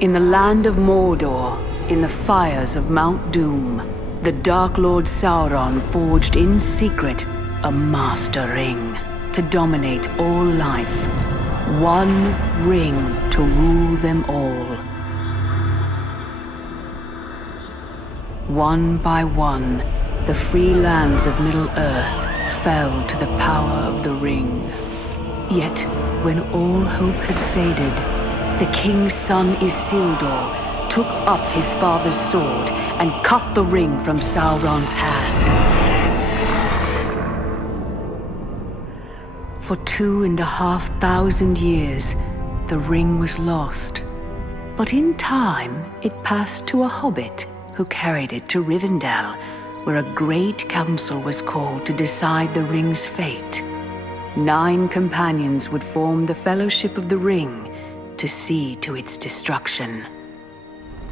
In the land of Mordor, in the fires of Mount Doom, the Dark Lord Sauron forged in secret a master ring to dominate all life. One ring to rule them all. One by one, the free lands of Middle-earth fell to the power of the ring. Yet, when all hope had faded, the king's son Isildur took up his father's sword and cut the ring from Sauron's hand. For 2,500 years, the ring was lost. But in time, it passed to a hobbit who carried it to Rivendell, where a great council was called to decide the ring's fate. 9 companions would form the Fellowship of the Ring to see to its destruction.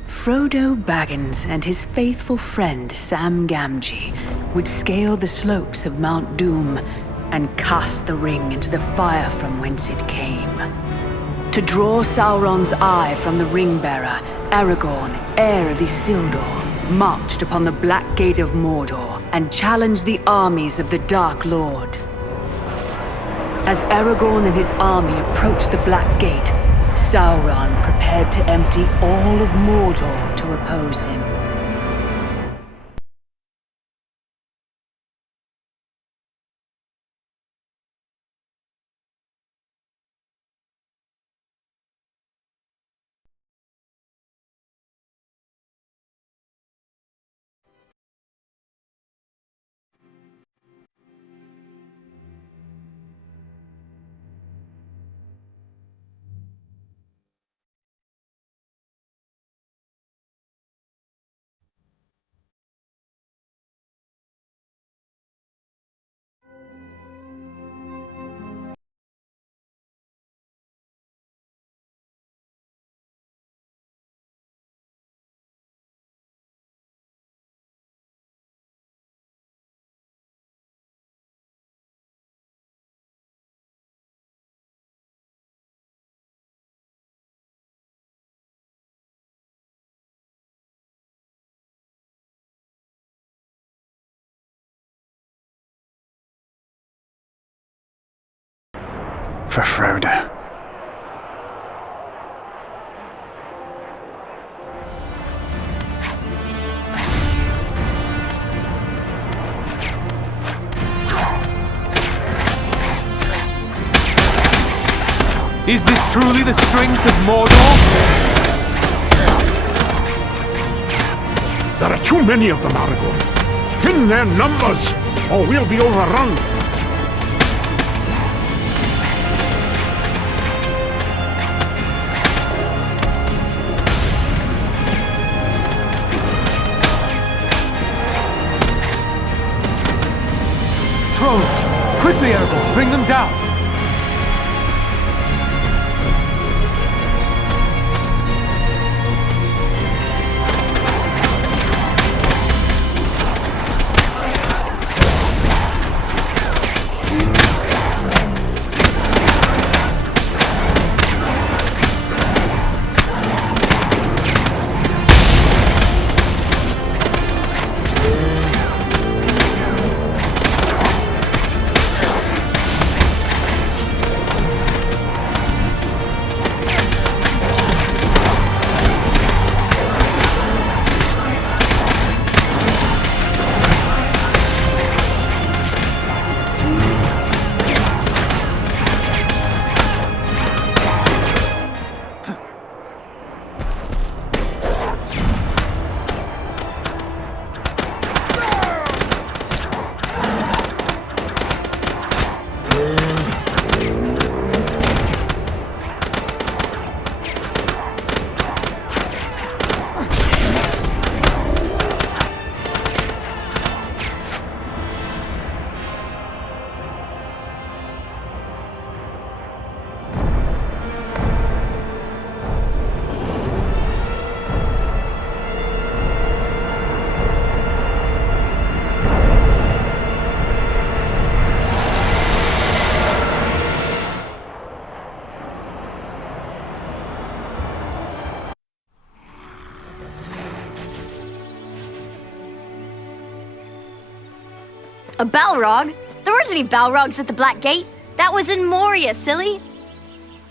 Frodo Baggins and his faithful friend Sam Gamgee would scale the slopes of Mount Doom and cast the ring into the fire from whence it came. To draw Sauron's eye from the ring-bearer, Aragorn, heir of Isildur, marched upon the Black Gate of Mordor and challenged the armies of the Dark Lord. As Aragorn and his army approached the Black Gate, Sauron prepared to empty all of Mordor to oppose him. For Frodo. Is this truly the strength of Mordor? There are too many of them, Aragorn. Thin their numbers, or we'll be overrun. Trolls! Quickly, Aragorn! Bring them down! A Balrog? There weren't any Balrogs at the Black Gate. That was in Moria, silly.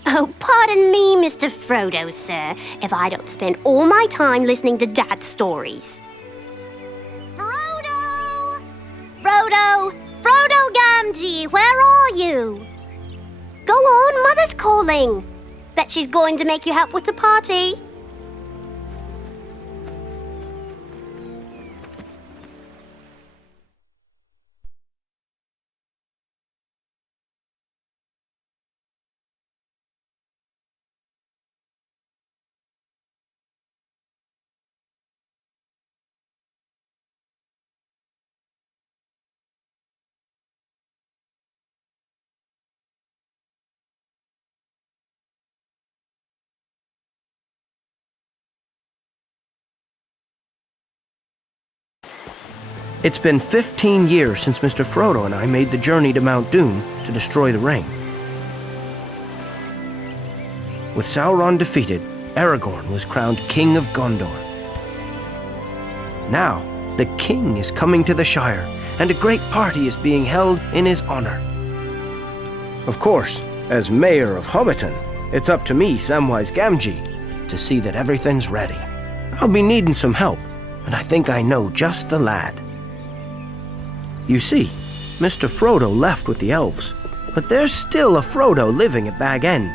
Oh, pardon me, Mr. Frodo, sir, if I don't spend all my time listening to Dad's stories. Frodo! Frodo! Frodo Gamgee, where are you? Go on, Mother's calling. Bet she's going to make you help with the party. It's been 15 years since Mr. Frodo and I made the journey to Mount Doom to destroy the ring. With Sauron defeated, Aragorn was crowned King of Gondor. Now, the King is coming to the Shire, and a great party is being held in his honor. Of course, as Mayor of Hobbiton, it's up to me, Samwise Gamgee, to see that everything's ready. I'll be needing some help, and I think I know just the lad. You see, Mr. Frodo left with the elves, but there's still a Frodo living at Bag End.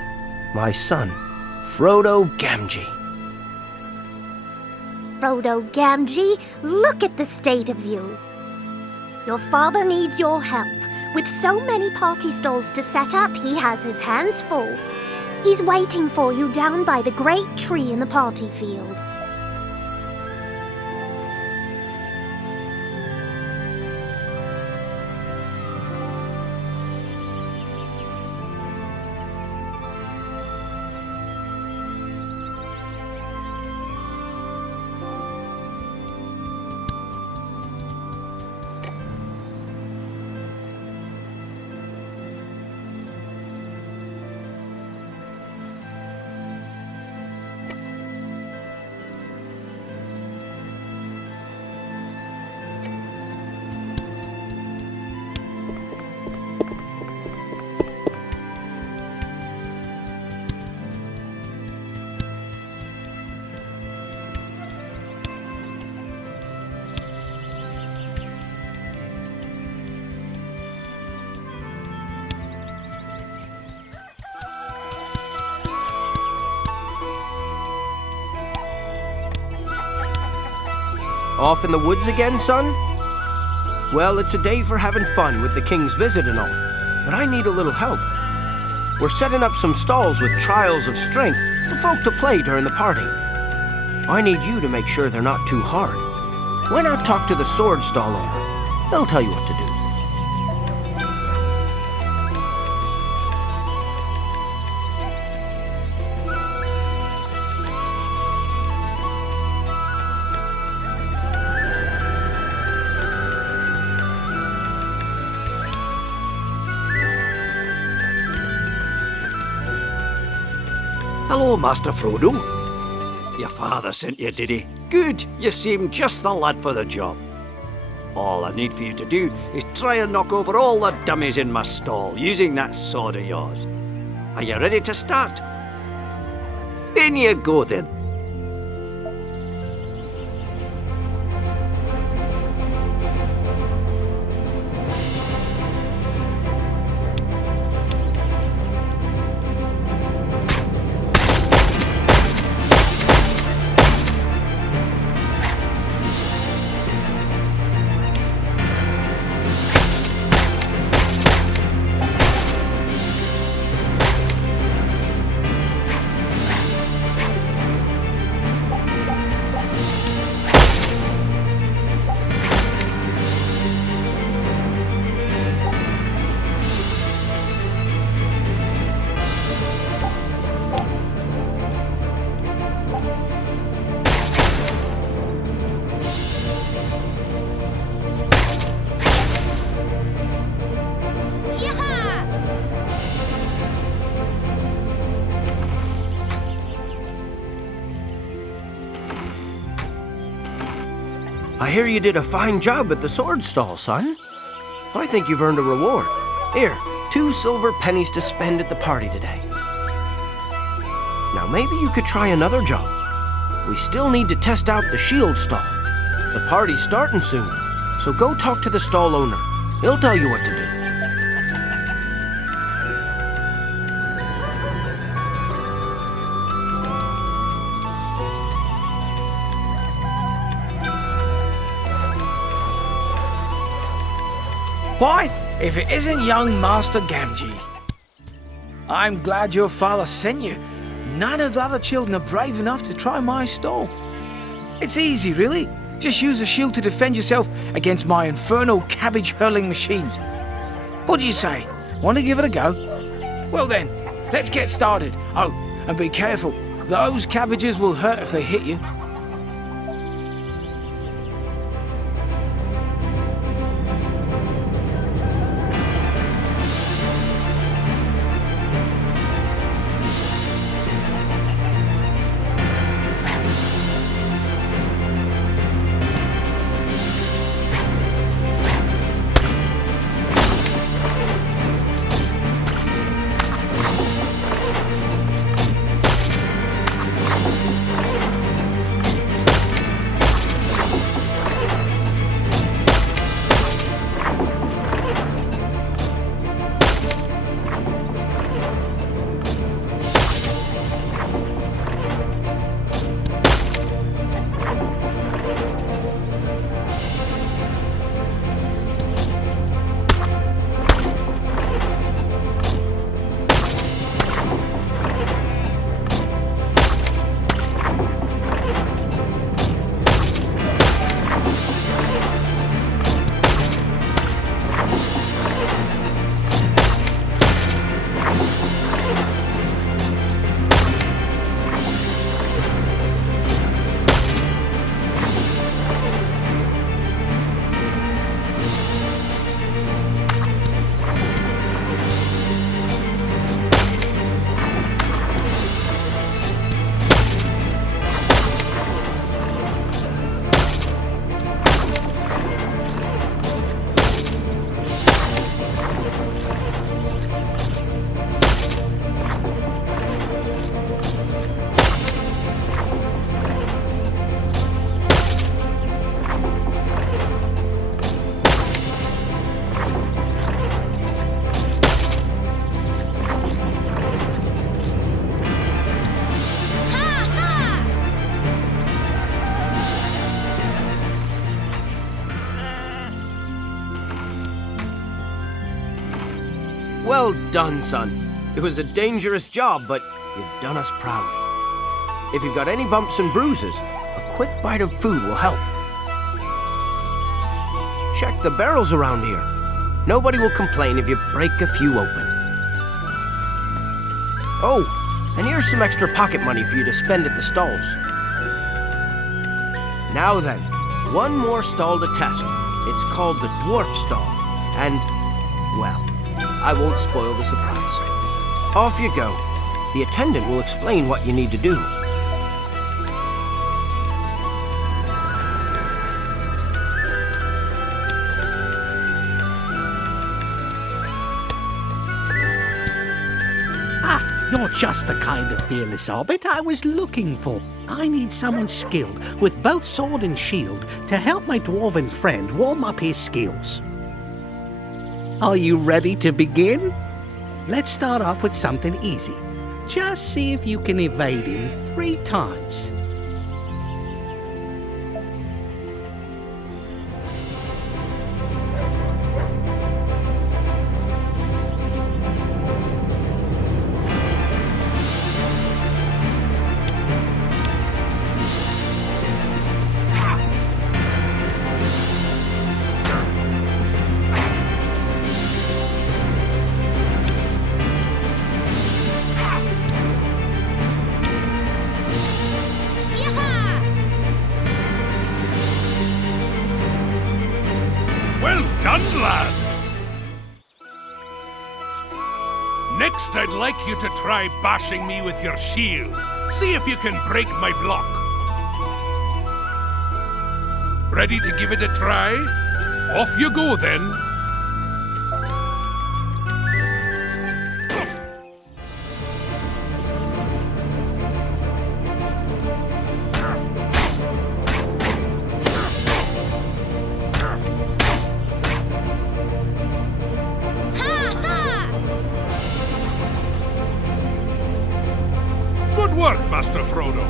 My son, Frodo Gamgee. Frodo Gamgee, look at the state of you. Your father needs your help. With so many party stalls to set up, he has his hands full. He's waiting for you down by the great tree in the party field. Off in the woods again, son? Well, it's a day for having fun with the King's visit and all, but I need a little help. We're setting up some stalls with trials of strength for folk to play during the party. I need you to make sure they're not too hard. Why not talk to the sword stall owner? They'll tell you what to do. Hello, Master Frodo. Your father sent you, did he? Good, you seem just the lad for the job. All I need for you to do is try and knock over all the dummies in my stall using that sword of yours. Are you ready to start? In you go then. I hear you did a fine job at the sword stall, son. I think you've earned a reward. Here, 2 silver pennies to spend at the party today. Now maybe you could try another job. We still need to test out the shield stall. The party's starting soon, so go talk to the stall owner. He'll tell you what to do. Why, if it isn't young Master Gamgee. I'm glad your father sent you. None of the other children are brave enough to try my stall. It's easy, really. Just use a shield to defend yourself against my infernal cabbage-hurling machines. What do you say? Want to give it a go? Well then, let's get started. Oh, and be careful. Those cabbages will hurt if they hit you. Well done, son. It was a dangerous job, but you've done us proud. If you've got any bumps and bruises, a quick bite of food will help. Check the barrels around here. Nobody will complain if you break a few open. Oh, and here's some extra pocket money for you to spend at the stalls. Now then, one more stall to test. It's called the Dwarf Stall, and, well, I won't spoil the surprise. Off you go. The attendant will explain what you need to do. You're just the kind of fearless hobbit I was looking for. I need someone skilled with both sword and shield to help my dwarven friend warm up his skills. Are you ready to begin? Let's start off with something easy. Just see if you can evade him 3 times. Next, I'd like you to try bashing me with your shield. See if you can break my block. Ready to give it a try? Off you go, then. Master Frodo.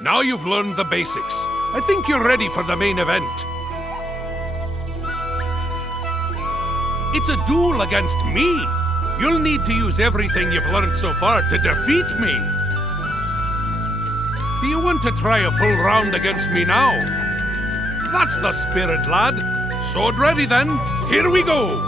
Now you've learned the basics. I think you're ready for the main event. It's a duel against me. You'll need to use everything you've learned so far to defeat me. Do you want to try a full round against me now? That's the spirit, lad. Sword ready then. Here we go.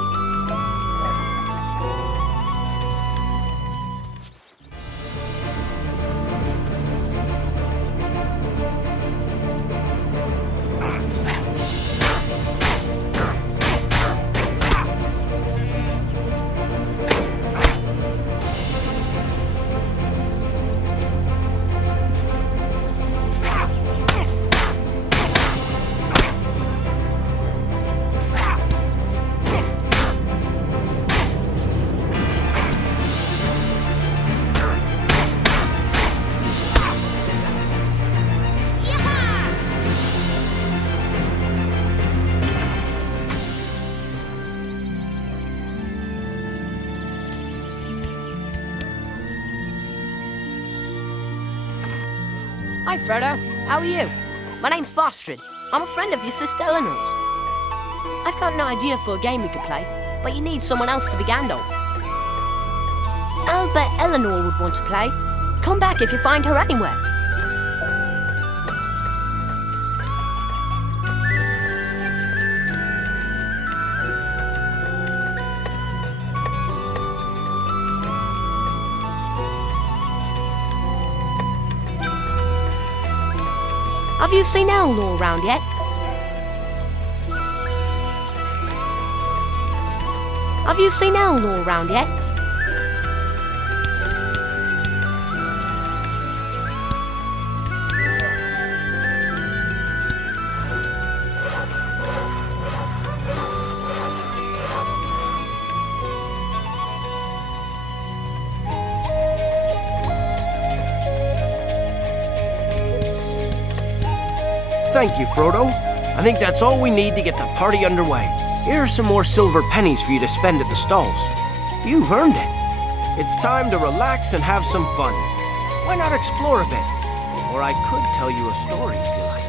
Hi, Frodo. How are you? My name's Fostred. I'm a friend of your sister Eleanor's. I've got an idea for a game we could play, but you need someone else to be Gandalf. I'll bet Eleanor would want to play. Come back if you find her anywhere. Have you seen Eleanor around yet? Have you seen Eleanor around yet? Thank you, Frodo. I think that's all we need to get the party underway. Here are some more silver pennies for you to spend at the stalls. You've earned it. It's time to relax and have some fun. Why not explore a bit? Or I could tell you a story if you like.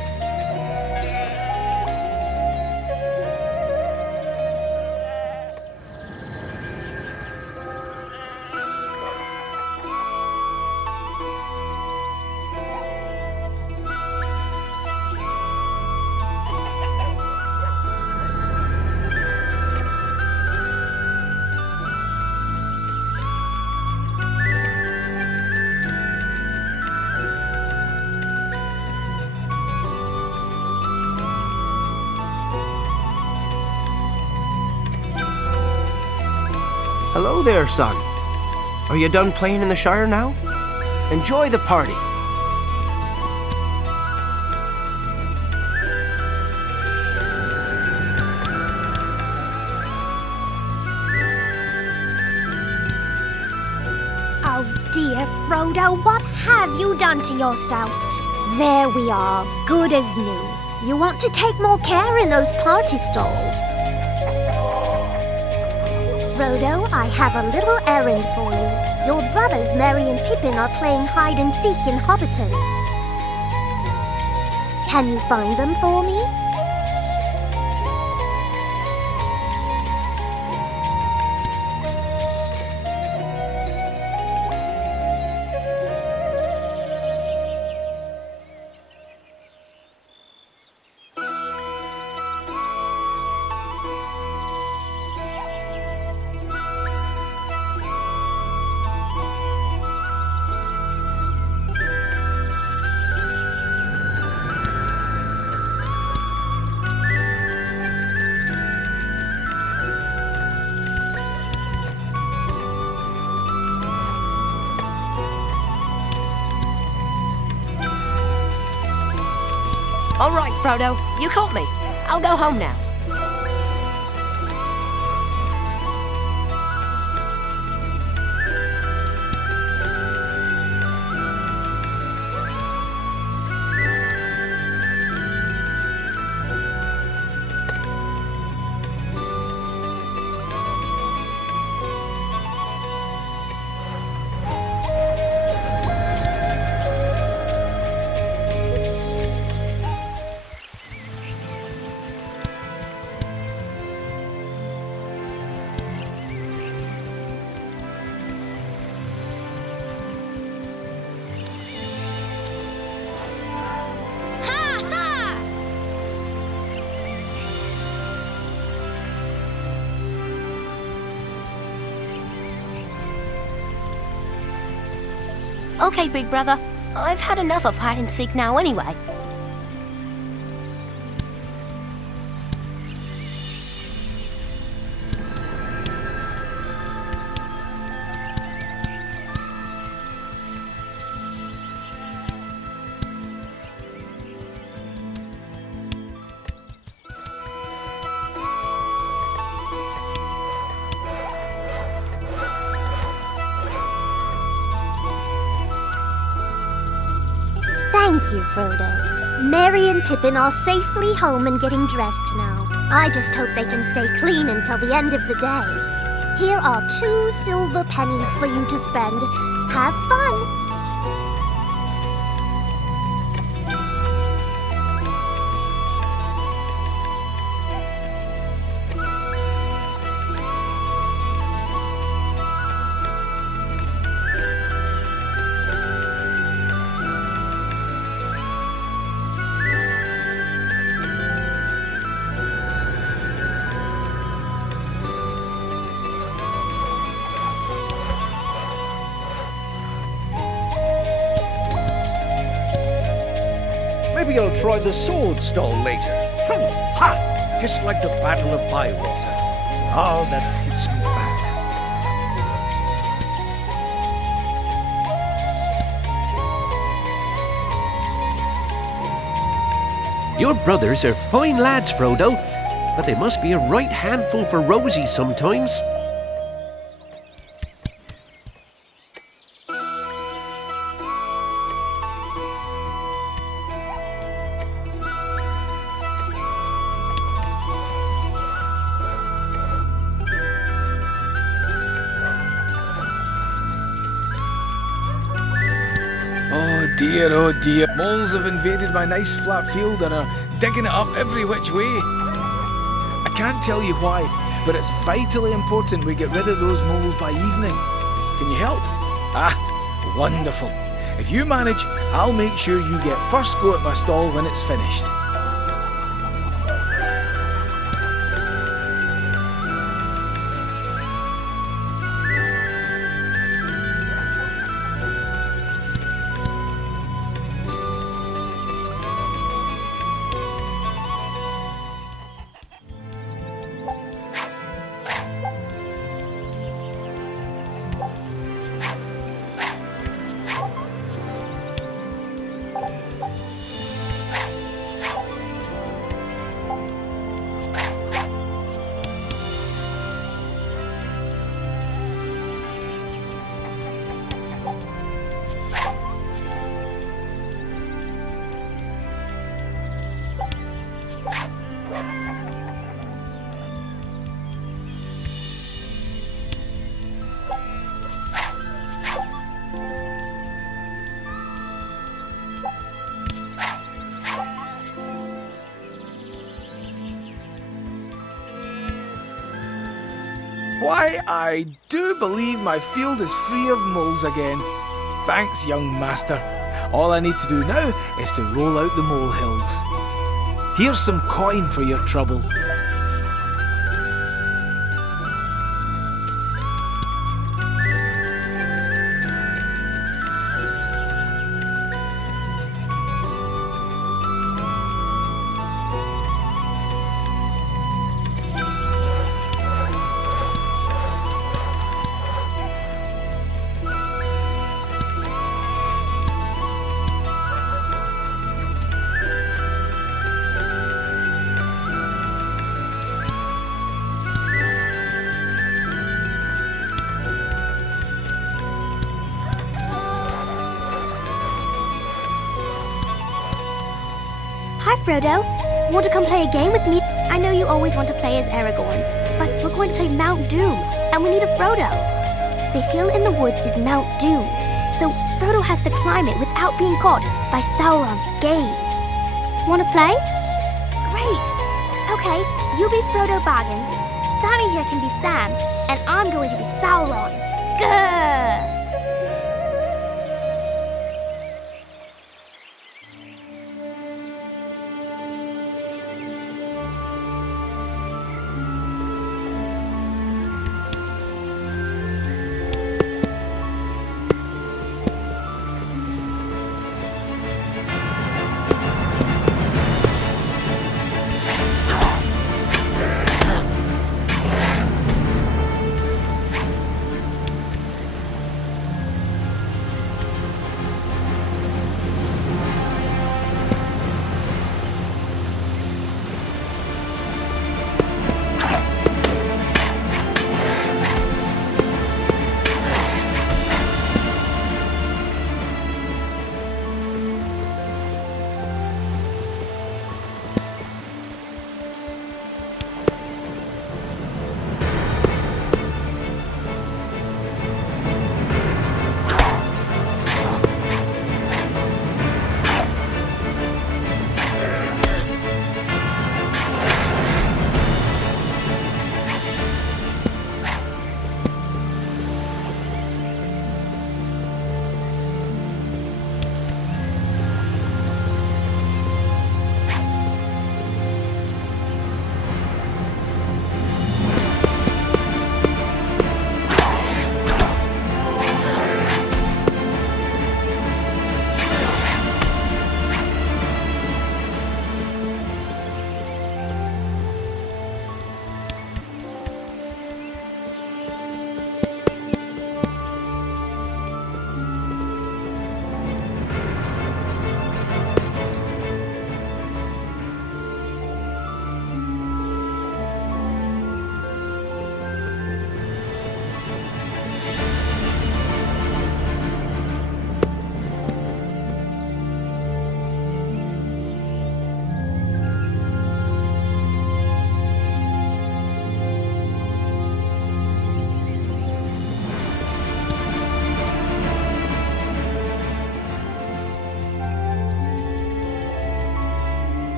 Hello there, son. Are you done playing in the Shire now? Enjoy the party. Oh dear, Frodo, what have you done to yourself? There we are, good as new. You want to take more care in those party stalls. Frodo, I have a little errand for you. Your brothers Merry and Pippin are playing hide-and-seek in Hobbiton. Can you find them for me? All right, Frodo, you caught me. I'll go home now. Okay, big brother. I've had enough of hide and seek now anyway. Thank you, Frodo. Merry and Pippin are safely home and getting dressed now. I just hope they can stay clean until the end of the day. Here are 2 silver pennies for you to spend. Have fun! Maybe I'll try the sword stall later. Ha! Just like the Battle of Bywater. Oh, that takes me back. Your brothers are fine lads, Frodo, but they must be a right handful for Rosie sometimes. Oh dear, moles have invaded my nice flat field and are digging it up every which way. I can't tell you why, but it's vitally important we get rid of those moles by evening. Can you help? Ah, wonderful. If you manage, I'll make sure you get first go at my stall when it's finished. Why, I do believe my field is free of moles again. Thanks, young master. All I need to do now is to roll out the molehills. Here's some coin for your trouble. Hi, Frodo. Want to come play a game with me? I know you always want to play as Aragorn, but we're going to play Mount Doom, and we need a Frodo. The hill in the woods is Mount Doom, so Frodo has to climb it without being caught by Sauron's gaze. Want to play? Great. Okay, you be Frodo Baggins, Sammy here can be Sam, and I'm going to be Sauron. Grrr!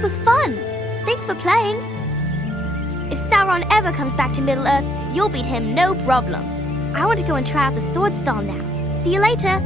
That was fun. Thanks for playing. If Sauron ever comes back to Middle-earth, you'll beat him no problem. I want to go and try out the sword stall now. See you later.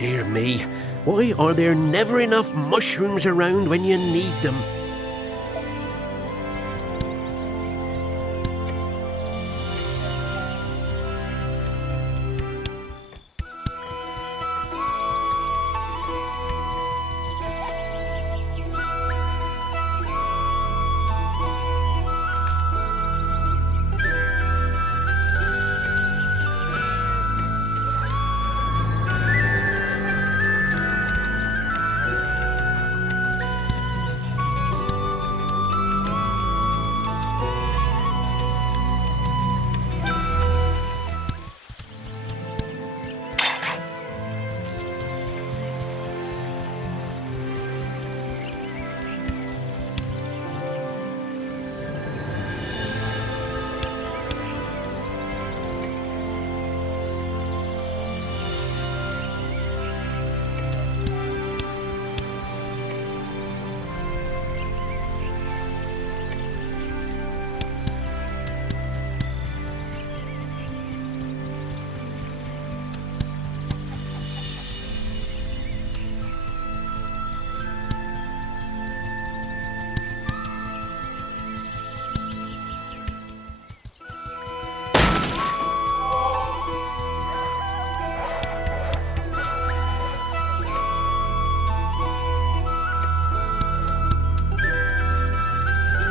Dear me, why are there never enough mushrooms around when you need them?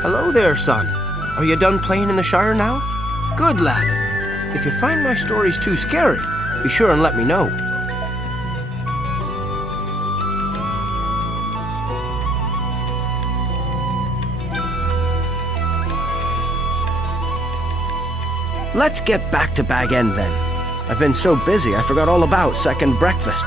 Hello there, son. Are you done playing in the Shire now? Good lad. If you find my stories too scary, be sure and let me know. Let's get back to Bag End then. I've been so busy I forgot all about second breakfast.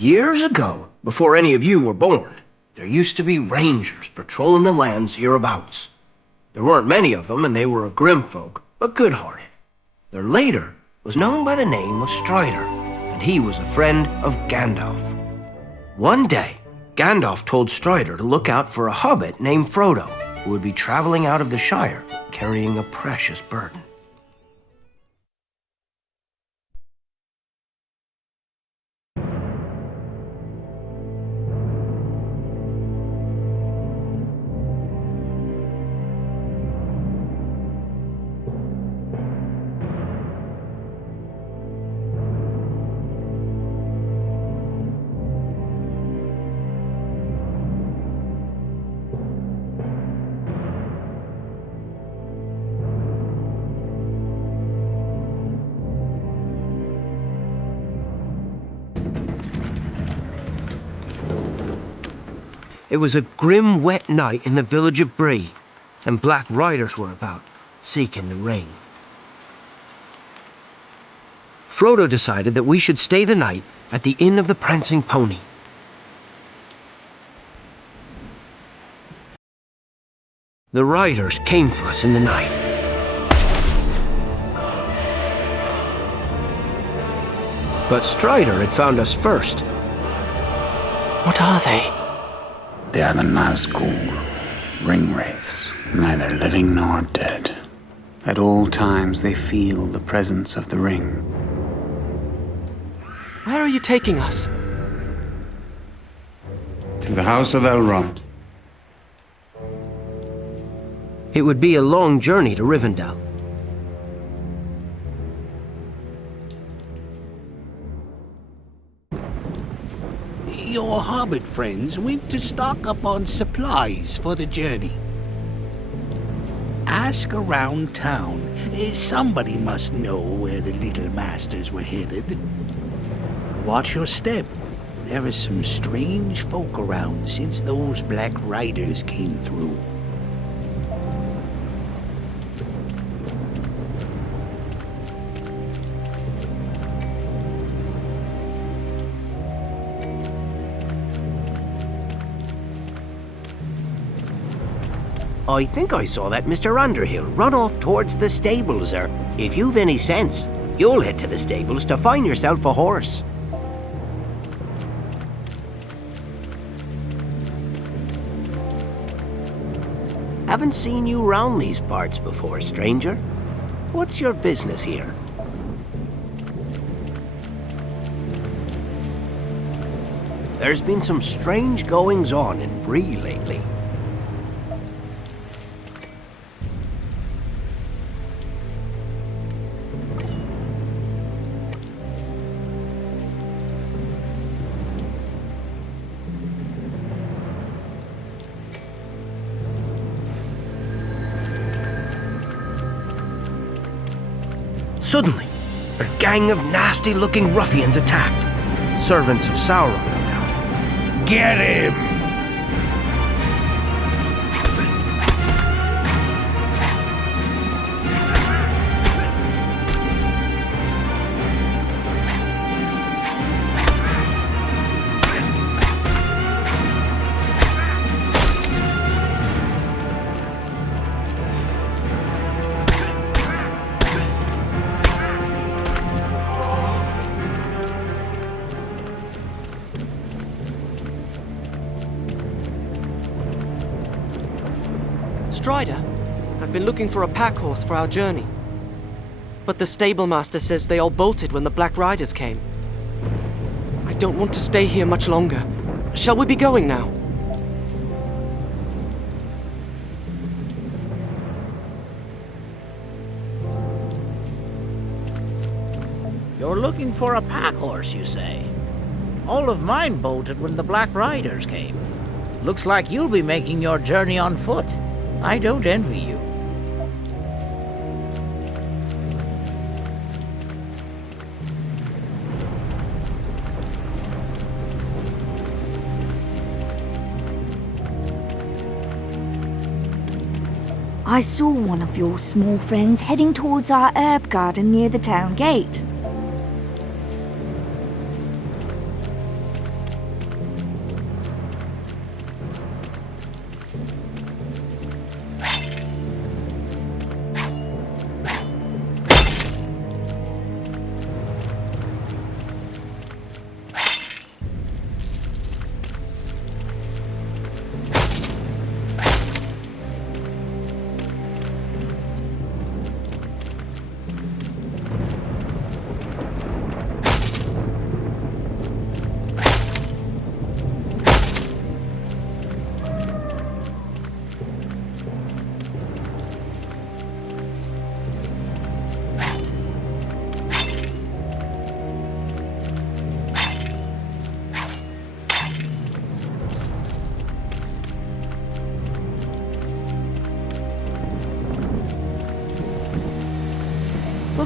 Years ago, before any of you were born, there used to be rangers patrolling the lands hereabouts. There weren't many of them, and they were a grim folk, but good-hearted. Their leader was known by the name of Strider, and he was a friend of Gandalf. One day, Gandalf told Strider to look out for a hobbit named Frodo, who would be traveling out of the Shire, carrying a precious burden. It was a grim, wet night in the village of Bree, and black riders were about, seeking the ring. Frodo decided that we should stay the night at the Inn of the Prancing Pony. The riders came for us in the night. But Strider had found us first. What are they? They are the Nazgul, ring wraiths, neither living nor dead. At all times they feel the presence of the ring. Where are you taking us? To the House of Elrond. It would be a long journey to Rivendell. Your hobbit friends went to stock up on supplies for the journey. Ask around town. Somebody must know where the little masters were headed. Watch your step. There are some strange folk around since those black riders came through. I think I saw that Mr. Underhill run off towards the stables, or if you've any sense, you'll head to the stables to find yourself a horse. Haven't seen you round these parts before, stranger. What's your business here? There's been some strange goings-on in Bree lately. Suddenly, a gang of nasty-looking ruffians attacked. Servants of Sauron, no doubt. Get him! Strider, I've been looking for a pack horse for our journey. But the stablemaster says they all bolted when the Black Riders came. I don't want to stay here much longer. Shall we be going now? You're looking for a pack horse, you say? All of mine bolted when the Black Riders came. Looks like you'll be making your journey on foot. I don't envy you. I saw one of your small friends heading towards our herb garden near the town gate.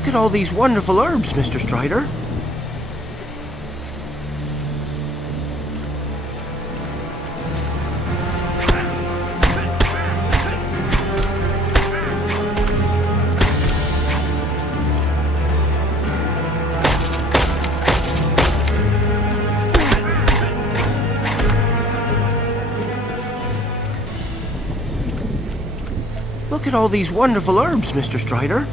Look at all these wonderful herbs, Mr. Strider. Look at all these wonderful herbs, Mr. Strider.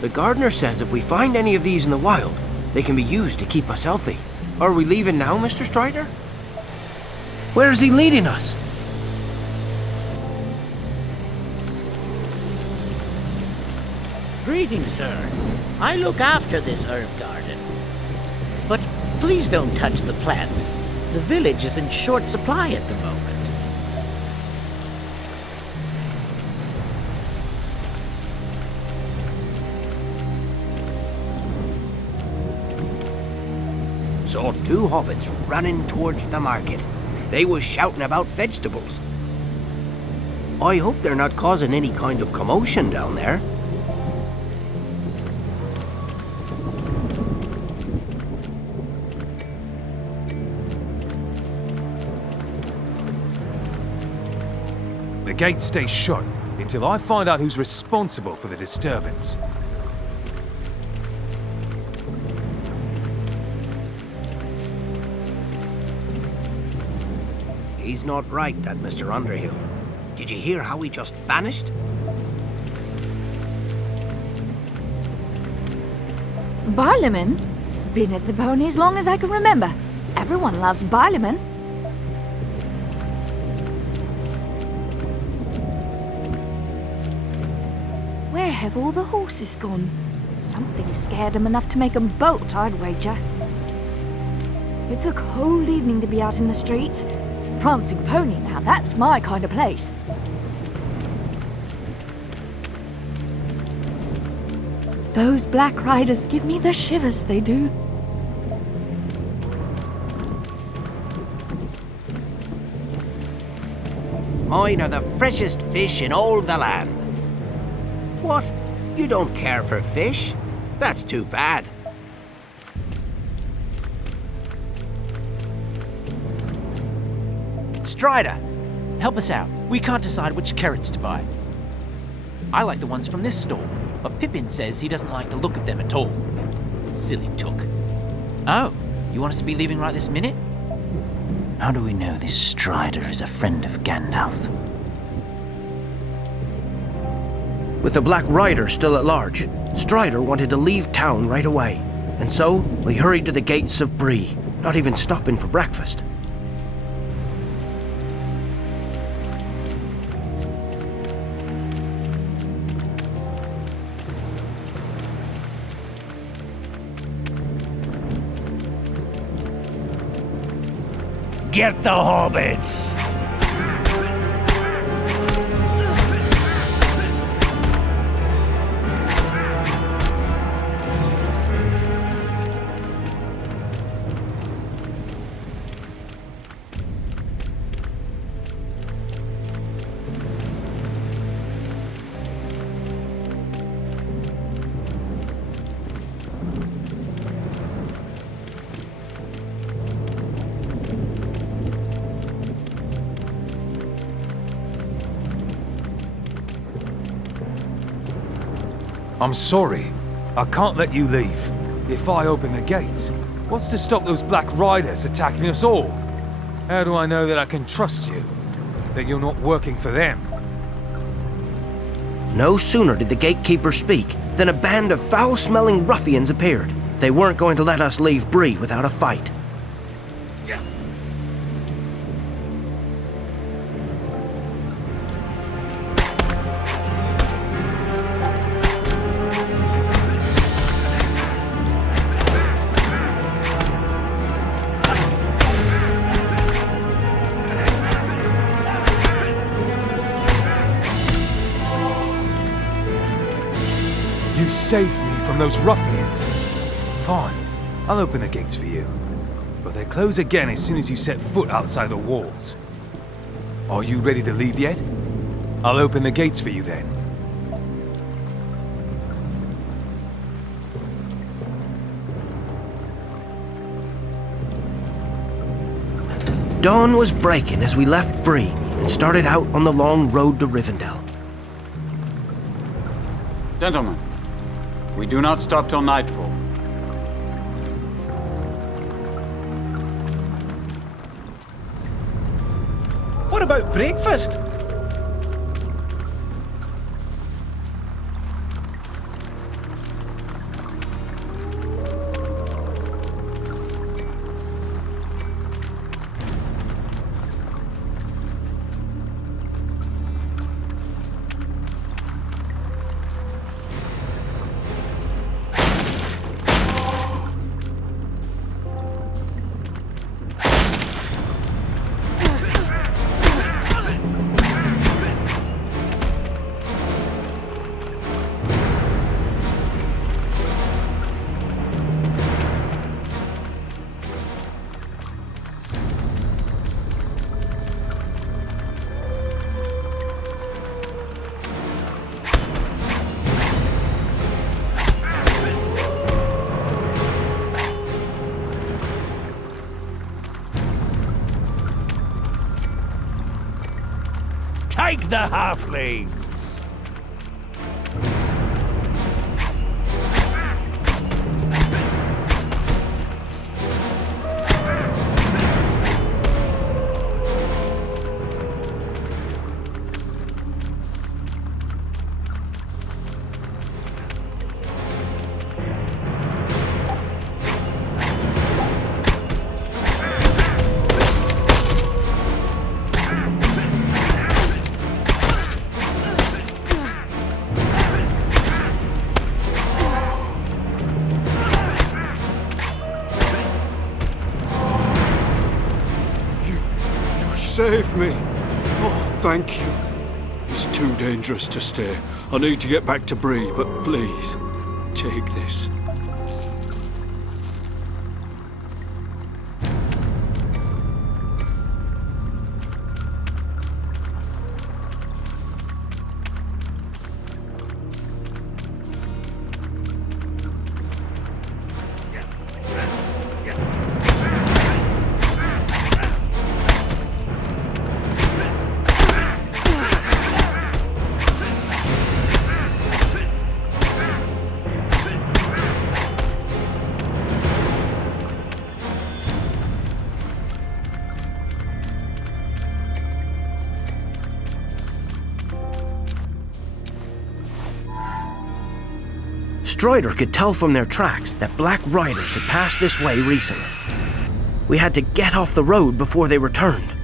The gardener says if we find any of these in the wild, they can be used to keep us healthy. Are we leaving now, Mr. Strider? Where is he leading us? Greetings, sir. I look after this herb garden. But please don't touch the plants. The village is in short supply at the moment. Saw two hobbits running towards the market. They was shouting about vegetables. I hope they're not causing any kind of commotion down there. The gate stays shut until I find out who's responsible for the disturbance. He's not right, that Mr. Underhill. Did you hear how he just vanished? Balin? Been at the pony as long as I can remember. Everyone loves Balin. Where have all the horses gone? Something scared them enough to make them bolt, I'd wager. It's a cold evening to be out in the streets. Prancing pony, now that's my kind of place. Those black riders give me the shivers, they do. Mine are the freshest fish in all the land. What? You don't care for fish? That's too bad. Strider, help us out. We can't decide which carrots to buy. I like the ones from this store, but Pippin says he doesn't like the look of them at all. Silly took. Oh, you want us to be leaving right this minute? How do we know this Strider is a friend of Gandalf? With the Black Rider still at large, Strider wanted to leave town right away. And so, we hurried to the gates of Bree, not even stopping for breakfast. Get the hobbits! I'm sorry. I can't let you leave. If I open the gates, what's to stop those Black Riders attacking us all? How do I know that I can trust you? That you're not working for them? No sooner did the gatekeeper speak than a band of foul-smelling ruffians appeared. They weren't going to let us leave Bree without a fight. You saved me from those ruffians. Fine, I'll open the gates for you. But they close again as soon as you set foot outside the walls. Are you ready to leave yet? I'll open the gates for you then. Dawn was breaking as we left Bree and started out on the long road to Rivendell. Gentlemen, we do not stop till nightfall. What about breakfast? Take the halflings! Saved me. Oh, thank you. It's too dangerous to stay. I need to get back to Bree, but please, take this. Strider could tell from their tracks that Black Riders had passed this way recently. We had to get off the road before they returned.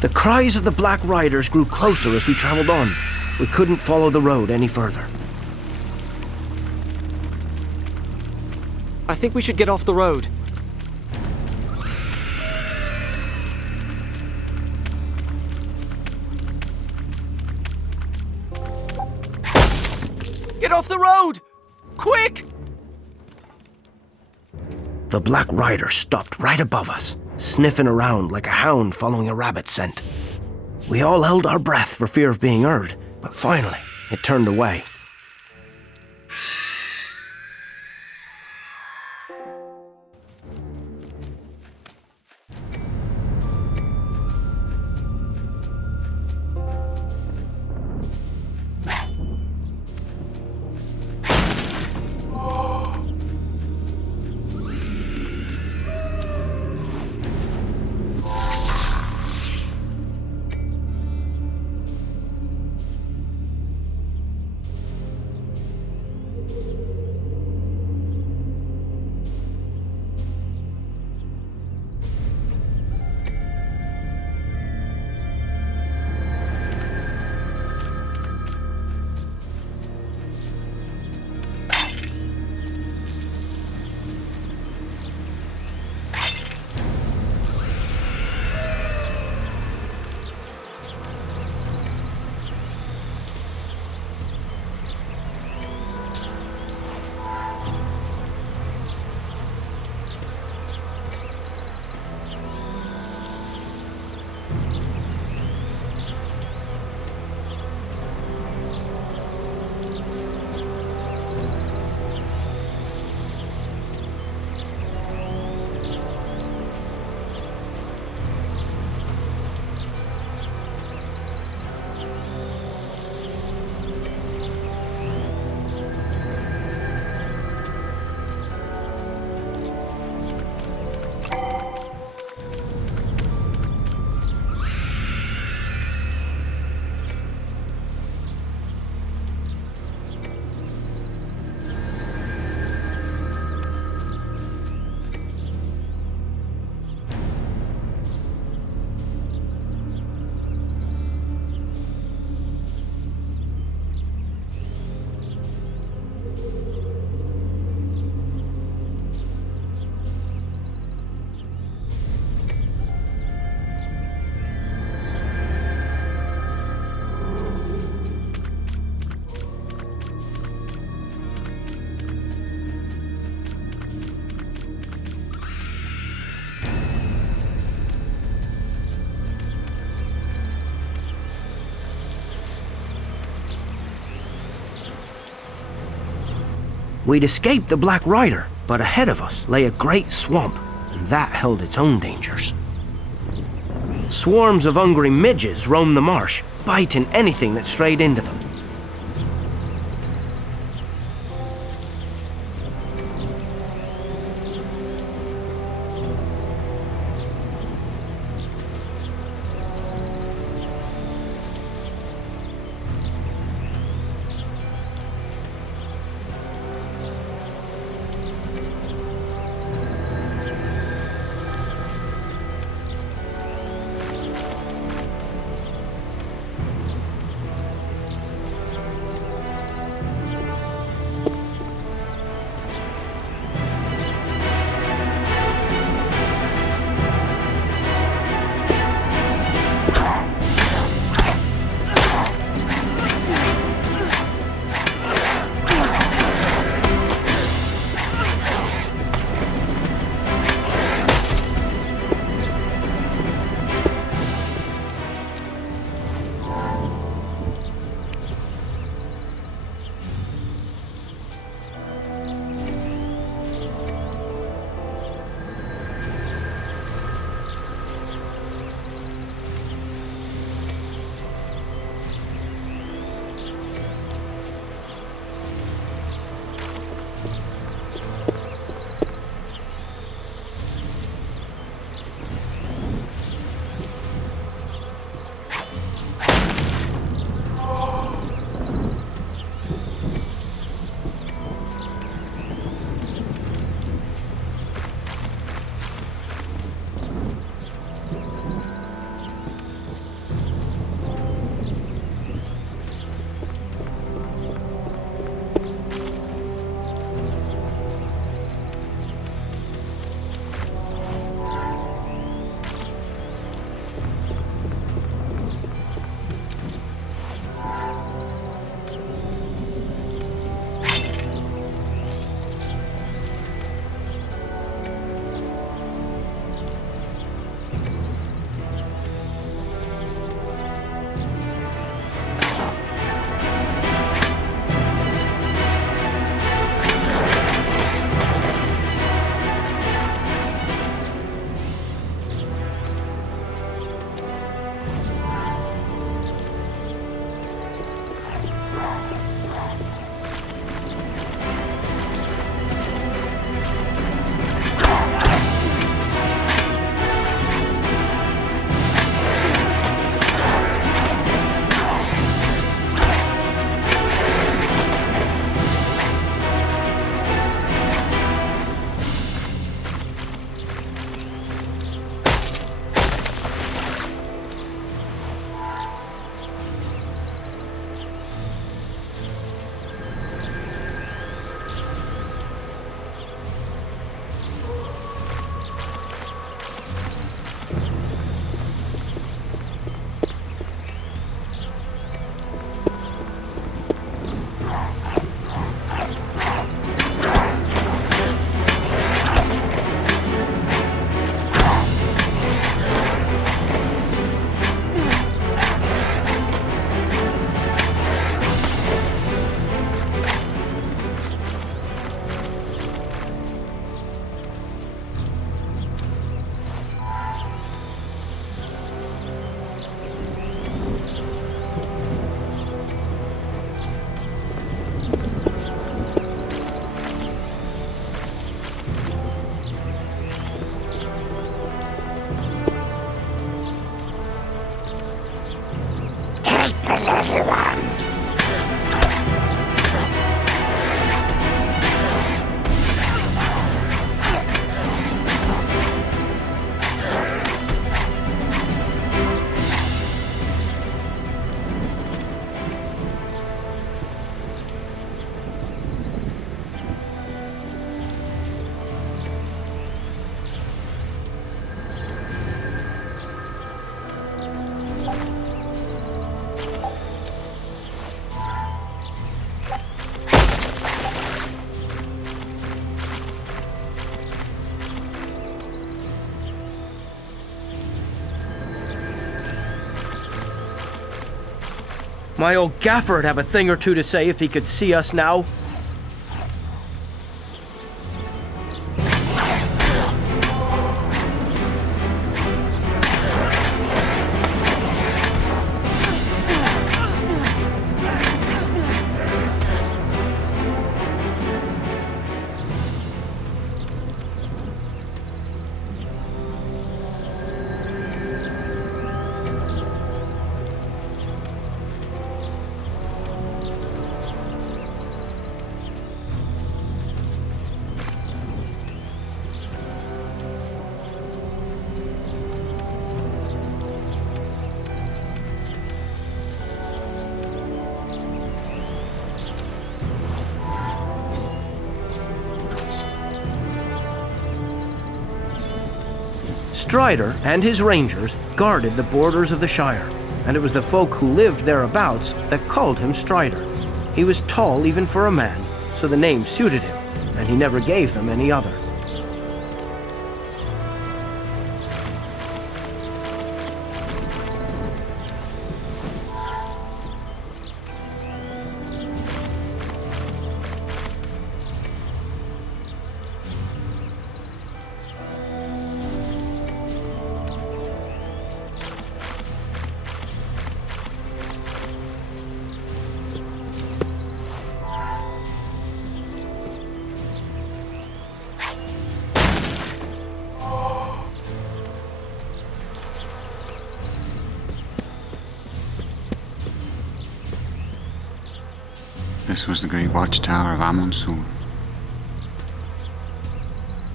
The cries of the Black Riders grew closer as we traveled on. We couldn't follow the road any further. I think we should get off the road. Get off the road! Quick! The Black Rider stopped right above us, sniffing around like a hound following a rabbit scent. We all held our breath for fear of being heard, but finally, it turned away. We'd escaped the Black Rider, but ahead of us lay a great swamp, and that held its own dangers. Swarms of hungry midges roamed the marsh, biting anything that strayed into them. My old gaffer'd have a thing or two to say if he could see us now. Strider and his rangers guarded the borders of the Shire, and it was the folk who lived thereabouts that called him Strider. He was tall even for a man, so the name suited him, and he never gave them any other. This was the great watchtower of Amonsul.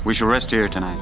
We shall rest here tonight.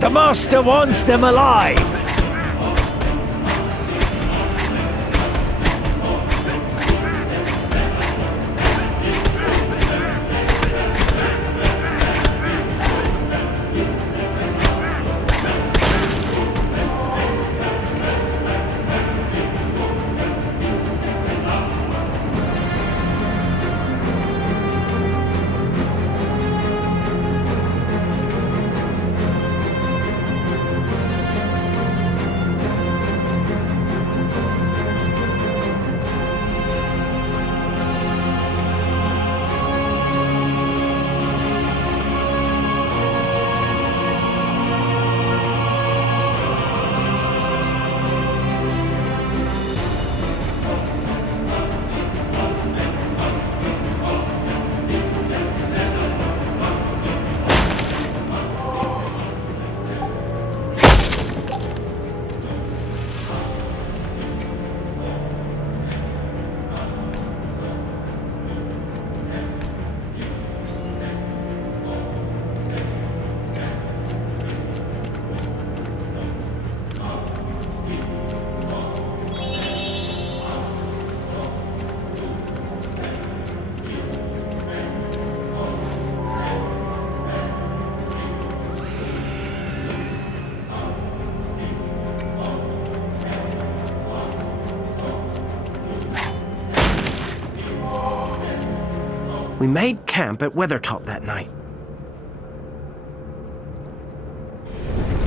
The Master wants them alive! We made camp at Weathertop that night.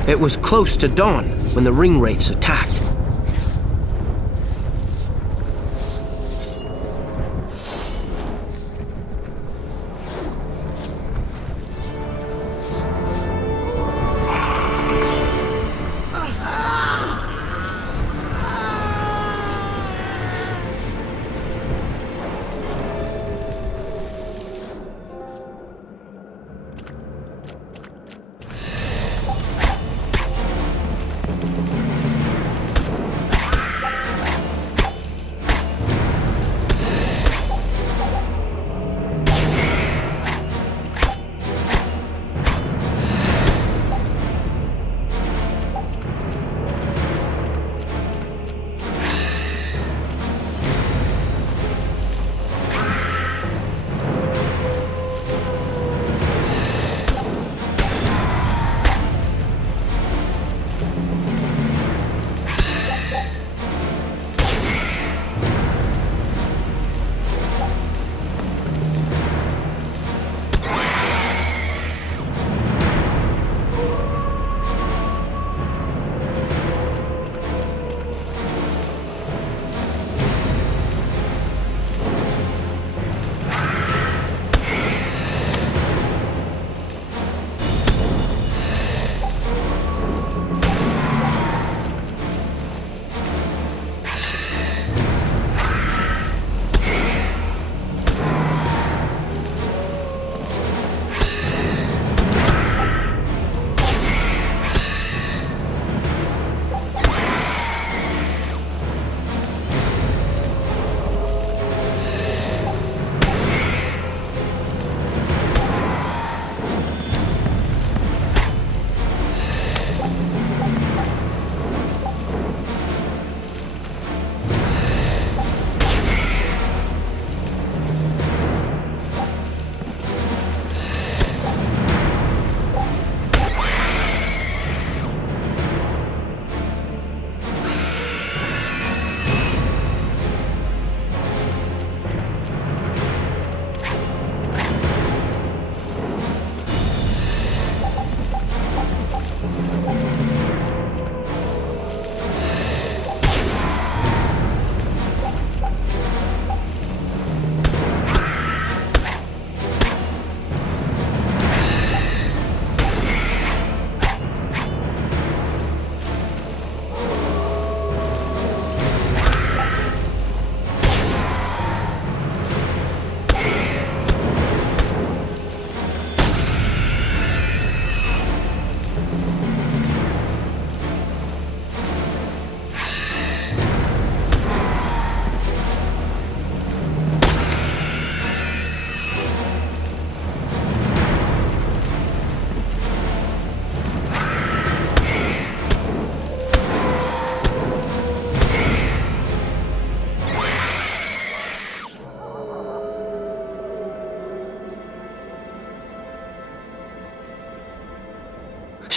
It was close to dawn when the ringwraiths attacked.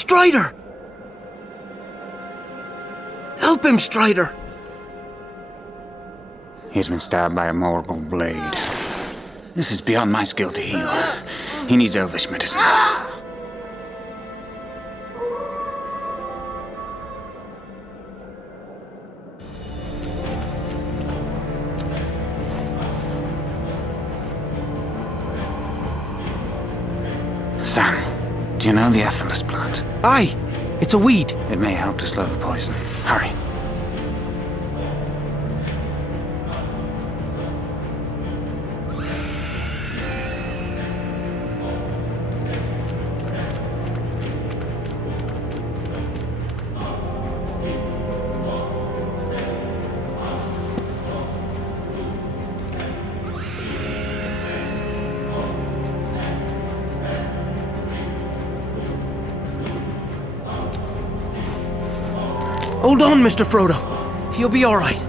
Strider! Help him, Strider! He's been stabbed by a Morgul blade. This is beyond my skill to heal. He needs elvish medicine. Sam, do you know the Aethelus plant? Aye, it's a weed. It may help to slow the poison. Hurry. Hold on, Mr. Frodo. You'll be all right.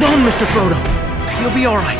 Hold on, Mr. Frodo. You'll be all right.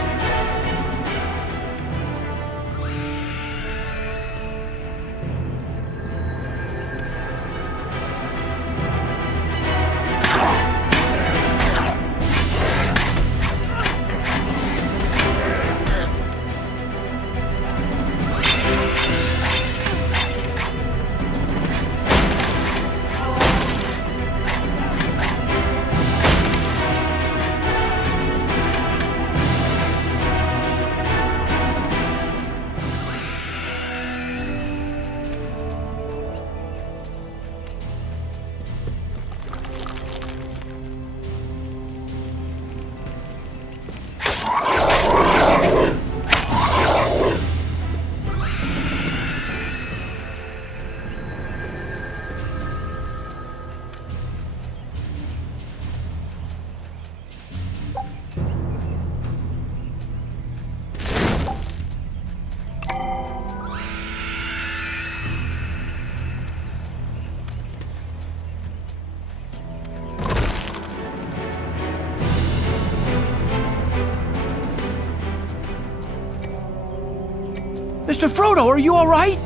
Mr. Frodo, are you all right?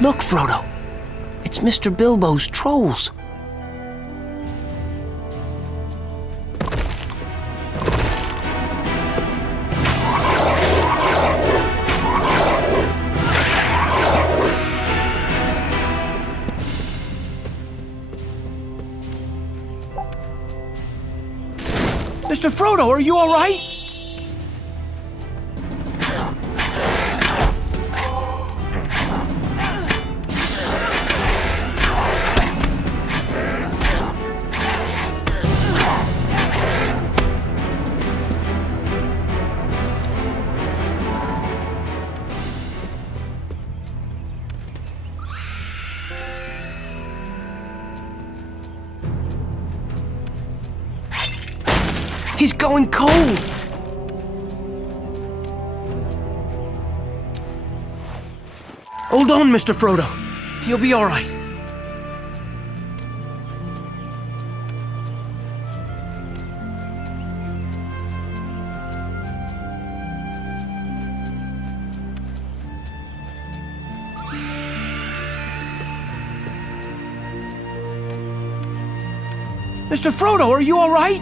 Look, Frodo. It's Mr. Bilbo's trolls. Mr. Frodo, are you all right? He's going cold! Hold on, Mr. Frodo. You'll be all right. Mr. Frodo, are you all right?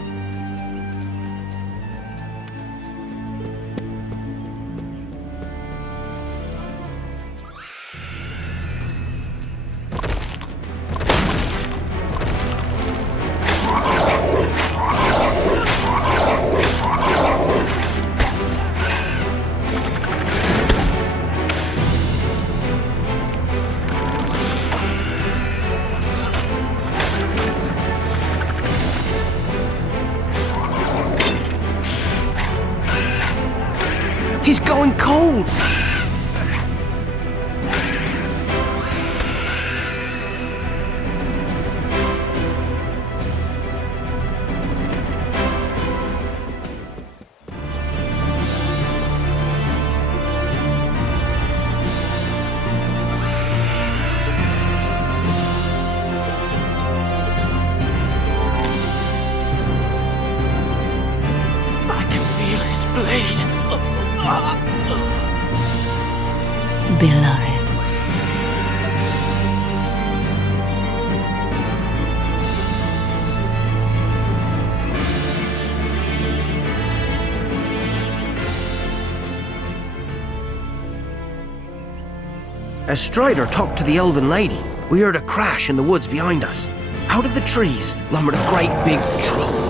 He's going cold! I can feel his blade. Beloved. As Strider talked to the Elven lady, we heard a crash in the woods behind us. Out of the trees lumbered a great big troll.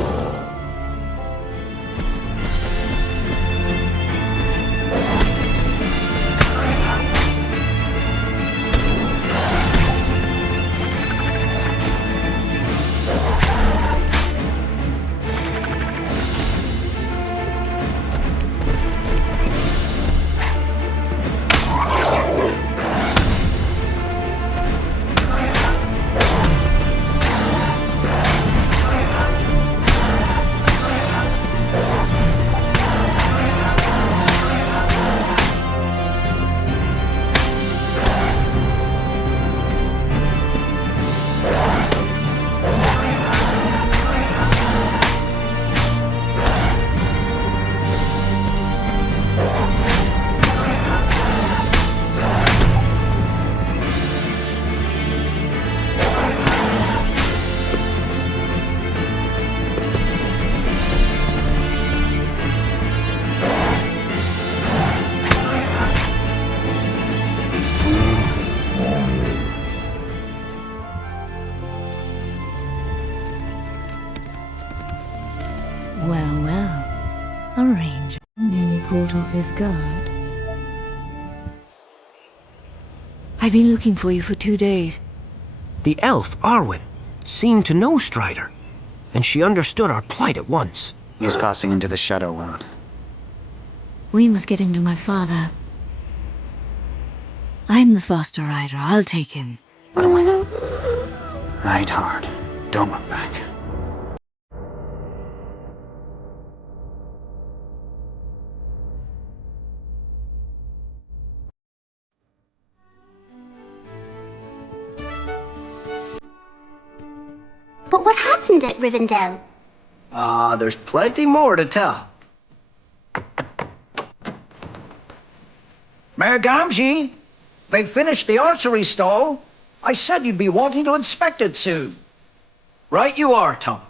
his guard. I've been looking for you for 2 days. The elf, Arwen, seemed to know Strider, and she understood our plight at once. He's passing into the Shadow World. We must get him to my father. I'm the faster rider. I'll take him. Ride hard. Don't look back. But what happened at Rivendell? There's plenty more to tell. Mayor Gamgee, they finished the archery stall. I said you'd be wanting to inspect it soon. Right you are, Tom.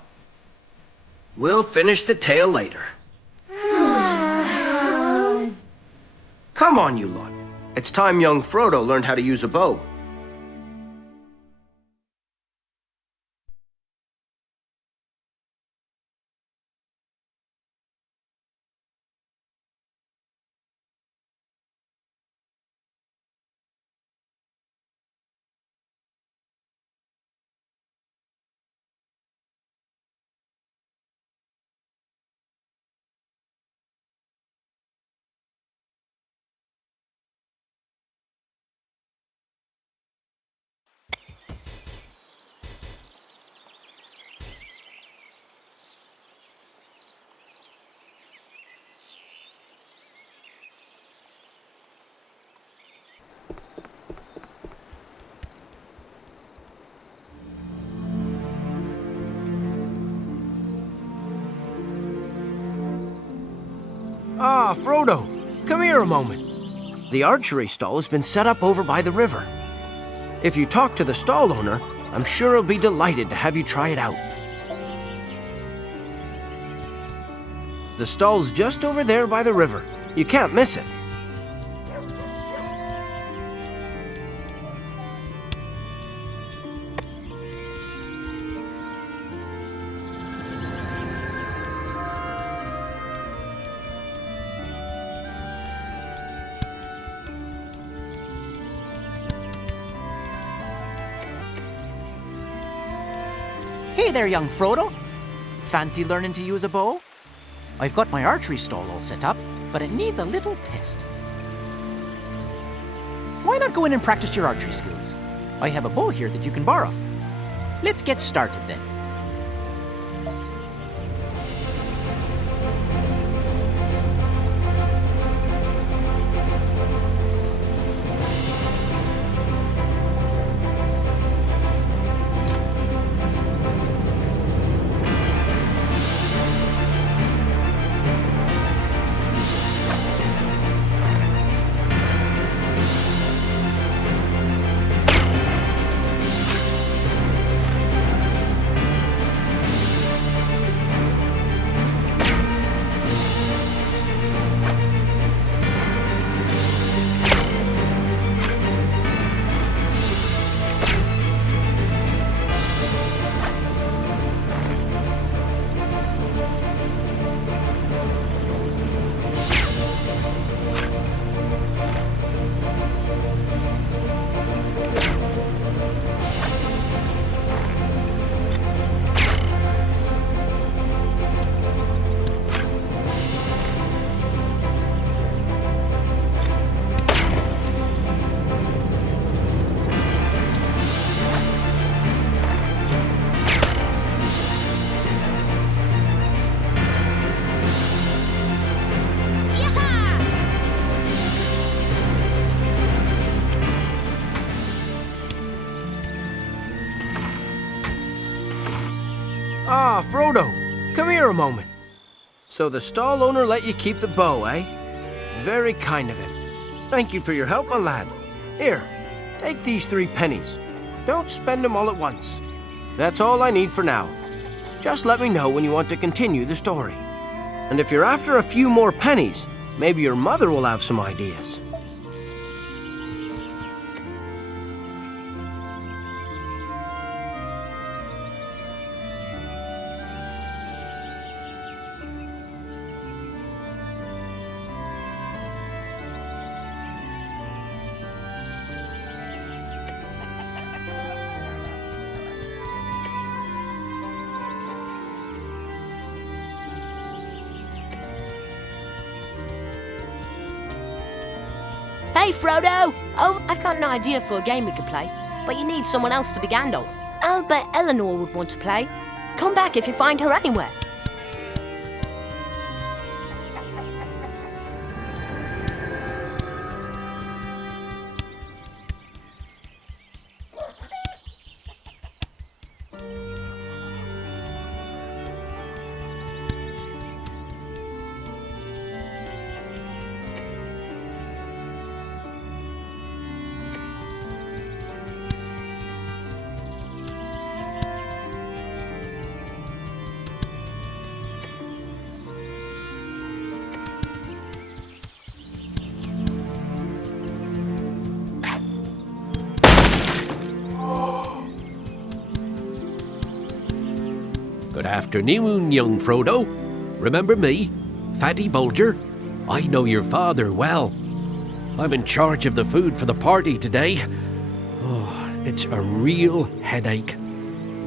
We'll finish the tale later. Come on, you lot. It's time young Frodo learned how to use a bow. Ah, Frodo, come here a moment. The archery stall has been set up over by the river. If you talk to the stall owner, I'm sure he'll be delighted to have you try it out. The stall's just over there by the river. You can't miss it. Hey there, young Frodo. Fancy learning to use a bow? I've got my archery stall all set up, but it needs a little test. Why not go in and practice your archery skills? I have a bow here that you can borrow. Let's get started then. Ah, Frodo, come here a moment. So the stall owner let you keep the bow, eh? Very kind of him. Thank you for your help, my lad. Here, take these 3 pennies. Don't spend them all at once. That's all I need for now. Just let me know when you want to continue the story. And if you're after a few more pennies, maybe your mother will have some ideas. Hey, Frodo! Oh, I've got an idea for a game we could play, but you need someone else to be Gandalf. I'll bet Eleanor would want to play. Come back if you find her anywhere. Good afternoon, young Frodo. Remember me, Fatty Bulger? I know your father well. I'm in charge of the food for the party today. Oh, it's a real headache.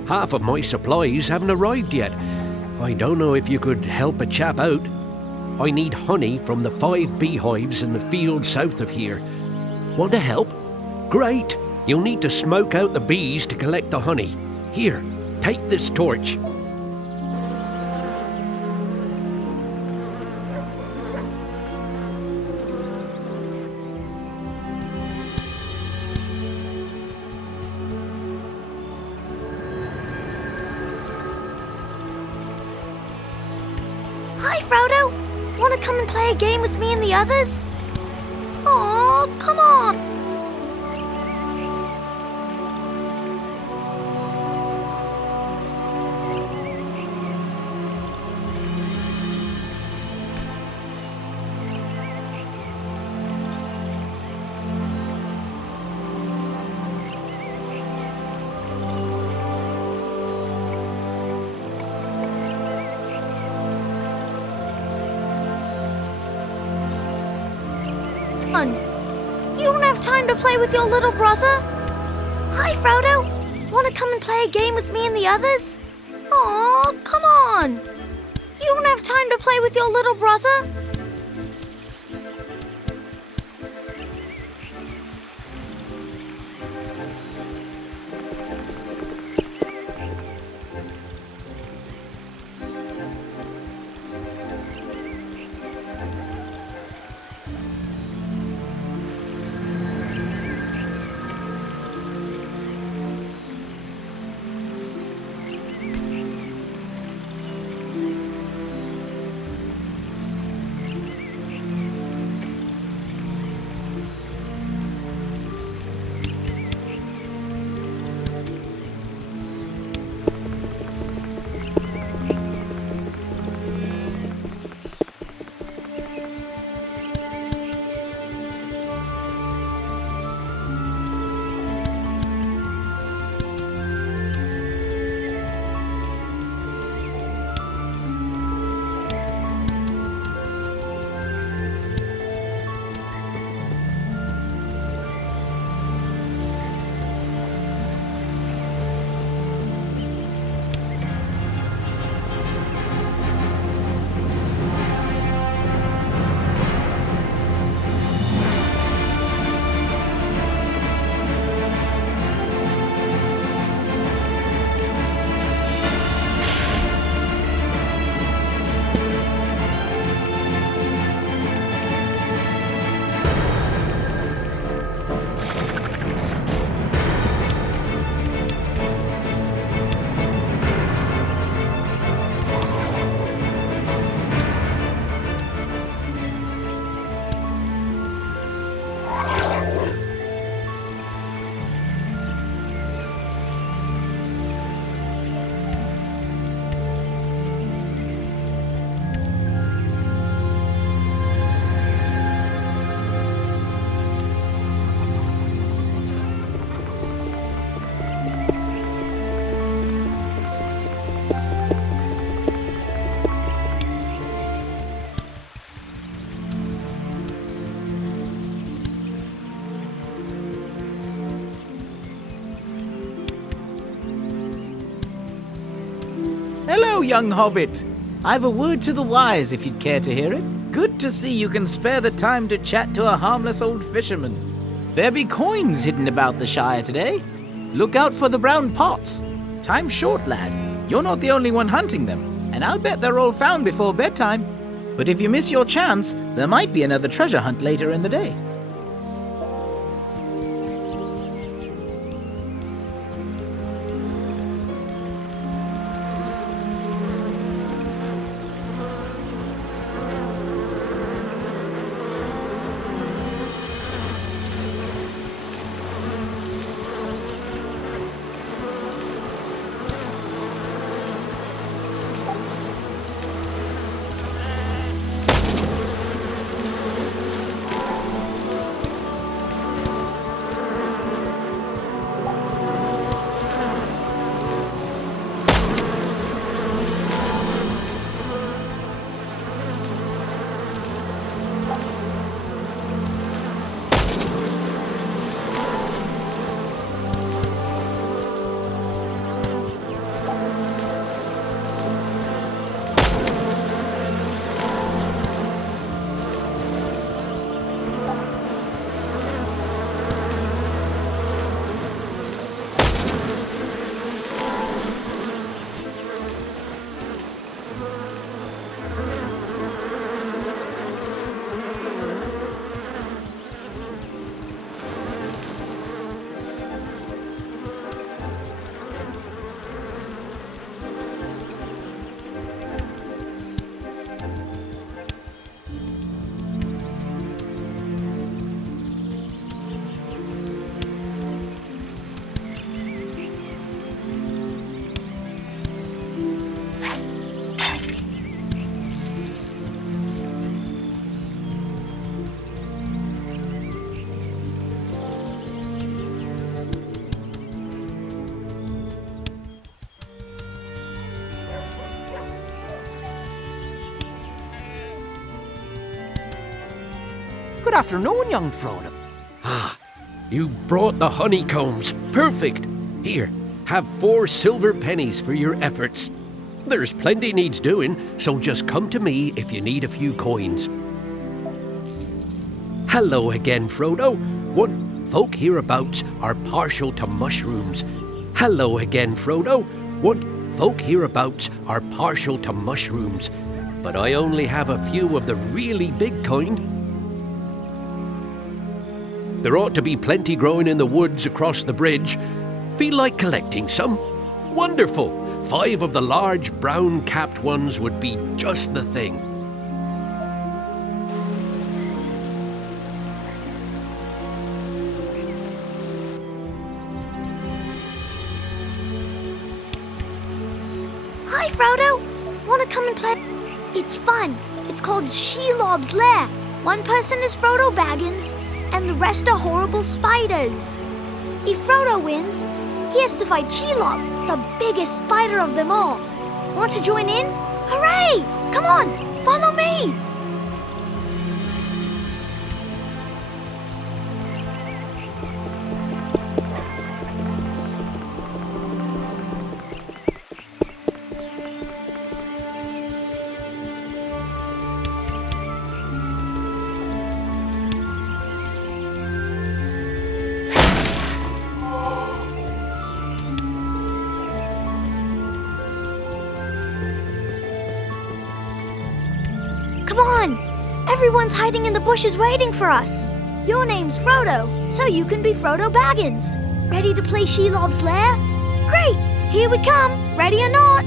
Half of my supplies haven't arrived yet. I don't know if you could help a chap out. I need honey from the 5 beehives in the field south of here. Want to help? Great! You'll need to smoke out the bees to collect the honey. Here, take this torch. Hi, Frodo! Want to come and play a game with me and the others? Aw, come on! You don't have time to play with your little brother? Hi, Frodo! Want to come and play a game with me and the others? Aw, come on! You don't have time to play with your little brother? Hello, young hobbit. I've a word to the wise if you'd care to hear it. Good to see you can spare the time to chat to a harmless old fisherman. There be coins hidden about the Shire today. Look out for the brown pots. Time's short, lad. You're not the only one hunting them, and I'll bet they're all found before bedtime. But if you miss your chance, there might be another treasure hunt later in the day. Good afternoon, young Frodo. Ah, you brought the honeycombs. Perfect. Here, have 4 silver pennies for your efforts. There's plenty needs doing, so just come to me if you need a few coins. Hello again, Frodo. What folk hereabouts are partial to mushrooms. Hello again, Frodo. What folk hereabouts are partial to mushrooms. But I only have a few of the really big kind. There ought to be plenty growing in the woods across the bridge. Feel like collecting some? Wonderful! 5 of the large brown-capped ones would be just the thing. Hi, Frodo! Wanna come and play? It's fun. It's called Shelob's Lair. One person is Frodo Baggins, and the rest are horrible spiders. If Frodo wins, he has to fight Shelob, the biggest spider of them all. Want to join in? Hooray! Come on, follow me! Come on! Everyone's hiding in the bushes waiting for us. Your name's Frodo, so you can be Frodo Baggins. Ready to play Shelob's Lair? Great! Here we come, ready or not.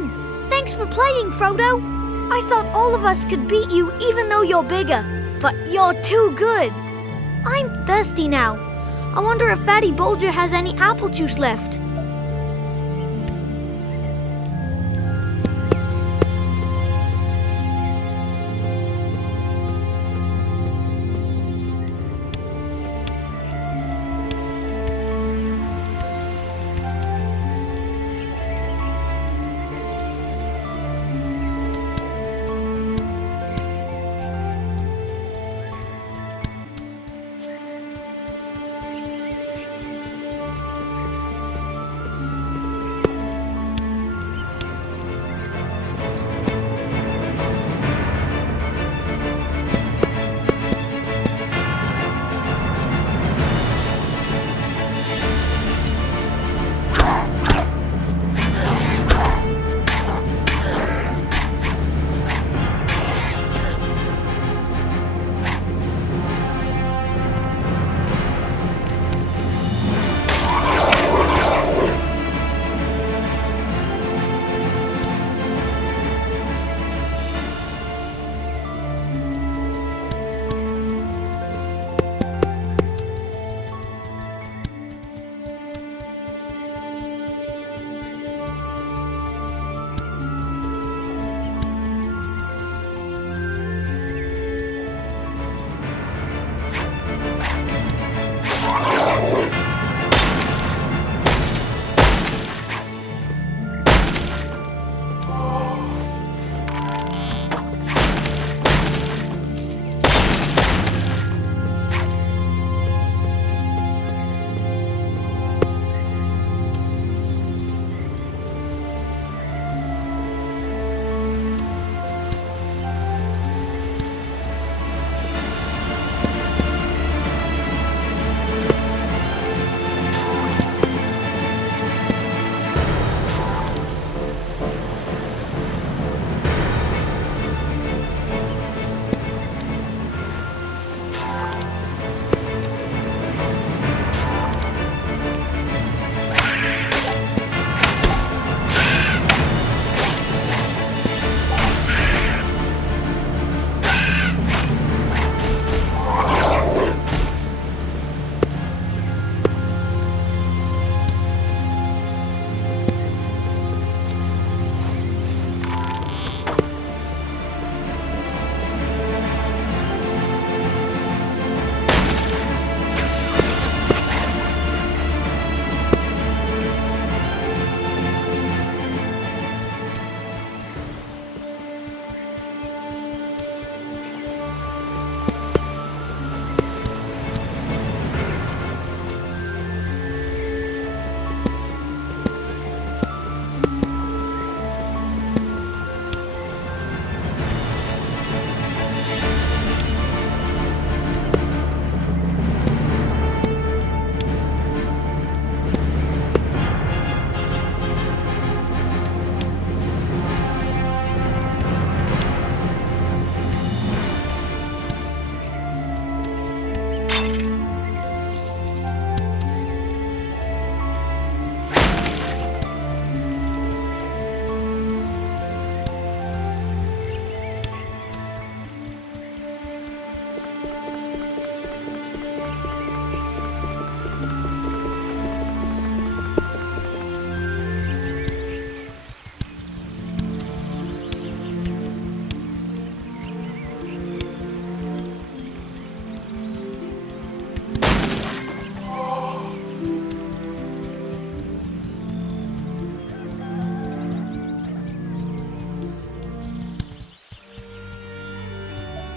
again! Thanks for playing, Frodo! I thought all of us could beat you even though you're bigger, but you're too good! I'm thirsty now. I wonder if Fatty Bulger has any apple juice left.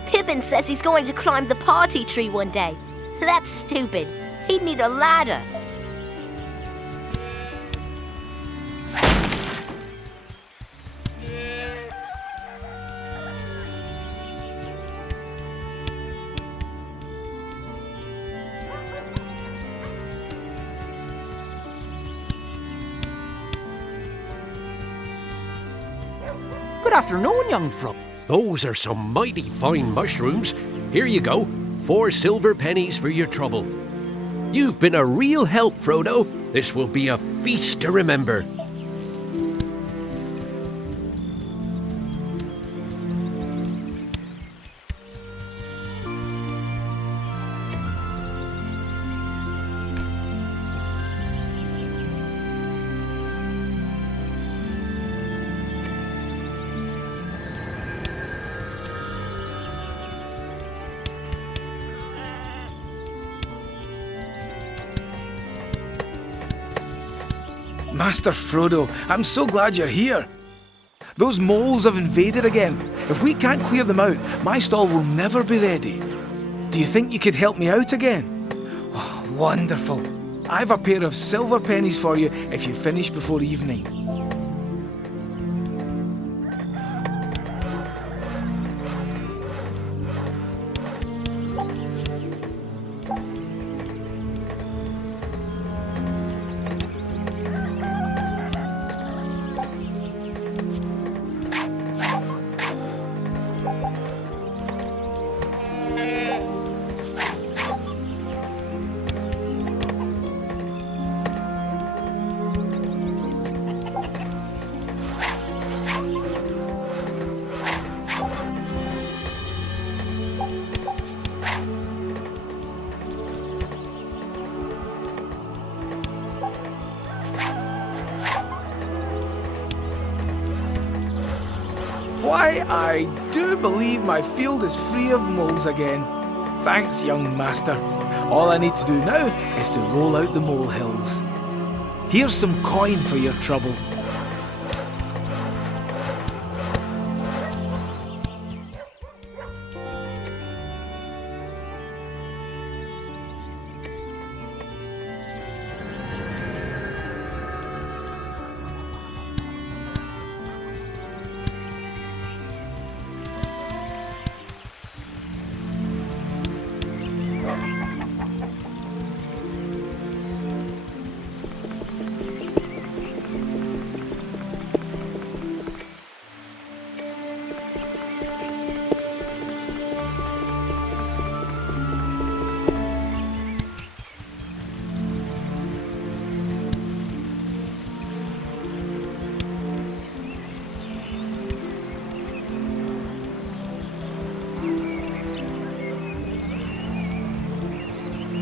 Pippin says he's going to climb the party tree one day. That's stupid. He'd need a ladder. Good afternoon, young Frodo. Those are some mighty fine mushrooms. Here you go. 4 silver pennies for your trouble. You've been a real help, Frodo. This will be a feast to remember. Master Frodo, I'm so glad you're here. Those moles have invaded again. If we can't clear them out, my stall will never be ready. Do you think you could help me out again? Oh, wonderful. I've a pair of silver pennies for you if you finish before evening. Why, I do believe my field is free of moles again. Thanks, young master. All I need to do now is to roll out the molehills. Here's some coin for your trouble.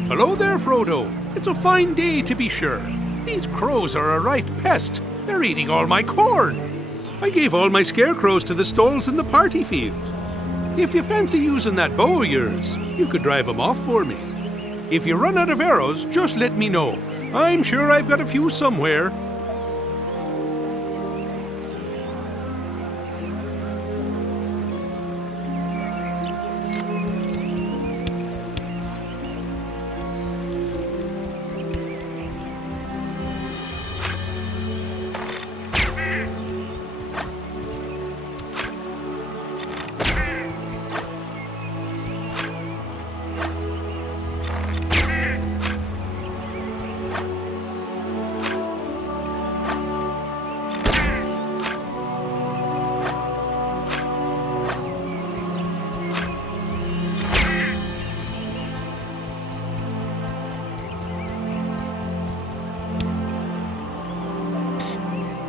Hello there, Frodo. It's a fine day to be sure. These crows are a right pest. They're eating all my corn. I gave all my scarecrows to the stalls in the party field. If you fancy using that bow of yours, you could drive them off for me. If you run out of arrows, just let me know. I'm sure I've got a few somewhere.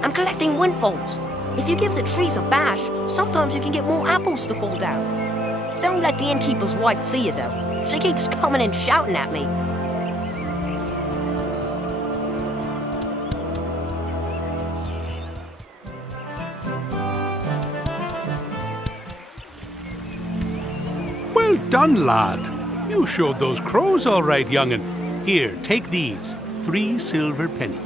I'm collecting windfalls. If you give the trees a bash, sometimes you can get more apples to fall down. Don't let the innkeeper's wife see you, though. She keeps coming and shouting at me. Well done, lad. You showed those crows all right, young'un. Here, take these. 3 silver pennies.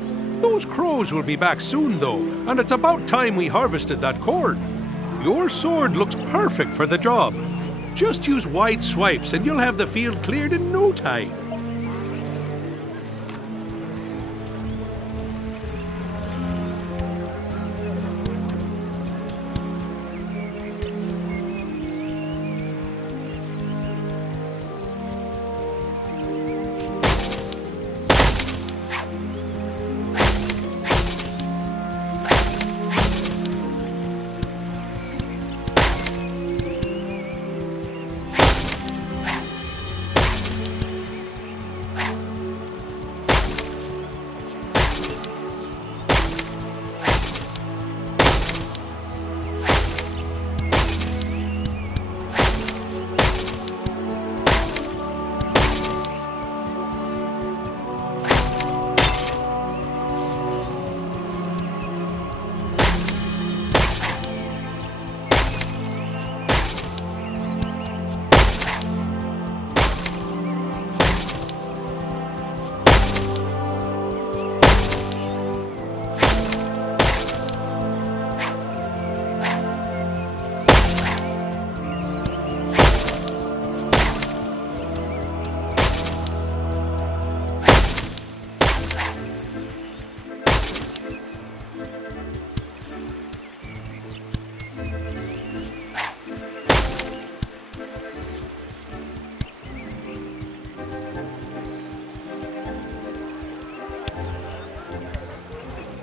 Those crows will be back soon, though, and it's about time we harvested that corn. Your sword looks perfect for the job. Just use wide swipes and you'll have the field cleared in no time.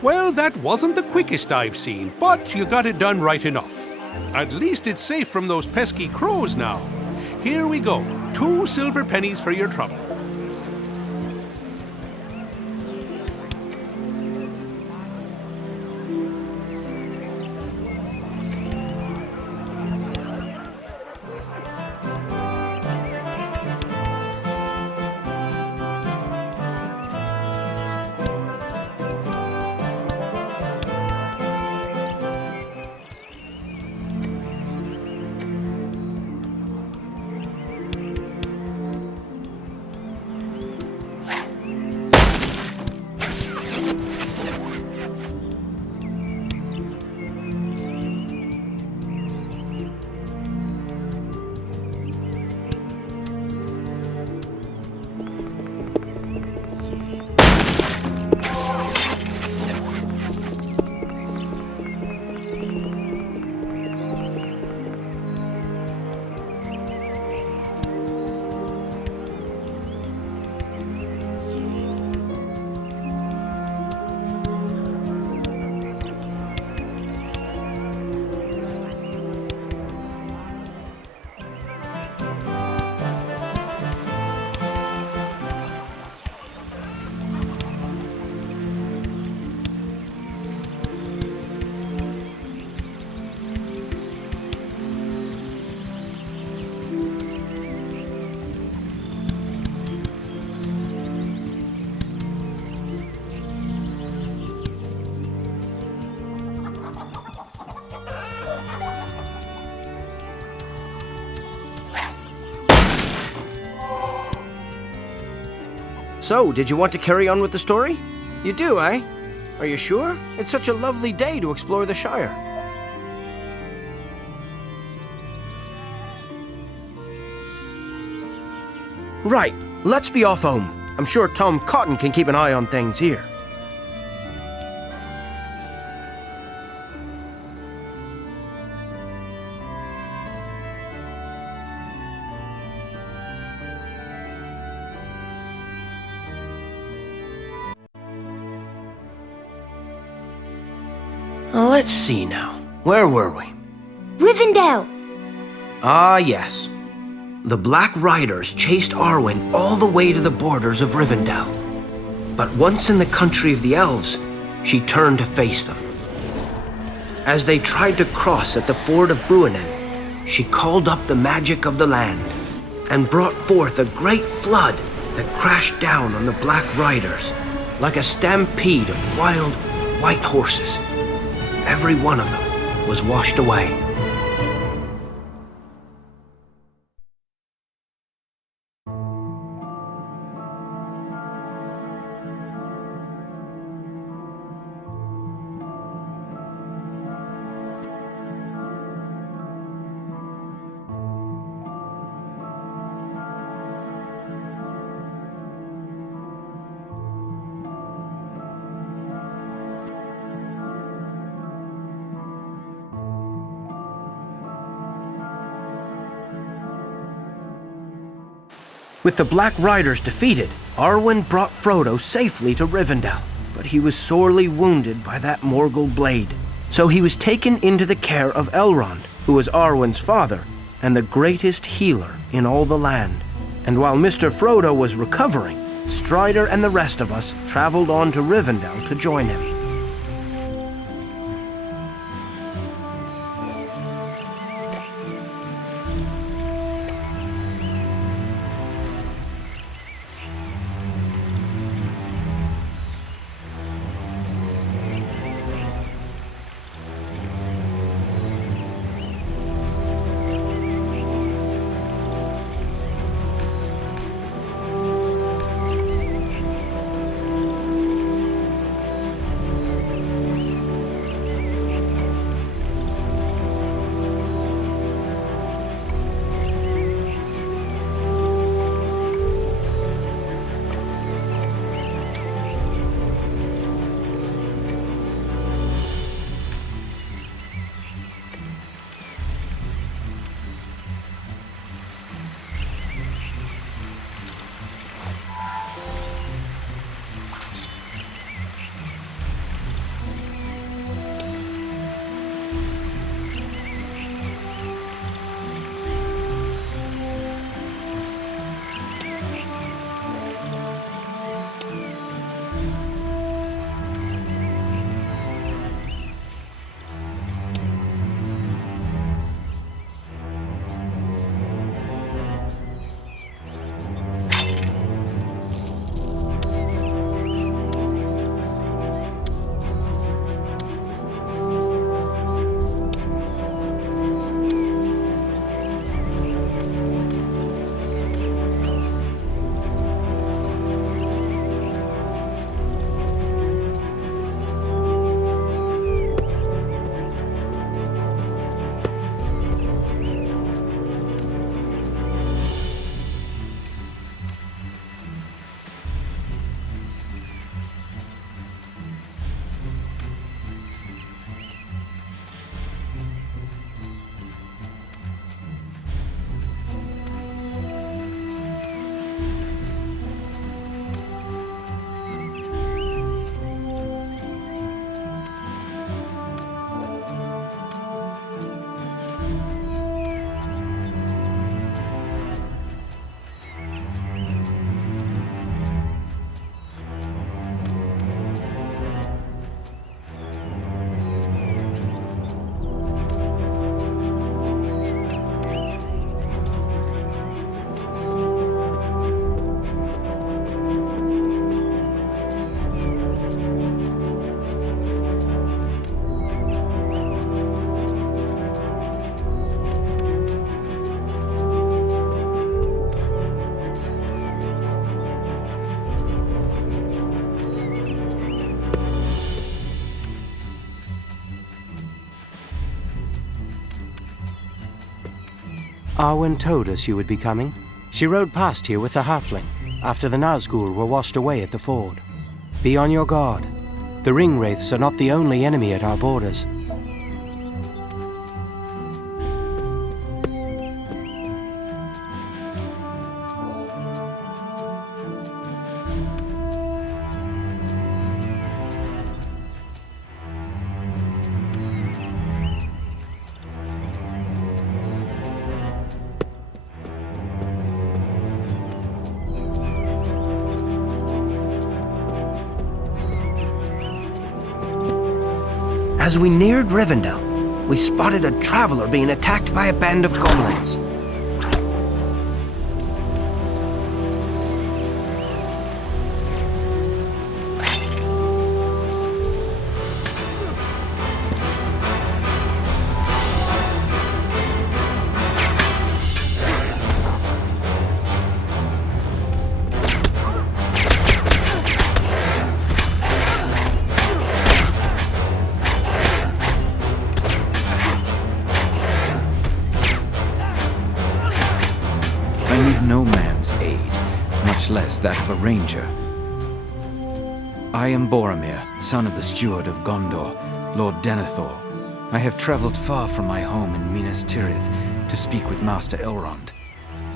Well, that wasn't the quickest I've seen, but you got it done right enough. At least it's safe from those pesky crows now. Here we go. 2 silver pennies for your trouble. So, did you want to carry on with the story? You do, eh? Are you sure? It's such a lovely day to explore the Shire. Right, let's be off home. I'm sure Tom Cotton can keep an eye on things here. Let's see now. Where were we? Rivendell! Ah, yes. The Black Riders chased Arwen all the way to the borders of Rivendell. But once in the country of the elves, she turned to face them. As they tried to cross at the ford of Bruinen, she called up the magic of the land and brought forth a great flood that crashed down on the Black Riders like a stampede of wild, white horses. Every one of them was washed away. With the Black Riders defeated, Arwen brought Frodo safely to Rivendell, but he was sorely wounded by that Morgul blade. So he was taken into the care of Elrond, who was Arwen's father and the greatest healer in all the land. And while Mr. Frodo was recovering, Strider and the rest of us traveled on to Rivendell to join him. Arwen told us you would be coming. She rode past here with the halfling after the Nazgul were washed away at the ford. Be on your guard. The ringwraiths are not the only enemy at our borders. As we neared Rivendell, we spotted a traveler being attacked by a band of goblins. Less that of a ranger. I am Boromir, son of the steward of Gondor, Lord Denethor. I have traveled far from my home in Minas Tirith to speak with Master Elrond.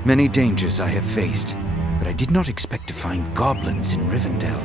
Many dangers I have faced, but I did not expect to find goblins in Rivendell.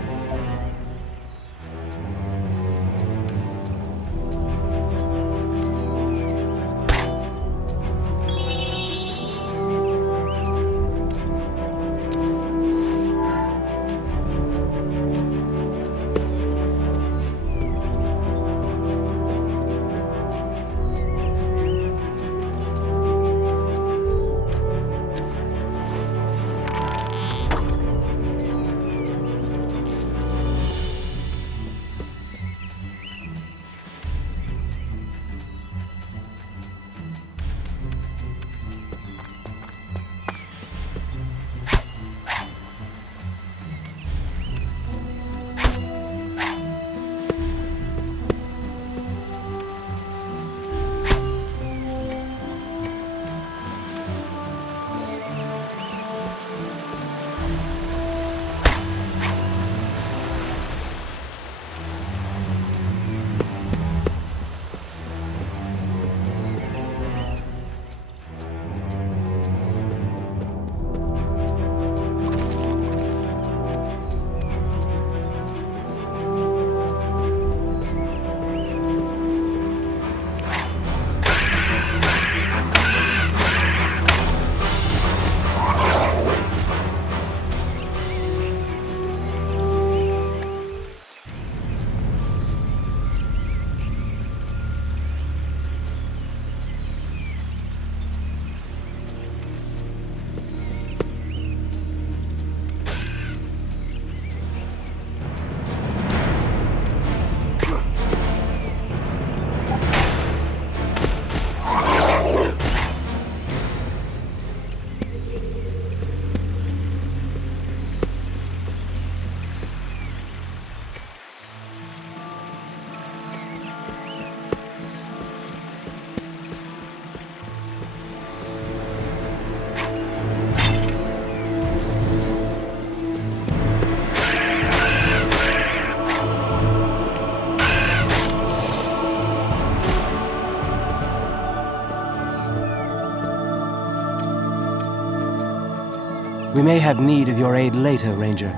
We may have need of your aid later, Ranger.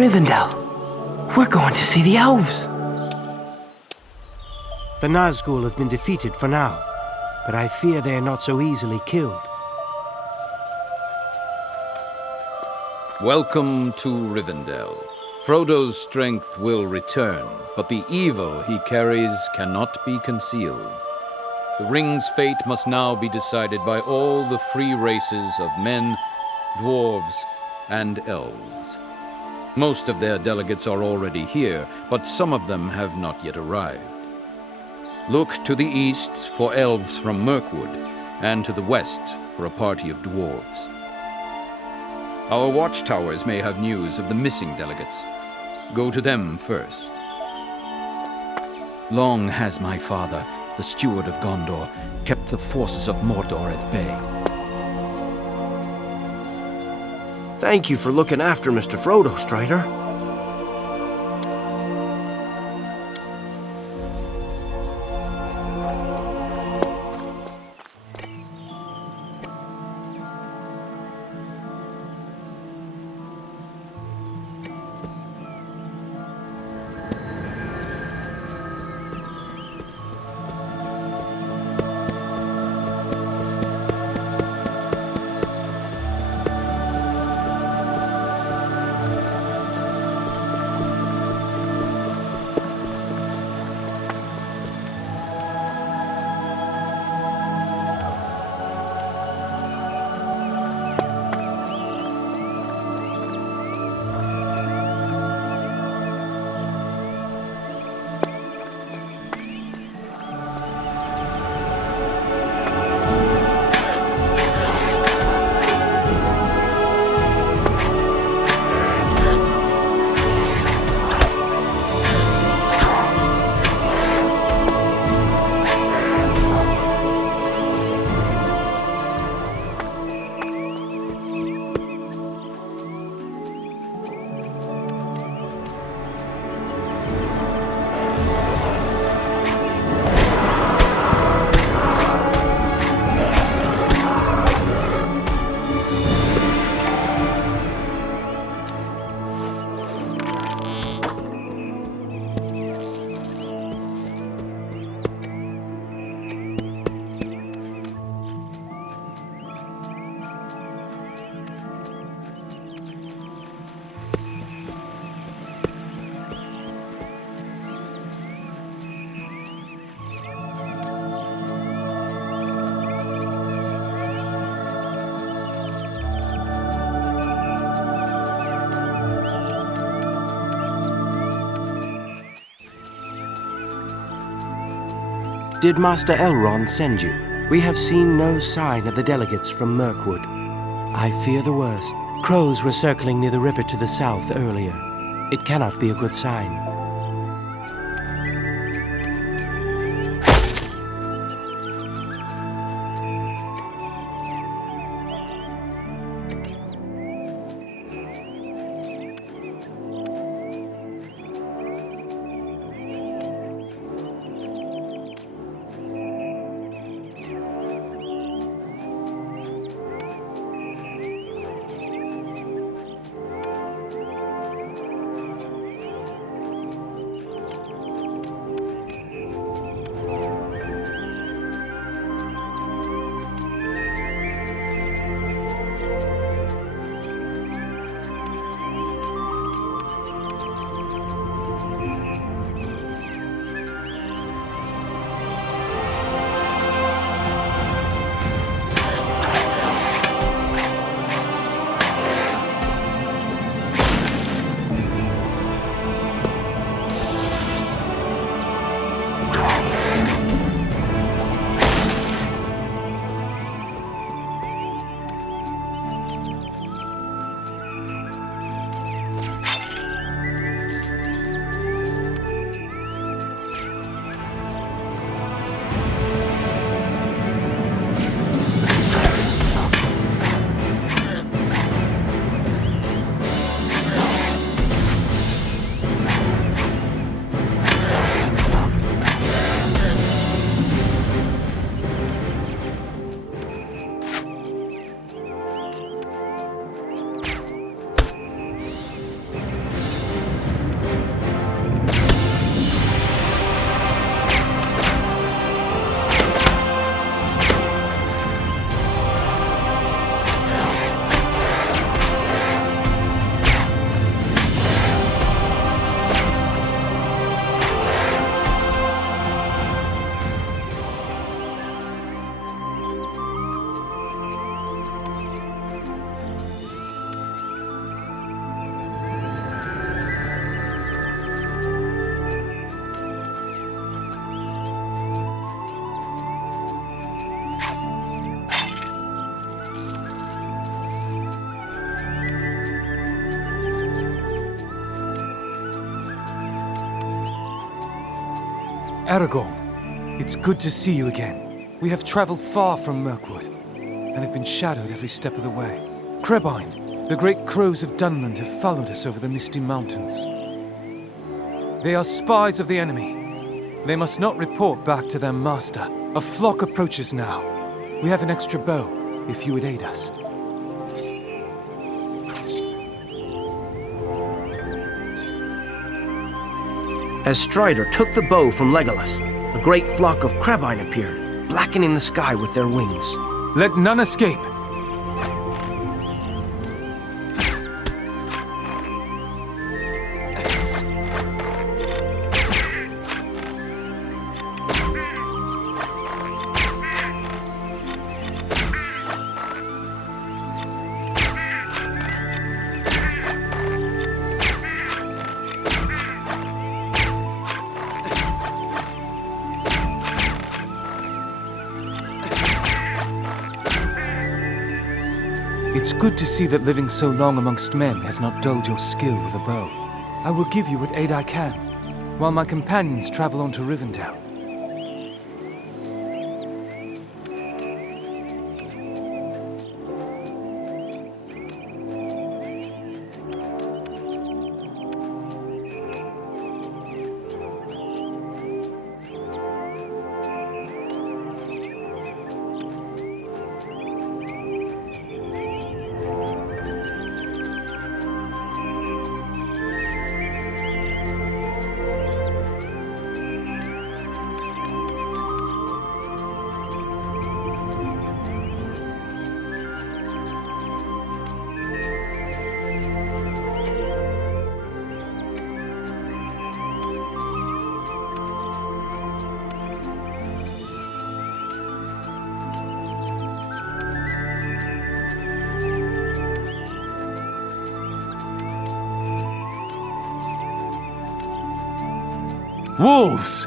Rivendell. We're going to see the elves. The Nazgul have been defeated for now, but I fear they are not so easily killed. Welcome to Rivendell. Frodo's strength will return, but the evil he carries cannot be concealed. The ring's fate must now be decided by all the free races of men, dwarves, and elves. Most of their delegates are already here, but some of them have not yet arrived. Look to the east for elves from Mirkwood, and to the west for a party of dwarves. Our watchtowers may have news of the missing delegates. Go to them first. Long has my father, the steward of Gondor, kept the forces of Mordor at bay. Thank you for looking after Mr. Frodo, Strider. Did Master Elrond send you? We have seen no sign of the delegates from Mirkwood. I fear the worst. Crows were circling near the river to the south earlier. It cannot be a good sign. Aragorn, it's good to see you again. We have traveled far from Mirkwood, and have been shadowed every step of the way. Crebain, the great crows of Dunland have followed us over the misty mountains. They are spies of the enemy. They must not report back to their master. A flock approaches now. We have an extra bow, if you would aid us. As Strider took the bow from Legolas, a great flock of Crebain appeared, blackening the sky with their wings. Let none escape! It's good to see that living so long amongst men has not dulled your skill with a bow. I will give you what aid I can, while my companions travel on to Rivendell. Wolves!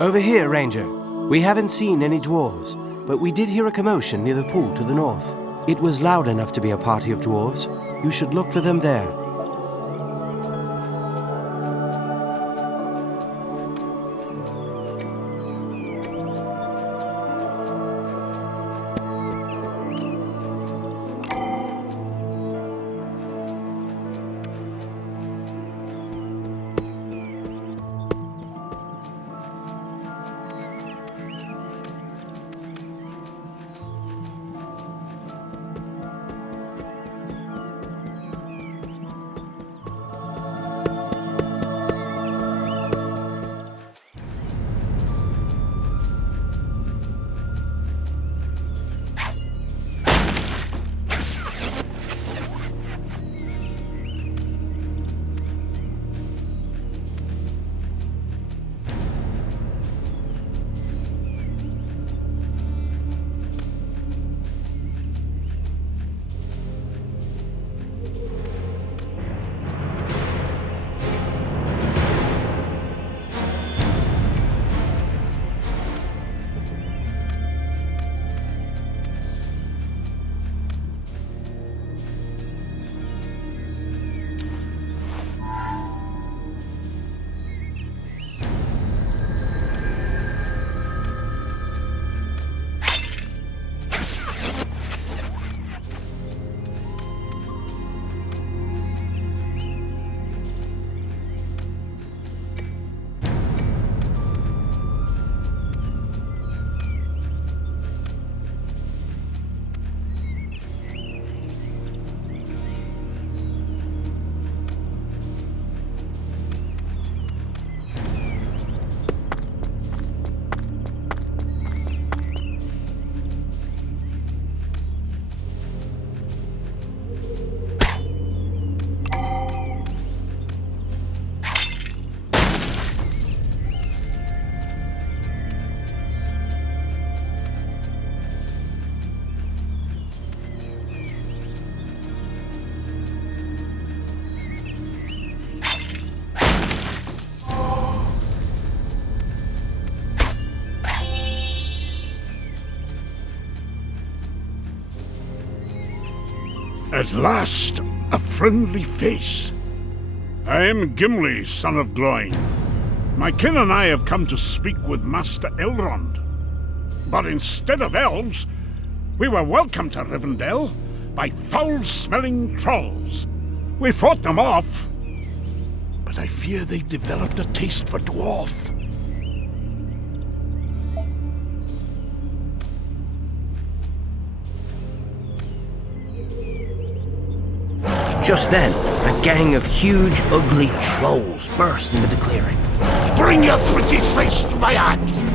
Over here, Ranger. We haven't seen any dwarves, but we did hear a commotion near the pool to the north. It was loud enough to be a party of dwarves. You should look for them there. At last, a friendly face. I am Gimli, son of Gloin. My kin and I have come to speak with Master Elrond. But instead of elves, we were welcomed to Rivendell by foul-smelling trolls. We fought them off, but I fear they developed a taste for dwarf. Just then, a gang of huge, ugly trolls burst into the clearing. Bring your pretty face to my axe!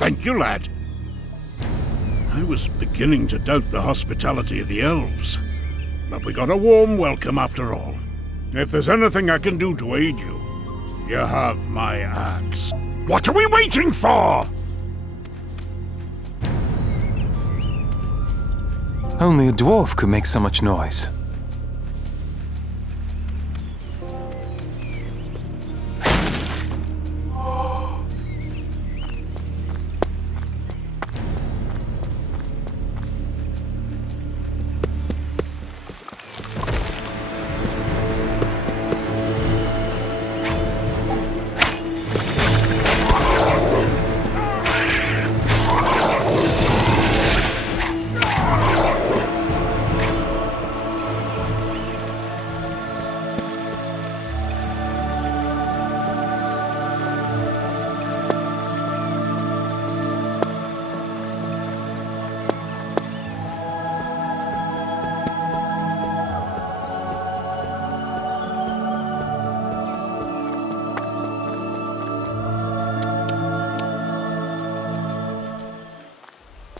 Thank you, lad. I was beginning to doubt the hospitality of the elves, but we got a warm welcome after all. If there's anything I can do to aid you, you have my axe. What are we waiting for? Only a dwarf could make so much noise.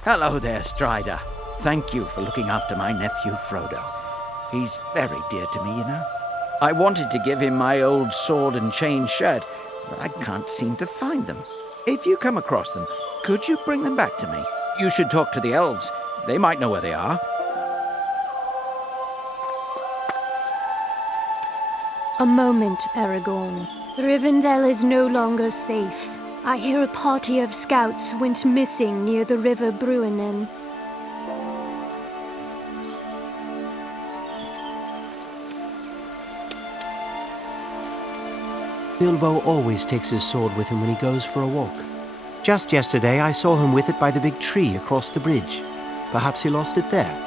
Hello there, Strider. Thank you for looking after my nephew, Frodo. He's very dear to me, you know. I wanted to give him my old sword and chain shirt, but I can't seem to find them. If you come across them, could you bring them back to me? You should talk to the elves. They might know where they are. A moment, Aragorn. Rivendell is no longer safe. I hear a party of scouts went missing near the river Bruinen. Bilbo always takes his sword with him when he goes for a walk. Just yesterday I saw him with it by the big tree across the bridge. Perhaps he lost it there.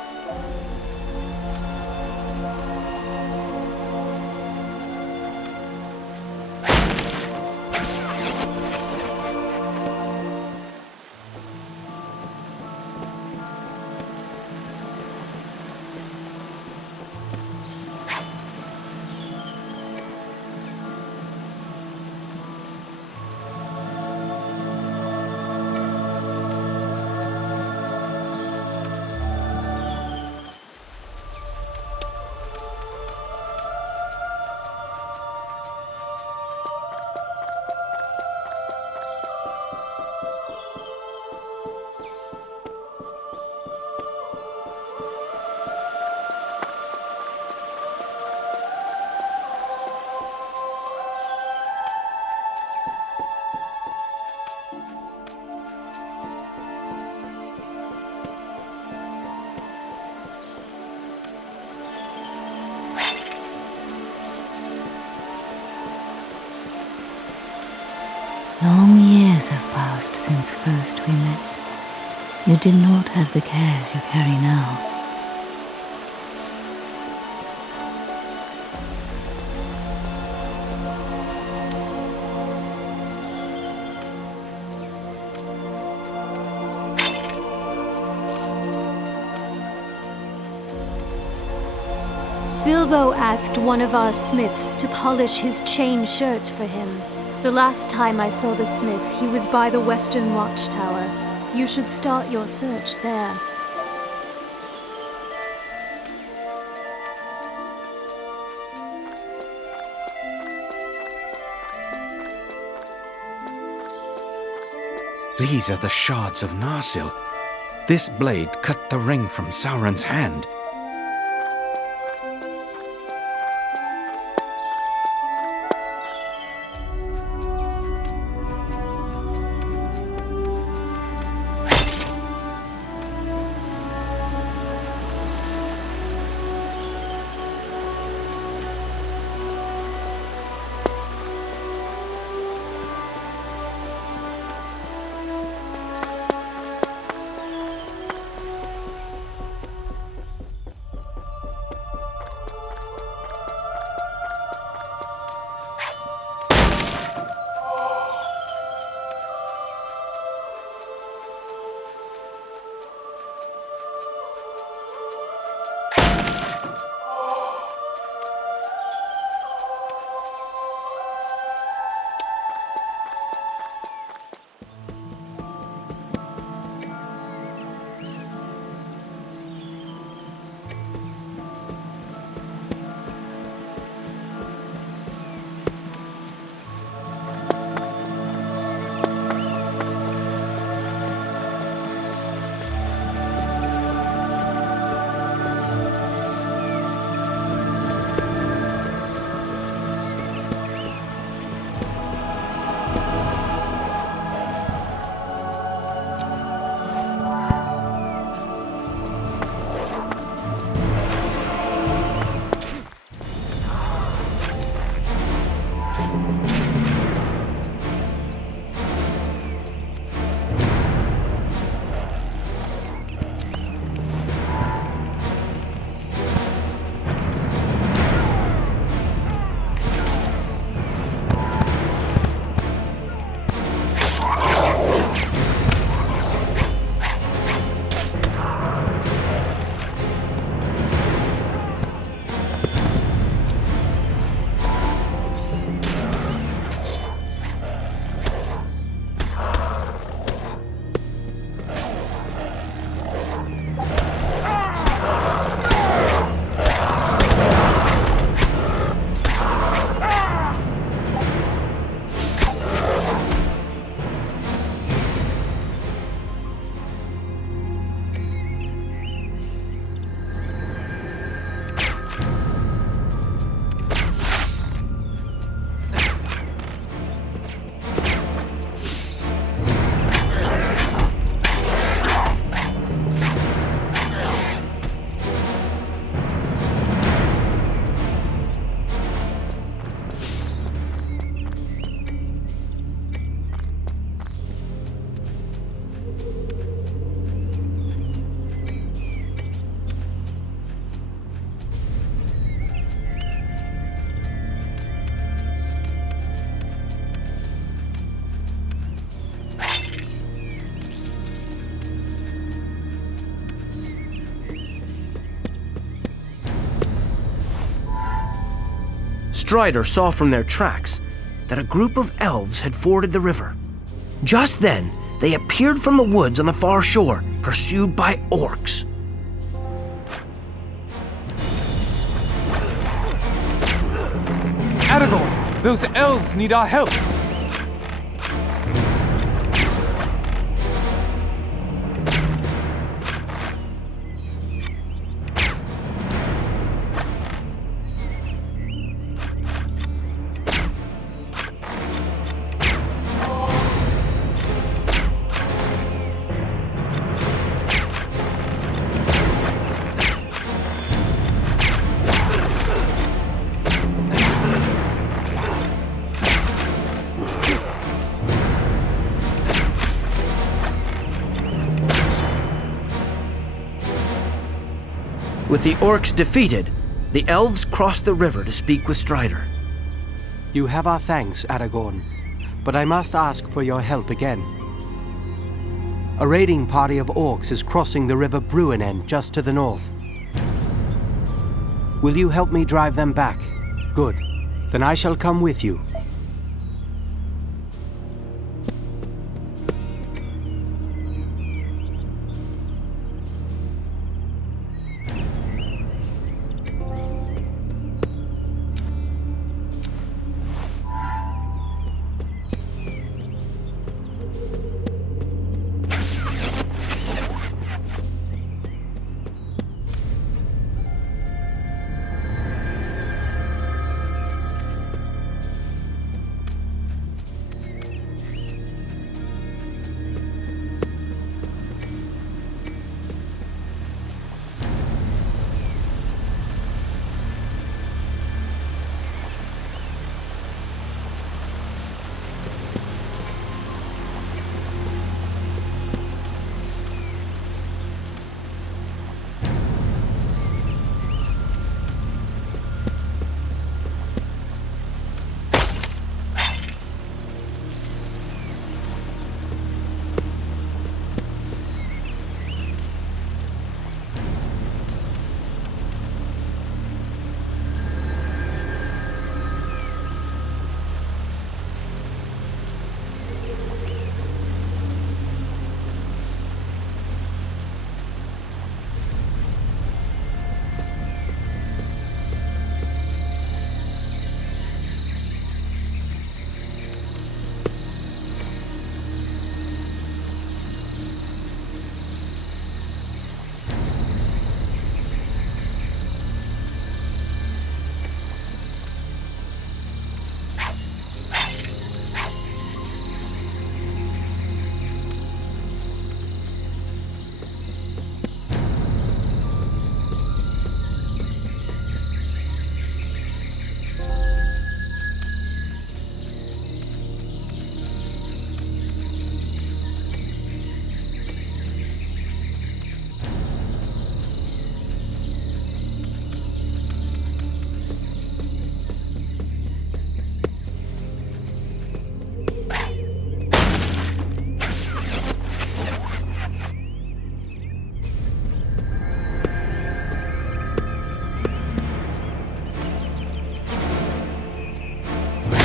Long years have passed since first we met. You did not have the cares you carry now. Bilbo asked one of our smiths to polish his chain shirt for him. The last time I saw the smith, he was by the Western Watchtower. You should start your search there. These are the shards of Narsil. This blade cut the ring from Sauron's hand. Strider saw from their tracks that a group of elves had forded the river. Just then, they appeared from the woods on the far shore, pursued by orcs. Aragorn! Those elves need our help! With the orcs defeated, the elves crossed the river to speak with Strider. You have our thanks, Aragorn, but I must ask for your help again. A raiding party of orcs is crossing the river Bruinen just to the north. Will you help me drive them back? Good. Then I shall come with you.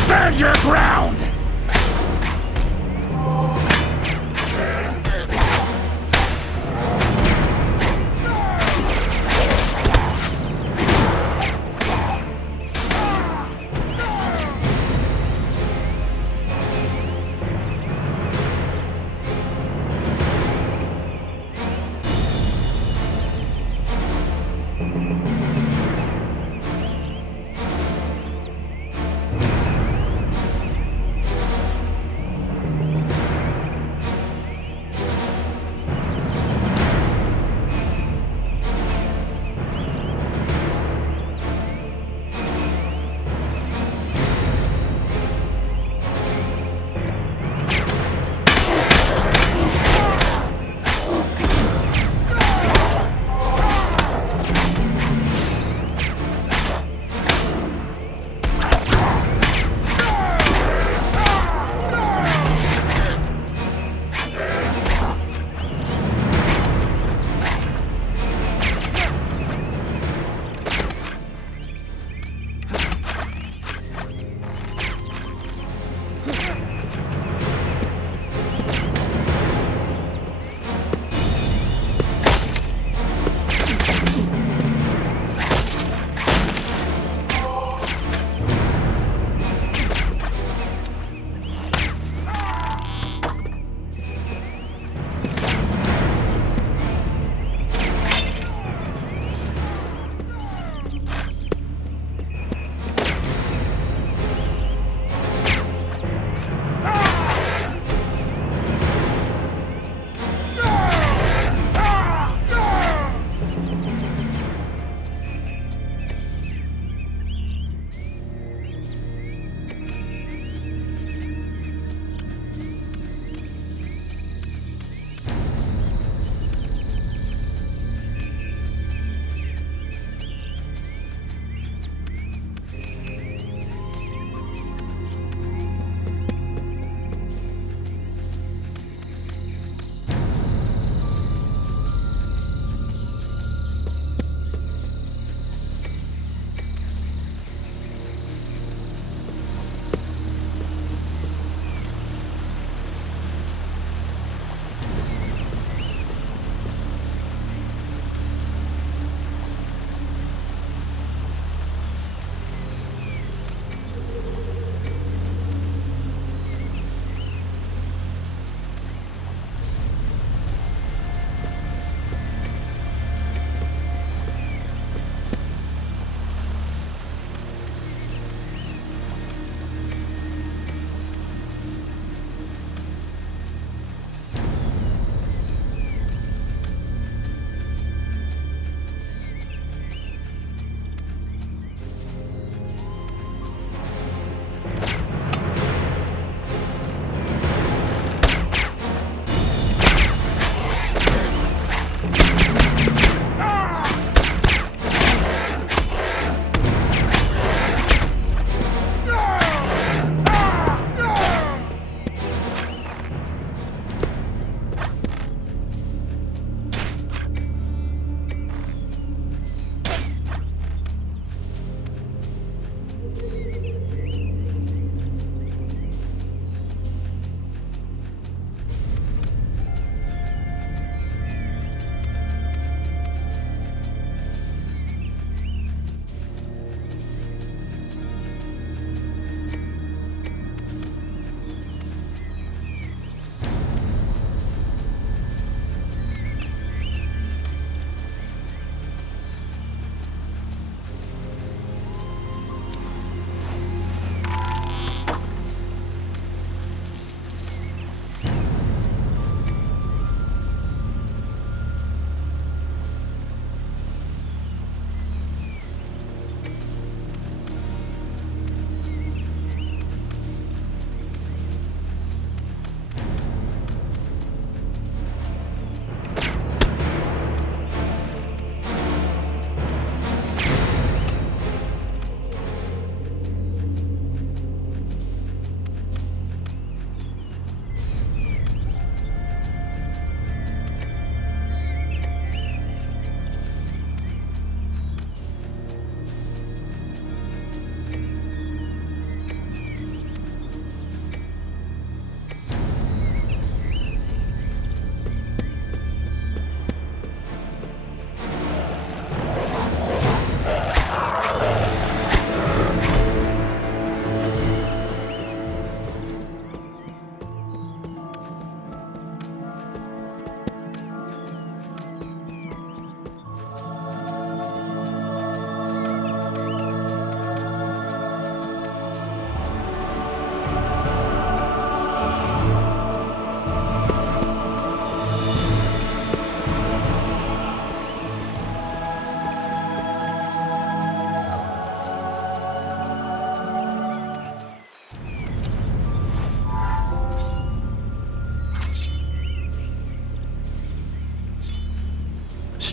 Stand your ground!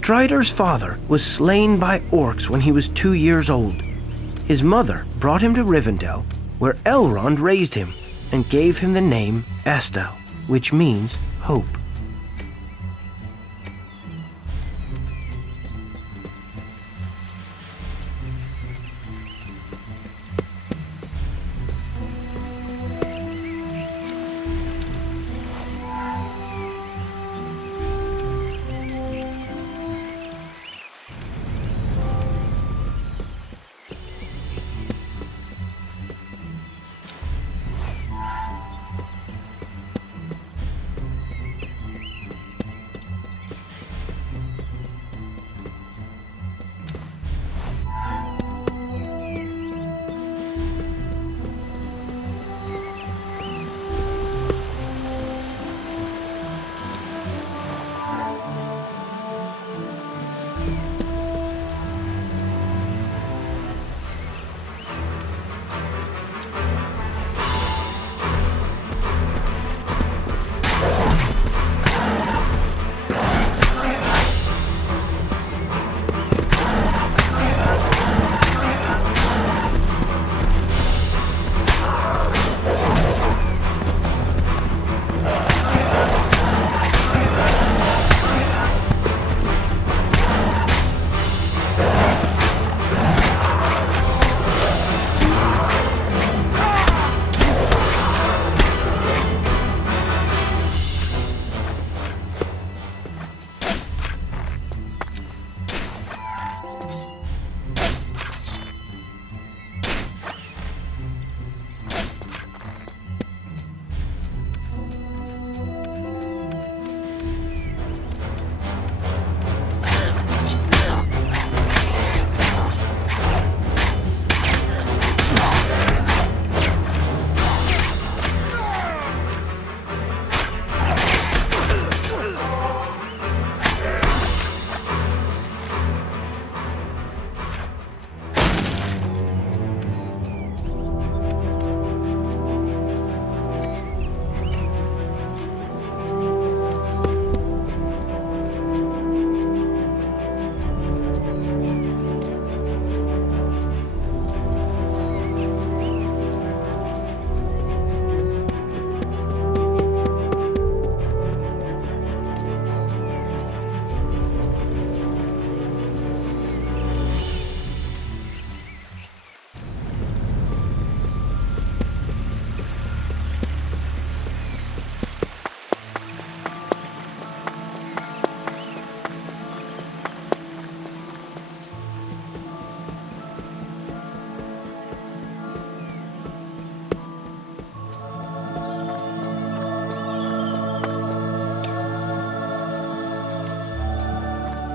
Strider's father was slain by orcs when he was 2 years old. His mother brought him to Rivendell, where Elrond raised him and gave him the name Estel, which means hope.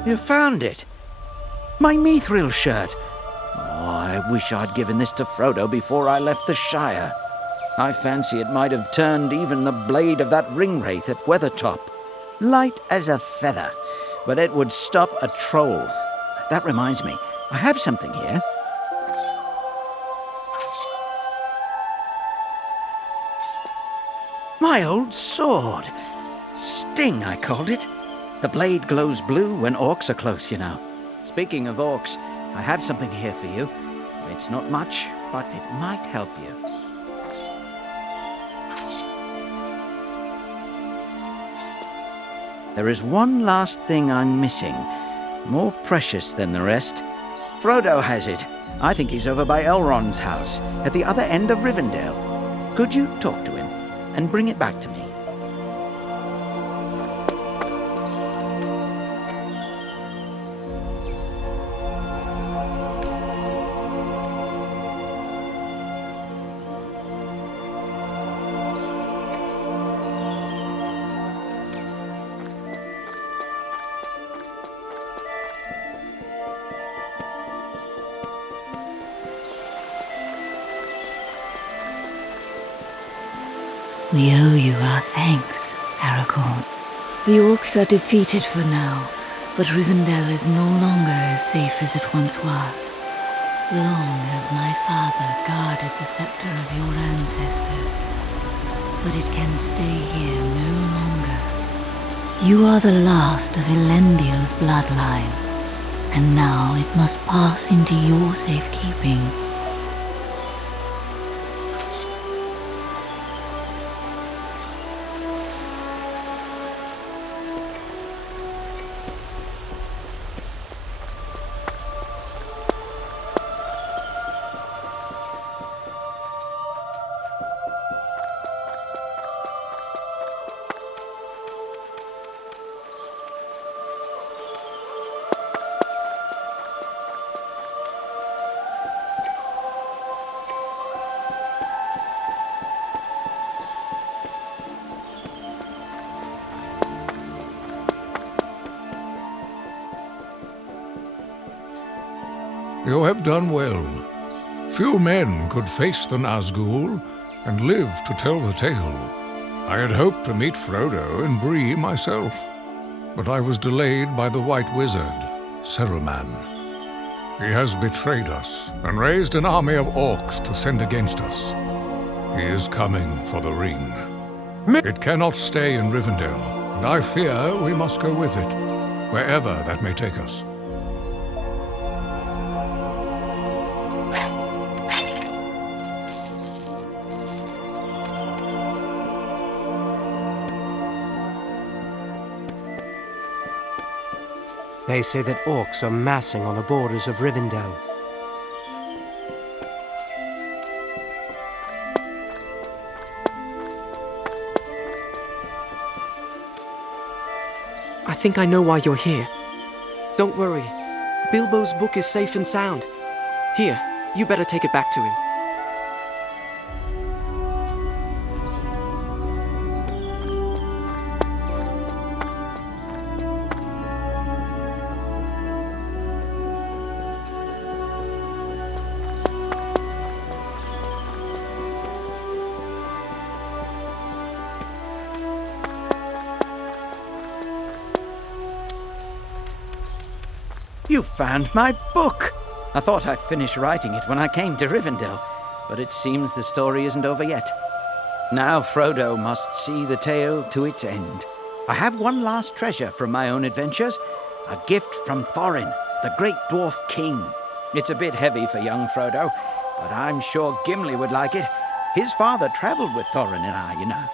You found it? My mithril shirt. Oh, I wish I'd given this to Frodo before I left the Shire. I fancy it might have turned even the blade of that ringwraith at Weathertop. Light as a feather, but it would stop a troll. That reminds me, I have something here. My old sword. Sting, I called it. The blade glows blue when orcs are close, you know. Speaking of orcs, I have something here for you. It's not much, but it might help you. There is one last thing I'm missing, more precious than the rest. Frodo has it. I think he's over by Elrond's house, at the other end of Rivendell. Could you talk to him and bring it back to me? We owe you our thanks, Aragorn. The orcs are defeated for now, but Rivendell is no longer as safe as it once was. Long has my father guarded the scepter of your ancestors, but it can stay here no longer. You are the last of Elendil's bloodline, and now it must pass into your safekeeping. You have done well. Few men could face the Nazgul and live to tell the tale. I had hoped to meet Frodo and Bree myself, but I was delayed by the White Wizard, Saruman. He has betrayed us and raised an army of orcs to send against us. He is coming for the ring. It cannot stay in Rivendell, and I fear we must go with it, wherever that may take us. They say that orcs are massing on the borders of Rivendell. I think I know why you're here. Don't worry. Bilbo's book is safe and sound. Here, you better take it back to him. You found my book! I thought I'd finish writing it when I came to Rivendell, but it seems the story isn't over yet. Now Frodo must see the tale to its end. I have one last treasure from my own adventures, a gift from Thorin, the great dwarf king. It's a bit heavy for young Frodo, but I'm sure Gimli would like it. His father traveled with Thorin and I, you know.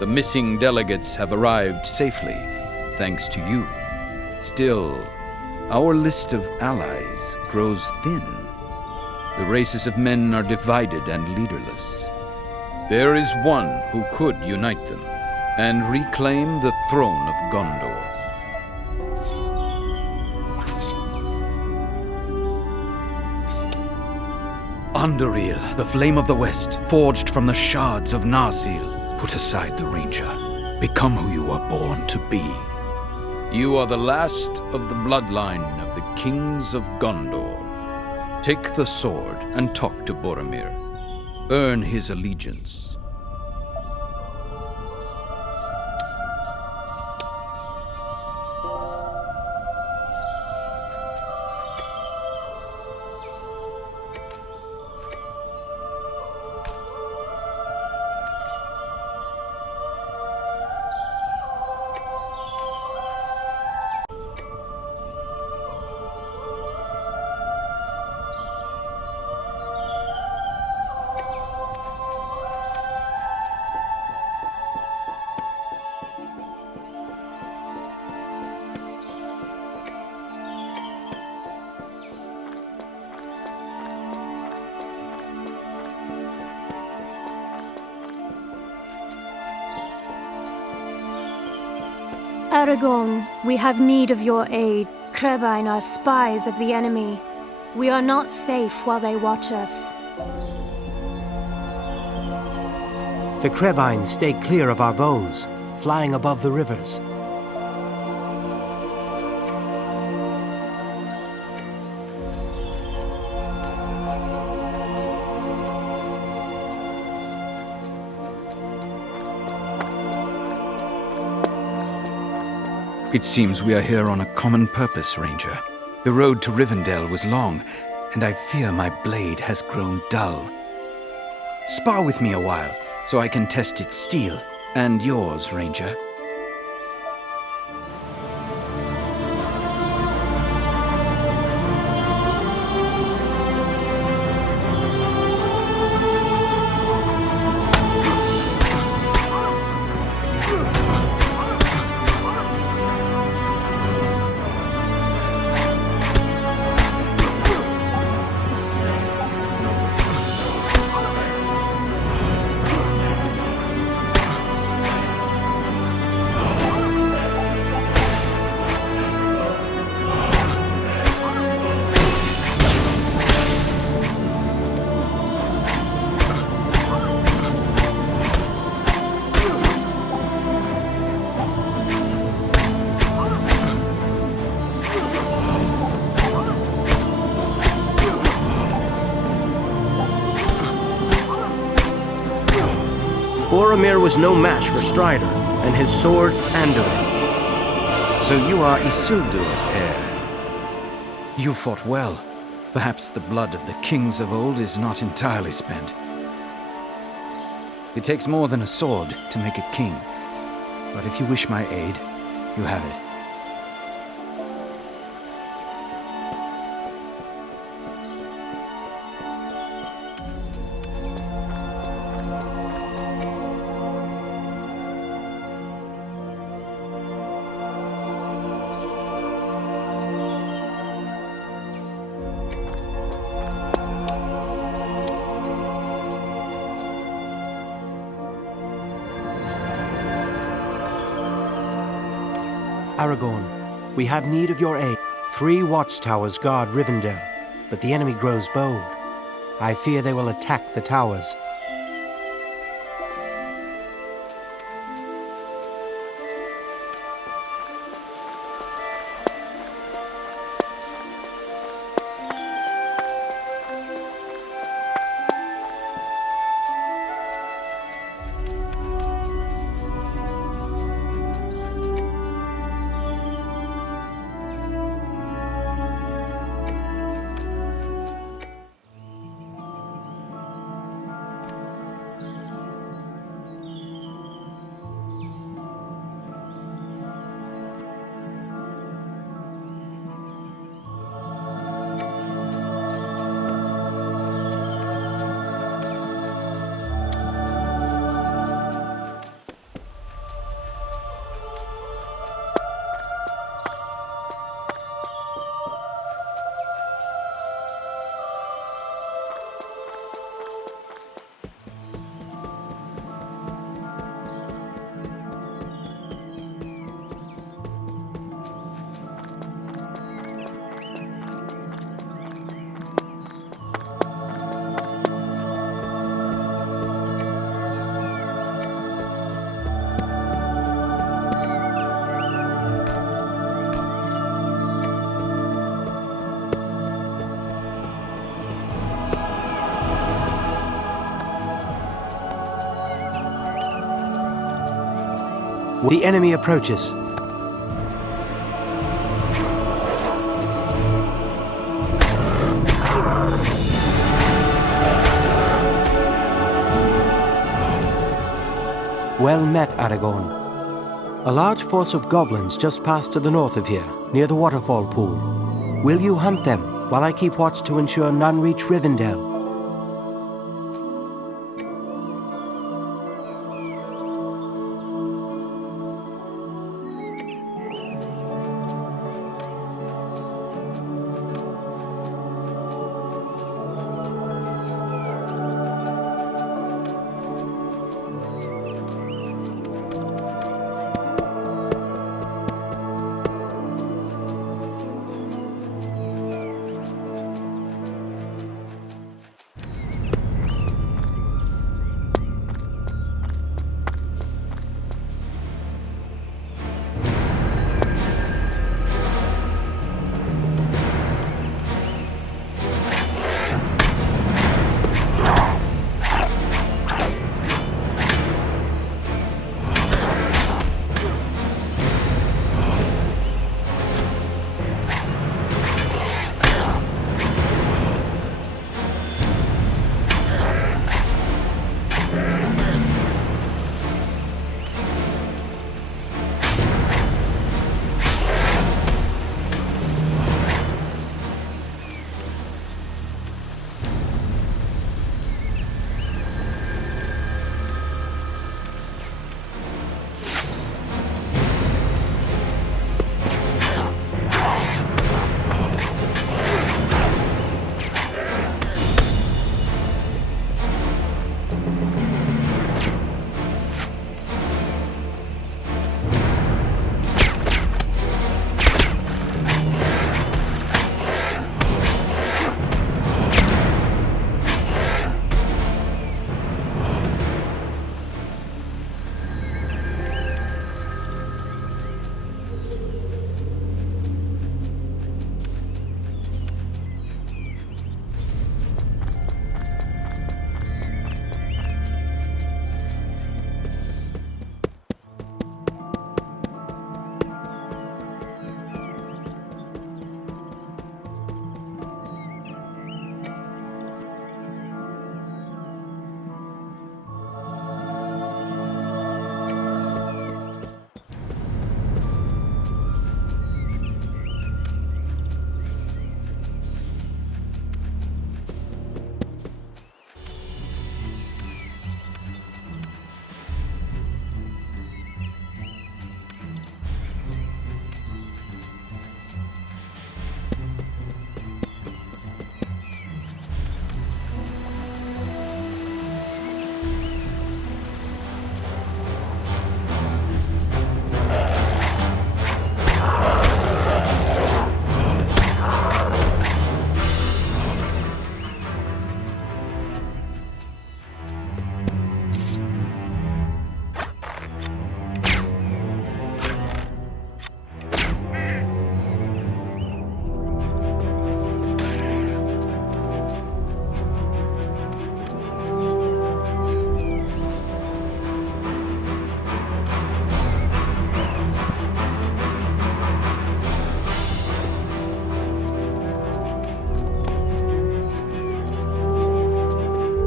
The missing delegates have arrived safely, thanks to you. Still, our list of allies grows thin. The races of men are divided and leaderless. There is one who could unite them and reclaim the throne of Gondor. Anduril, the Flame of the West, forged from the shards of Narsil. Put aside the Ranger. Become who you were born to be. You are the last of the bloodline of the kings of Gondor. Take the sword and talk to Boromir. Earn his allegiance. Aragorn, we have need of your aid. Crebain are spies of the enemy. We are not safe while they watch us. The Crebain stay clear of our bows, flying above the rivers. It seems we are here on a common purpose, Ranger. The road to Rivendell was long, and I fear my blade has grown dull. Spar with me a while, so I can test its steel, and yours, Ranger. Boromir was no match for Strider, and his sword Anduin. So you are Isildur's heir. You fought well. Perhaps the blood of the kings of old is not entirely spent. It takes more than a sword to make a king. But if you wish my aid, you have it. Aragorn, we have need of your aid. 3 watchtowers guard Rivendell, but the enemy grows bold. I fear they will attack the towers. The enemy approaches. Well met, Aragorn. A large force of goblins just passed to the north of here, near the waterfall pool. Will you hunt them while I keep watch to ensure none reach Rivendell?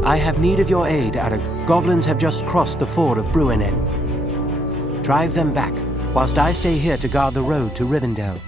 I have need of your aid, Goblins have just crossed the ford of Bruinen. Drive them back, whilst I stay here to guard the road to Rivendell.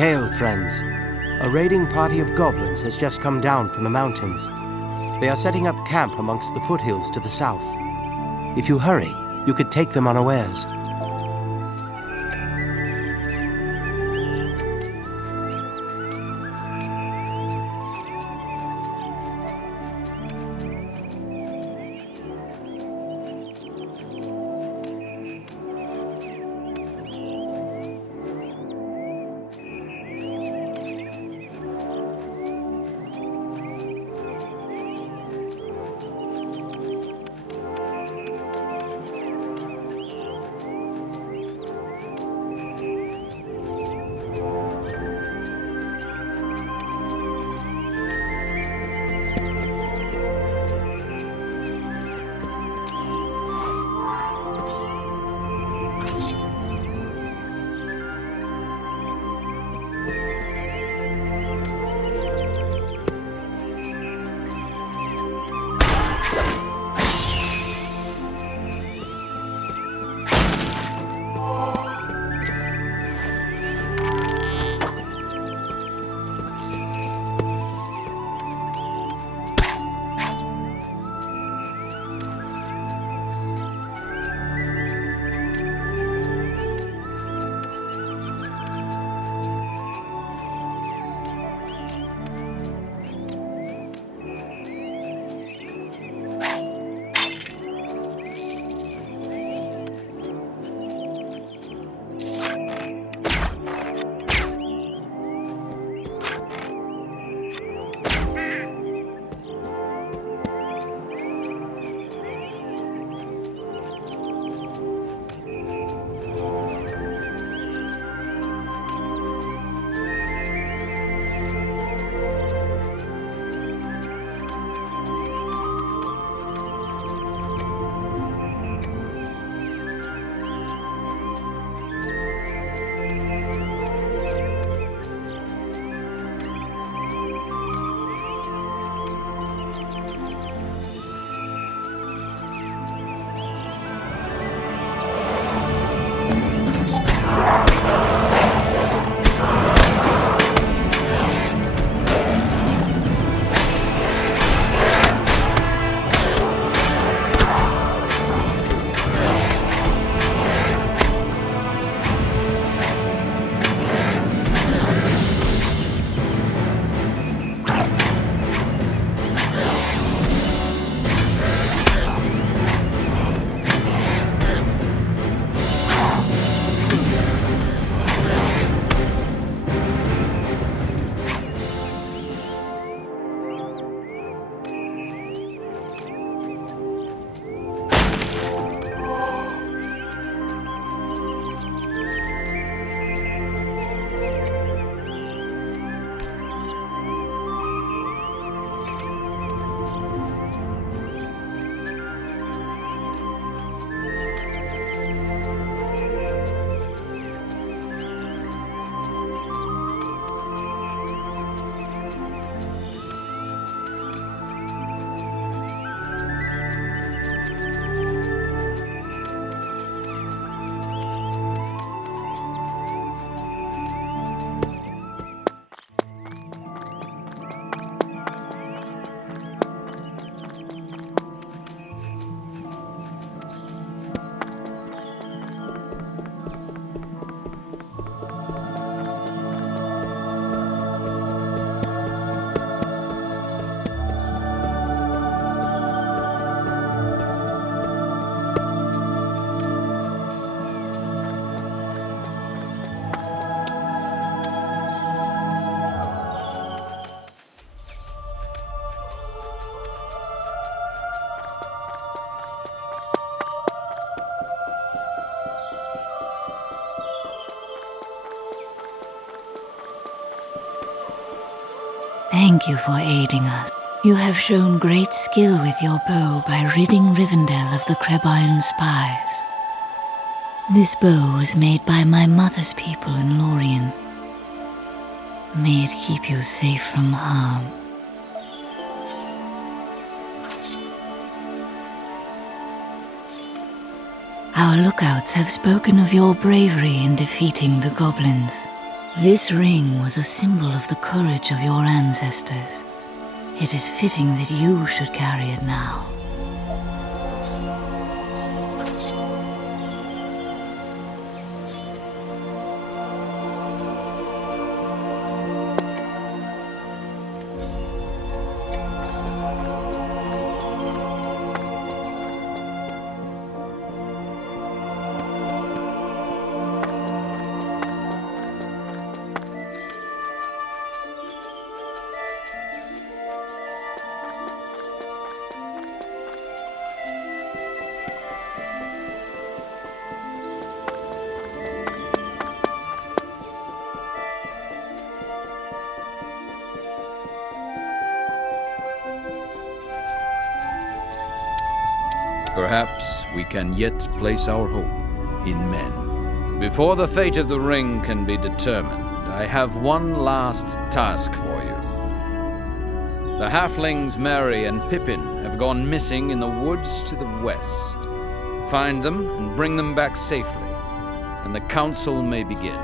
Hail, friends. A raiding party of goblins has just come down from the mountains. They are setting up camp amongst the foothills to the south. If you hurry, you could take them unawares. Thank you for aiding us. You have shown great skill with your bow by ridding Rivendell of the Crebain spies. This bow was made by my mother's people in Lorien. May it keep you safe from harm. Our lookouts have spoken of your bravery in defeating the goblins. This ring was a symbol of the courage of your ancestors. It is fitting that you should carry it now. Perhaps we can yet place our hope in men. Before the fate of the ring can be determined, I have one last task for you. The halflings Merry and Pippin have gone missing in the woods to the west. Find them and bring them back safely, and the council may begin.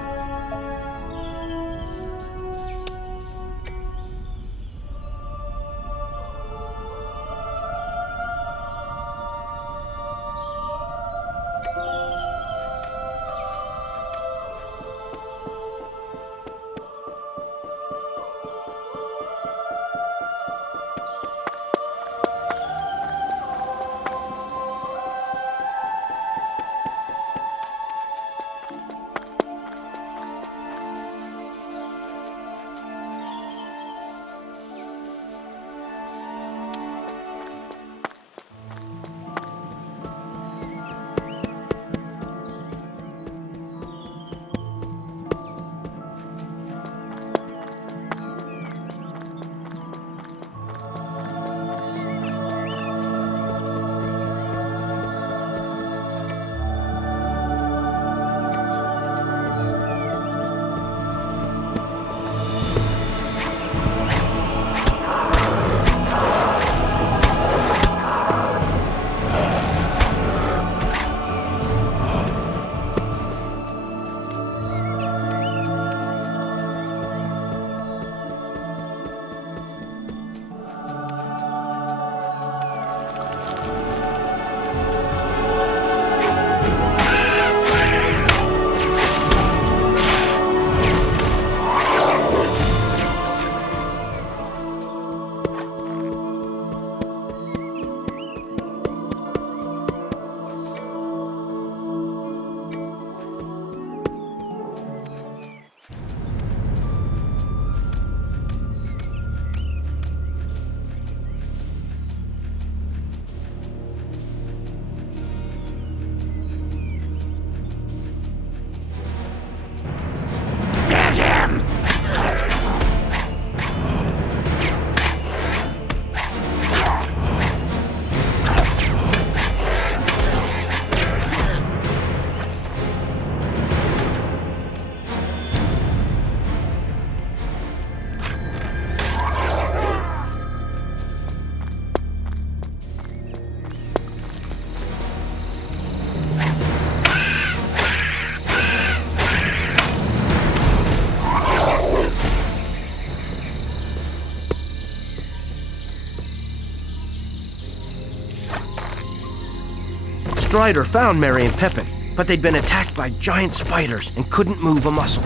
Strider found Merry and Pippin, but they'd been attacked by giant spiders and couldn't move a muscle.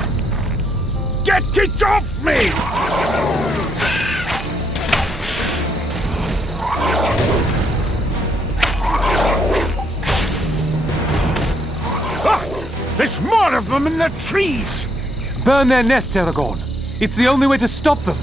Get it off me! Ah! There's more of them in the trees! Burn their nest, Aragorn. It's the only way to stop them.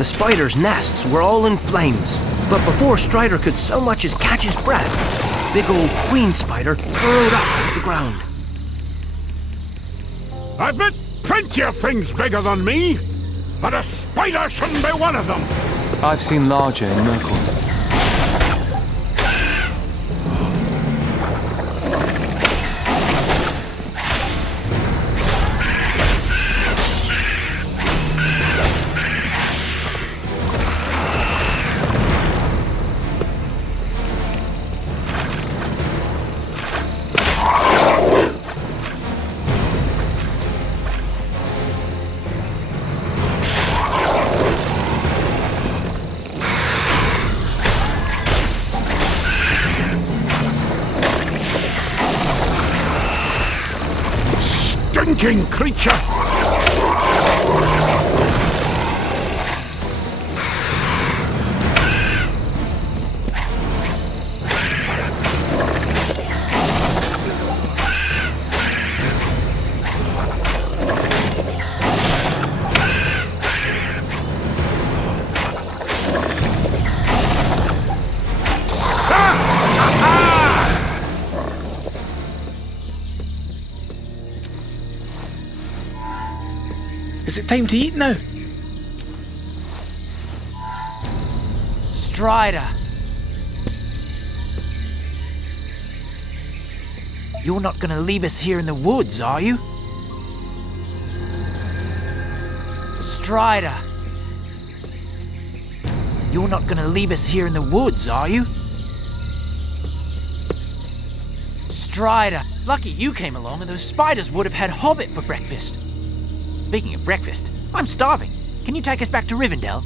The spiders' nests were all in flames, but before Strider could so much as catch his breath, big old queen spider burrowed up out of the ground. I've met plenty of things bigger than me, but a spider shouldn't be one of them. I've seen larger in Mirkwood. Stinking creature! Is it time to eat now? Strider! You're not gonna leave us here in the woods, are you? Strider! You're not gonna leave us here in the woods, are you? Strider! Lucky you came along and those spiders would have had hobbit for breakfast. Speaking of breakfast, I'm starving. Can you take us back to Rivendell?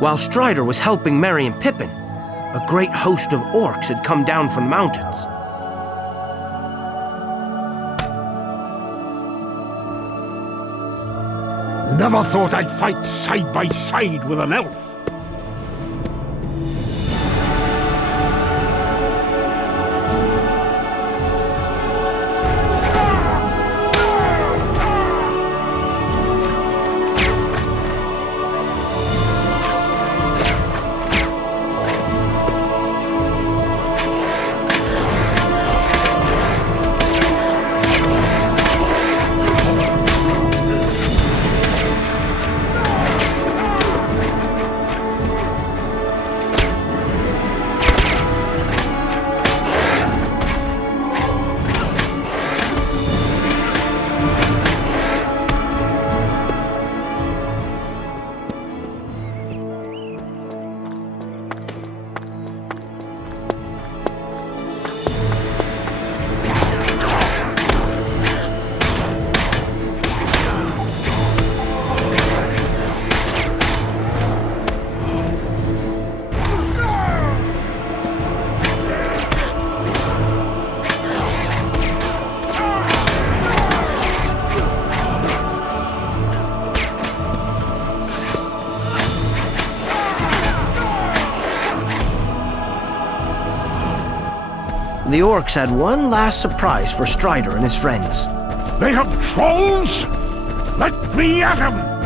While Strider was helping Merry and Pippin, a great host of orcs had come down from the mountains. Never thought I'd fight side by side with an elf. The orcs had one last surprise for Strider and his friends. They have trolls? Let me at them!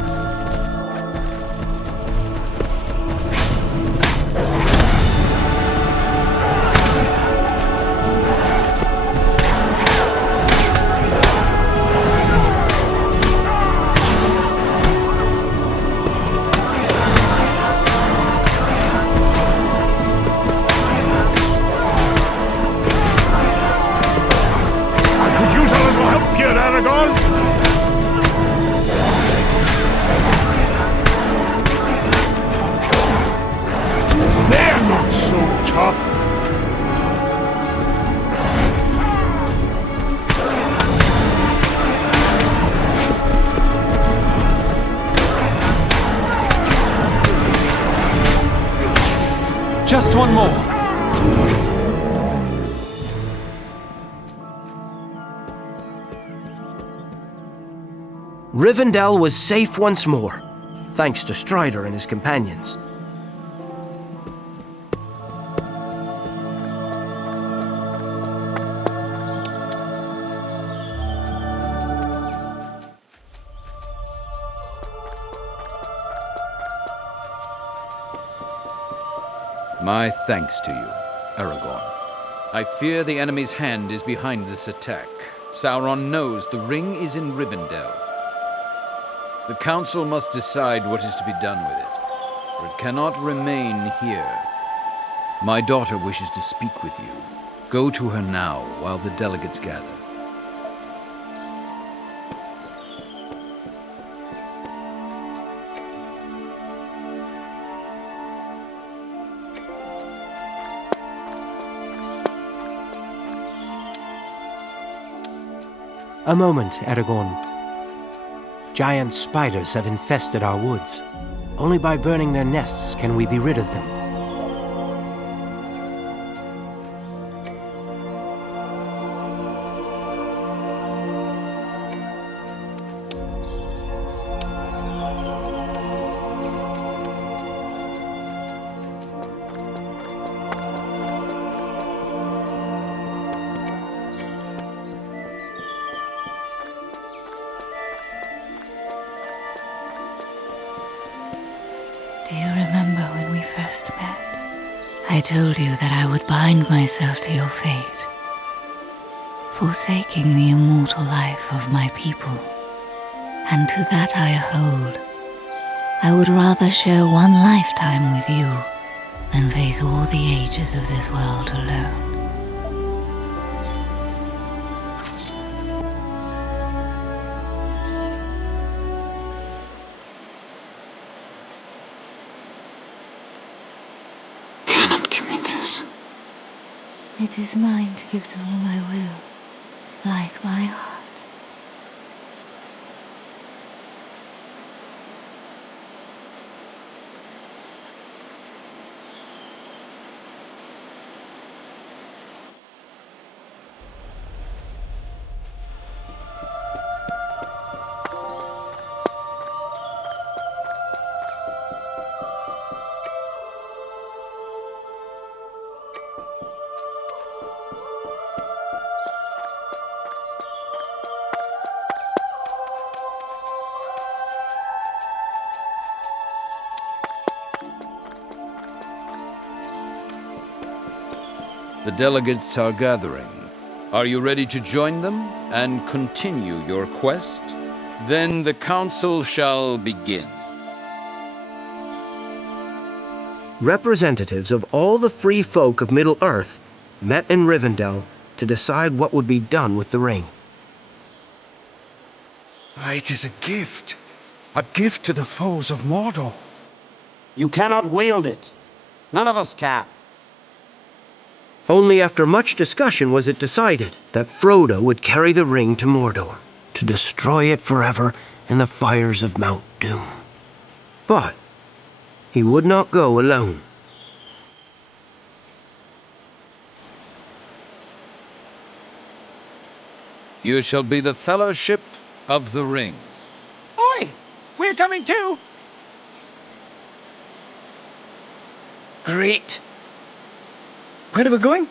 Aragorn! They're not so tough! Just one more! Rivendell was safe once more, thanks to Strider and his companions. My thanks to you, Aragorn. I fear the enemy's hand is behind this attack. Sauron knows the ring is in Rivendell. The council must decide what is to be done with it, for it cannot remain here. My daughter wishes to speak with you. Go to her now while the delegates gather. A moment, Aragorn. Giant spiders have infested our woods. Only by burning their nests can we be rid of them. Do you remember when we first met? I told you that I would bind myself to your fate, forsaking the immortal life of my people. And to that I hold. I would rather share one lifetime with you than face all the ages of this world alone. It is mine to give to whom I will, like my heart. The delegates are gathering. Are you ready to join them and continue your quest? Then the council shall begin. Representatives of all the free folk of Middle-earth met in Rivendell to decide what would be done with the ring. It is a gift to the foes of Mordor. You cannot wield it. None of us can. Only after much discussion was it decided that Frodo would carry the ring to Mordor, to destroy it forever in the fires of Mount Doom. But he would not go alone. You shall be the Fellowship of the Ring. Oi! We're coming too! Great. Where are we going?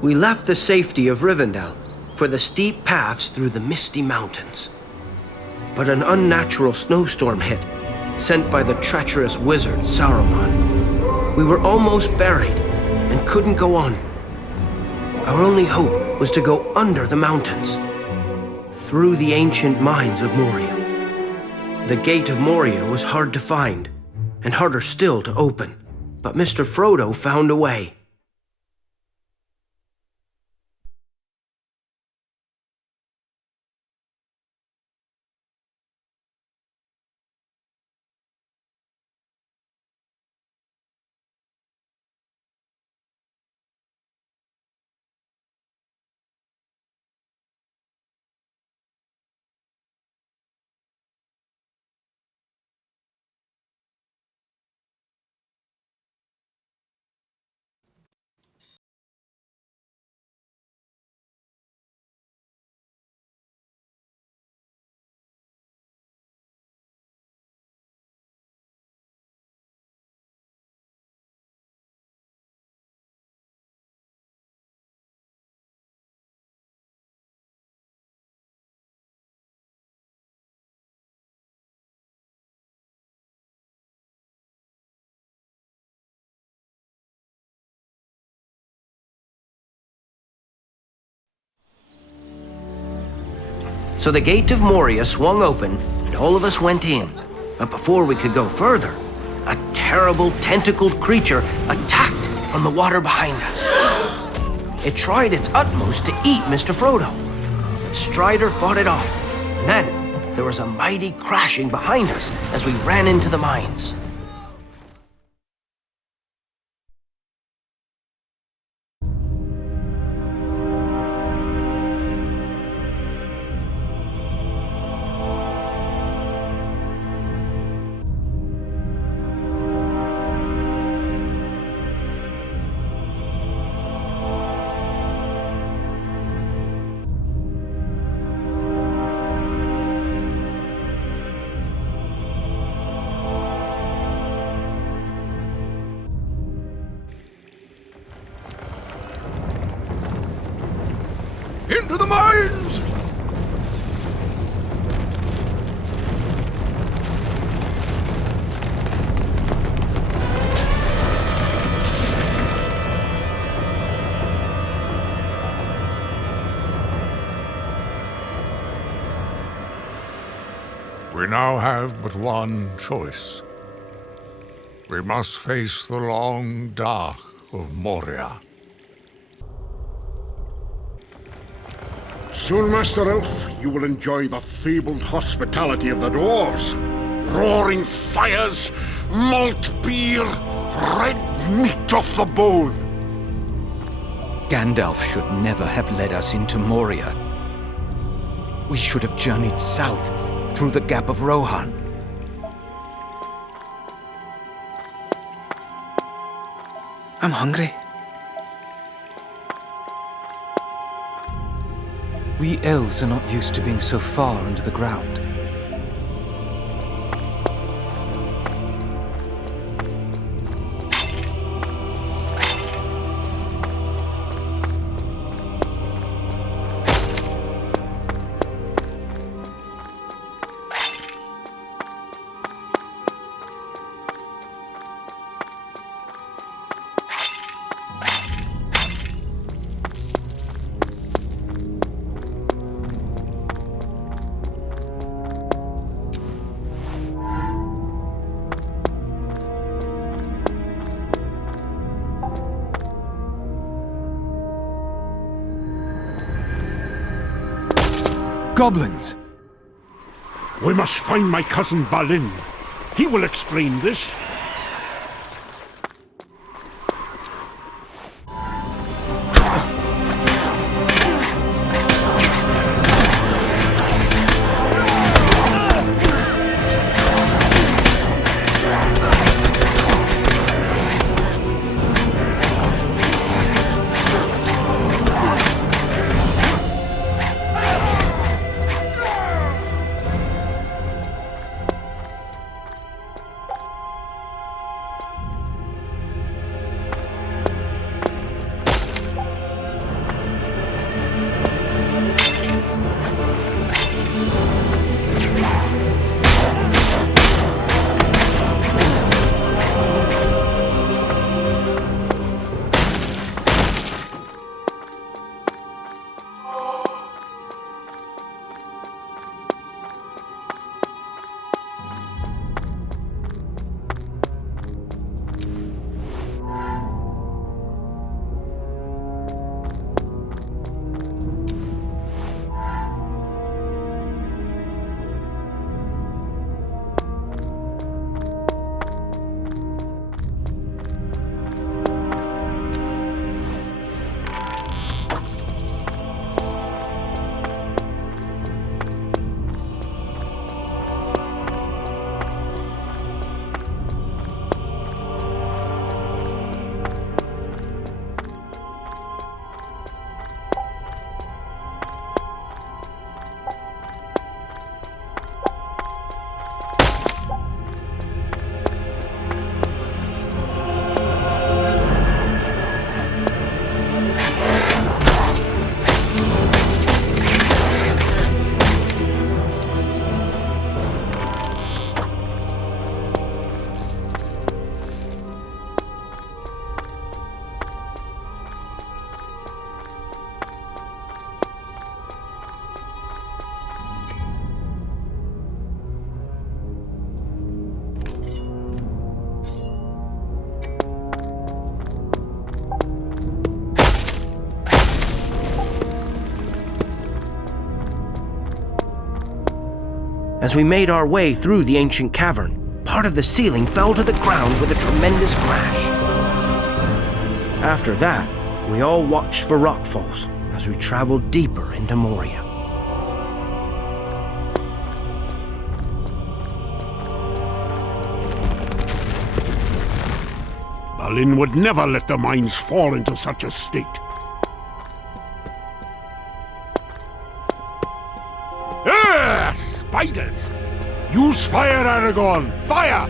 We left the safety of Rivendell for the steep paths through the misty mountains. But an unnatural snowstorm hit, sent by the treacherous wizard Saruman. We were almost buried and couldn't go on. Our only hope was to go under the mountains, through the ancient mines of Moria. The gate of Moria was hard to find, and harder still to open, but Mr. Frodo found a way. So the gate of Moria swung open, and all of us went in. But before we could go further, a terrible tentacled creature attacked from the water behind us. It tried its utmost to eat Mr. Frodo, but Strider fought it off. And then there was a mighty crashing behind us as we ran into the mines. Into the mines! We now have but one choice. We must face the long dark of Moria. Soon, Master Elf, you will enjoy the fabled hospitality of the dwarves. Roaring fires, malt beer, red meat off the bone. Gandalf should never have led us into Moria. We should have journeyed south through the Gap of Rohan. I'm hungry. We elves are not used to being so far under the ground. Goblins! We must find my cousin Balin. He will explain this. As we made our way through the ancient cavern, part of the ceiling fell to the ground with a tremendous crash. After that, we all watched for rockfalls as we traveled deeper into Moria. Balin would never let the mines fall into such a state. Ah, spiders! Use fire, Aragorn! Fire!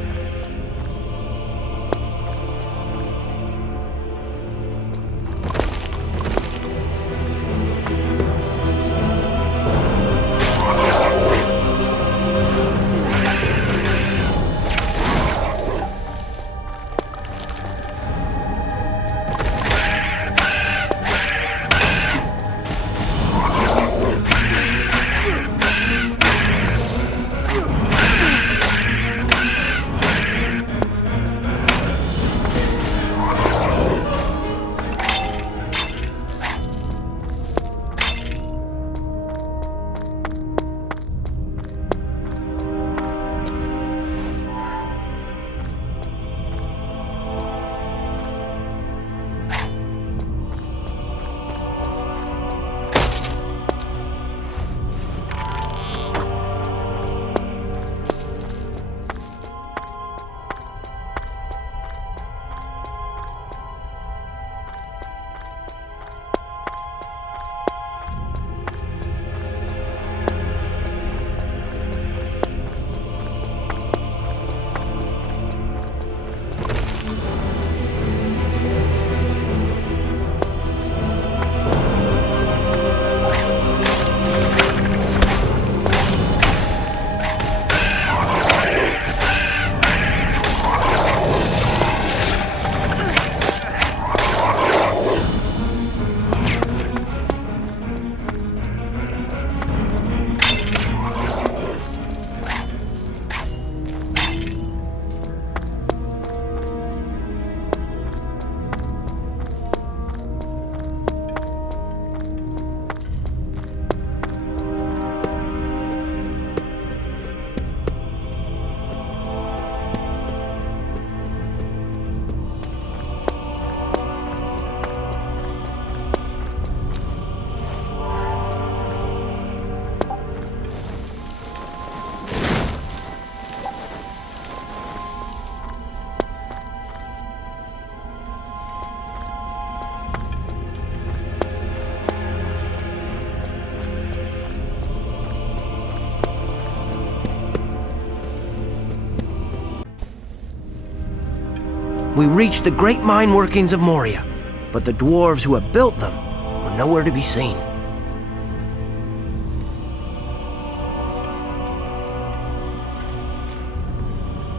We reached the great mine workings of Moria, but the dwarves who had built them were nowhere to be seen.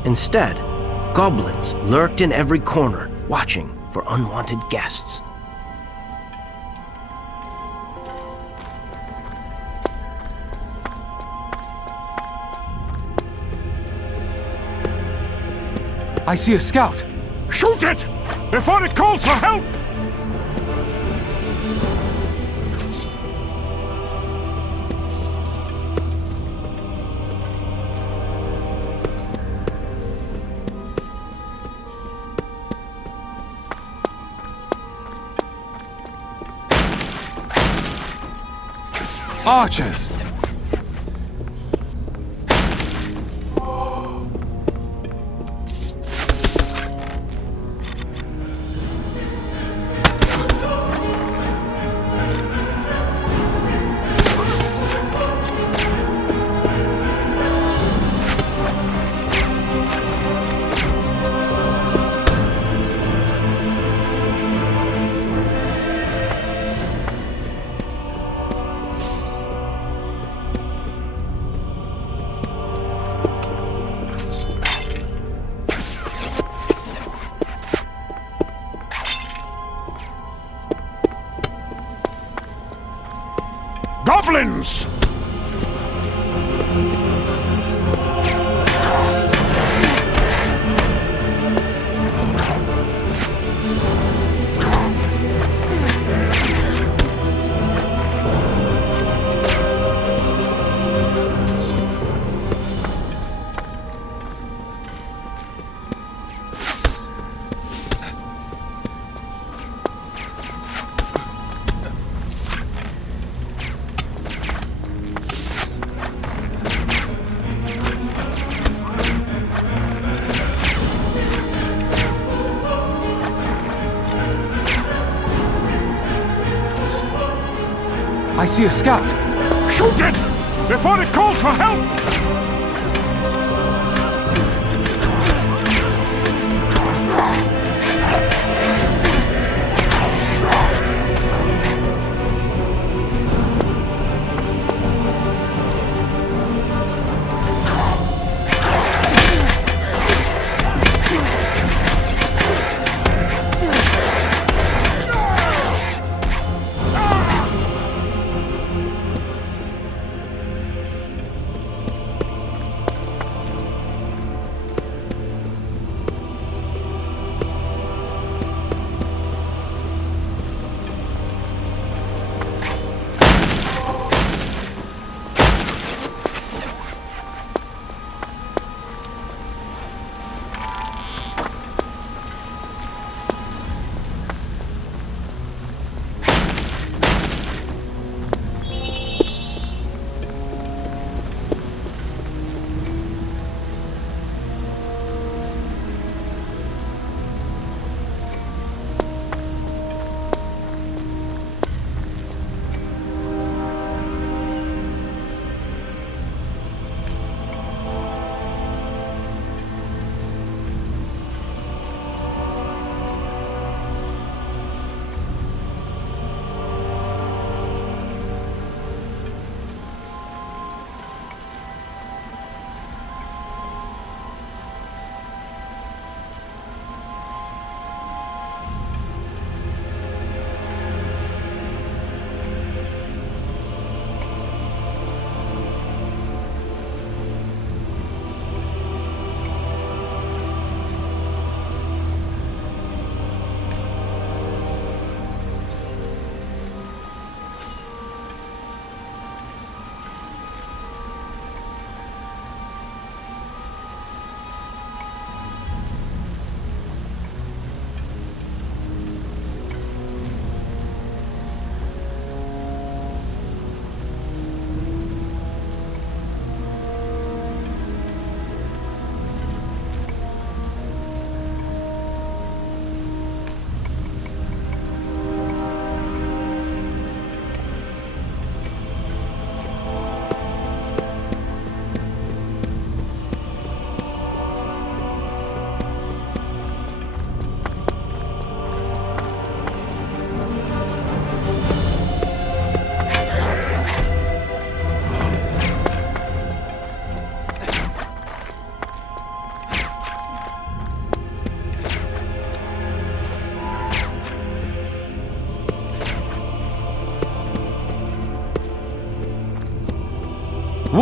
Instead, goblins lurked in every corner, watching for unwanted guests. I see a scout! Shoot it! Before it calls for help! Archers! Goblins! I see a scout! Shoot it! Before it calls for help!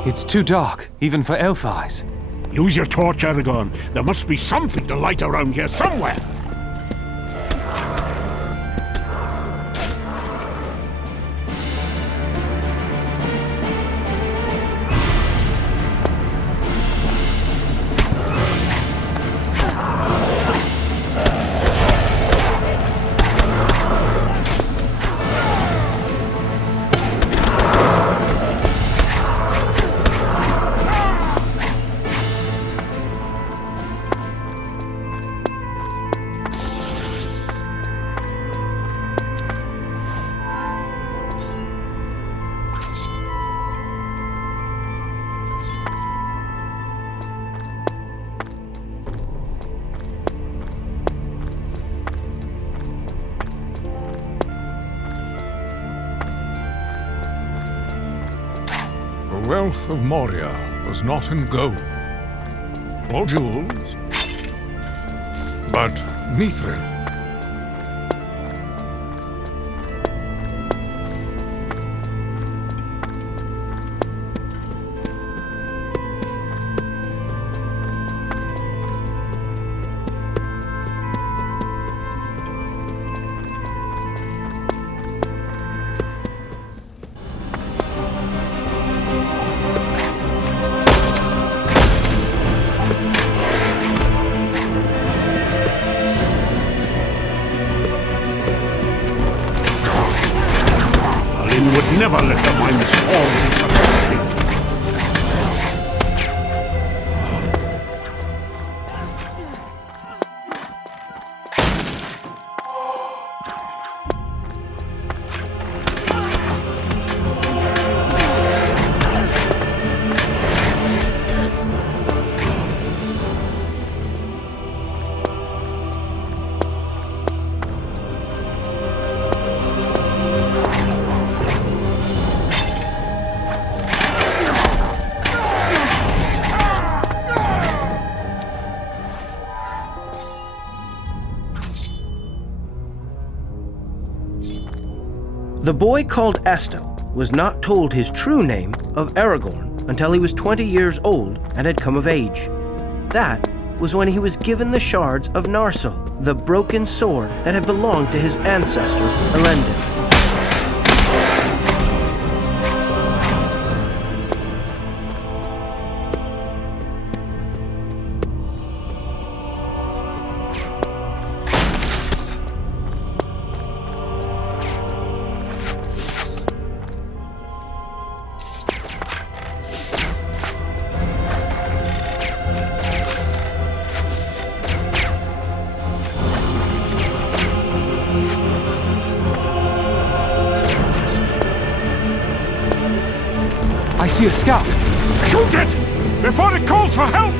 It's too dark, even for elf eyes. Use your torch, Aragorn. There must be something to light around here somewhere. The wealth of Moria was not in gold or jewels, but mithril. Balin would never let the mines fall in such a state. The boy called Estel was not told his true name of Aragorn until he was 20 years old and had come of age. That was when he was given the shards of Narsil, the broken sword that had belonged to his ancestor, Elendil. I see a scout! Shoot it! Before it calls for help!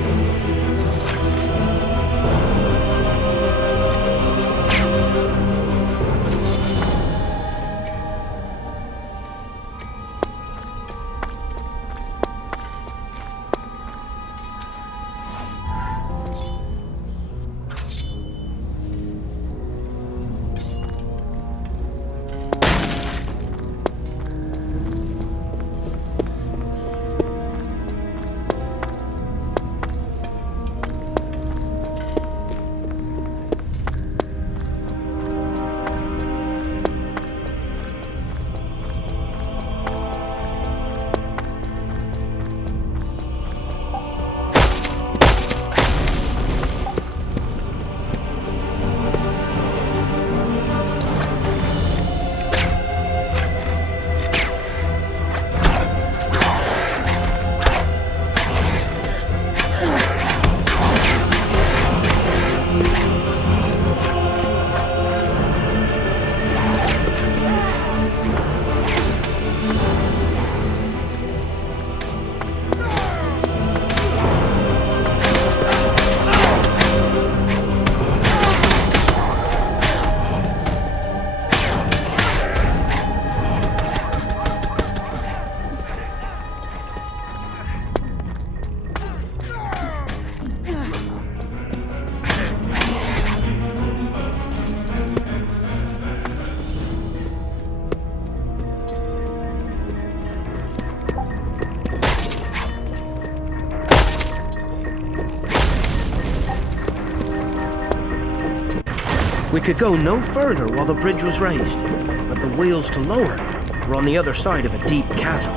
We could go no further while the bridge was raised, but the wheels to lower it were on the other side of a deep chasm.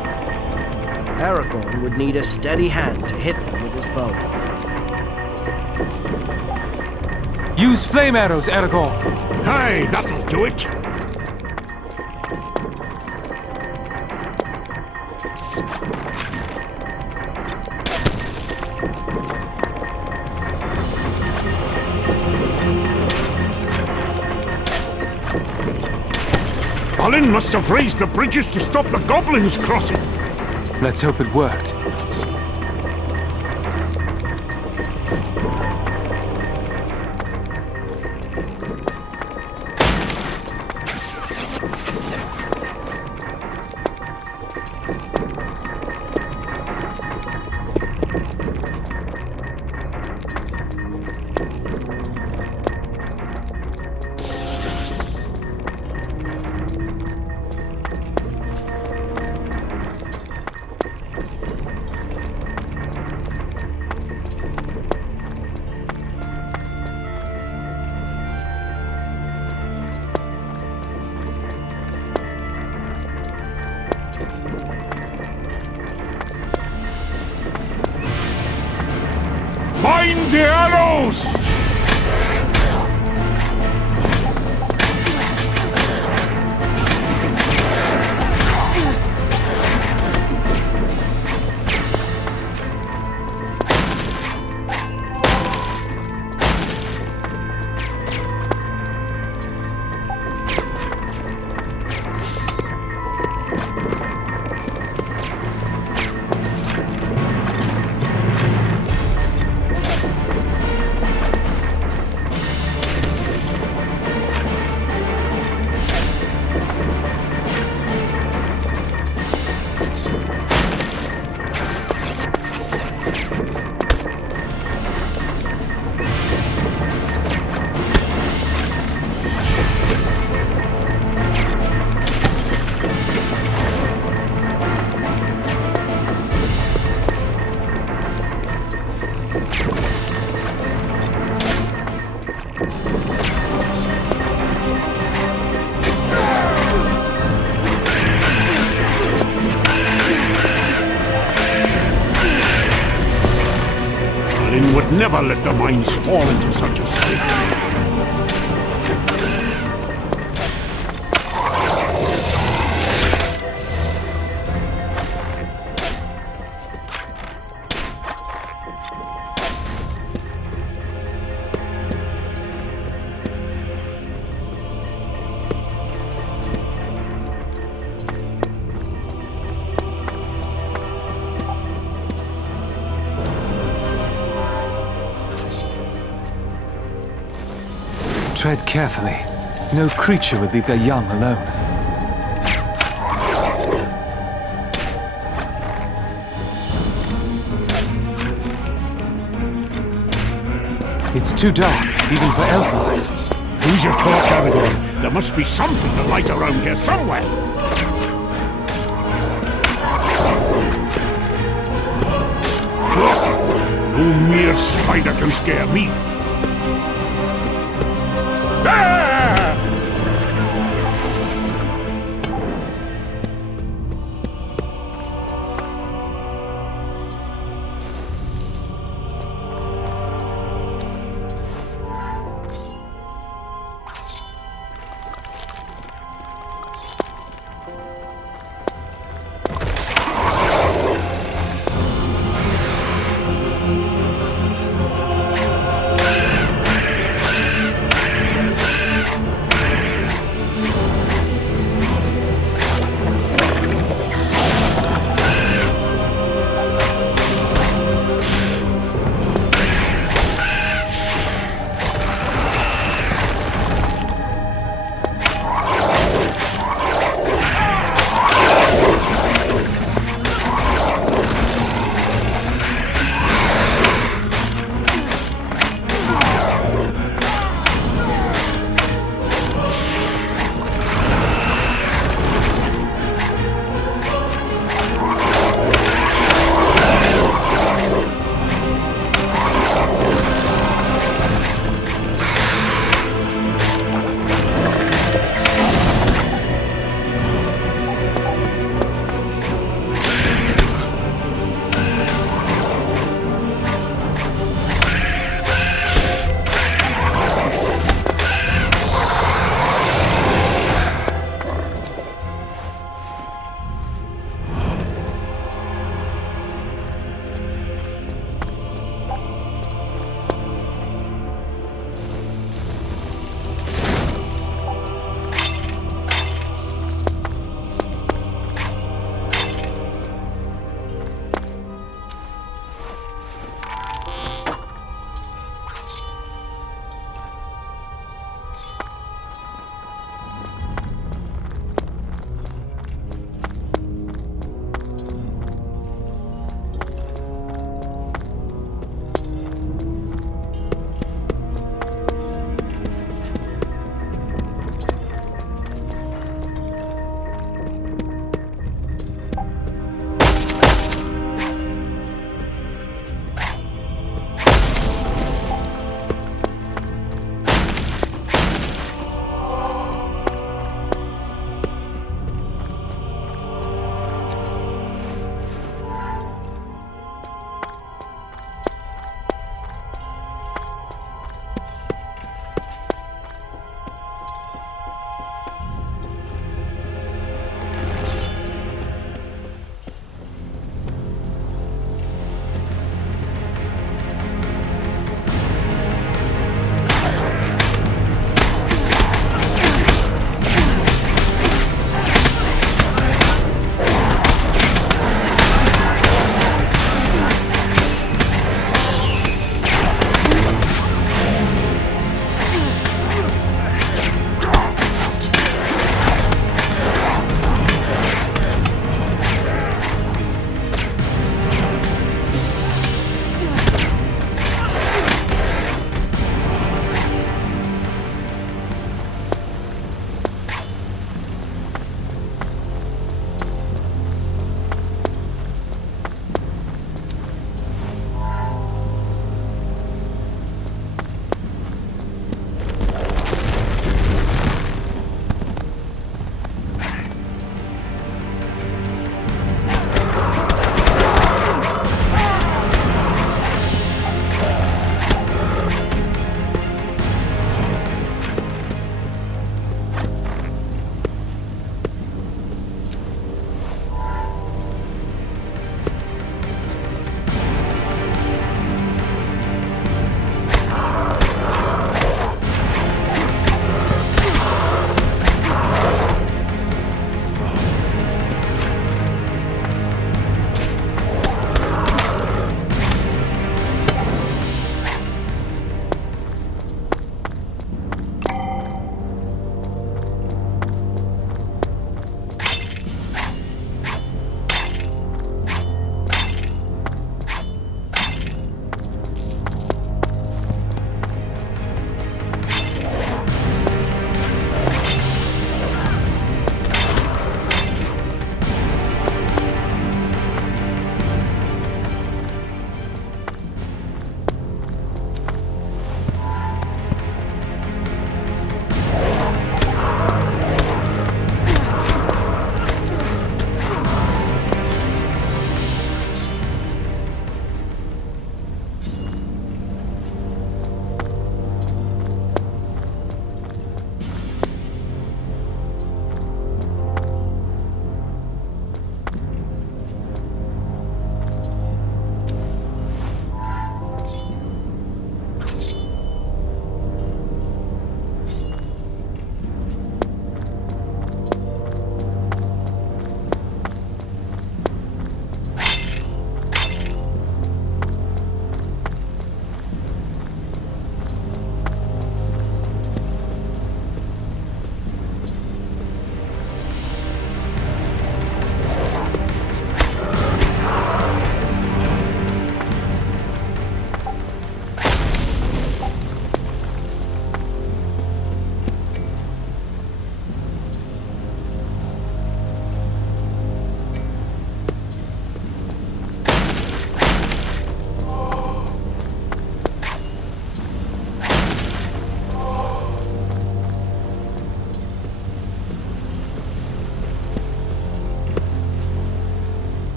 Aragorn would need a steady hand to hit them with his bow. Use flame arrows, Aragorn! Hey, that'll do it! Balin must have raised the bridges to stop the goblins crossing. Let's hope it worked. Find the arrows! never let the mines fall into such a state. Tread carefully. No creature would leave their young alone. It's too dark, even for elf eyes. Use your torch, Aragorn. There must be something to light around here somewhere. No mere spider can scare me.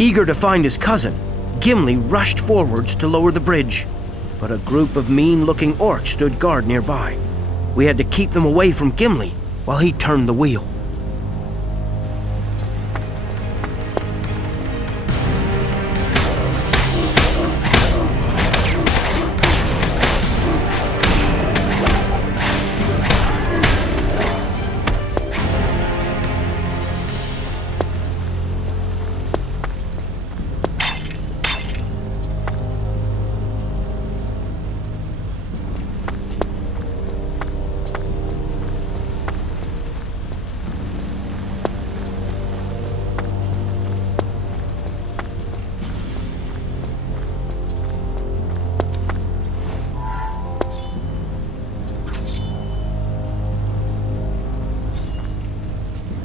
Eager to find his cousin, Gimli rushed forwards to lower the bridge, but a group of mean-looking orcs stood guard nearby. We had to keep them away from Gimli while he turned the wheel.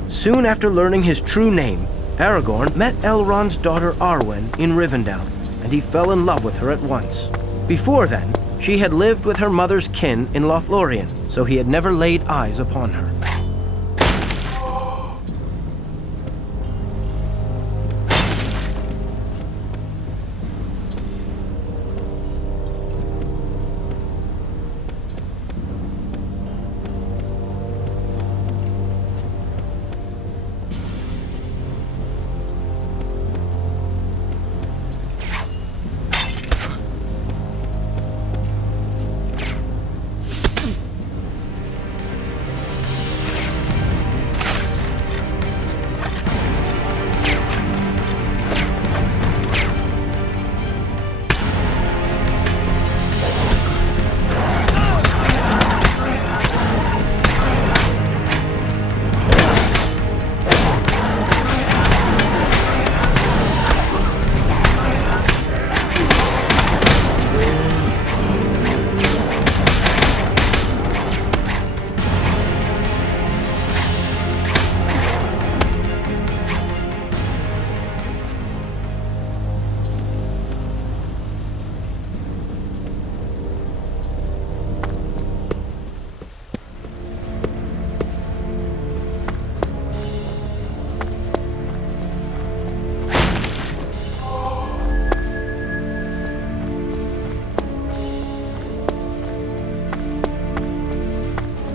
Soon after learning his true name, Aragorn met Elrond's daughter Arwen in Rivendell, and he fell in love with her at once. Before then, she had lived with her mother's kin in Lothlorien, so he had never laid eyes upon her.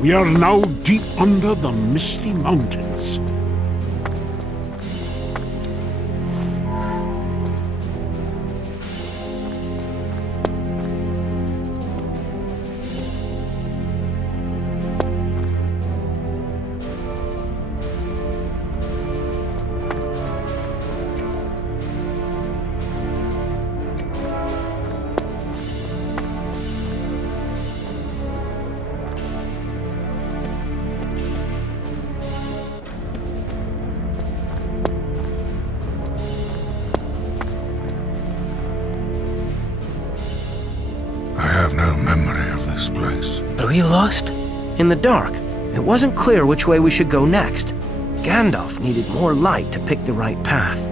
We are now deep under the misty mountains. But are we lost? In the dark, it wasn't clear which way we should go next. Gandalf needed more light to pick the right path.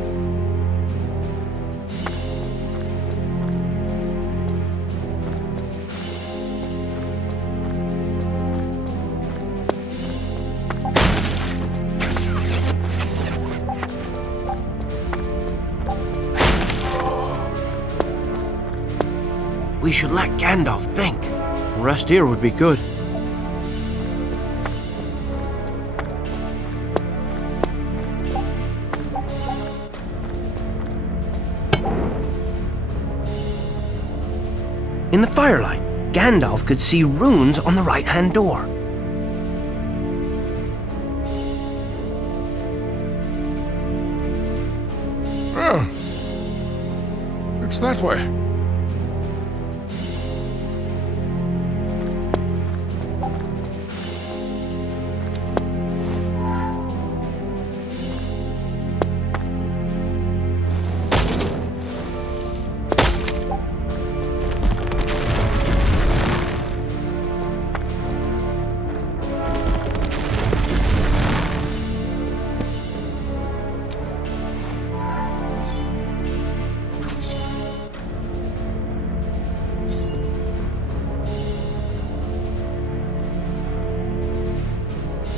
We should let Gandalf think. Rest here would be good. In the firelight, Gandalf could see runes on the right-hand door. Oh. It's that way.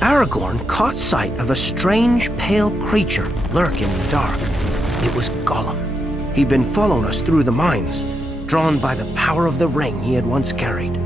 Aragorn caught sight of a strange, pale creature lurking in the dark. It was Gollum. He'd been following us through the mines, drawn by the power of the ring he had once carried.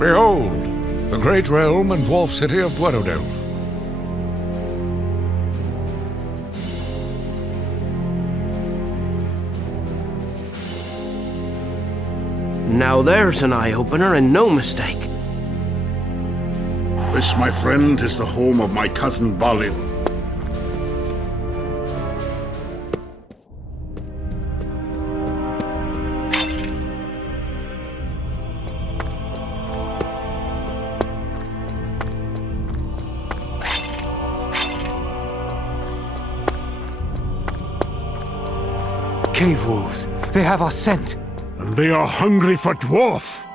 Behold, the great realm and dwarf city of Weathertop. Now there's an eye-opener and no mistake. This, my friend, is the home of my cousin Balin. Cave wolves. They have our scent. And they are hungry for dwarf.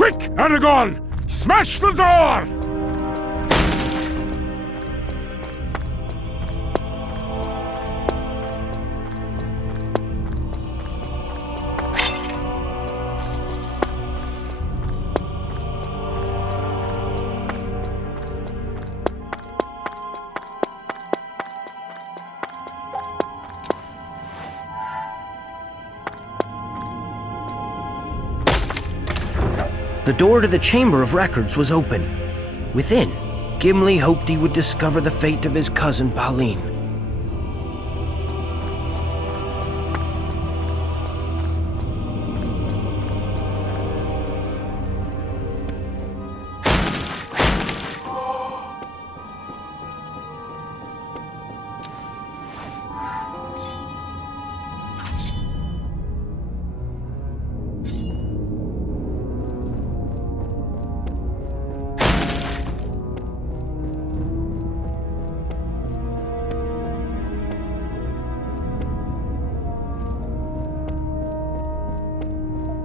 Quick, Aragorn! Smash the door! The door to the Chamber of Records was open. Within, Gimli hoped he would discover the fate of his cousin Balin.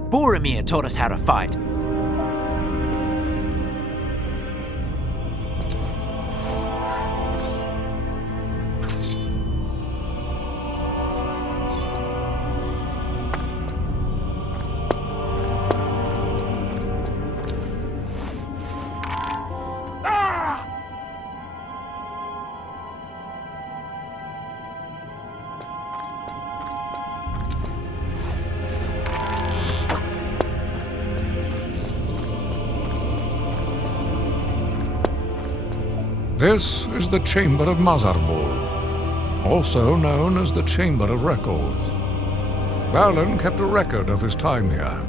Boromir taught us how to fight. This is the Chamber of Mazarbul, also known as the Chamber of Records. Balin kept a record of his time here.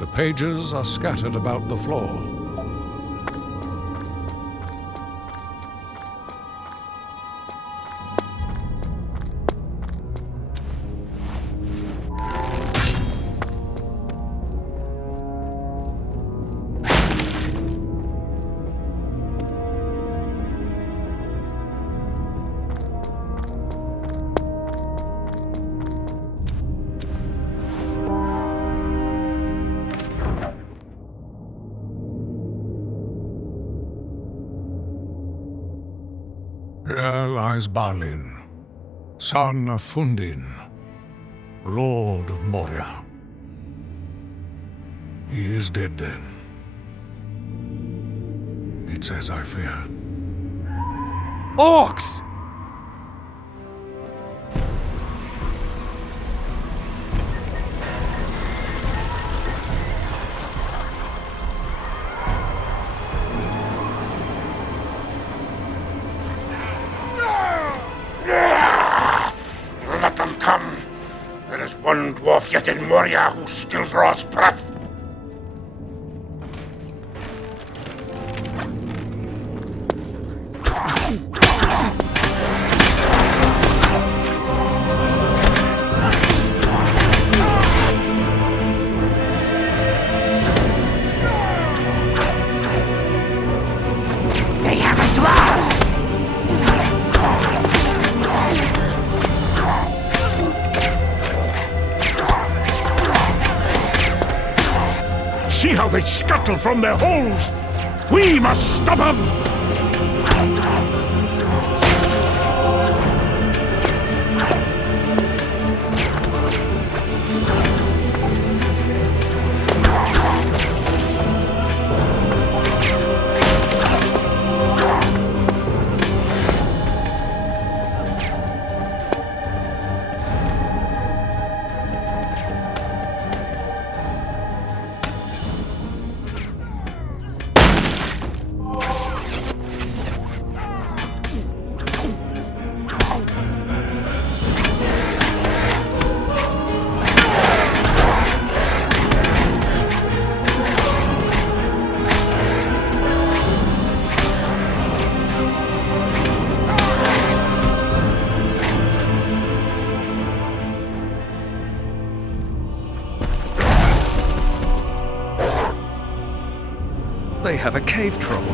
The pages are scattered about the floor. Here lies Balin, son of Fundin, Lord of Moria. He is dead then. It's as I feared. Orcs! Let them come. There is one dwarf yet in Moria who still draws breath. They have a dwarf! See how they scuttle from their holes! We must stop them! They have a cave troll.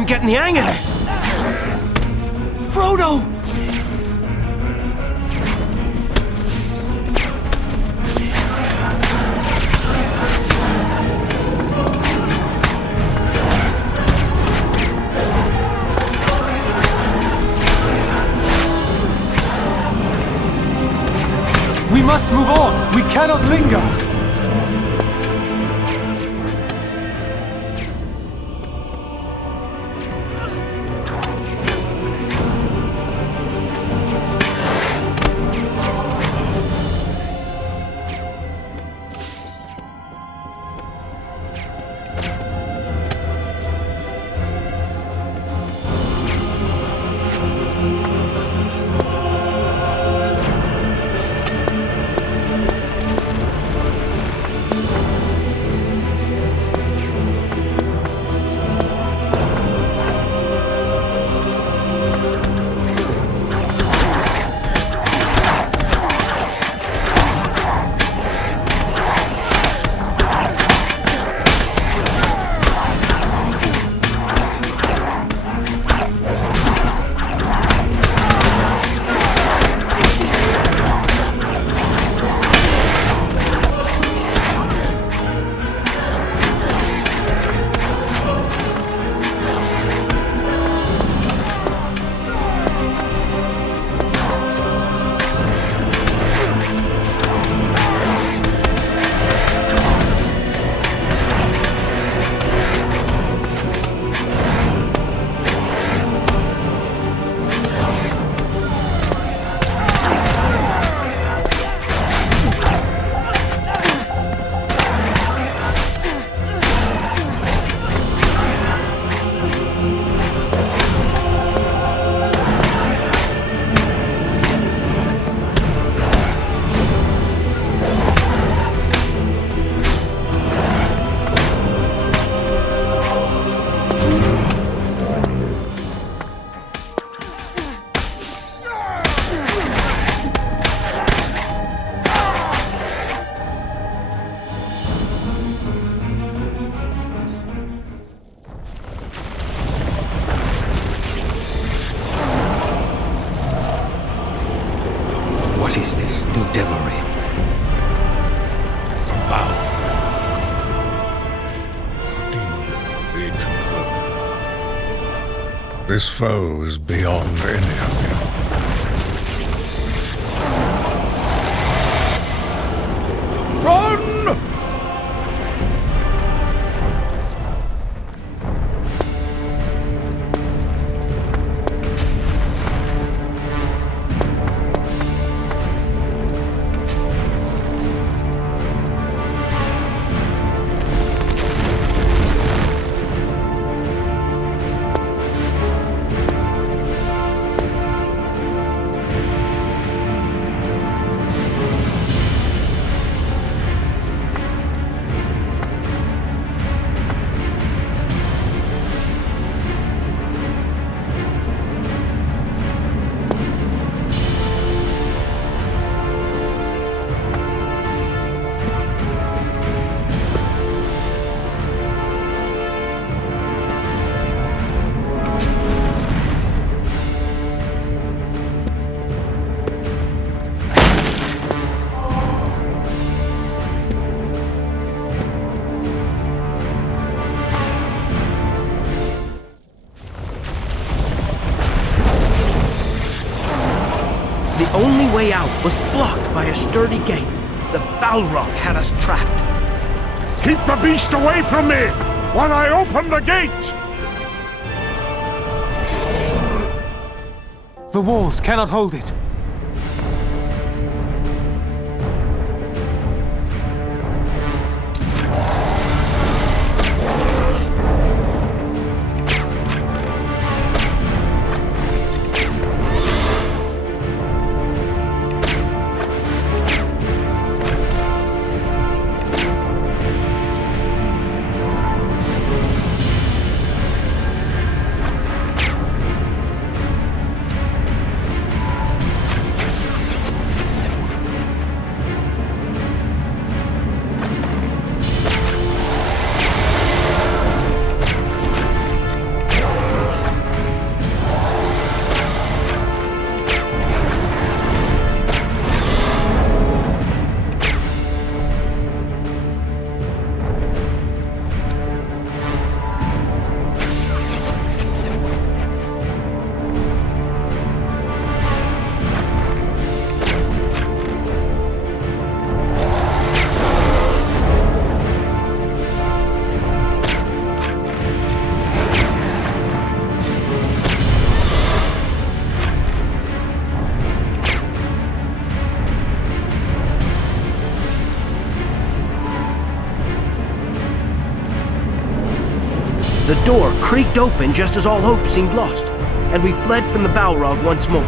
I'm getting the hang of this! Frodo! We must move on! We cannot linger! What is this new devilry? A Balrog. Demon of the ancient world. This foe is beyond any of you. Run! The only way out was blocked by a sturdy gate. The Balrog had us trapped. Keep the beast away from me while I open the gate! The walls cannot hold it. door creaked open just as all hope seemed lost, and we fled from the Balrog once more.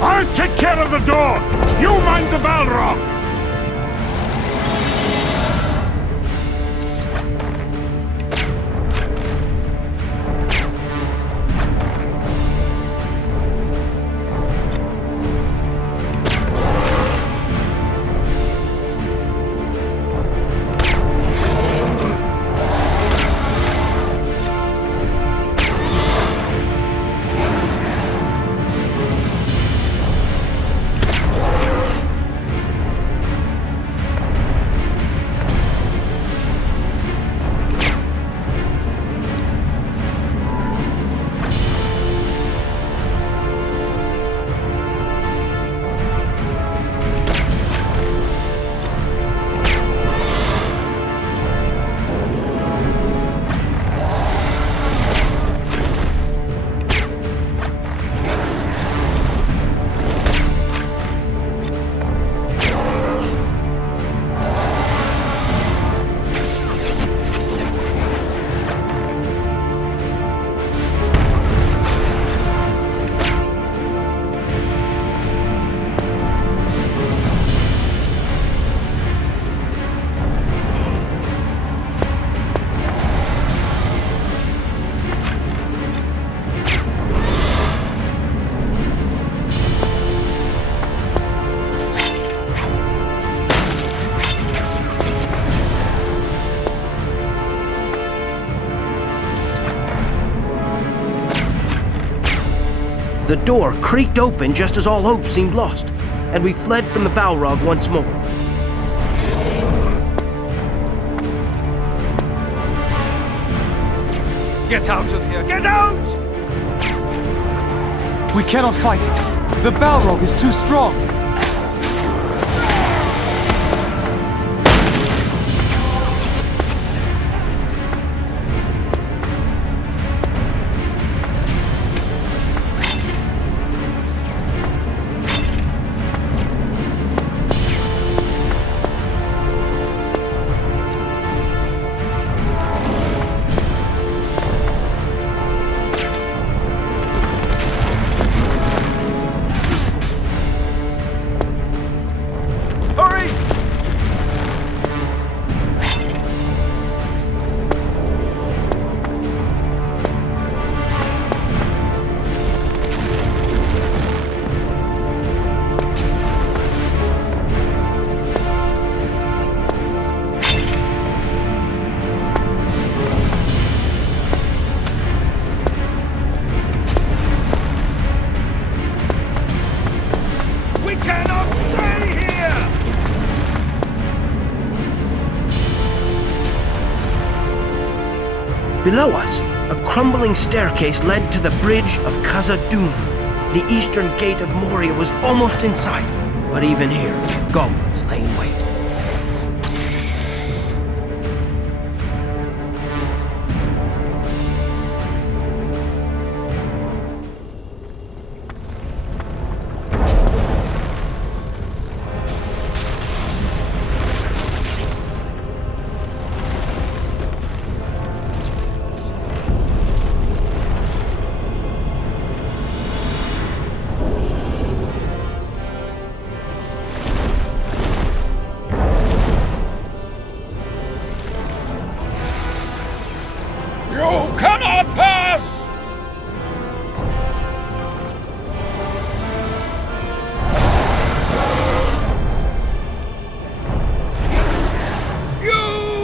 I'll take care of the door! You mind the Balrog! The door creaked open just as all hope seemed lost, and we fled from the Balrog once more. Get out of here! Get out! We cannot fight it. The Balrog is too strong. Below us, a crumbling staircase led to the bridge of Khazad-dûm. The eastern gate of Moria was almost in sight, but even here, goblins lay in wait. You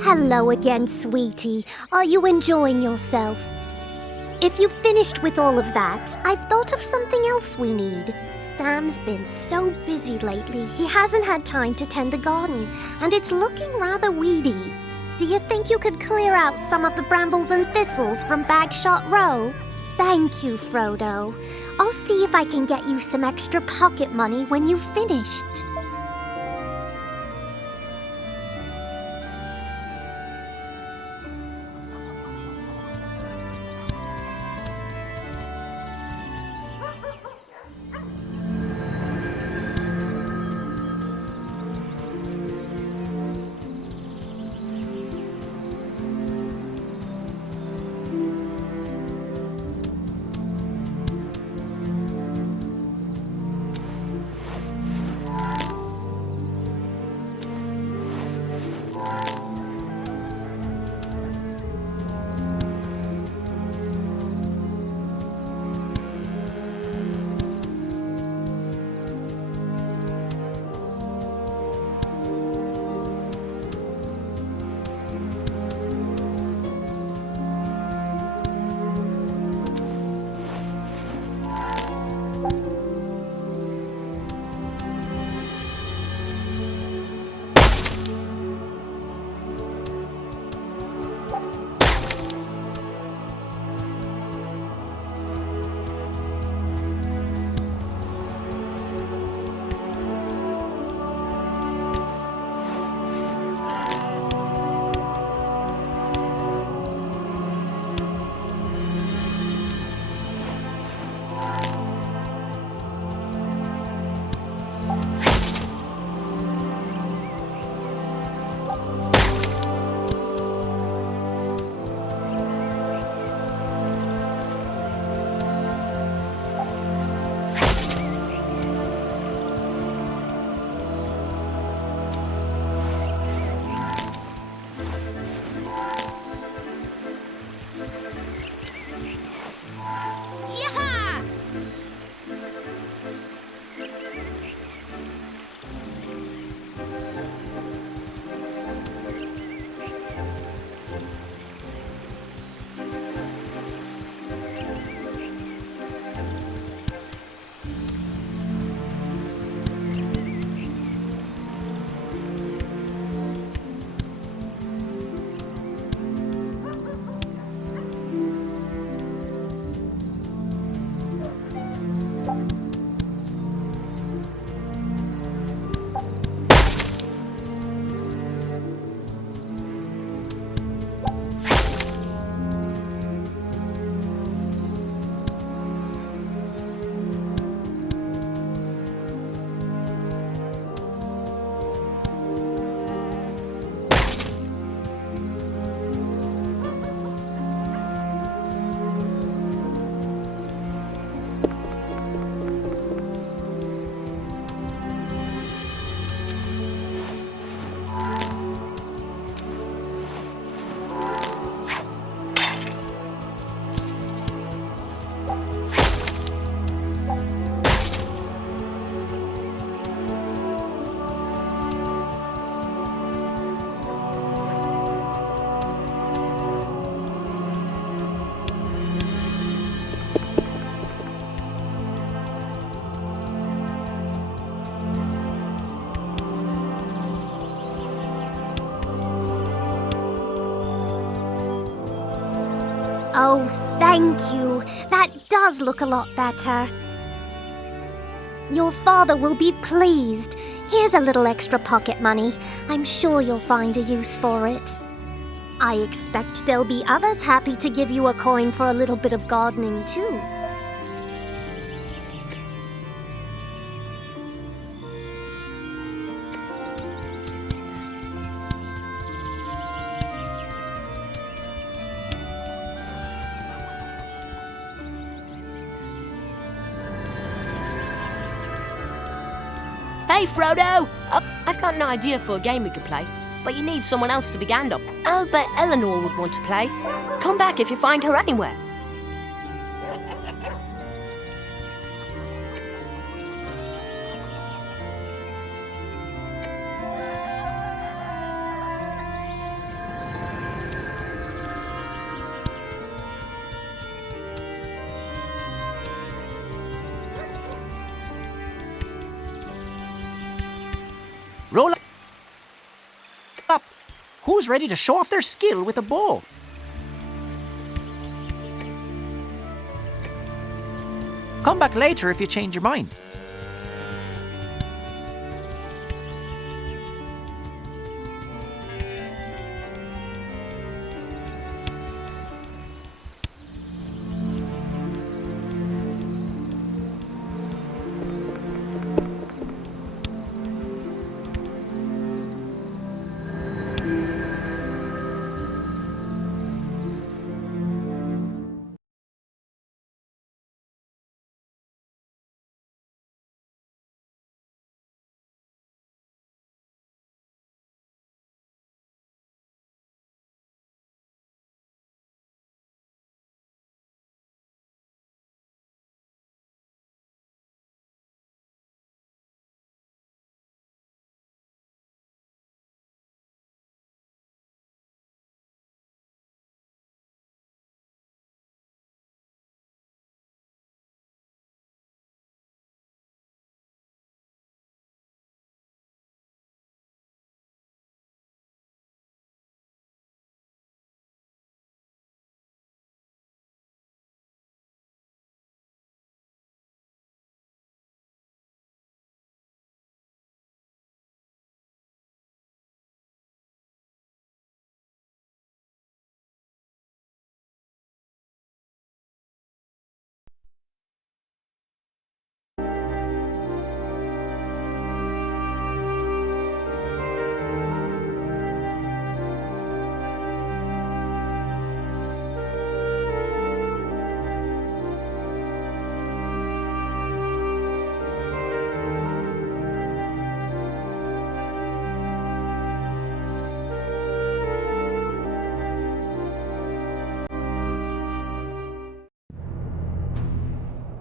Hello again, sweetie. Are you enjoying yourself? If you've finished with all of that, I've thought of something else we need. Sam's been so busy lately, he hasn't had time to tend the garden, and it's looking rather weedy. Do you think you could clear out some of the brambles and thistles from Bagshot Row? Thank you, Frodo. I'll see if I can get you some extra pocket money when you've finished. Oh, thank you. That does look a lot better. Your father will be pleased. Here's a little extra pocket money. I'm sure you'll find a use for it. I expect there'll be others happy to give you a coin for a little bit of gardening, too. Hey, Frodo! I've got an idea for a game we could play, but you need someone else to be Gandalf. I'll bet Eleanor would want to play. Come back if you find her anywhere. who's ready to show off their skill with a bow? Come back later if you change your mind.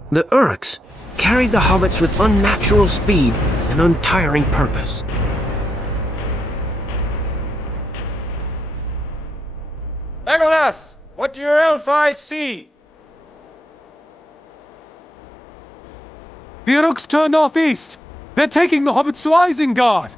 The orcs carried the hobbits with unnatural speed and untiring purpose. Legolas, what do your elf eyes see? The orcs turn northeast. They're taking the hobbits to Isengard.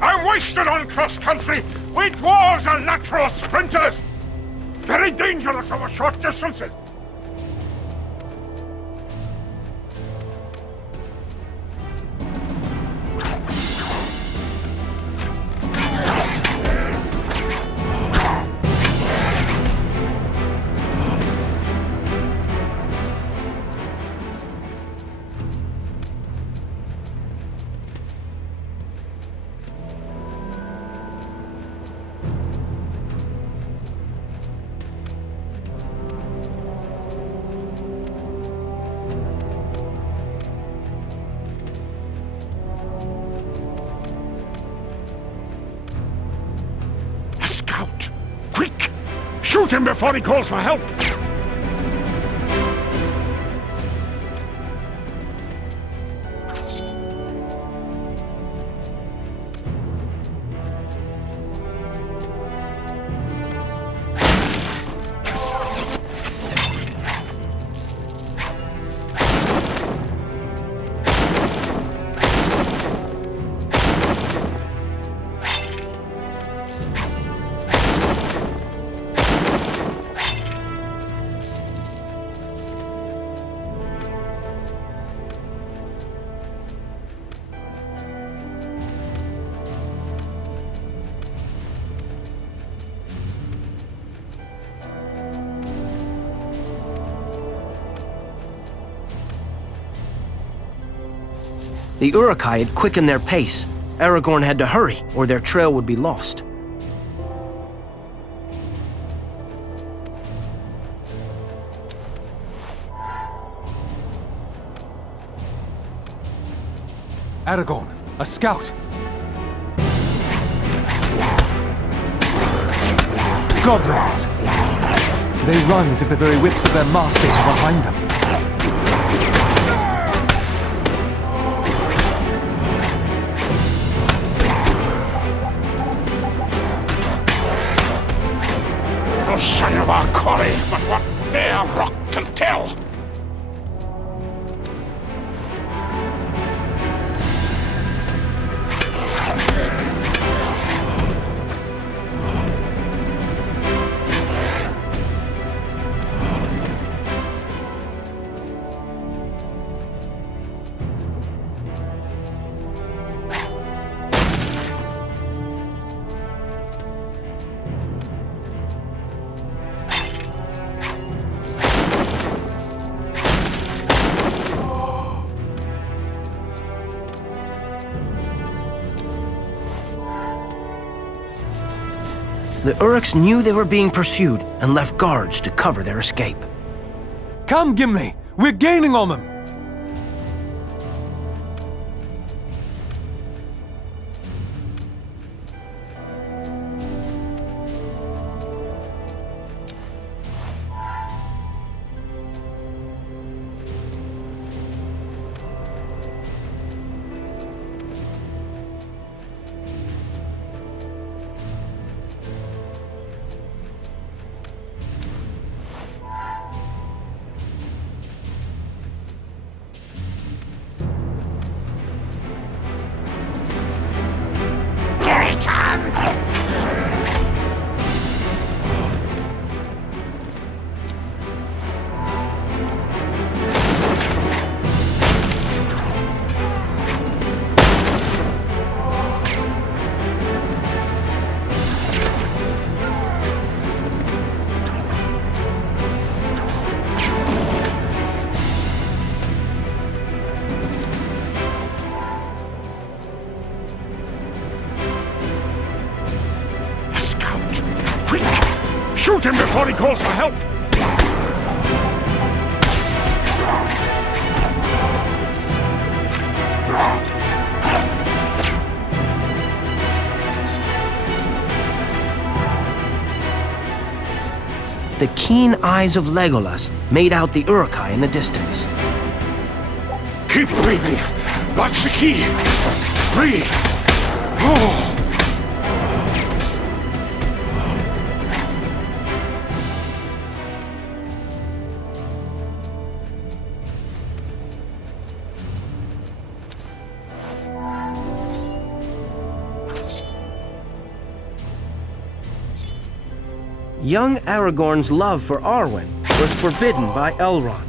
I'm wasted on cross-country. We dwarves are natural sprinters. Very dangerous over short distances. Shoot him before he calls for help! The Uruk-hai had quickened their pace. Aragorn had to hurry, or their trail would be lost. Aragorn, a scout! Goblins! They run as if the very whips of their masters are behind them. The son of our quarry, but what their rock can tell. The Uruks knew they were being pursued and left guards to cover their escape. Come, Gimli! We're gaining on them! Shoot him before he calls for help! The keen eyes of Legolas made out the Uruk-hai in the distance. Keep breathing. That's the key. Breathe. Oh. Young Aragorn's love for Arwen was forbidden by Elrond,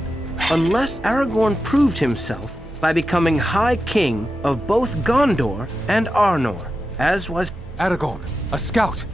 unless Aragorn proved himself by becoming High King of both Gondor and Arnor, as was Aragorn, a scout.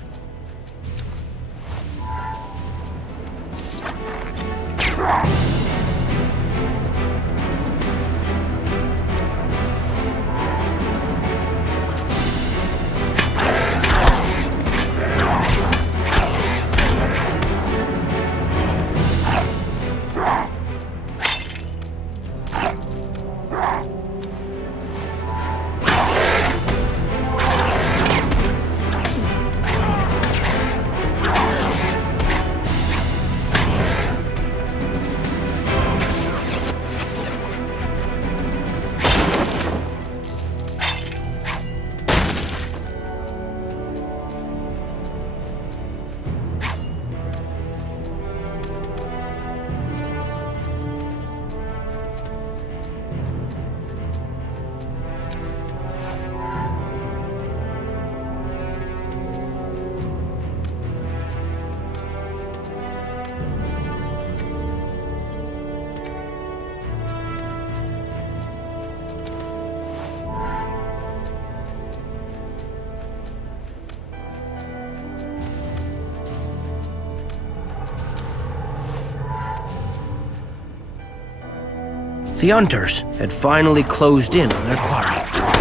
The hunters had finally closed in on their quarry.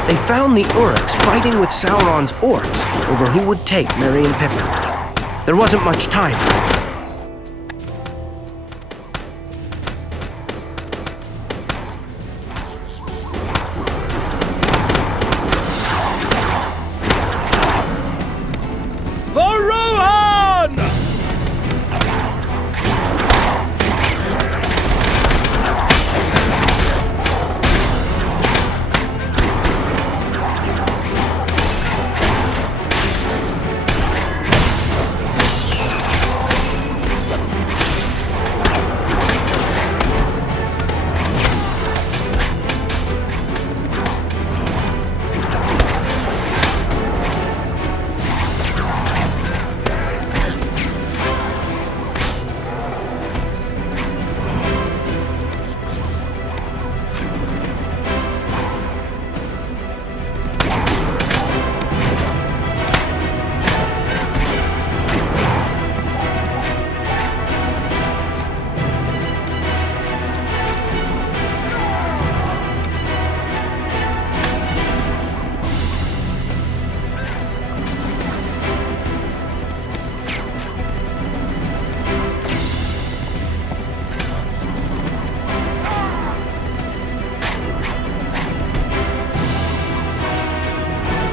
They found the orcs fighting with Sauron's orcs over who would take Merry and Pippin. There wasn't much time.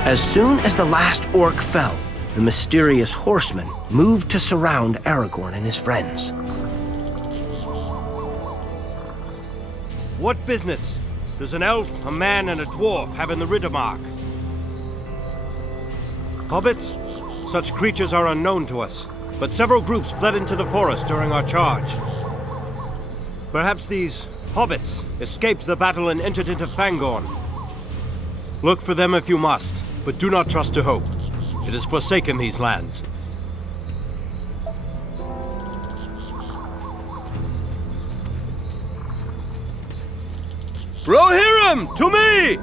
As soon as the last orc fell, the mysterious horsemen moved to surround Aragorn and his friends. What business does an elf, a man, and a dwarf have in the Riddermark? Hobbits? Such creatures are unknown to us, but several groups fled into the forest during our charge. Perhaps these hobbits escaped the battle and entered into Fangorn. Look for them if you must, but do not trust to hope. It has forsaken these lands. Rohirrim, to me!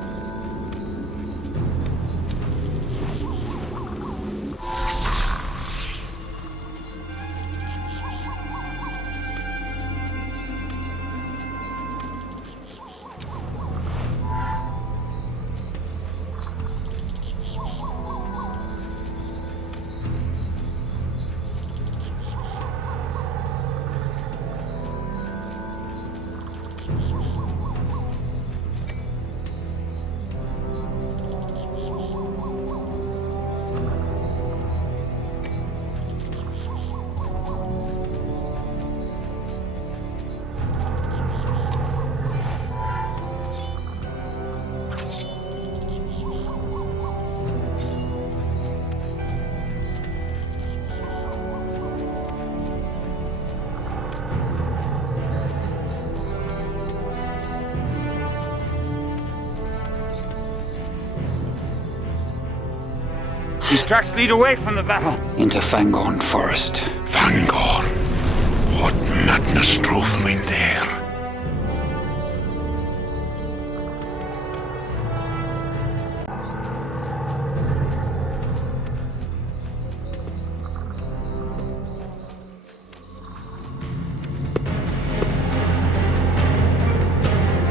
These tracks lead away from the battle. Into Fangorn Forest. Fangorn? What madness drove me there?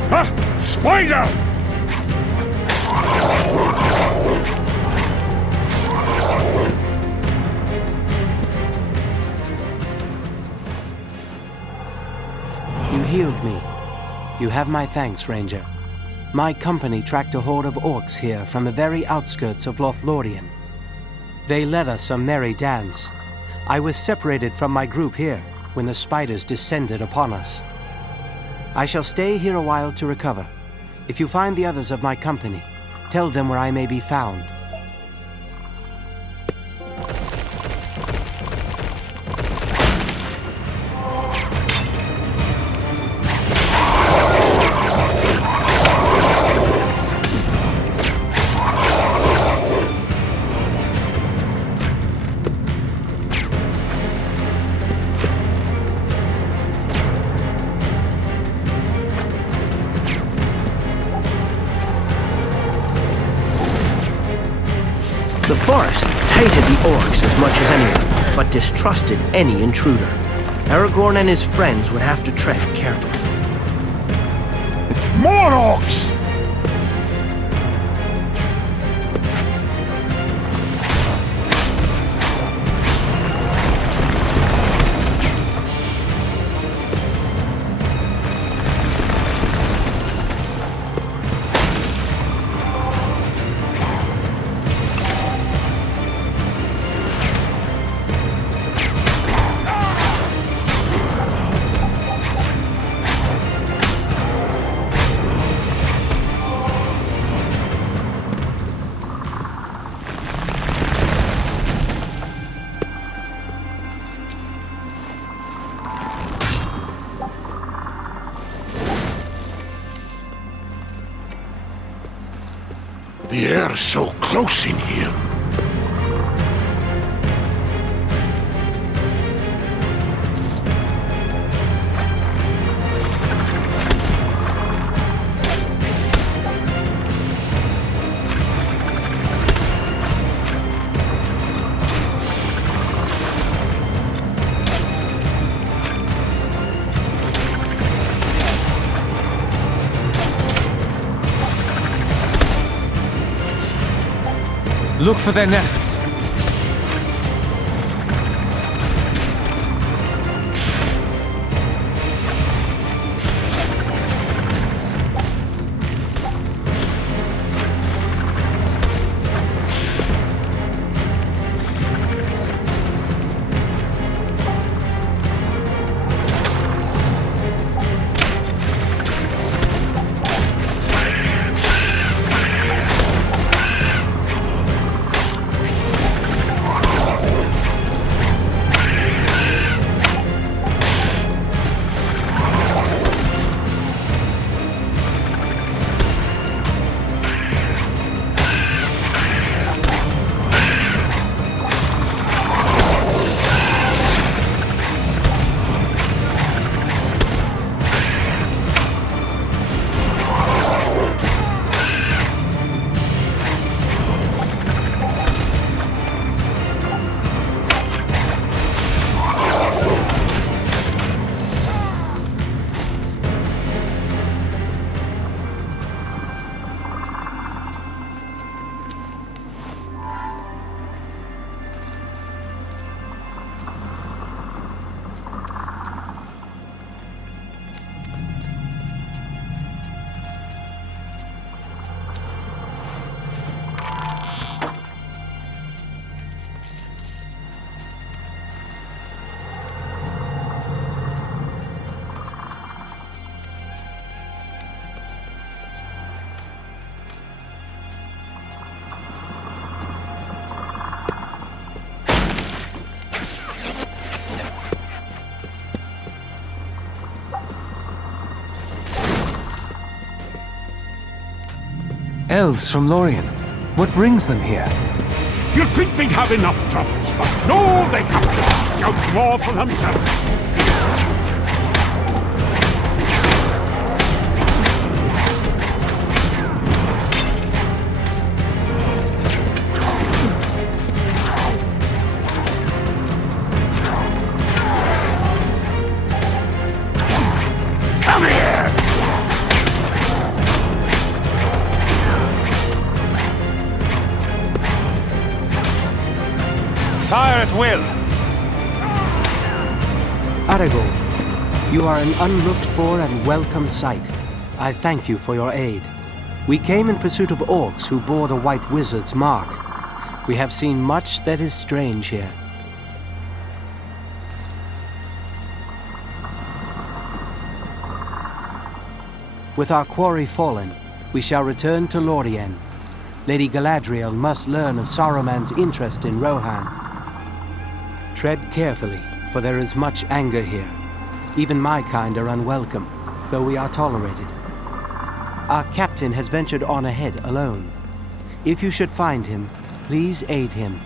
Ha! Spider! You healed me. You have my thanks, Ranger. My company tracked a horde of orcs here from the very outskirts of Lothlorien. They led us a merry dance. I was separated from my group here when the spiders descended upon us. I shall stay here a while to recover. If you find the others of my company, tell them where I may be found. The forest hated the orcs as much as anyone, but distrusted any intruder. Aragorn and his friends would have to tread carefully. More orcs! The air's so close in here. Look for their nests. Elves from Lorien. What brings them here? You'd think they'd have enough troubles, but no, they have to seek out more for themselves. Fire at will! Aragorn, you are an unlooked for and welcome sight. I thank you for your aid. We came in pursuit of orcs who bore the White Wizard's mark. We have seen much that is strange here. With our quarry fallen, we shall return to Lorien. Lady Galadriel must learn of Saruman's interest in Rohan. Tread carefully, for there is much anger here. Even my kind are unwelcome, though we are tolerated. Our captain has ventured on ahead alone. If you should find him, please aid him.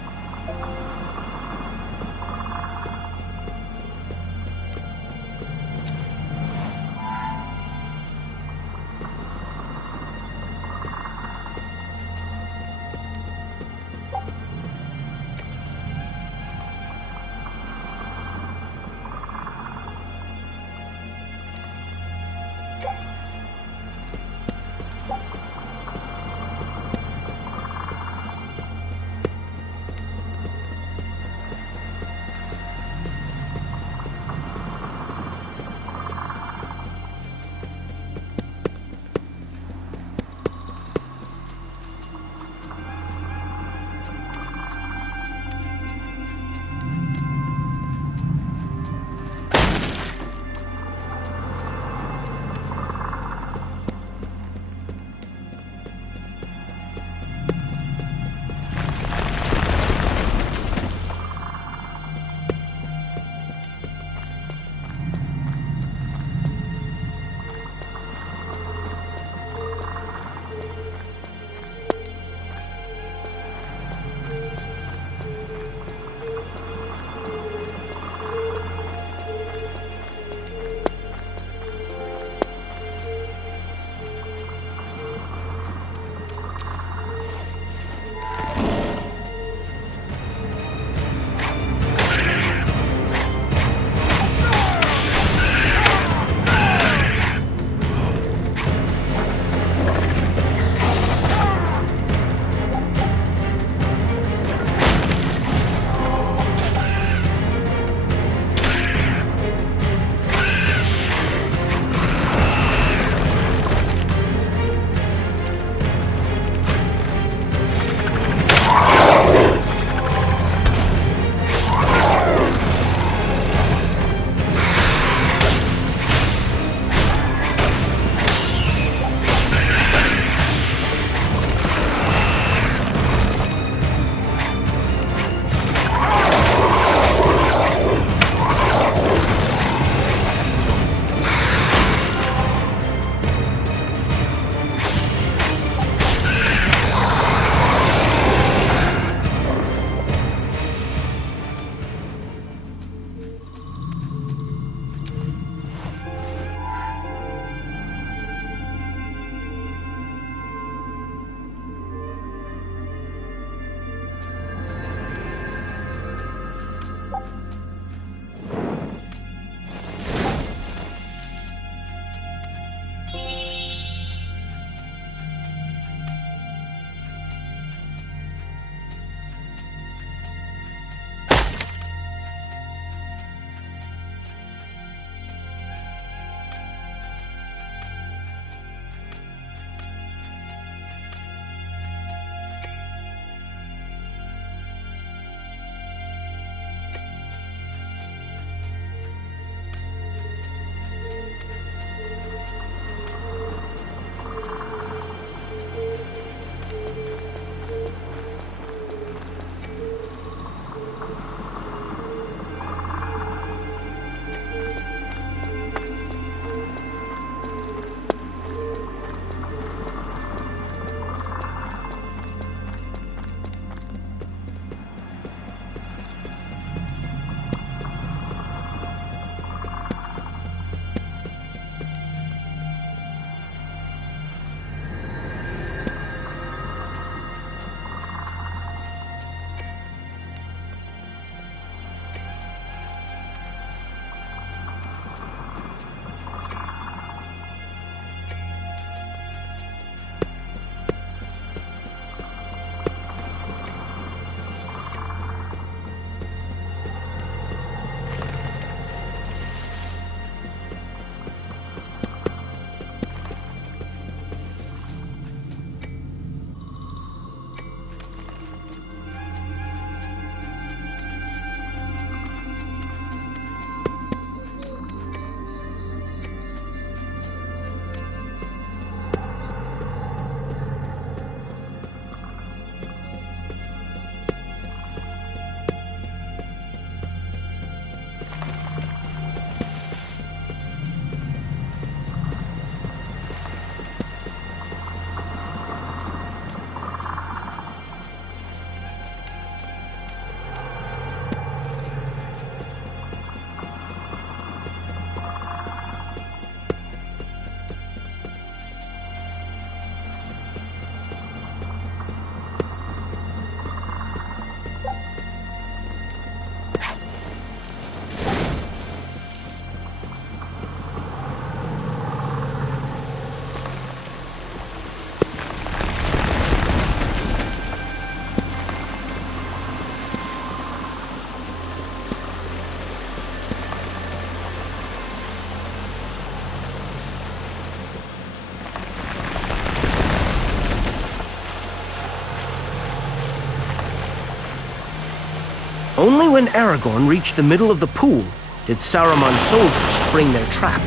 Only when Aragorn reached the middle of the pool did Saruman's soldiers spring their trap.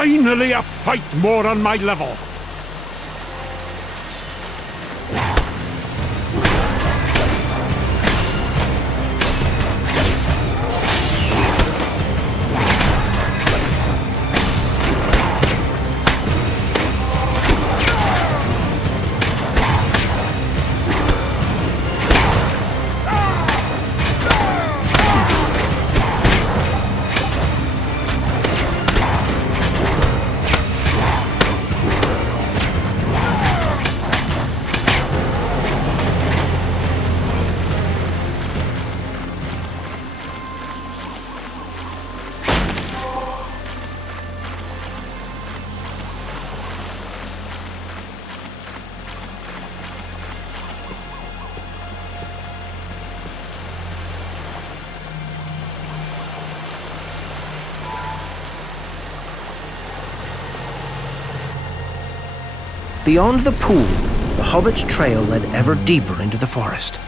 Finally a fight more on my level. Beyond the pool, the hobbit's trail led ever deeper into the forest.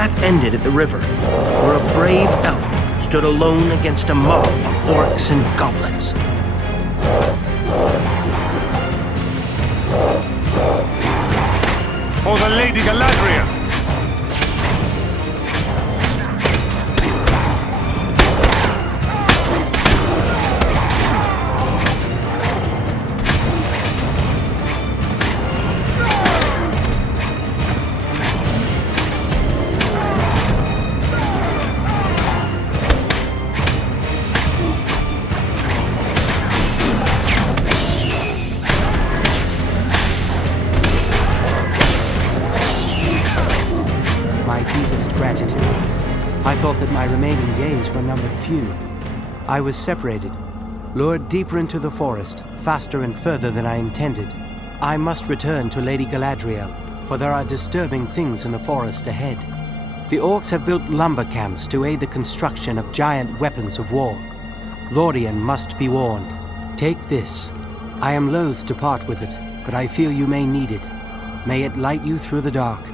path ended at the river, where a brave elf stood alone against a mob of orcs and goblins. For the Lady Galadriel! I thought that my remaining days were numbered few. I was separated, lured deeper into the forest, faster and further than I intended. I must return to Lady Galadriel, for there are disturbing things in the forest ahead. The orcs have built lumber camps to aid the construction of giant weapons of war. Lorien must be warned. Take this. I am loath to part with it, but I feel you may need it. May it light you through the dark.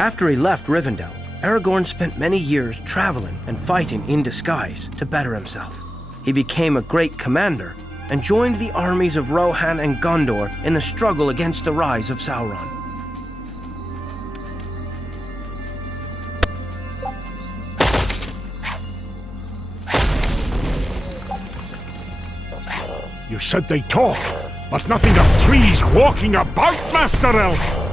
After he left Rivendell, Aragorn spent many years traveling and fighting in disguise to better himself. He became a great commander and joined the armies of Rohan and Gondor in the struggle against the rise of Sauron. You said they talk, but nothing of trees walking about, Master Elf!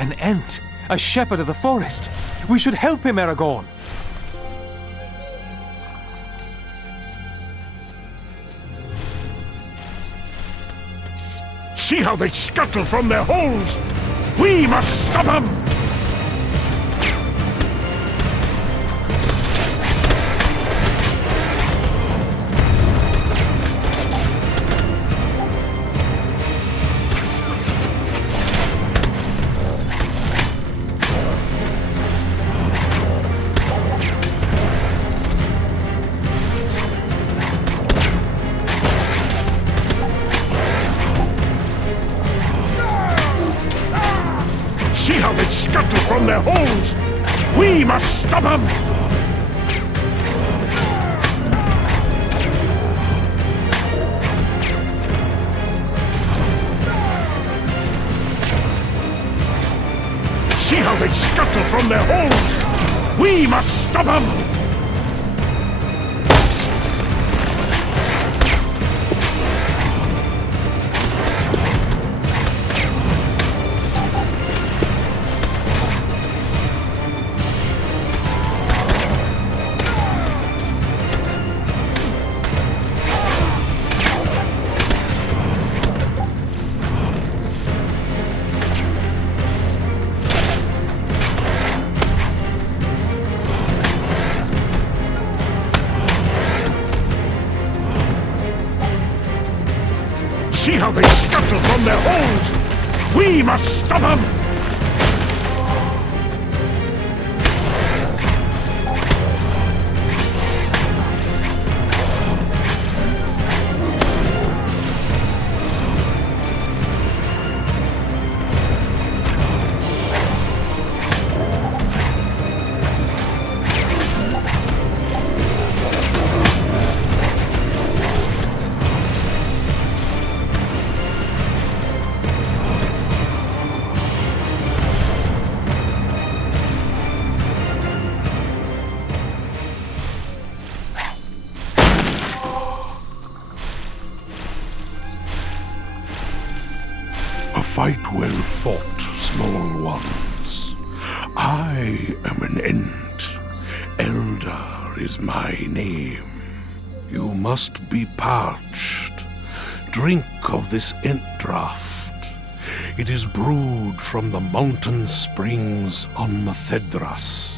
An Ent, a shepherd of the forest. We should help him, Aragorn. See how they scuttle from their holes! We must stop them! From their holes! We must stop them! See how they scuttle from their holes! We must stop them! See how they scuttle from their holes! We must stop them! Fight well fought, small ones. I am an Ent. Elder is my name. You must be parched. Drink of this Ent draught. It is brewed from the mountain springs on Methedras.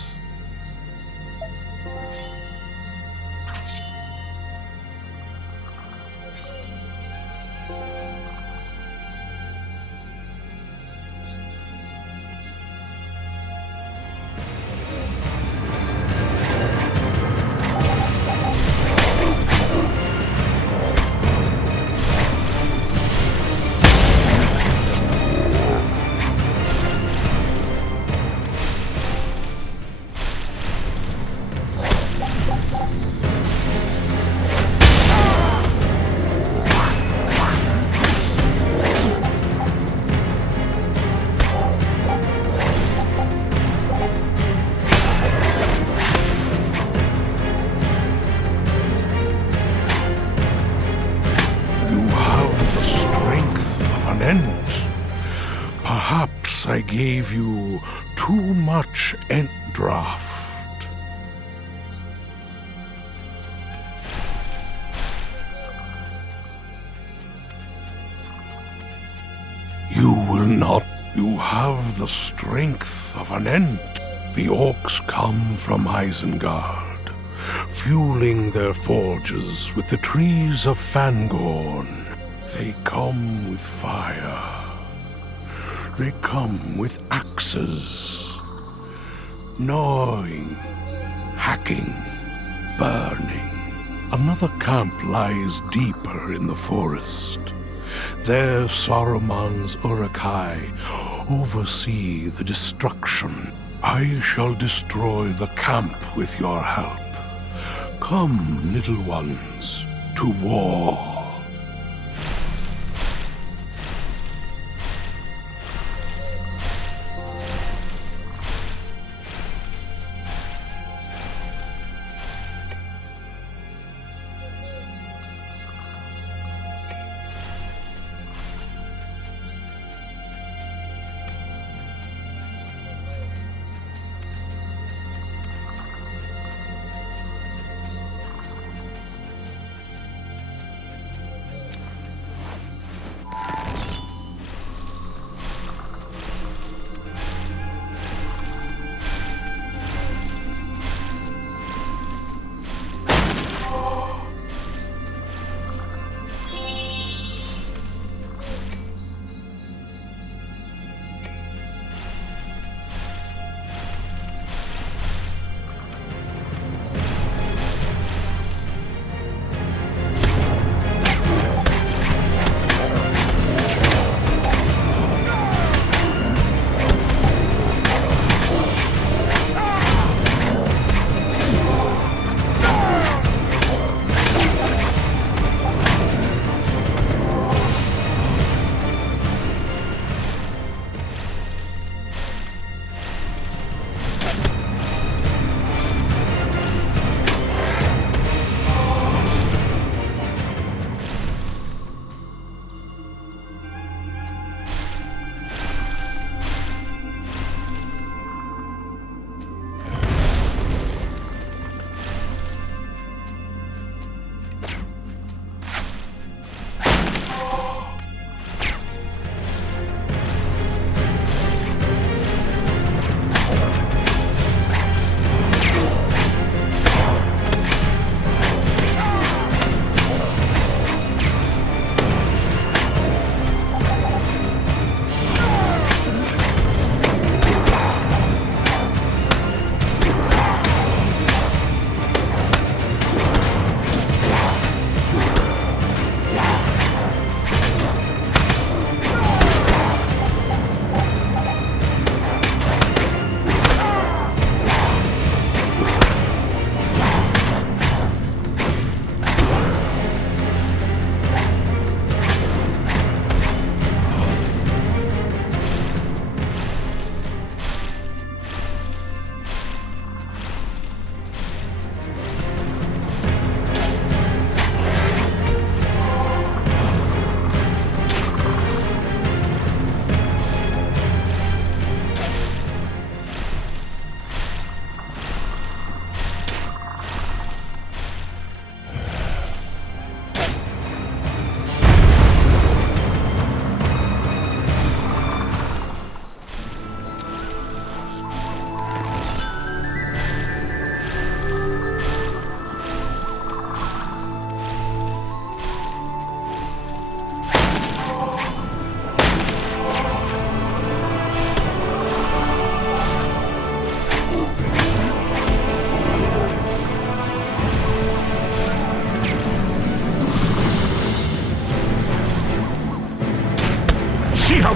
Perhaps I gave you too much Ent draught. You will not. You have the strength of an Ent. The orcs come from Isengard, fueling their forges with the trees of Fangorn. They come with fire. They come with axes, gnawing, hacking, burning. Another camp lies deeper in the forest. There Saruman's Uruk-hai oversee the destruction. I shall destroy the camp with your help. Come, little ones, to war.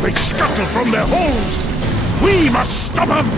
They scuttle from their holes! We must stop them!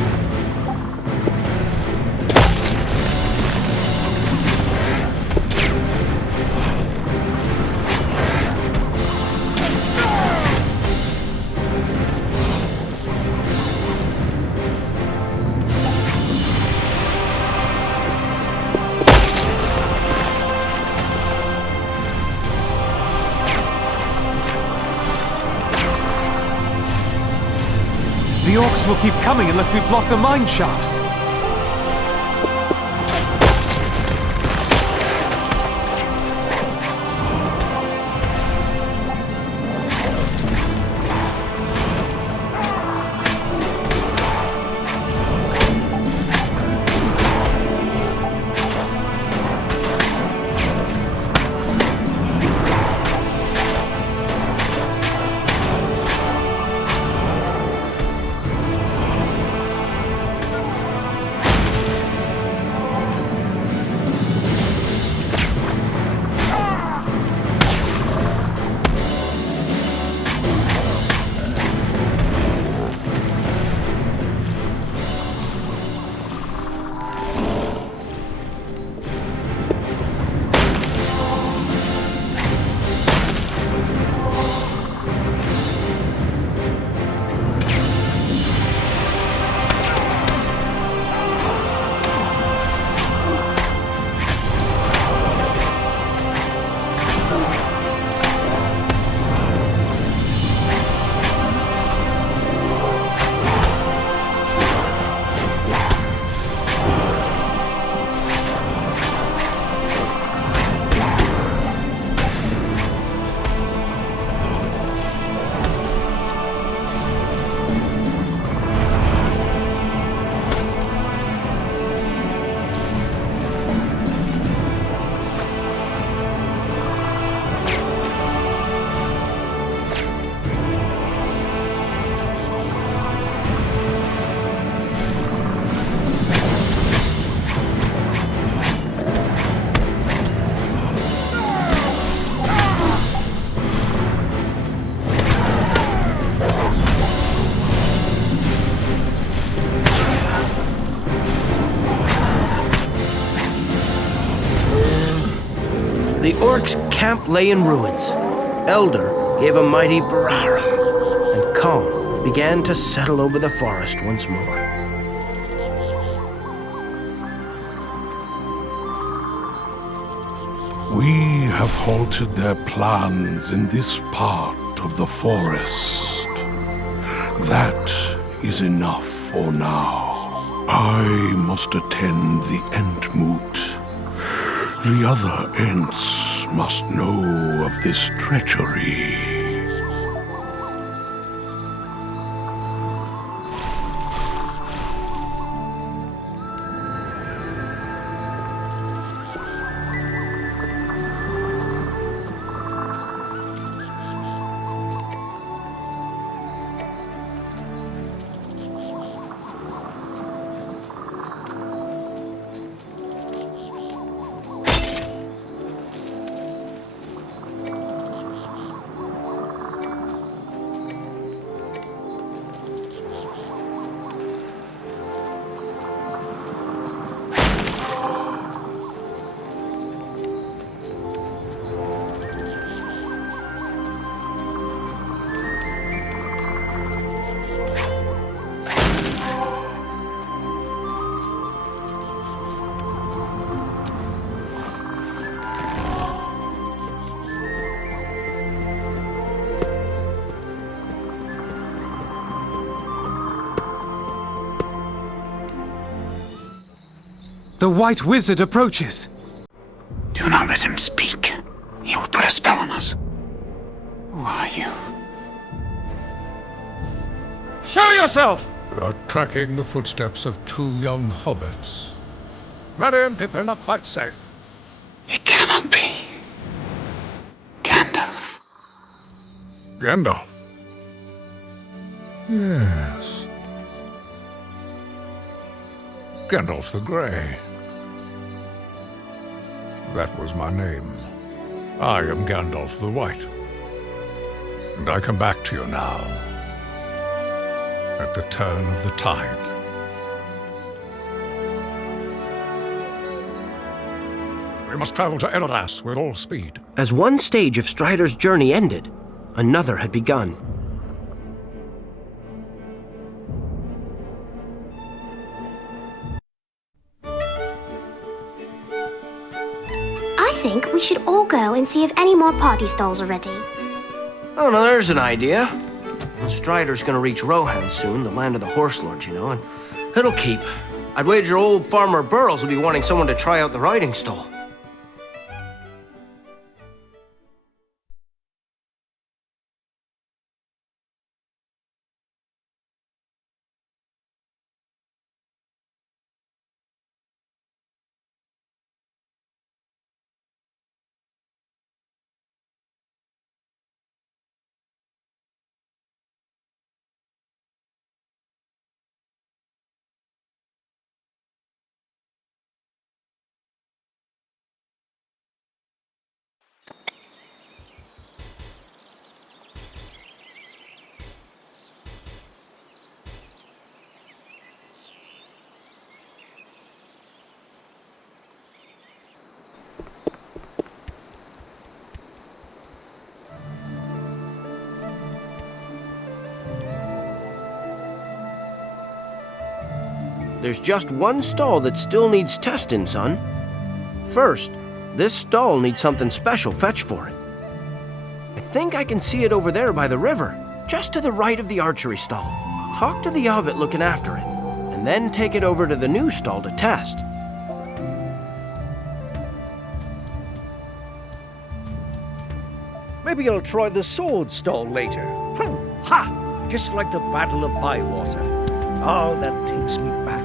The orcs will keep coming unless we block the mine shafts. The orcs' camp lay in ruins. Elder gave a mighty brara, and calm began to settle over the forest once more. We have halted their plans in this part of the forest. That is enough for now. I must attend the Entmoot. The other Ents must know of this treachery. The White Wizard approaches. Do not let him speak. He will put a spell on us. Who are you? Show yourself! We are tracking the footsteps of two young hobbits. Merry and Pippin are quite safe. It cannot be. Gandalf. Gandalf? Yes. Gandalf the Grey. That was my name. I am Gandalf the White. And I come back to you now, at the turn of the tide. We must travel to Edoras with all speed. As one stage of Strider's journey ended, another had begun. I think we should all go and see if any more party stalls are ready. Oh, no, there's an idea. Well, Strider's gonna reach Rohan soon, the land of the horse lords, you know, and it'll keep. I'd wager old Farmer Burrows will be wanting someone to try out the riding stall. There's just one stall that still needs testing, son. First, this stall needs something special fetched for it. I think I can see it over there by the river, just to the right of the archery stall. Talk to the hobbit looking after it, and then take it over to the new stall to test. Maybe I'll try the sword stall later. Ha! Just like the Battle of Bywater. Oh, that takes me back.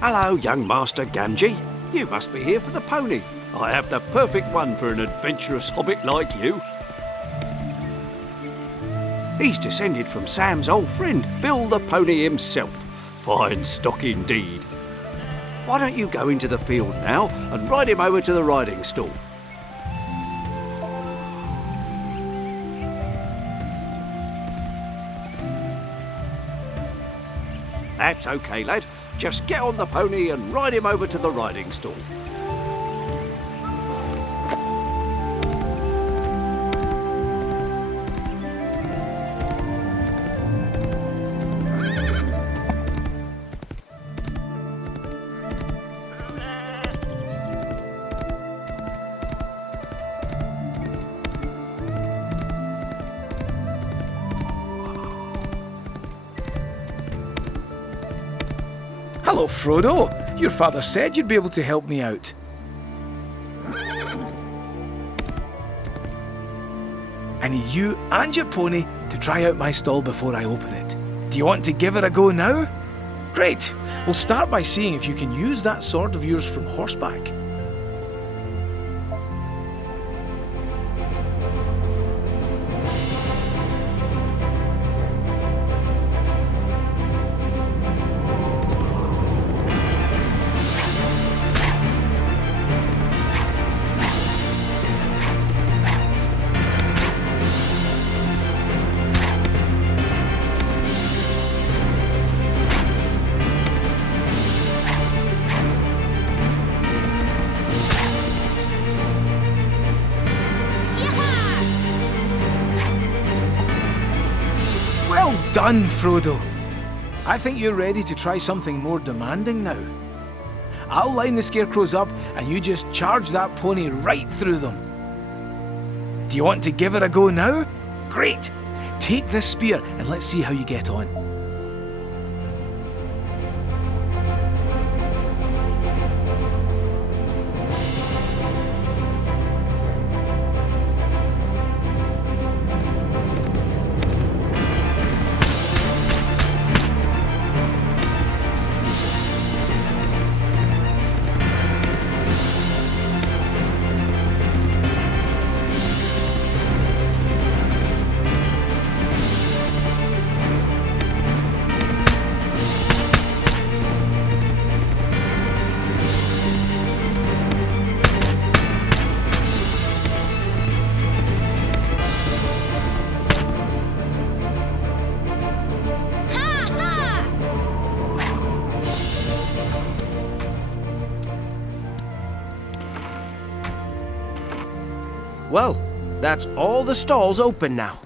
Hello, young Master Gamgee. You must be here for the pony. I have the perfect one for an adventurous hobbit like you. He's descended from Sam's old friend, Bill the Pony himself. Fine stock indeed. Why don't you go into the field now and ride him over to the riding stall? That's okay, lad. Just get on the pony and ride him over to the riding stall. Hello, Frodo. Your father said you'd be able to help me out. I need you and your pony to try out my stall before I open it. Do you want to give it a go now? Great. We'll start by seeing if you can use that sword of yours from horseback. Well done, Frodo. I think you're ready to try something more demanding now. I'll line the scarecrows up and you just charge that pony right through them. Do you want to give it a go now? Great! Take this spear and let's see how you get on. Well, that's all the stalls open now.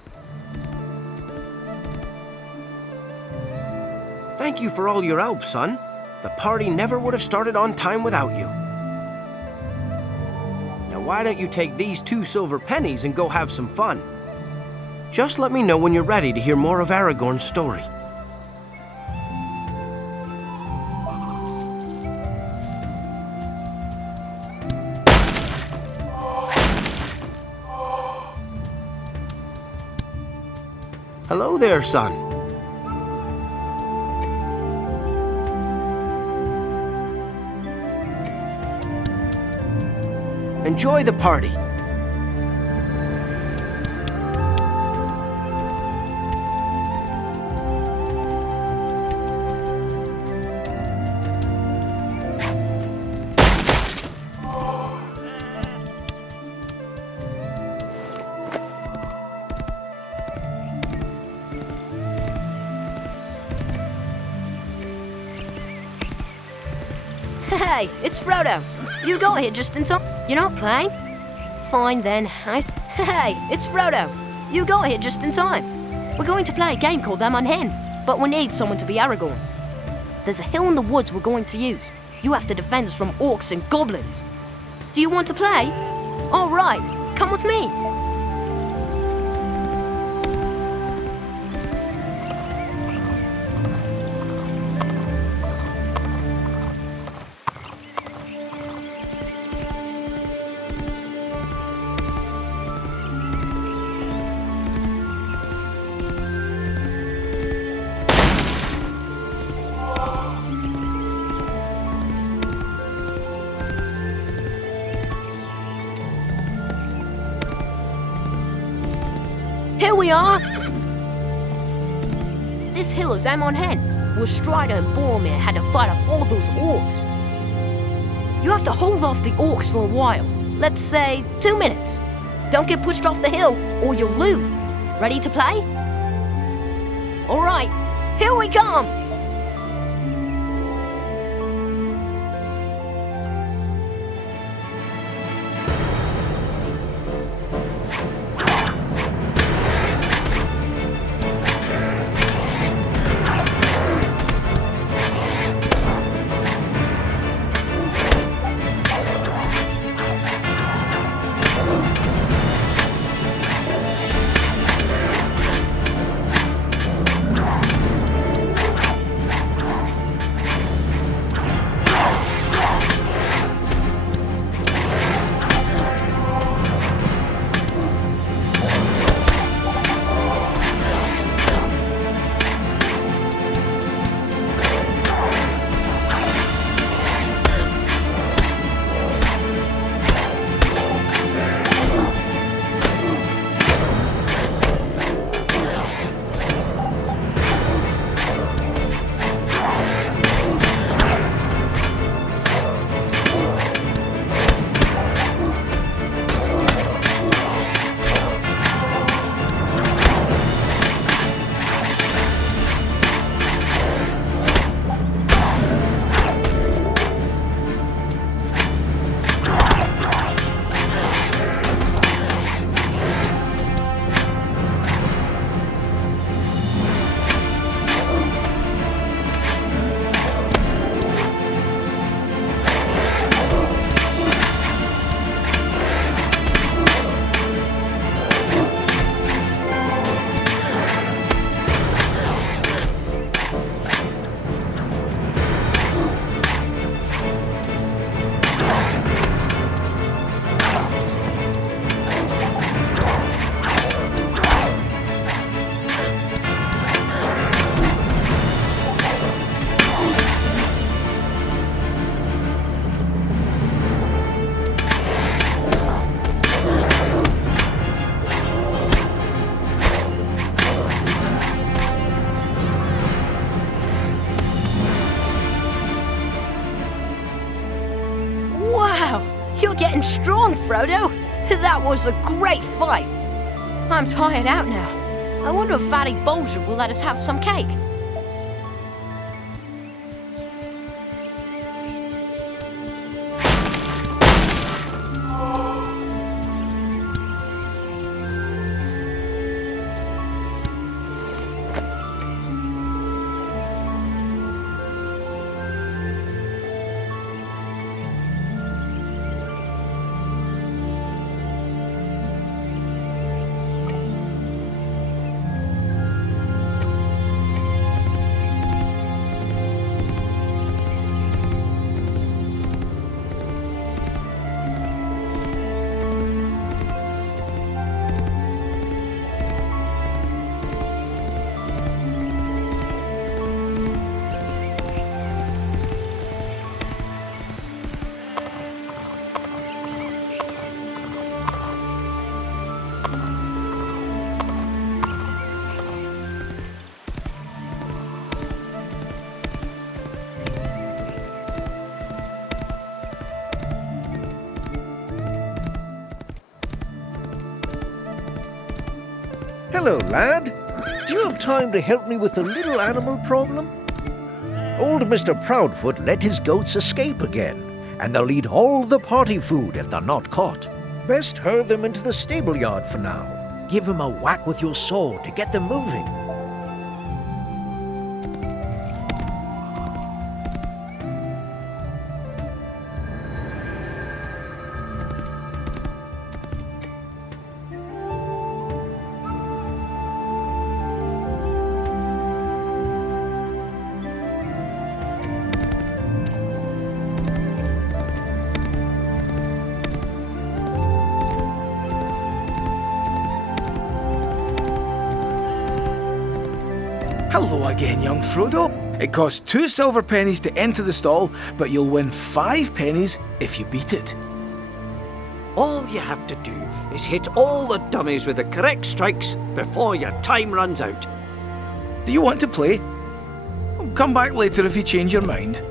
Thank you for all your help, son. The party never would have started on time without you. Now why don't you take these 2 silver pennies and go have some fun? Just let me know when you're ready to hear more of Aragorn's story. Hello there, son. Enjoy the party. Hey, it's Frodo. You got here just in time. You're not playing? Fine then. Hey, it's Frodo. You got here just in time. We're going to play a game called Them on Hen, but we need someone to be Aragorn. There's a hill in the woods we're going to use. You have to defend us from orcs and goblins. Do you want to play? All right, come with me. Here we are! This hill is Amon Hen, where Strider and Boromir had to fight off all those orcs. You have to hold off the orcs for a while. Let's say 2 minutes. Don't get pushed off the hill, or you'll lose. Ready to play? All right, here we come! You're getting strong, Frodo. That was a great fight. I'm tired out now. I wonder if Fatty Bolger will let us have some cake. Hello, lad. Do you have time to help me with a little animal problem? Old Mr. Proudfoot let his goats escape again, and they'll eat all the party food if they're not caught. Best herd them into the stable yard for now. Give them a whack with your sword to get them moving. Hello again, young Frodo. It costs 2 silver pennies to enter the stall, but you'll win 5 pennies if you beat it. All you have to do is hit all the dummies with the correct strikes before your time runs out. Do you want to play? Come back later if you change your mind.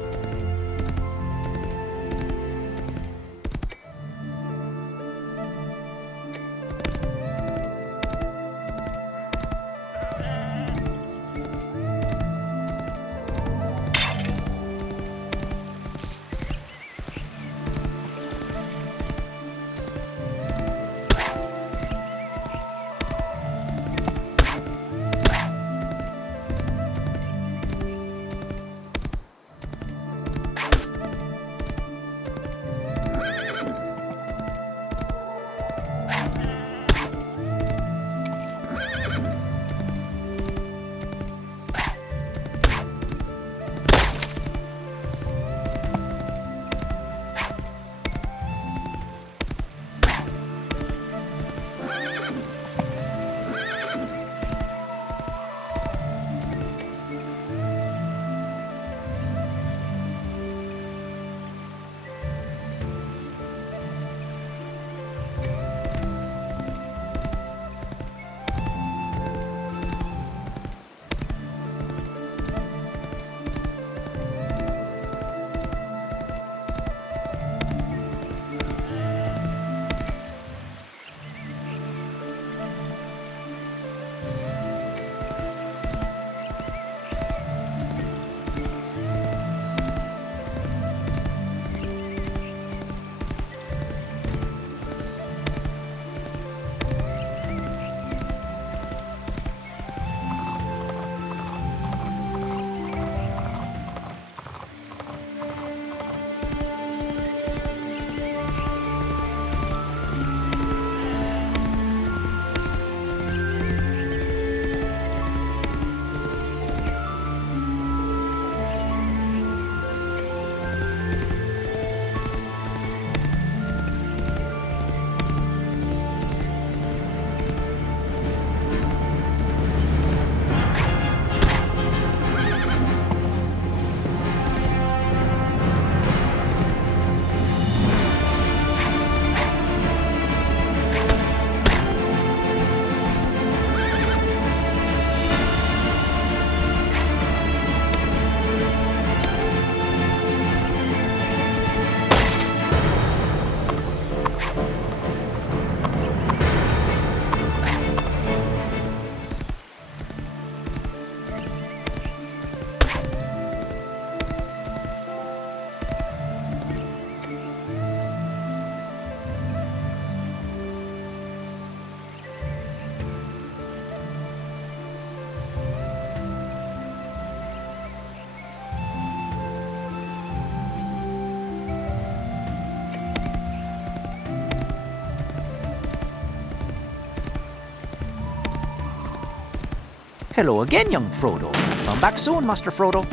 Hello again, young Frodo. Come back soon, Master Frodo.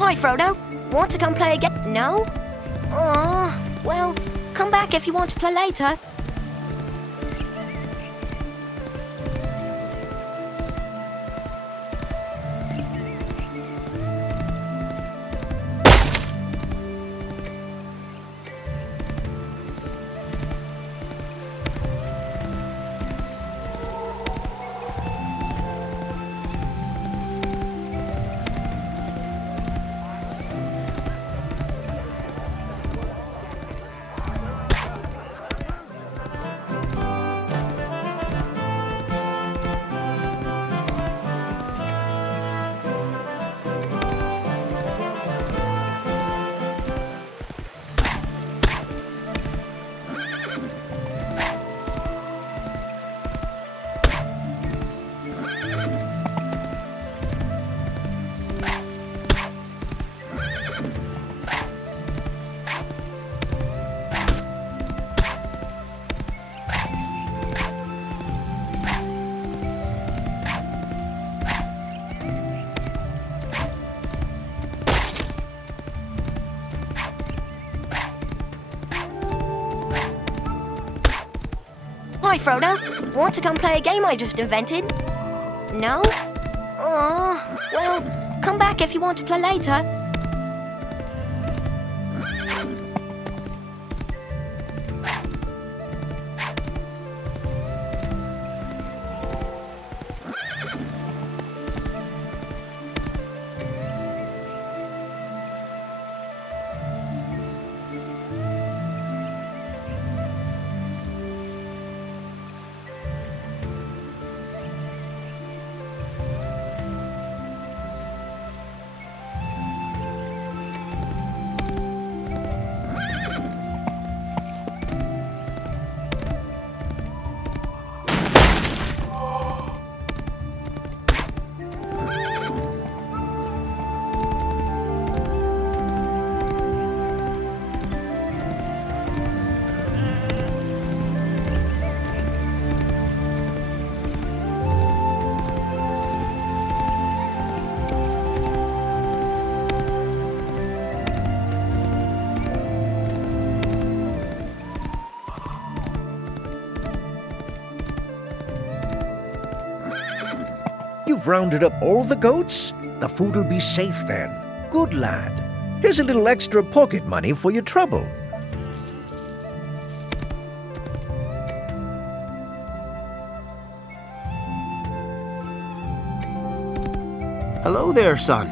Hi, Frodo. Want to come play again? No? Aw, well, come back if you want to play later. Frodo? Want to come play a game I just invented? No? Oh, well, come back if you want to play later. You've rounded up all the goats? The food'll be safe then. Good lad. Here's a little extra pocket money for your trouble. Hello there, son.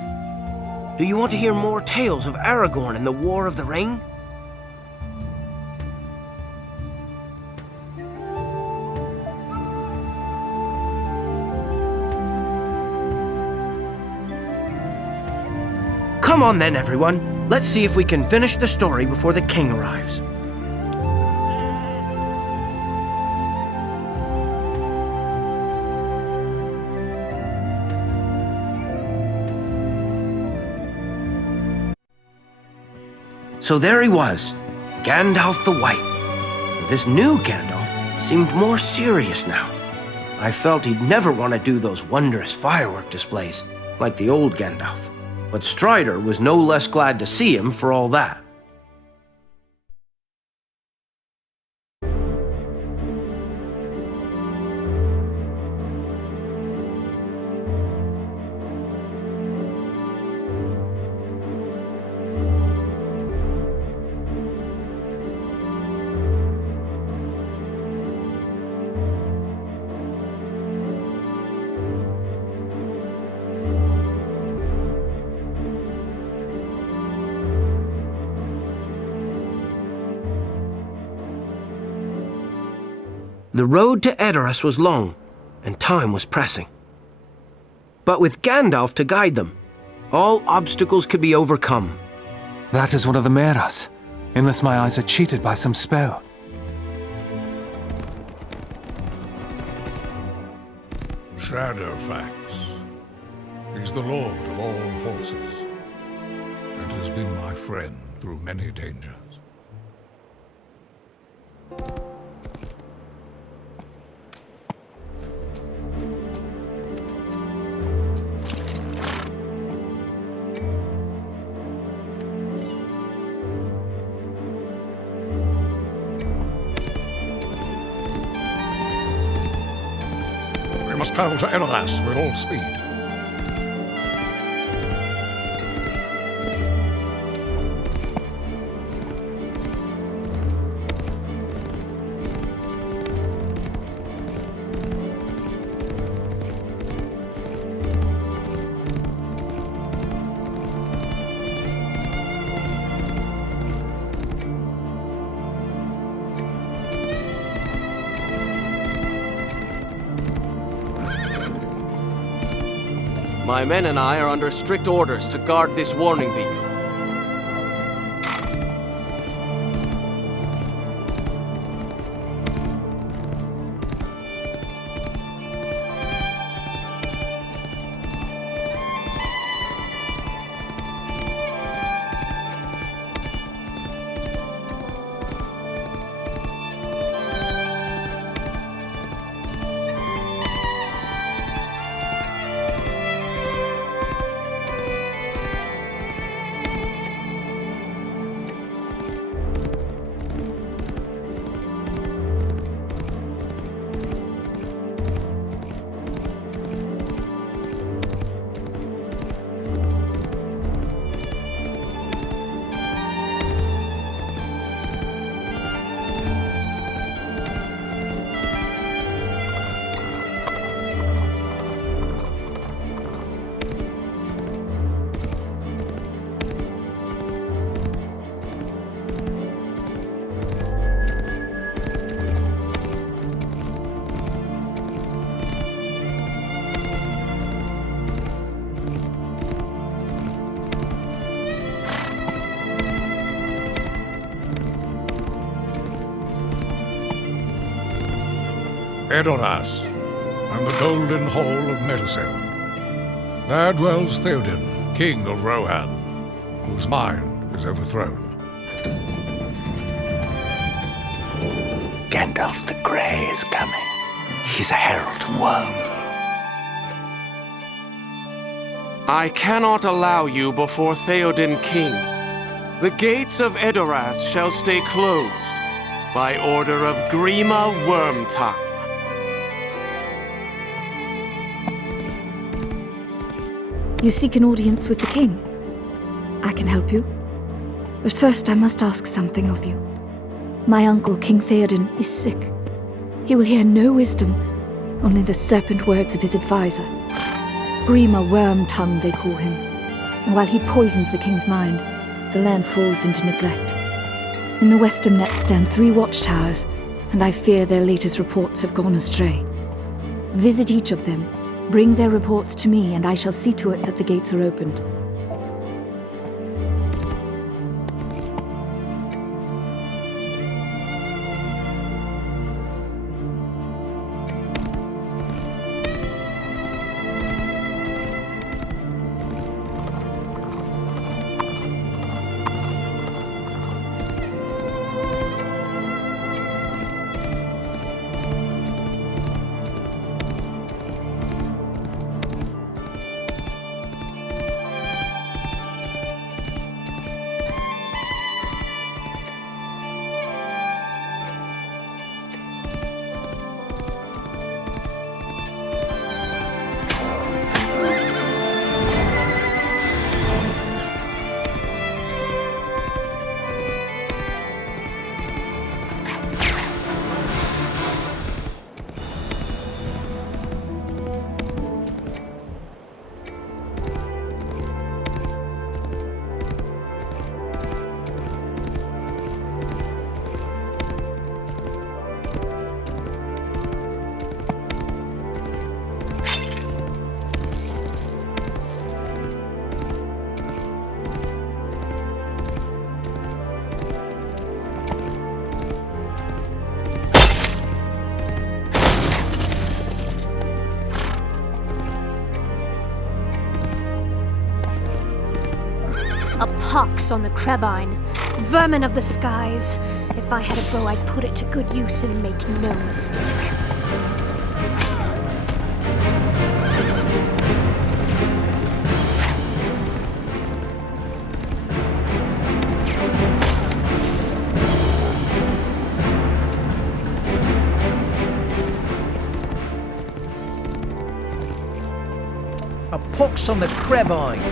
Do you want to hear more tales of Aragorn and the War of the Ring? Come on then, everyone. Let's see if we can finish the story before the king arrives. So there he was, Gandalf the White. This new Gandalf seemed more serious now. I felt he'd never want to do those wondrous firework displays like the old Gandalf. But Strider was no less glad to see him for all that. The road to Edoras was long, and time was pressing. But with Gandalf to guide them, all obstacles could be overcome. That is one of the Meras, unless my eyes are cheated by some spell. Shadowfax. He's the lord of all horses, and has been my friend through many dangers. We must travel to Edoras with all speed. My men and I are under strict orders to guard this warning beacon. Edoras, and the Golden Hall of Medicine. There dwells Theoden, king of Rohan, whose mind is overthrown. Gandalf the Grey is coming. He's a herald of woe. I cannot allow you before Theoden King. The gates of Edoras shall stay closed by order of Grima Wormtongue. You seek an audience with the king. I can help you. But first I must ask something of you. My uncle, King Theoden, is sick. He will hear no wisdom, only the serpent words of his advisor. Grima Wormtongue, they call him. And while he poisons the king's mind, the land falls into neglect. In the western net stand 3 watchtowers, and I fear their latest reports have gone astray. Visit each of them, bring their reports to me, and I shall see to it that the gates are opened. A pox on the Crebine. Vermin of the skies. If I had a bow, I'd put it to good use and make no mistake. A pox on the Crebine.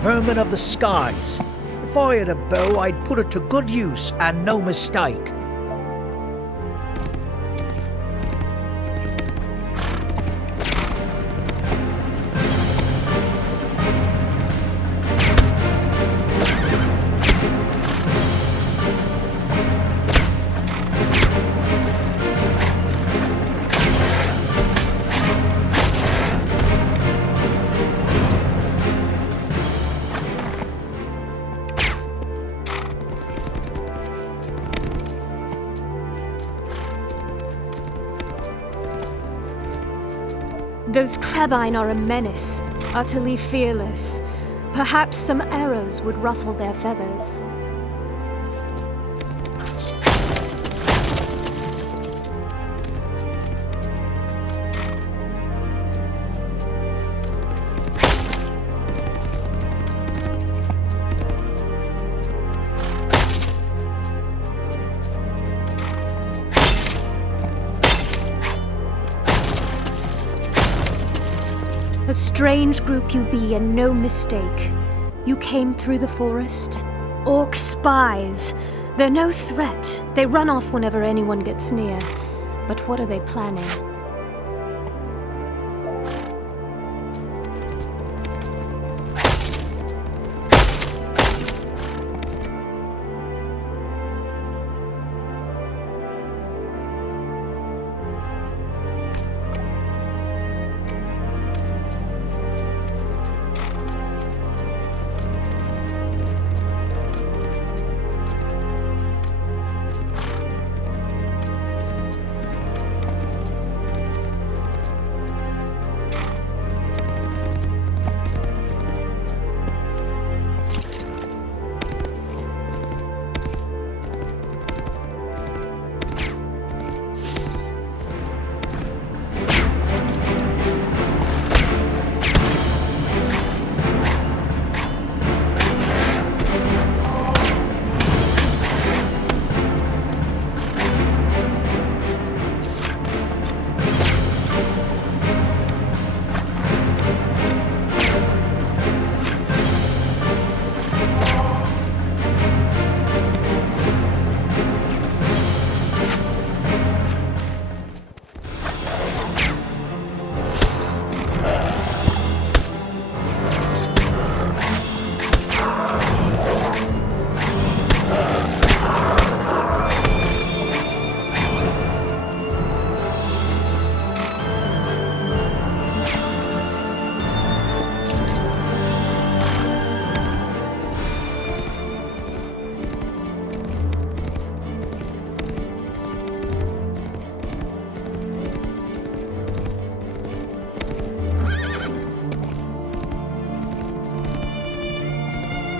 Vermin of the skies. If I had a bow, I'd put it to good use and no mistake. Those Crebine are a menace, utterly fearless. Perhaps some arrows would ruffle their feathers. A strange group you be, and no mistake. You came through the forest? Orc spies. They're no threat. They run off whenever anyone gets near. But what are they planning?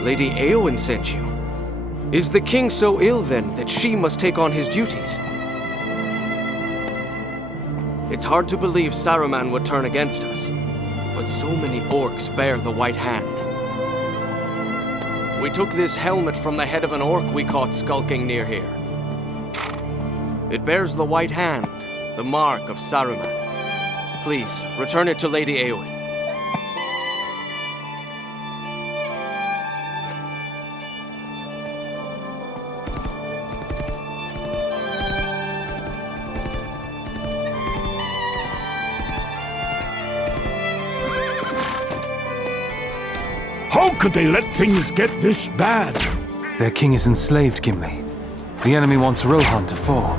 Lady Eowyn sent you. Is the king so ill, then, that she must take on his duties? It's hard to believe Saruman would turn against us, but so many orcs bear the White Hand. We took this helmet from the head of an orc we caught skulking near here. It bears the White Hand, the mark of Saruman. Please, return it to Lady Eowyn. How could they let things get this bad? Their king is enslaved, Gimli. The enemy wants Rohan to fall.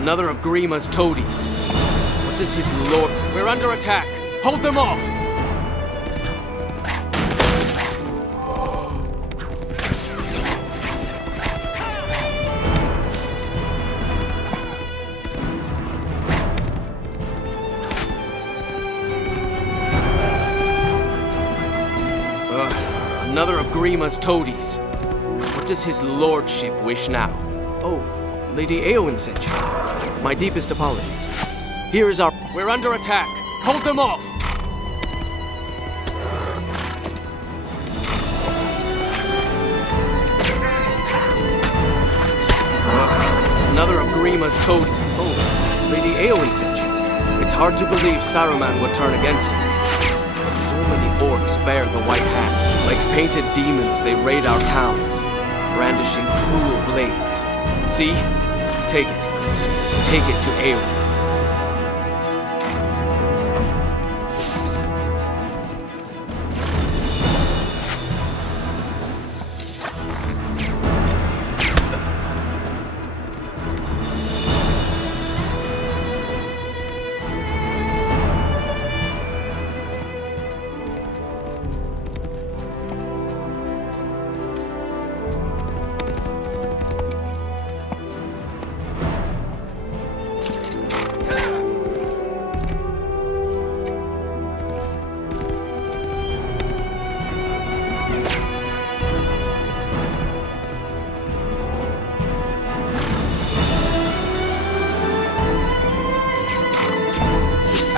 Another of Grima's toadies. What does his lord... We're under attack! Hold them off! Another of Grima's toadies. What does his lordship wish now? Oh, Lady Eowyn sent you. My deepest apologies. Here is our... We're under attack! Hold them off! Another of Grima's toad... Oh, Lady Eowyn sent you. It's hard to believe Saruman would turn against us. But so many orcs bear the White Hand. Like painted demons, they raid our towns, brandishing cruel blades. See? Take it. Take it to Eowyn.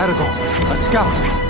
Aragorn, a scout!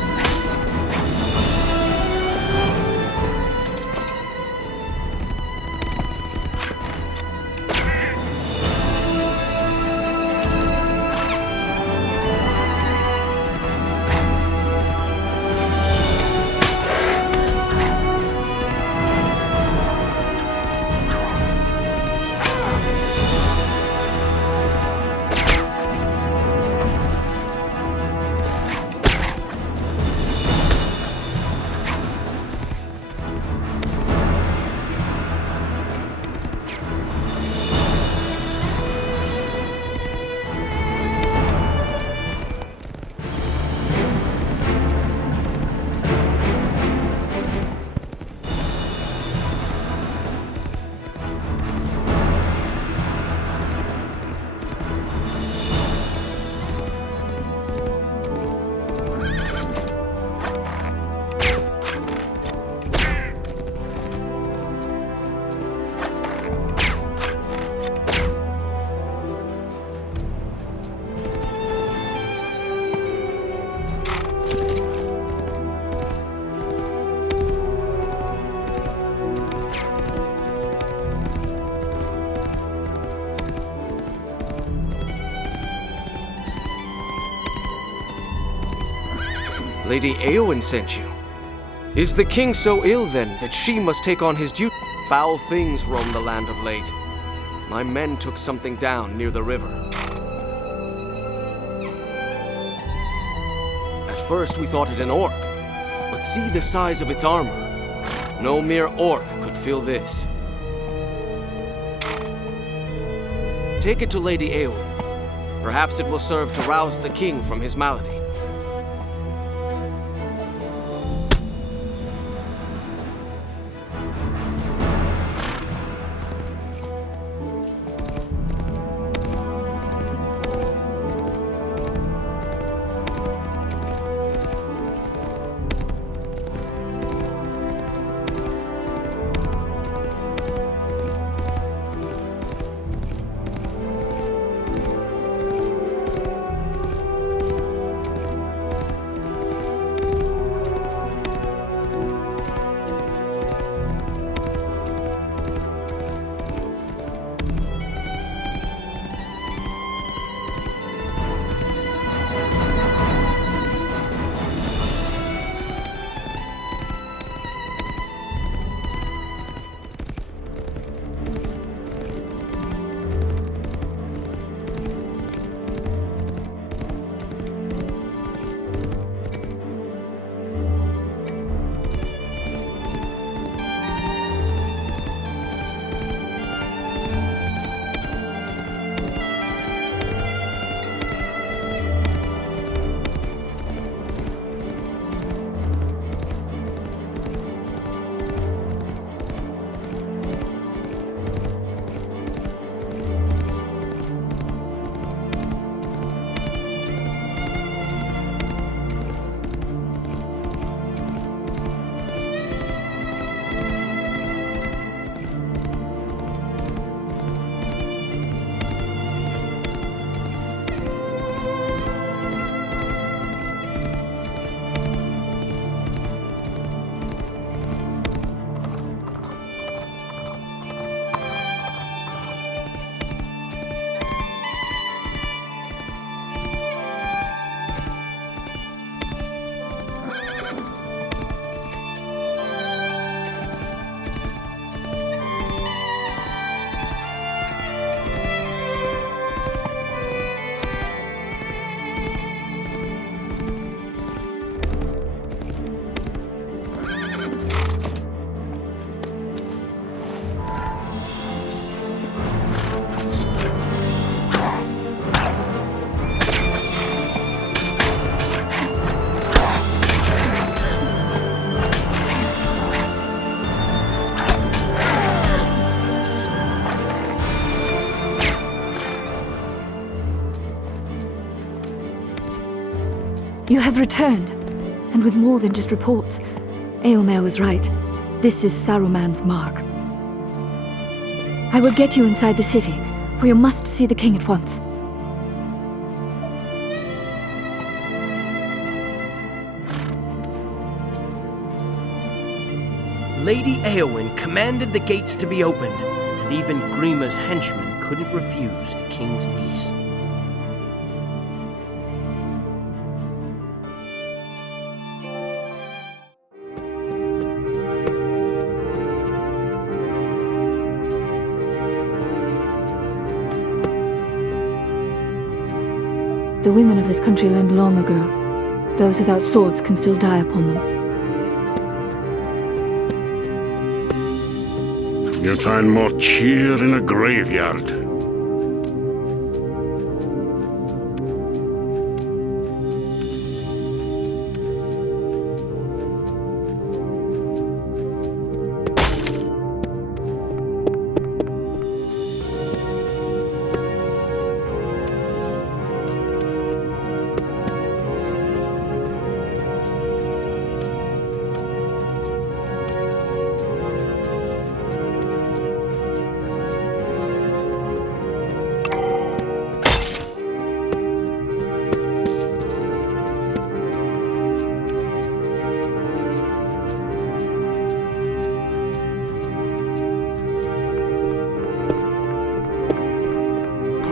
Lady Éowyn sent you. Is the king so ill, then, that she must take on his duty? Foul things roam the land of late. My men took something down near the river. At first we thought it an orc, but see the size of its armor. No mere orc could fill this. Take it to Lady Éowyn. Perhaps it will serve to rouse the king from his malady. You have returned, and with more than just reports. Éomer was right. This is Saruman's mark. I will get you inside the city, for you must see the king at once. Lady Éowyn commanded the gates to be opened, and even Grima's henchmen couldn't refuse the king's niece. The women of this country learned long ago. Those without swords can still die upon them. You'll find more cheer in a graveyard.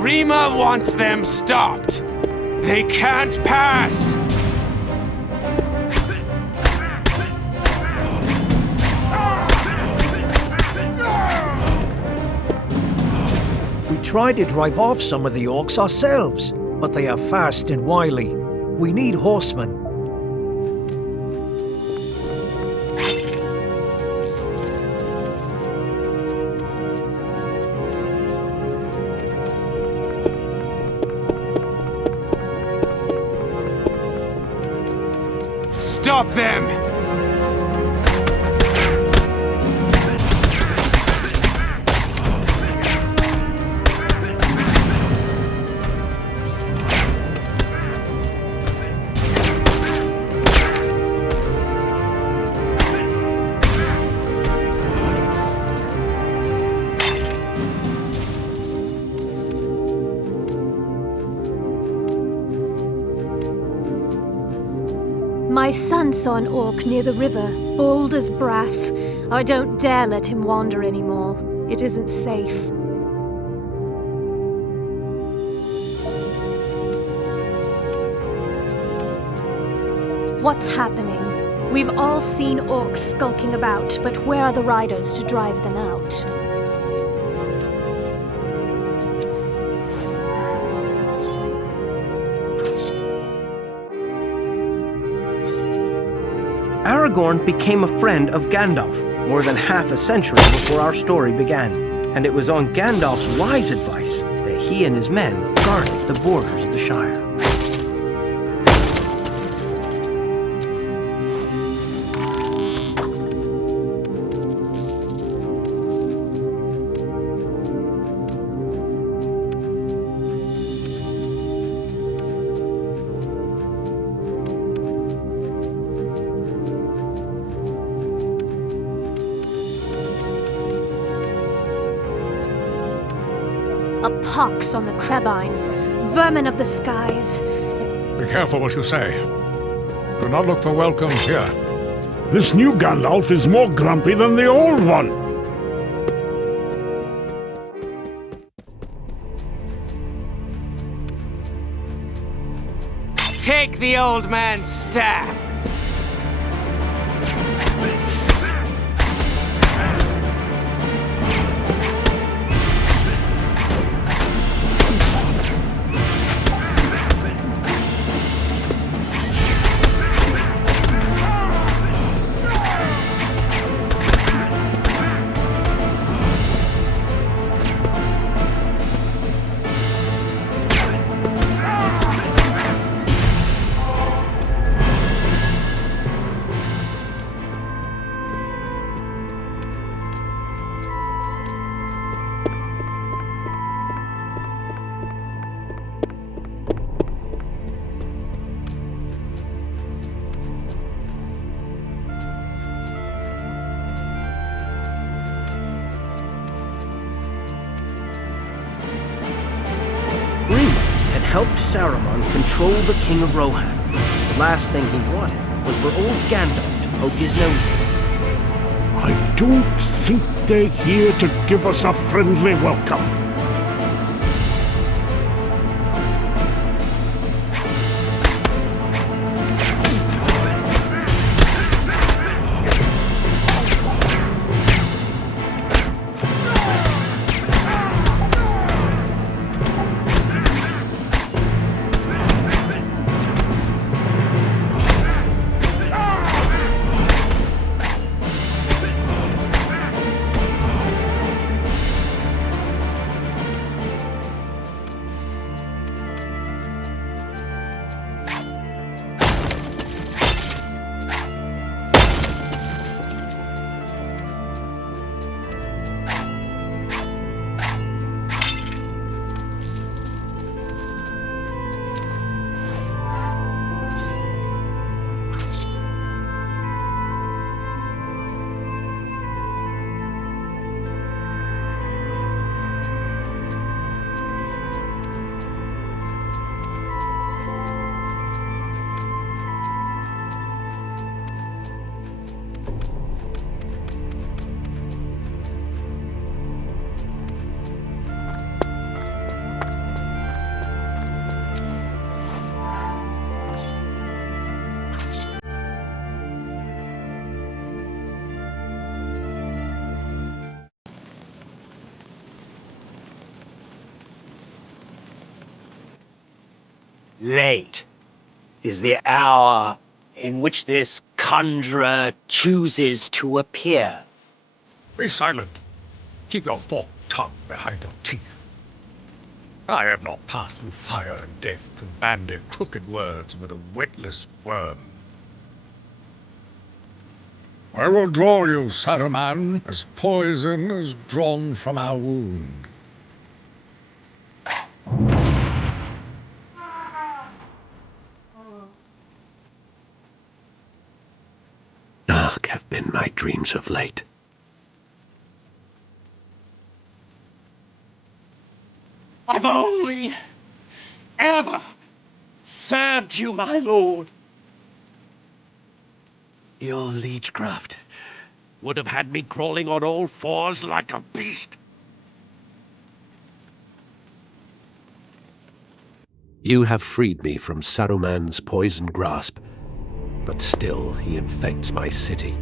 Grima wants them stopped. They can't pass. tried to drive off some of the orcs ourselves, but they are fast and wily. We need horsemen. Stop them! My son saw an orc near the river, bold as brass. I don't dare let him wander anymore. It isn't safe. What's happening? We've all seen orcs skulking about, but where are the riders to drive them out? Aragorn became a friend of Gandalf more than half a century before our story began, and it was on Gandalf's wise advice that he and his men guarded the borders of the Shire. A pox on the Crebine, vermin of the skies. Be careful what you say. Do not look for welcome here. This new Gandalf is more grumpy than the old one. Take the old man's staff! Bree had helped Saruman control the King of Rohan. The last thing he wanted was for old Gandalf to poke his nose in. I don't think they're here to give us a friendly welcome. Late is the hour in which this conjurer chooses to appear. Be silent. Keep your forked tongue behind your teeth. I have not passed through fire and death to bandy crooked words with a witless worm. I will draw you, Saruman, as poison is drawn from our wound. Dark have been my dreams of late. I've only ever served you, my lord. Your liegecraft would have had me crawling on all fours like a beast. You have freed me from Saruman's poisoned grasp, but still he infects my city.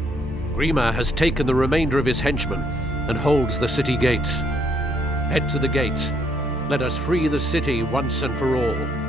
Grima has taken the remainder of his henchmen and holds the city gates. Head to the gates. Let us free the city once and for all.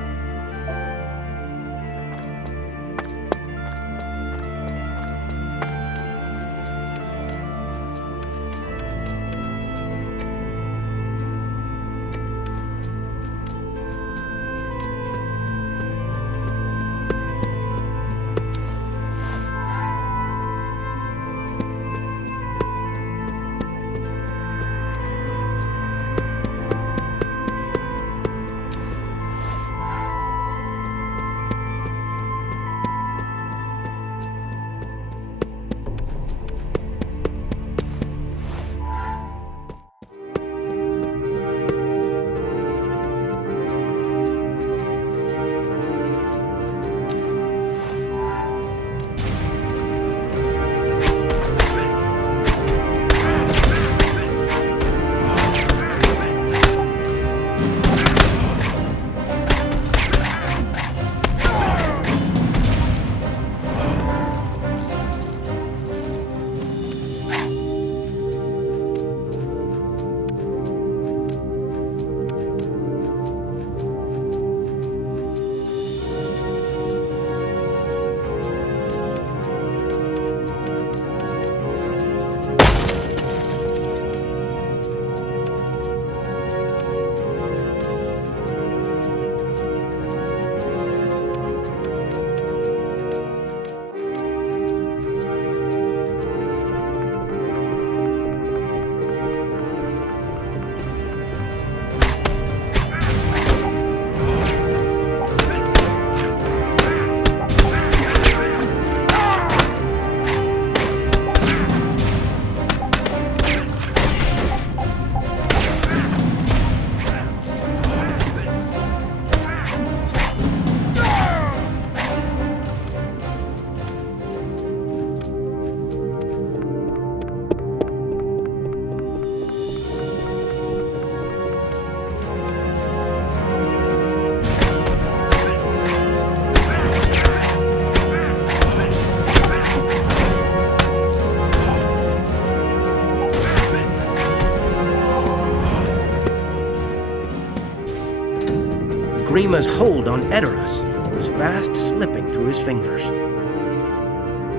Grima's hold on Edoras was fast slipping through his fingers.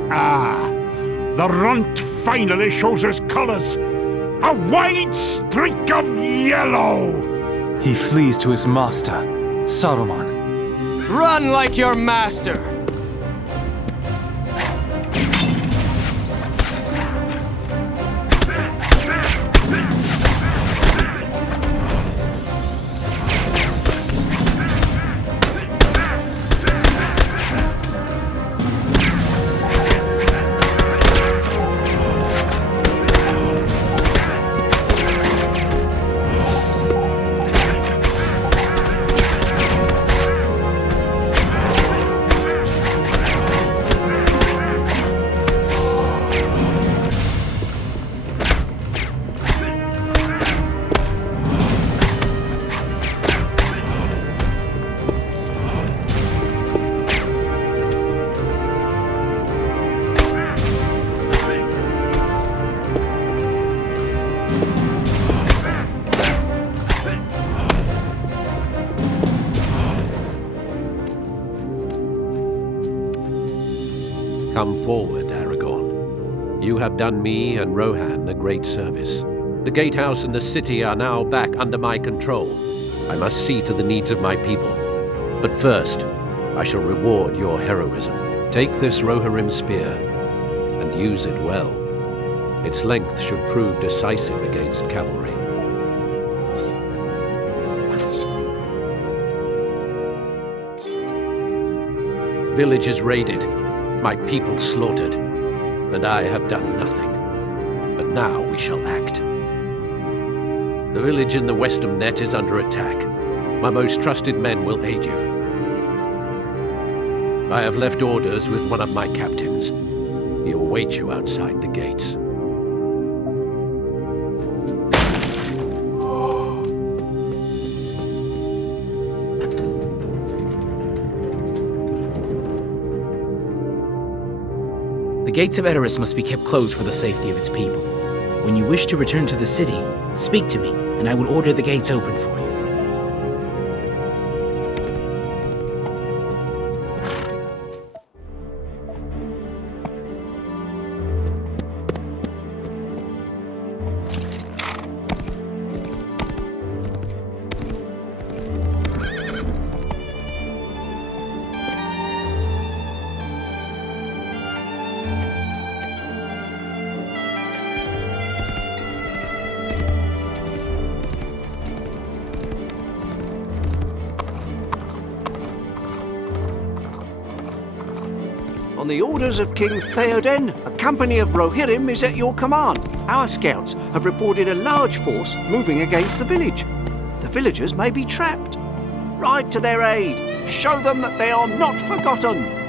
Ah, the runt finally shows his colors. A wide streak of yellow! He flees to his master, Saruman. Run like your master! Come forward, Aragorn. You have done me and Rohan a great service. The gatehouse and the city are now back under my control. I must see to the needs of my people. But first, I shall reward your heroism. Take this Rohirrim spear, and use it well. Its length should prove decisive against cavalry. Villages raided, my people slaughtered, and I have done nothing. But now we shall act. The village in the Western Net is under attack. My most trusted men will aid you. I have left orders with one of my captains. He will await you outside the gates. The gates of Edoras must be kept closed for the safety of its people. When you wish to return to the city, speak to me, and I will order the gates open for you. On the orders of King Theoden, a company of Rohirrim is at your command. Our scouts have reported a large force moving against the village. The villagers may be trapped. Ride to their aid. Show them that they are not forgotten.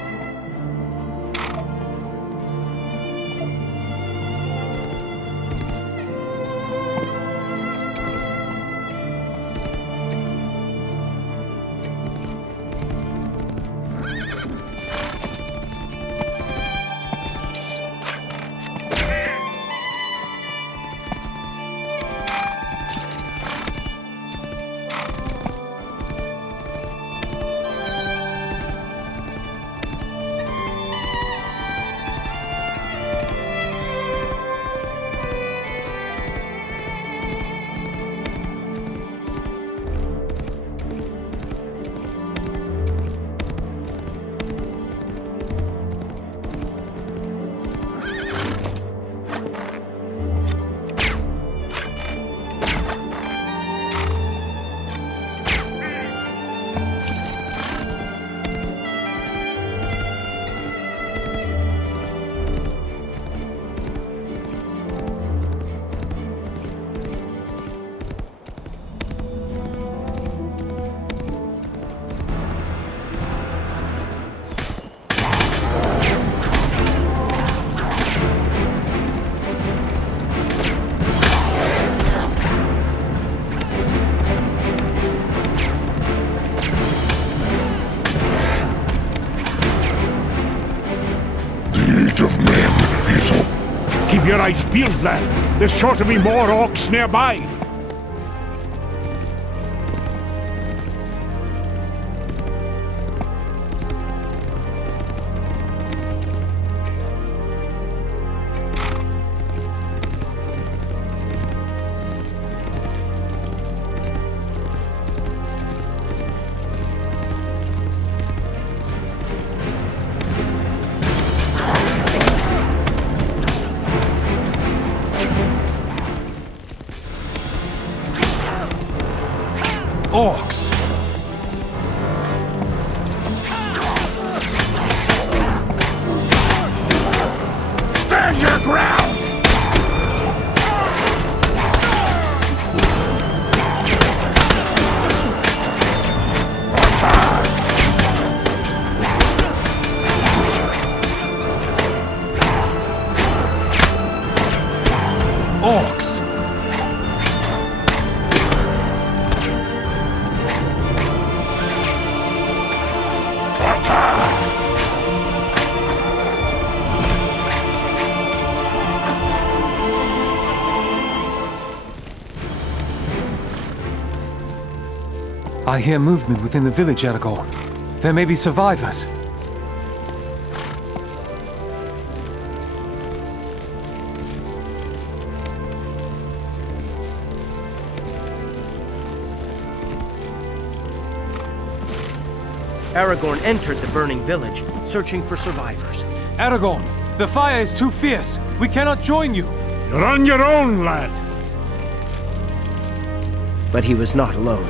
Keep your eyes peeled, lad. There's sure to be more orcs nearby. Orcs! Stand your ground! Attack! Orcs! I hear movement within the village, Aragorn. There may be survivors. Aragorn entered the burning village, searching for survivors. Aragorn, the fire is too fierce. We cannot join you. You're on your own, lad. But he was not alone.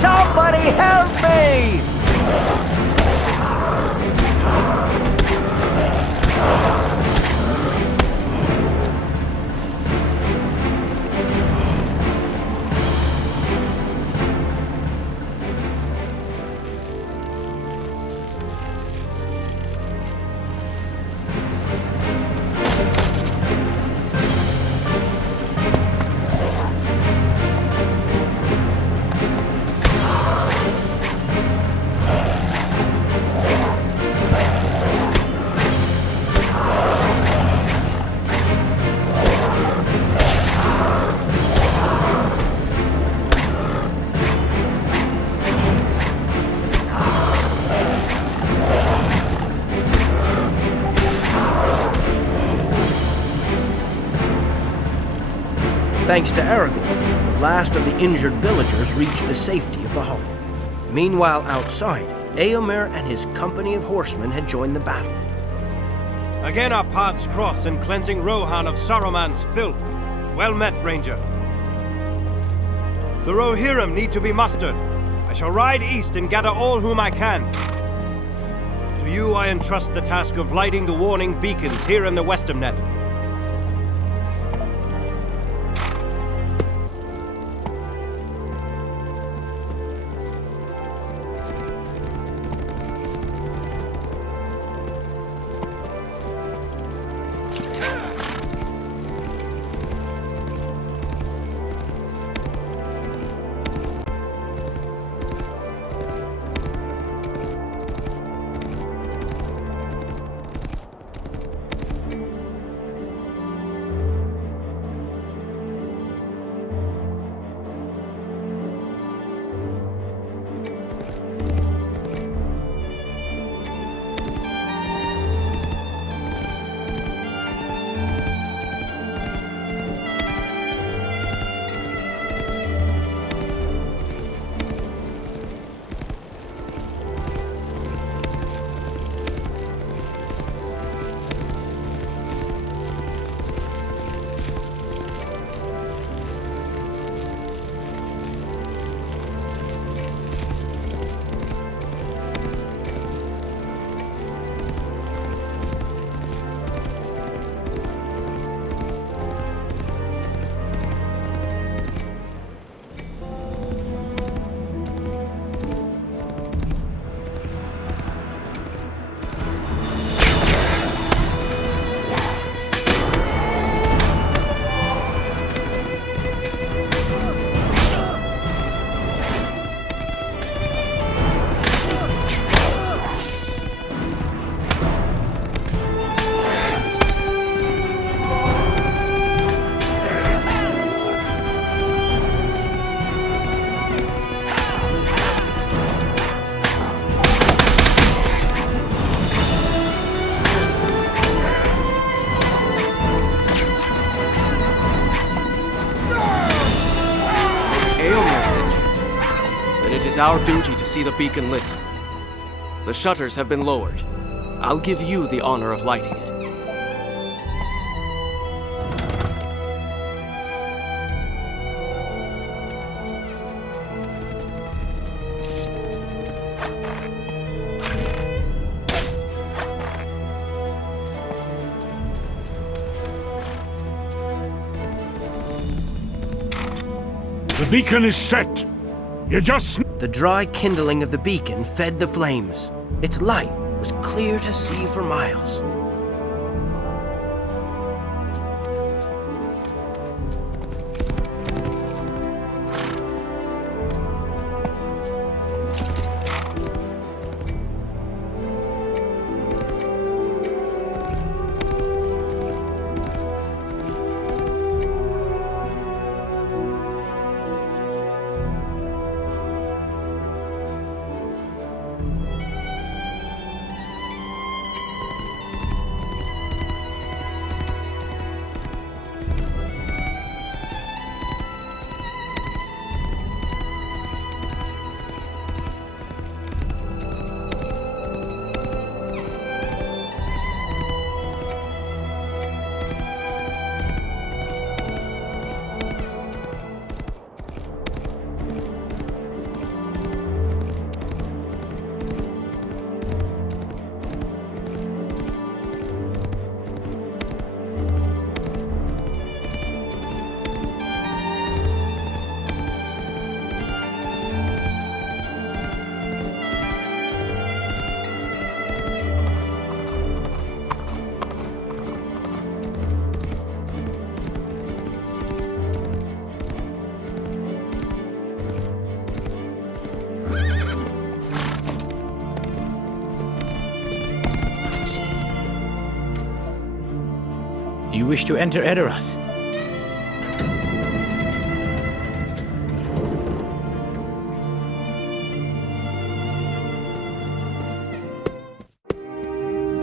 Somebody help me! Thanks to Aragorn, the last of the injured villagers reached the safety of the hall. Meanwhile, outside, Éomer and his company of horsemen had joined the battle. Again our paths cross in cleansing Rohan of Saruman's filth. Well met, Ranger. The Rohirrim need to be mustered. I shall ride east and gather all whom I can. To you I entrust the task of lighting the warning beacons here in the Westernet. then it is our duty to see the beacon lit. The shutters have been lowered. I'll give you the honor of lighting it. The beacon is set. You just... The dry kindling of the beacon fed the flames. Its light was clear to see for miles. Do you wish to enter Edoras?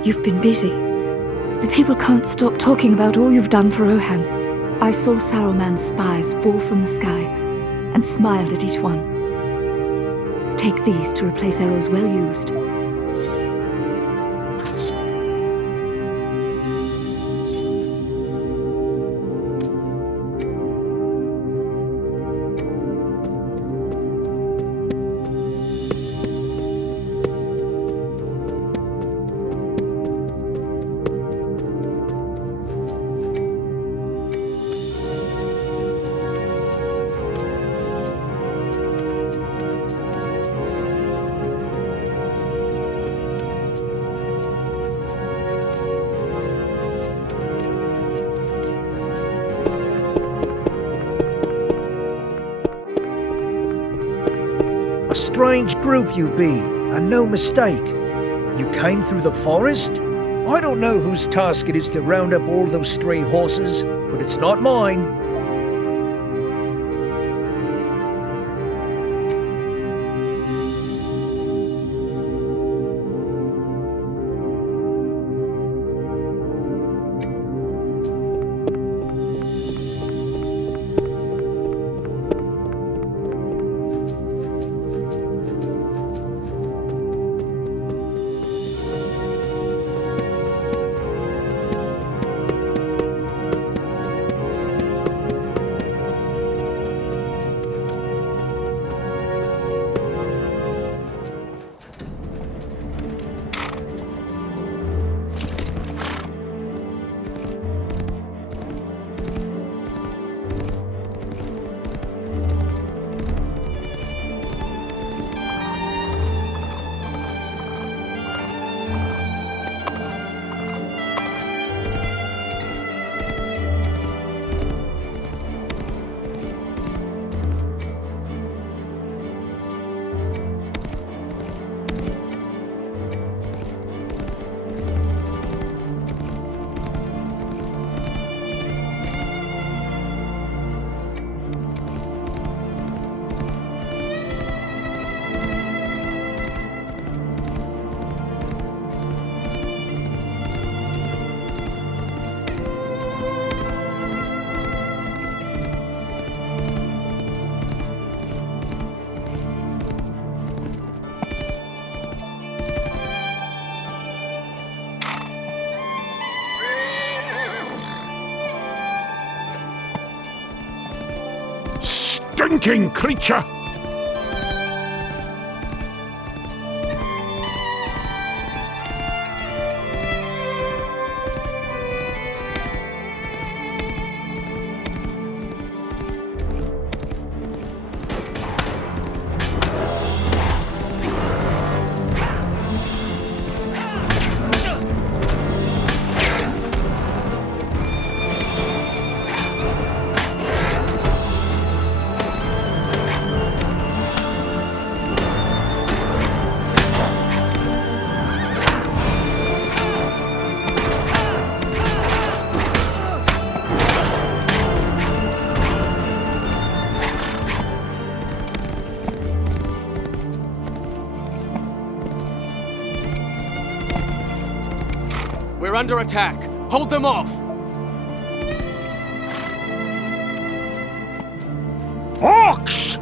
You've been busy. The people can't stop talking about all you've done for Rohan. I saw Saruman's spies fall from the sky and smiled at each one. Take these to replace arrows well used. Strange group you be, and no mistake. You came through the forest? I don't know whose task it is to round up all those stray horses, but it's not mine. Stinking creature! We're under attack. Hold them off! Orcs!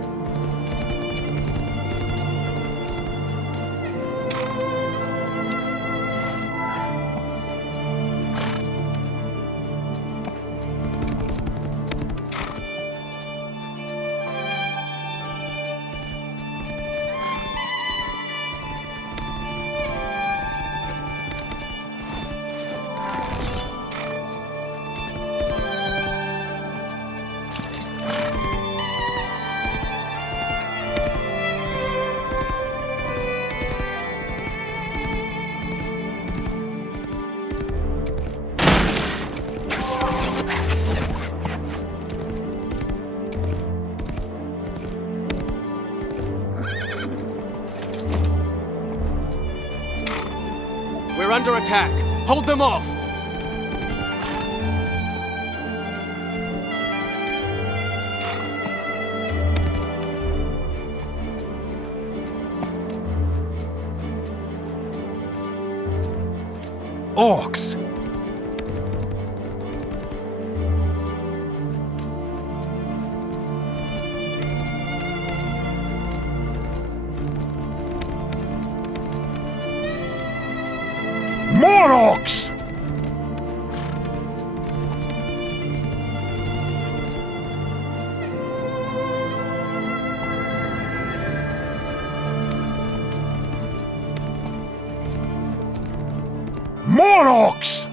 We're under attack. Hold them off! Orcs! More orcs! More orcs!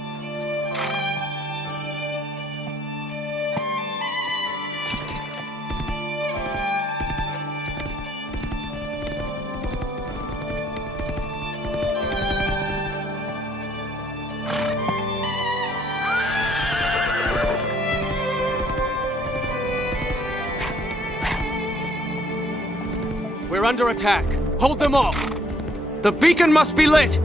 We're under attack. Hold them off! The beacon must be lit!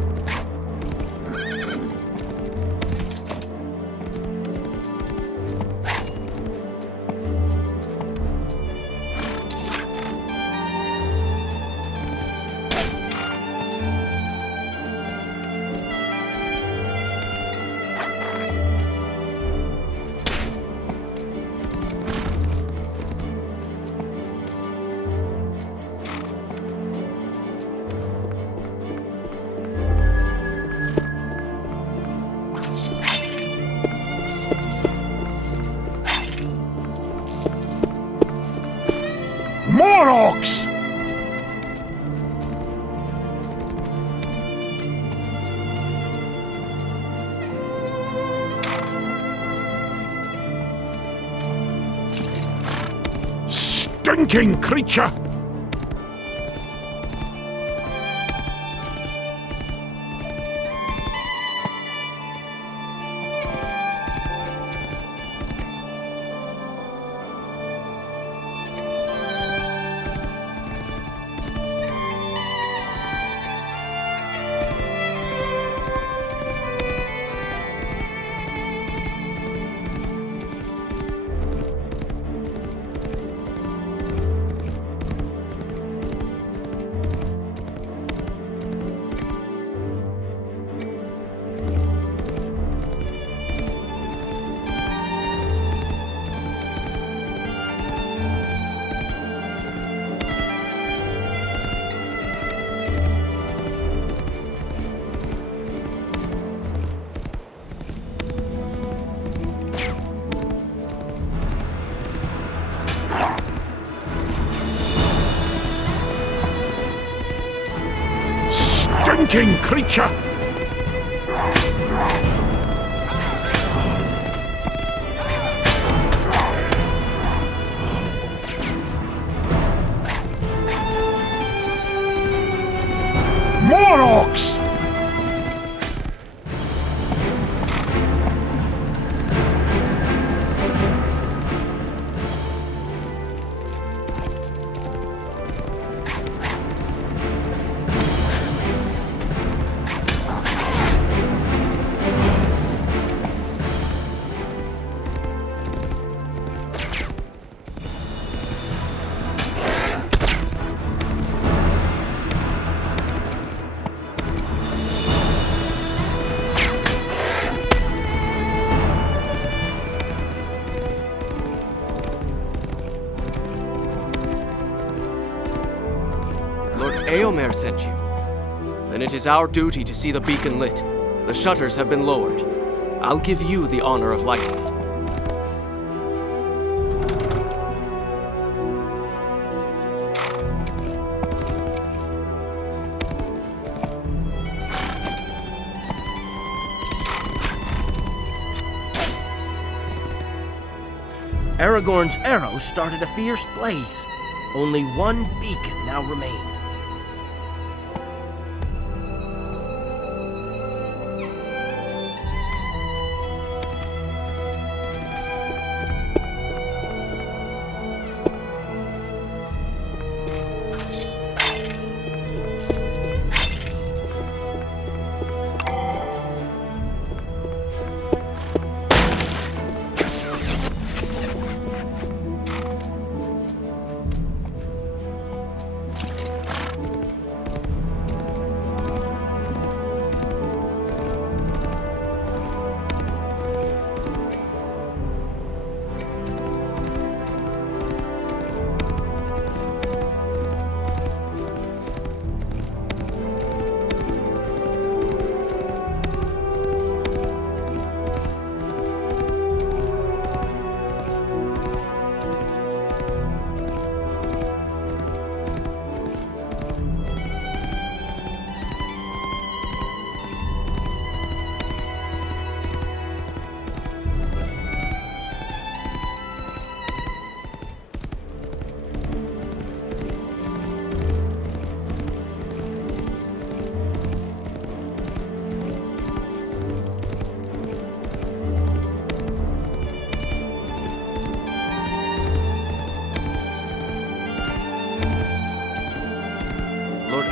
More orcs! Stinking creature! stinking creature! More orcs! Eomer sent you. Then it is our duty to see the beacon lit. The shutters have been lowered. I'll give you the honor of lighting it. Aragorn's arrow started a fierce blaze. Only one beacon now remained.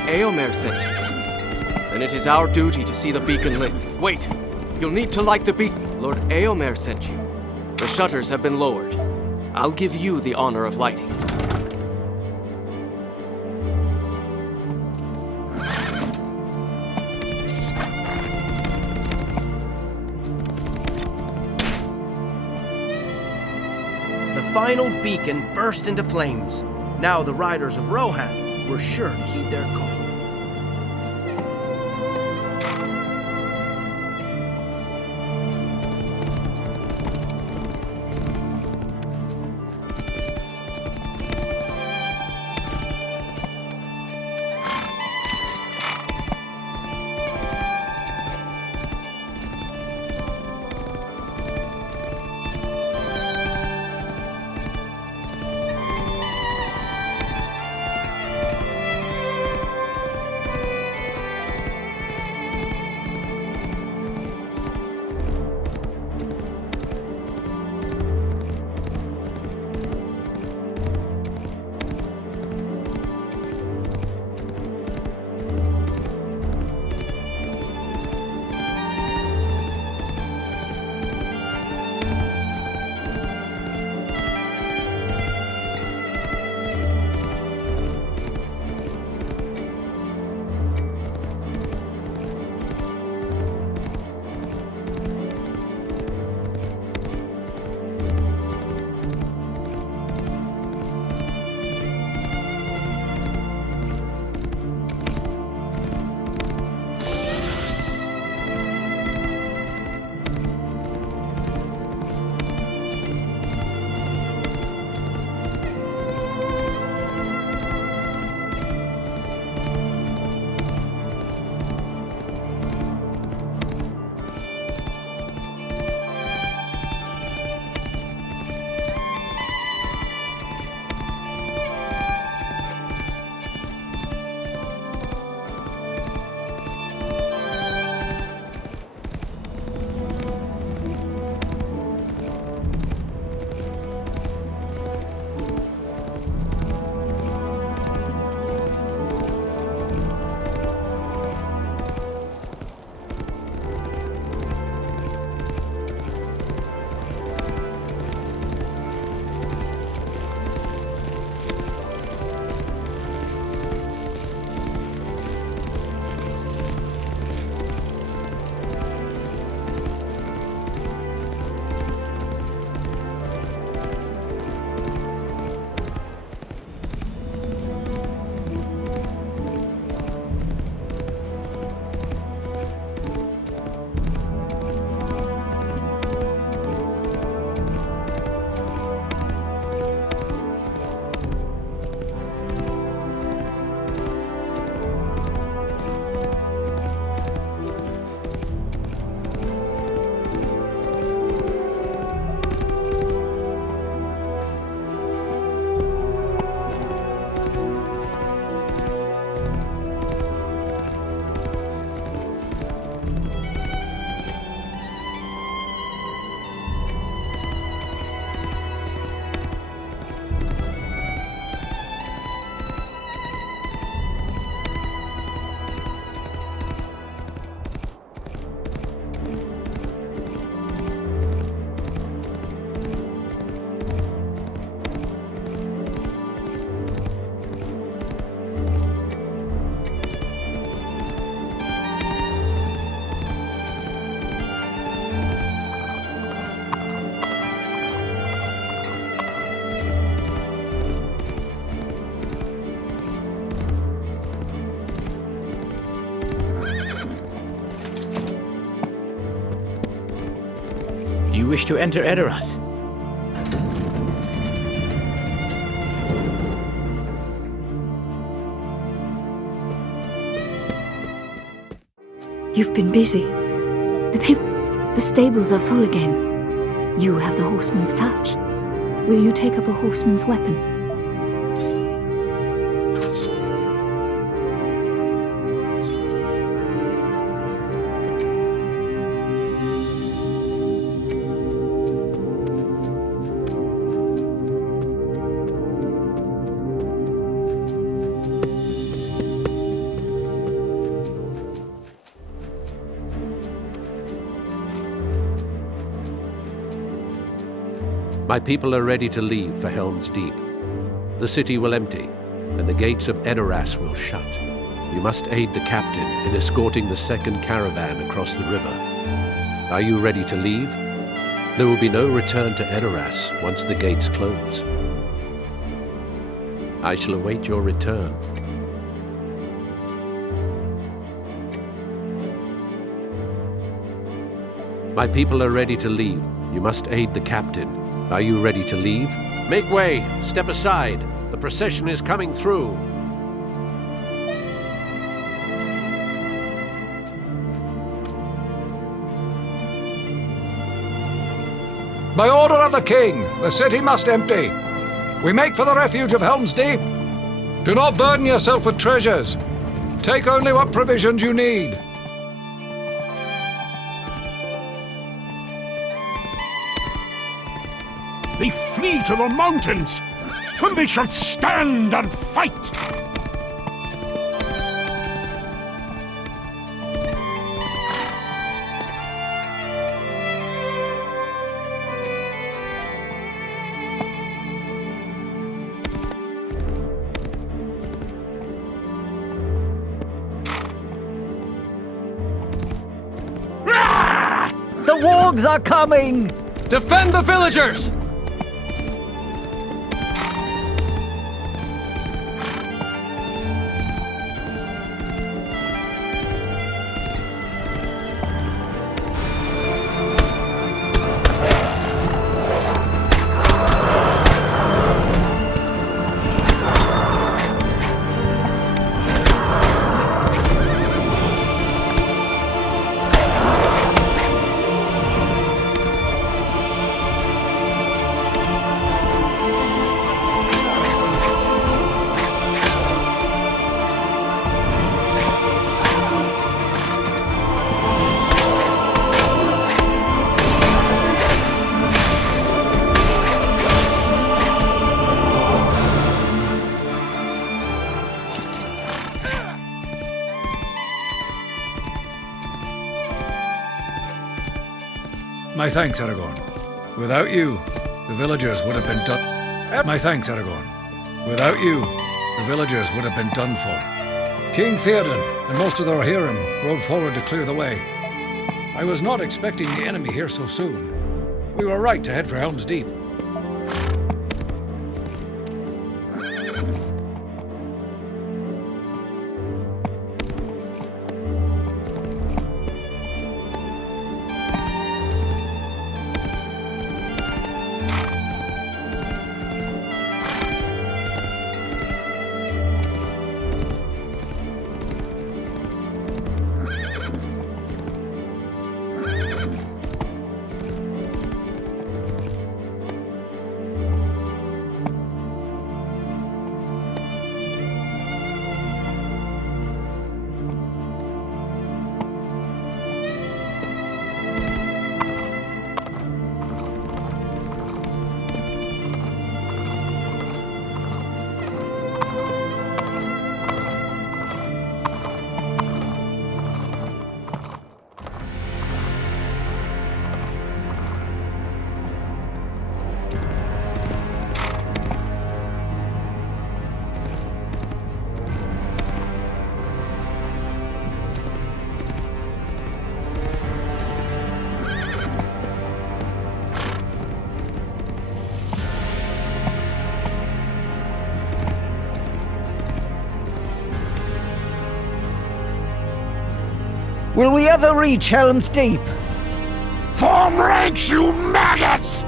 Eomer sent you. Then it is our duty to see the beacon lit. Wait! You'll need to light the beacon. Lord Eomer sent you. The shutters have been lowered. I'll give you the honor of lighting it. The final beacon burst into flames. Now the riders of Rohan were sure to heed their call. you wish to enter Edoras? You've been busy. The stables are full again. You have the horseman's touch. Will you take up a horseman's weapon? My people are ready to leave for Helm's Deep. The city will empty, and the gates of Edoras will shut. You must aid the captain in escorting the second caravan across the river. Are you ready to leave? There will be no return to Edoras once the gates close. I shall await your return. My people are ready to leave. You must aid the captain. Are you ready to leave? Make way! Step aside! The procession is coming through! By order of the king, the city must empty. We make for the refuge of Helm's Deep. Do not burden yourself with treasures. Take only what provisions you need. They flee to the mountains, and they shall stand and fight! The wargs are coming! Defend the villagers! My thanks, Aragorn. Without you, the villagers would have been done. My thanks, Aragorn. Without you, the villagers would have been done for. King Theoden and most of the Rohirrim rode forward to clear the way. I was not expecting the enemy here so soon. We were right to head for Helm's Deep. Will we ever reach Helm's Deep? Form ranks, you maggots!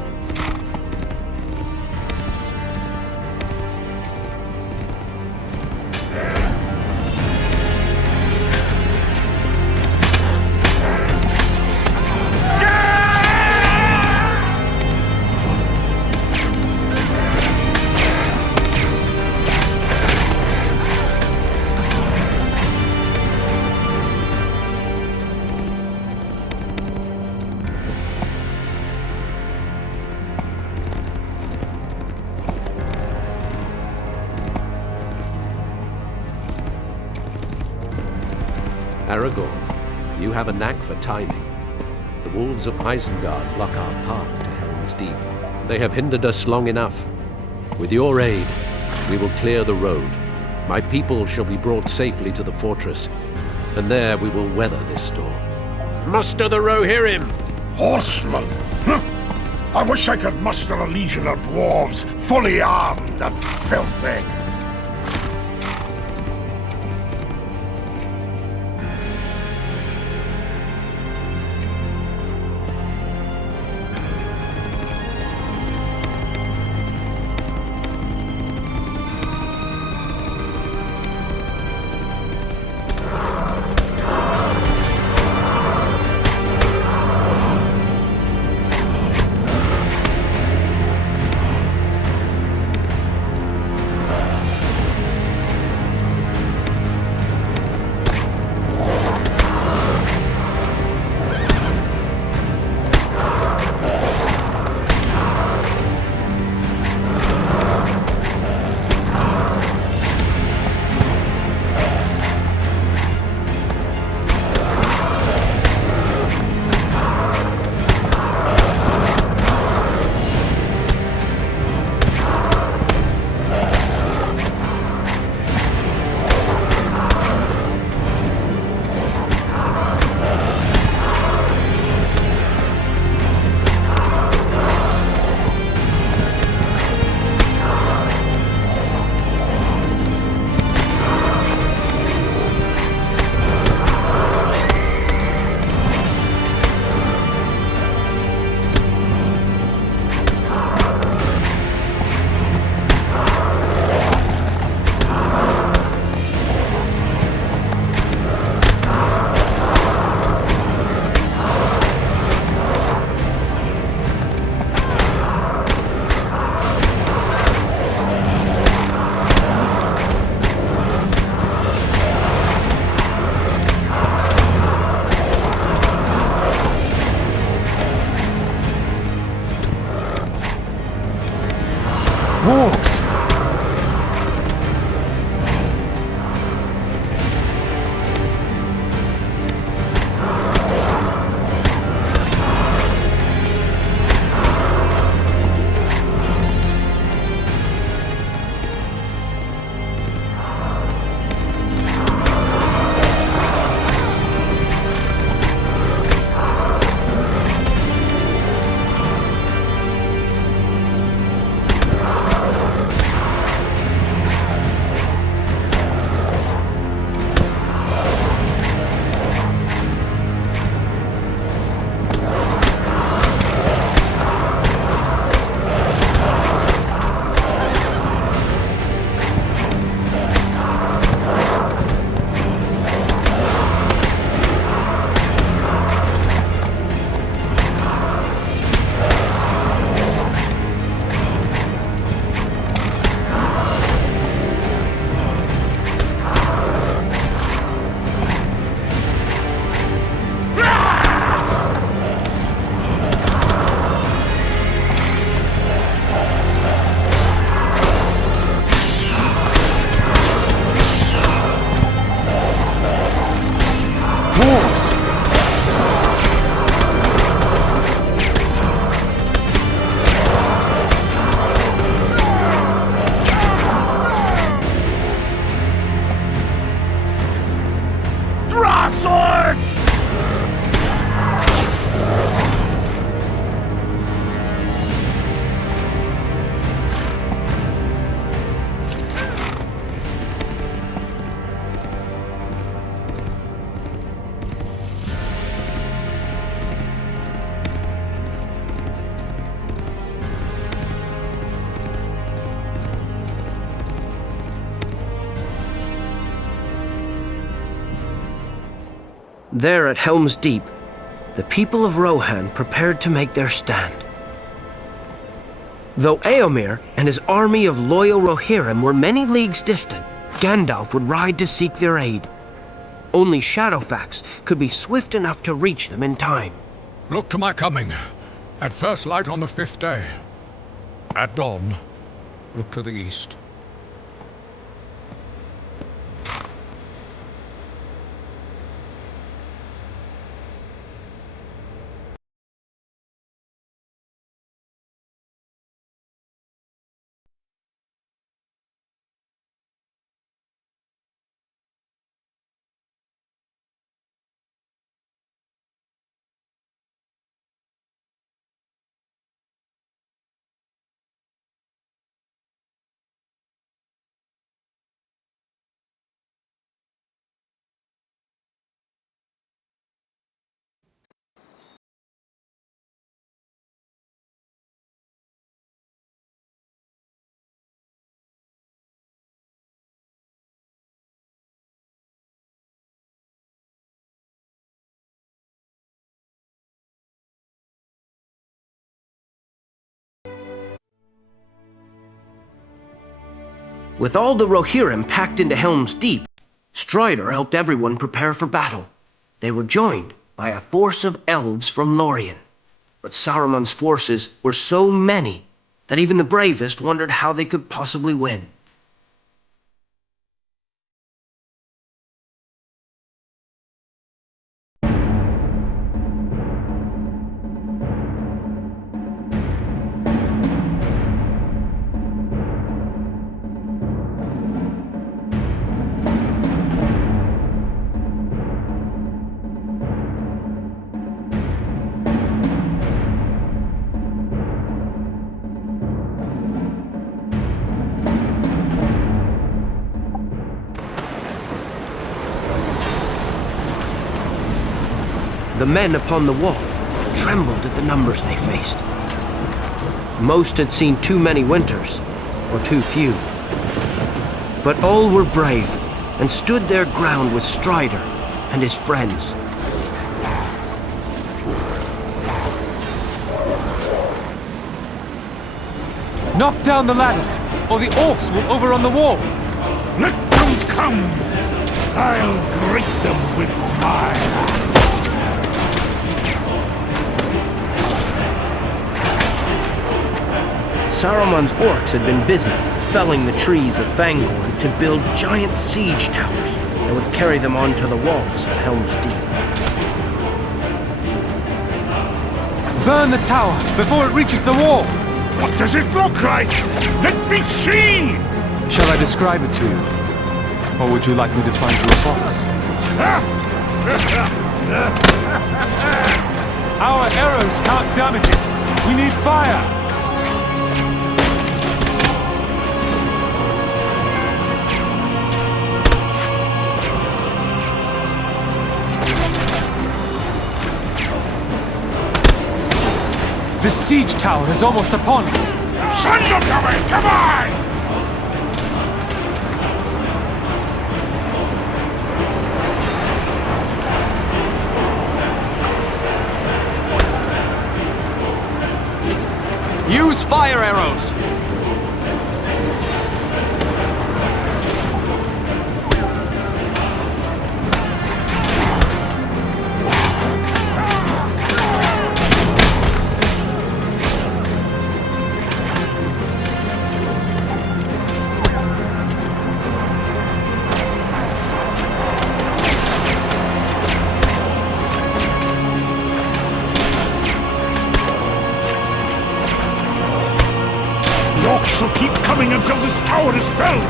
Aragorn, you have a knack for timing. The wolves of Isengard block our path to Helm's Deep. They have hindered us long enough. With your aid, we will clear the road. My people shall be brought safely to the fortress, and there we will weather this storm. Muster the Rohirrim! Horsemen! I wish I could muster a legion of dwarves, fully armed and filthy. Orcs! There at Helm's Deep, the people of Rohan prepared to make their stand. Though Éomer and his army of loyal Rohirrim were many leagues distant, Gandalf would ride to seek their aid. Only Shadowfax could be swift enough to reach them in time. Look to my coming, at first light on the 5th day. At dawn, look to the east. With all the Rohirrim packed into Helm's Deep, Strider helped everyone prepare for battle. They were joined by a force of elves from Lorien. But Saruman's forces were so many that even the bravest wondered how they could possibly win. The men upon the wall trembled at the numbers they faced. Most had seen too many winters, or too few. But all were brave and stood their ground with Strider and his friends. Knock down the ladders, or the orcs will overrun the wall. Let them come! I'll greet them with my hand. Saruman's orcs had been busy felling the trees of Fangorn to build giant siege towers that would carry them onto the walls of Helm's Deep. Burn the tower before it reaches the wall! What does it look like? Let me see! Shall I describe it to you? Or would you like me to find you a box? Our arrows can't damage it! We need fire! The siege tower is almost upon us! Send them to me! Come on! Use fire arrows! So keep coming until this tower is felled!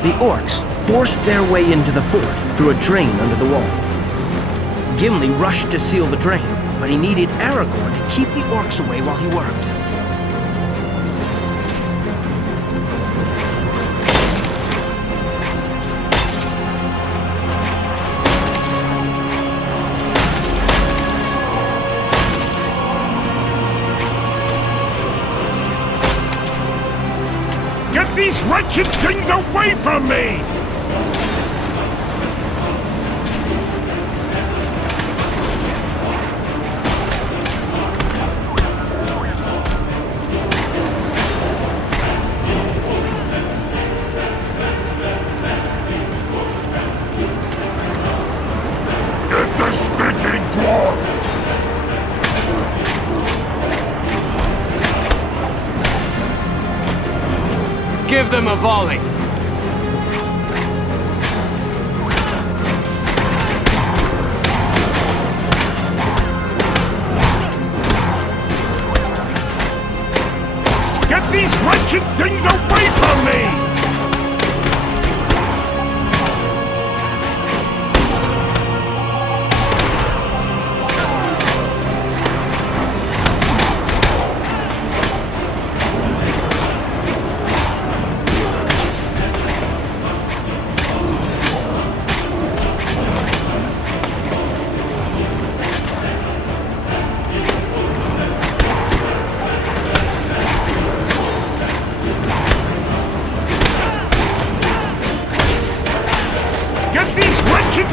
The orcs forced their way into the fort through a drain under the wall. Gimli rushed to seal the drain, but he needed Aragorn to keep the orcs away while he worked. Get these wretched things away from me! Get the stinking dwarf! Give them a volley! Get these wretched things away from me!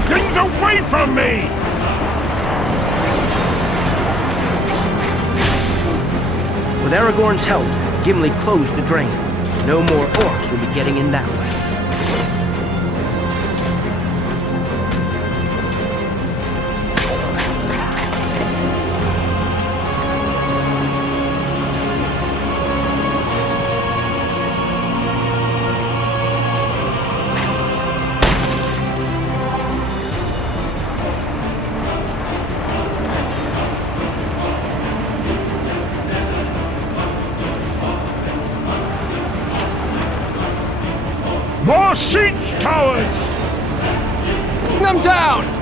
Things away from me! With Aragorn's help, Gimli closed the drain. No more orcs will be getting in that way. More siege towers! Them down!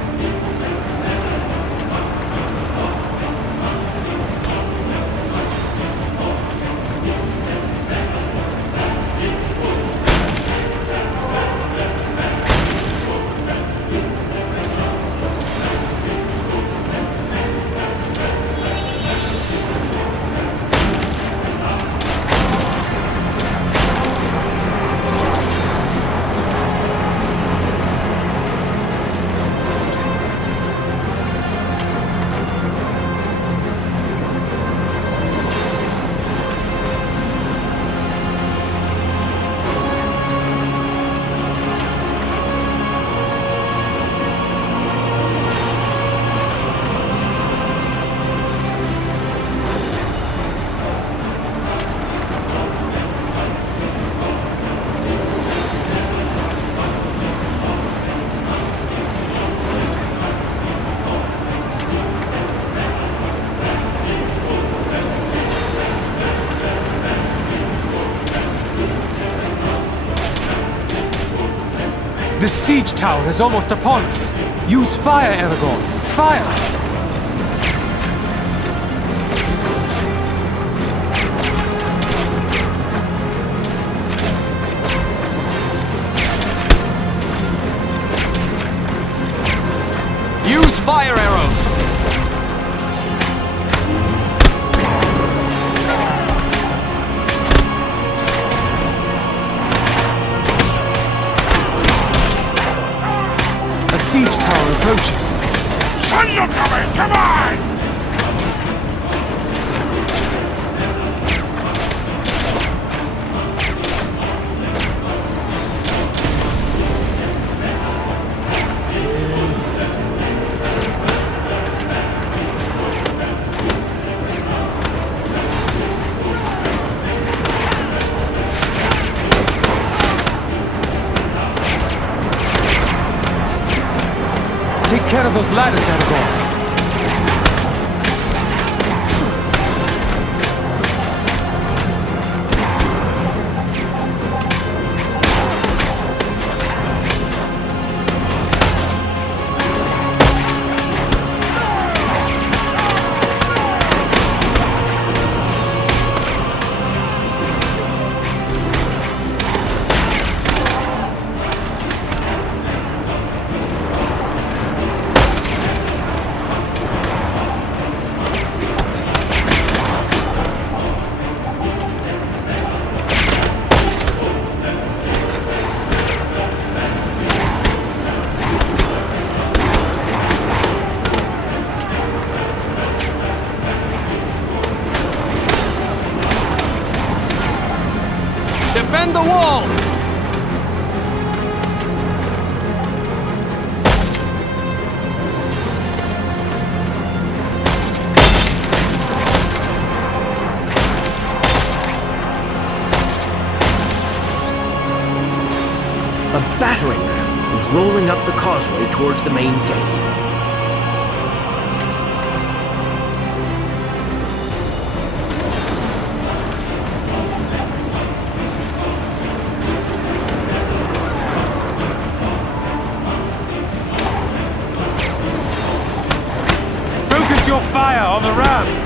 The siege tower is almost upon us. Use fire, Aragorn. Fire! Use fire arrows! A siege tower approaches. Sons are coming! Come on! Take care of those ladders, Aragorn. Defend the wall! A battering ram was rolling up the causeway towards the main gate. Focus your fire on the ram!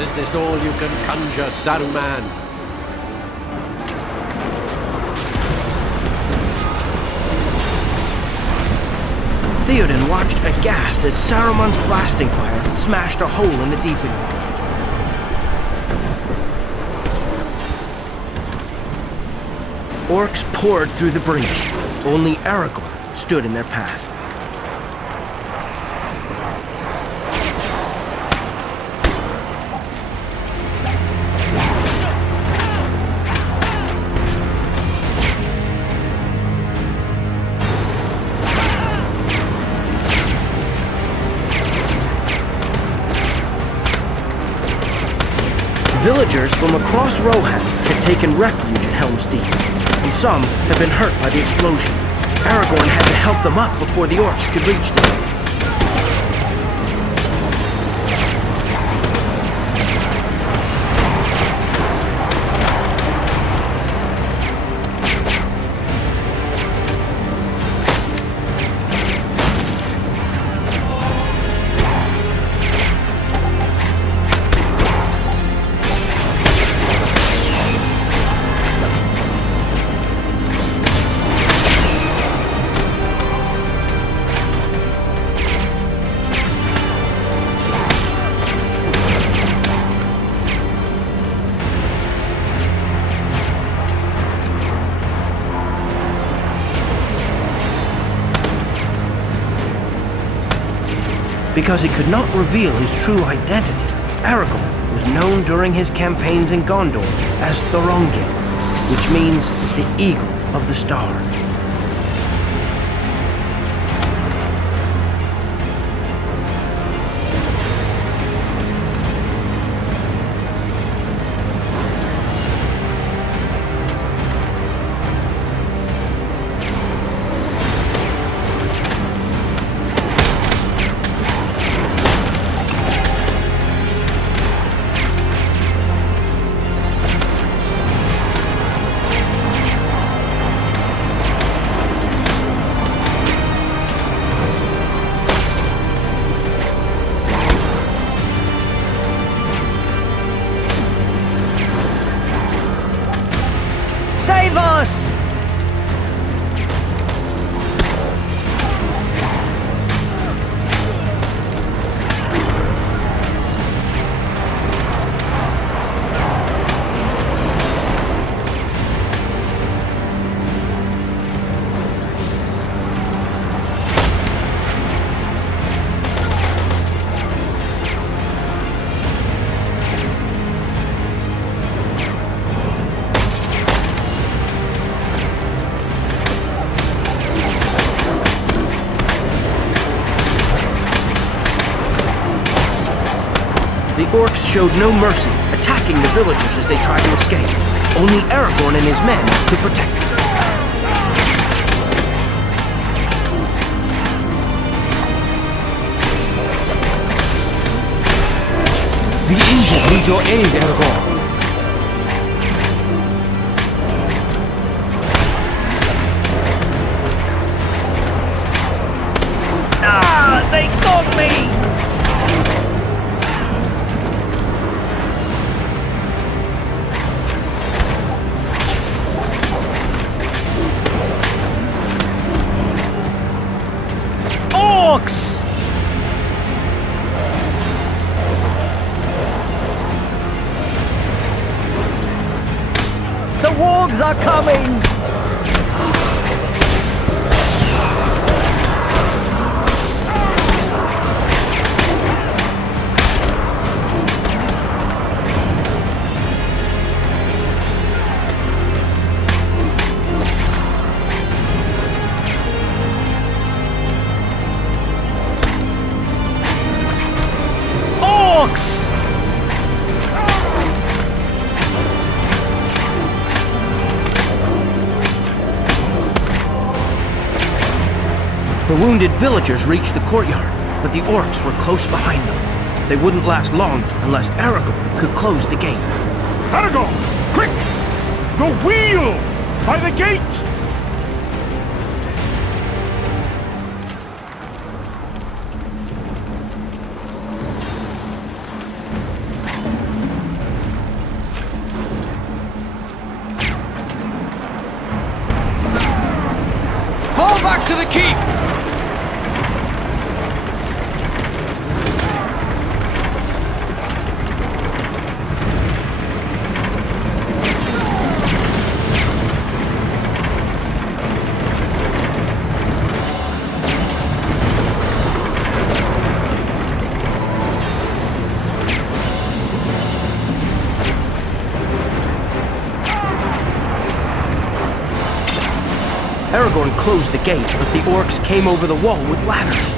Is this all you can conjure, Saruman? Theoden watched aghast as Saruman's blasting fire smashed a hole in the deeping wall. Orcs poured through the breach. Only Aragorn stood in their path. Villagers from across Rohan had taken refuge at Helm's Deep, and some had been hurt by the explosion. Aragorn had to help them up before the orcs could reach them. Because he could not reveal his true identity, Aragorn was known during his campaigns in Gondor as Thorongil, which means the Eagle of the Star. Save us! orcs showed no mercy, attacking the villagers as they tried to escape. Only Aragorn and his men could protect them. The injured need your aid, Aragorn. Ah! They got me! Orcs! The wargs are coming! Orcs! The wounded villagers reached the courtyard, but the orcs were close behind them. They wouldn't last long unless Aragorn could close the gate. Aragorn! Quick! The wheel! By the gate! Fall back to the keep! Aragorn closed the gate, but the orcs came over the wall with ladders.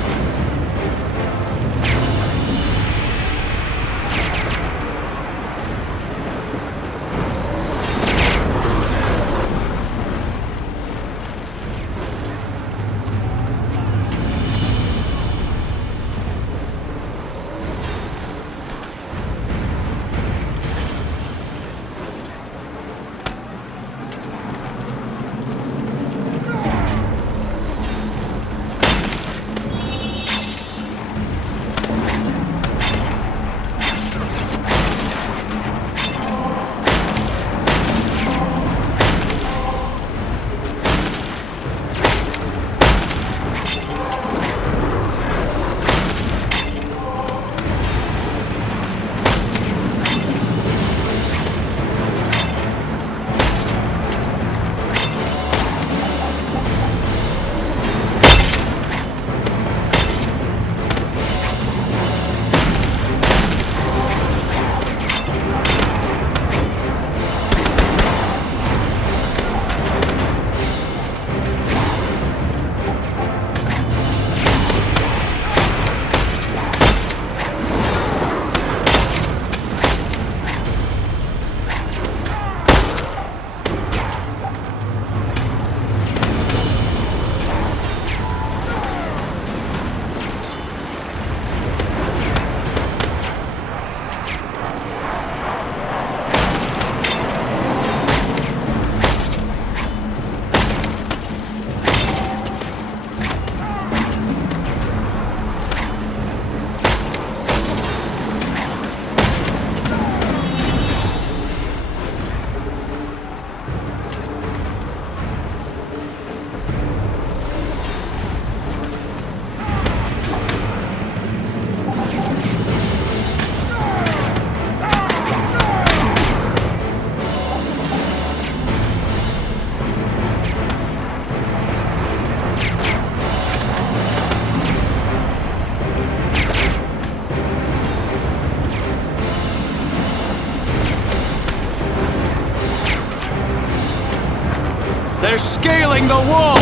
They're scaling the walls!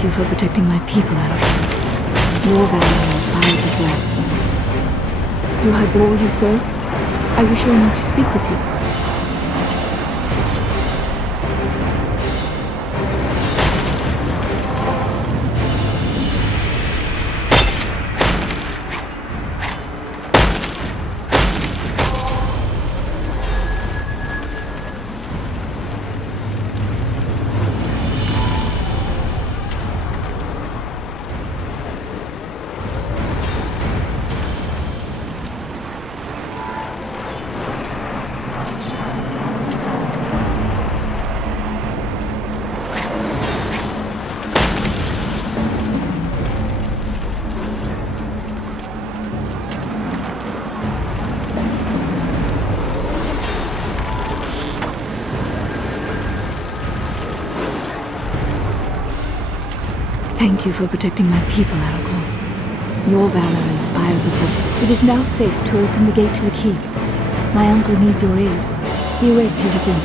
Thank you for protecting my people, Aragorn. Your valor inspires us all. Do I bore you, sir? I wish only to speak with you. Thank you for protecting my people, Aragorn. Your valor inspires us all. It is now safe to open the gate to the keep. My uncle needs your aid. He awaits you within.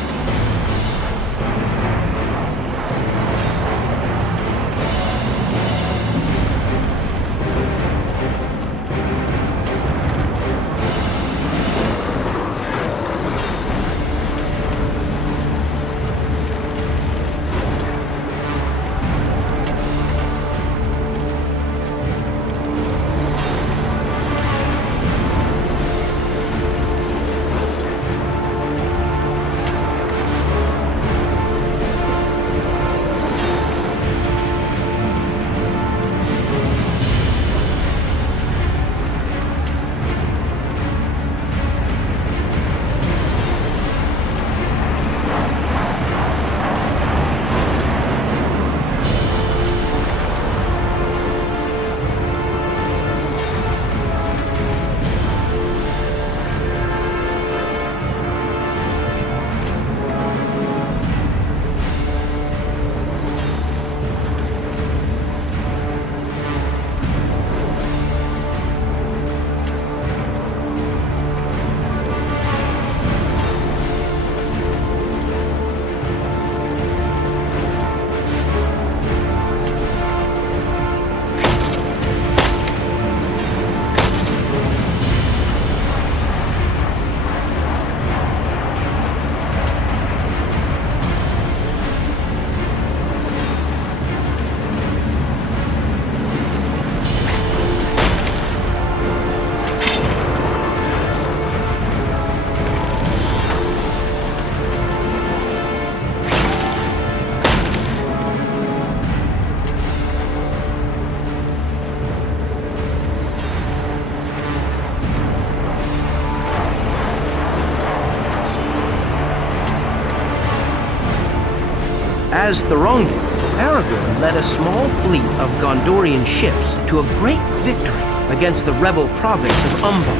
As Thorongil, Aragorn led a small fleet of Gondorian ships to a great victory against the rebel province of Umbar,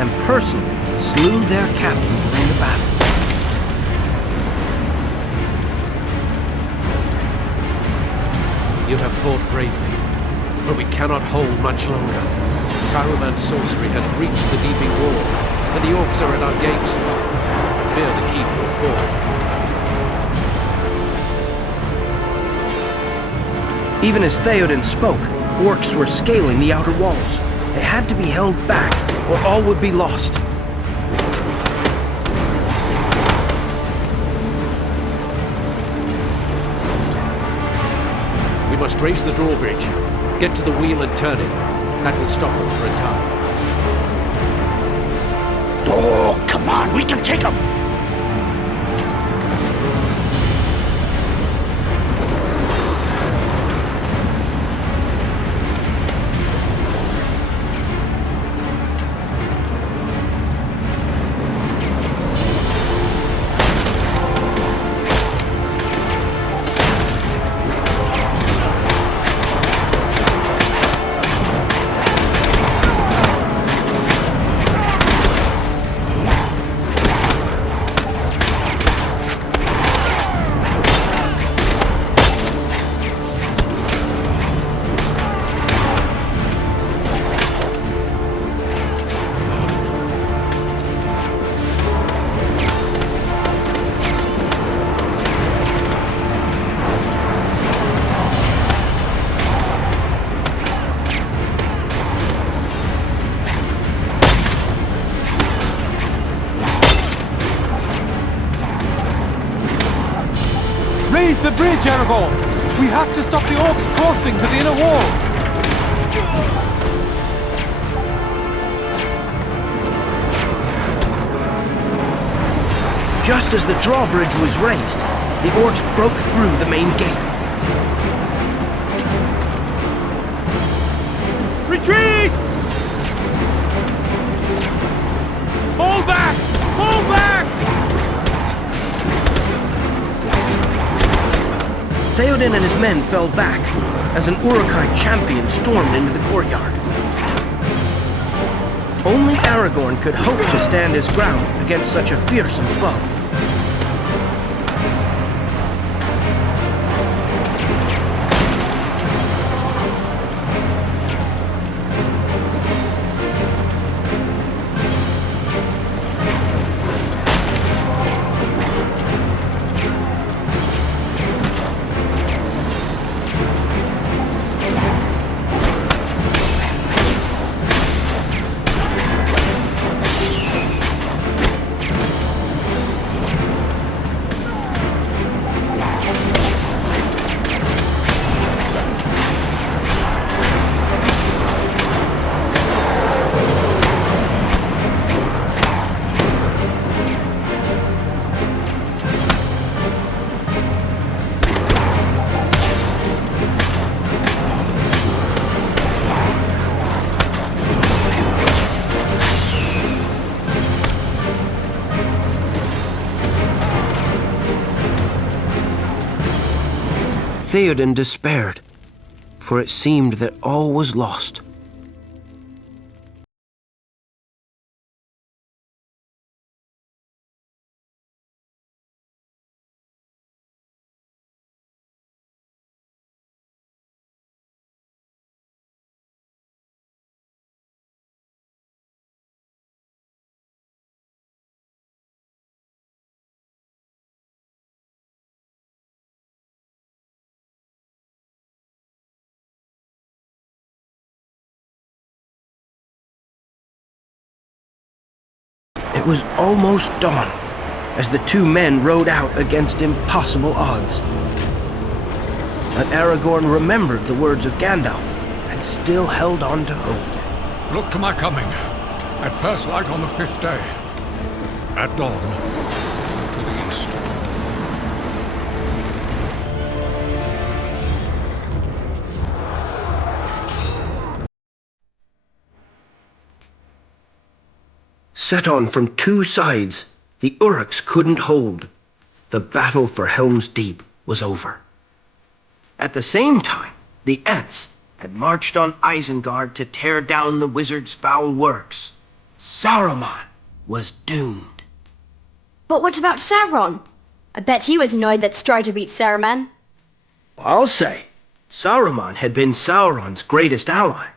and personally slew their captain during the battle. You have fought bravely, but we cannot hold much longer. Saruman's sorcery has breached the Deeping Wall, and the orcs are at our gates. I fear the keep will fall. Even as Theoden spoke, orcs were scaling the outer walls. They had to be held back, or all would be lost. We must raise the drawbridge, get to the wheel and turn it. That will stop them for a time. Oh, come on, we can take them! the bridge, Aragorn! We have to stop the orcs crossing to the inner walls! Just as the drawbridge was raised, the orcs broke through the main gate. Retreat! Fall back! Fall back! Theoden and his men fell back as an Uruk-hai champion stormed into the courtyard. Only Aragorn could hope to stand his ground against such a fearsome foe. Theoden despaired, for it seemed that all was lost. It was almost dawn as the two men rode out against impossible odds. But Aragorn remembered the words of Gandalf and still held on to hope. Look to my coming. At first light on the 5th day. At dawn, look to the east. Set on from two sides, the Uruks couldn't hold. The battle for Helm's Deep was over. At the same time, the Ents had marched on Isengard to tear down the wizard's foul works. Saruman was doomed. But what about Sauron? I bet he was annoyed that Strider beat Saruman. I'll say, Saruman had been Sauron's greatest ally.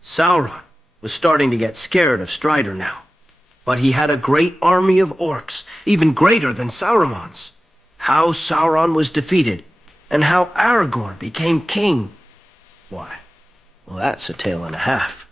Sauron was starting to get scared of Strider now. But he had a great army of orcs, even greater than Saruman's. How Sauron was defeated, and how Aragorn became king. Why, well, that's a tale and a half.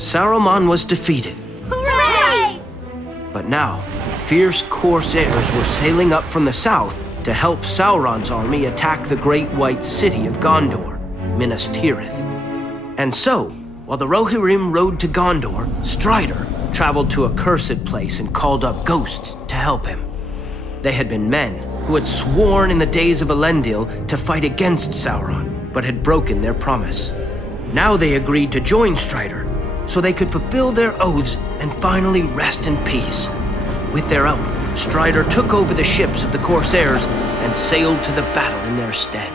Saruman was defeated. Hooray! But now, fierce corsairs were sailing up from the south to help Sauron's army attack the great white city of Gondor, Minas Tirith. And so, while the Rohirrim rode to Gondor, Strider traveled to a cursed place and called up ghosts to help him. They had been men who had sworn in the days of Elendil to fight against Sauron, but had broken their promise. Now they agreed to join Strider, so they could fulfill their oaths and finally rest in peace. With their help, Strider took over the ships of the Corsairs and sailed to the battle in their stead.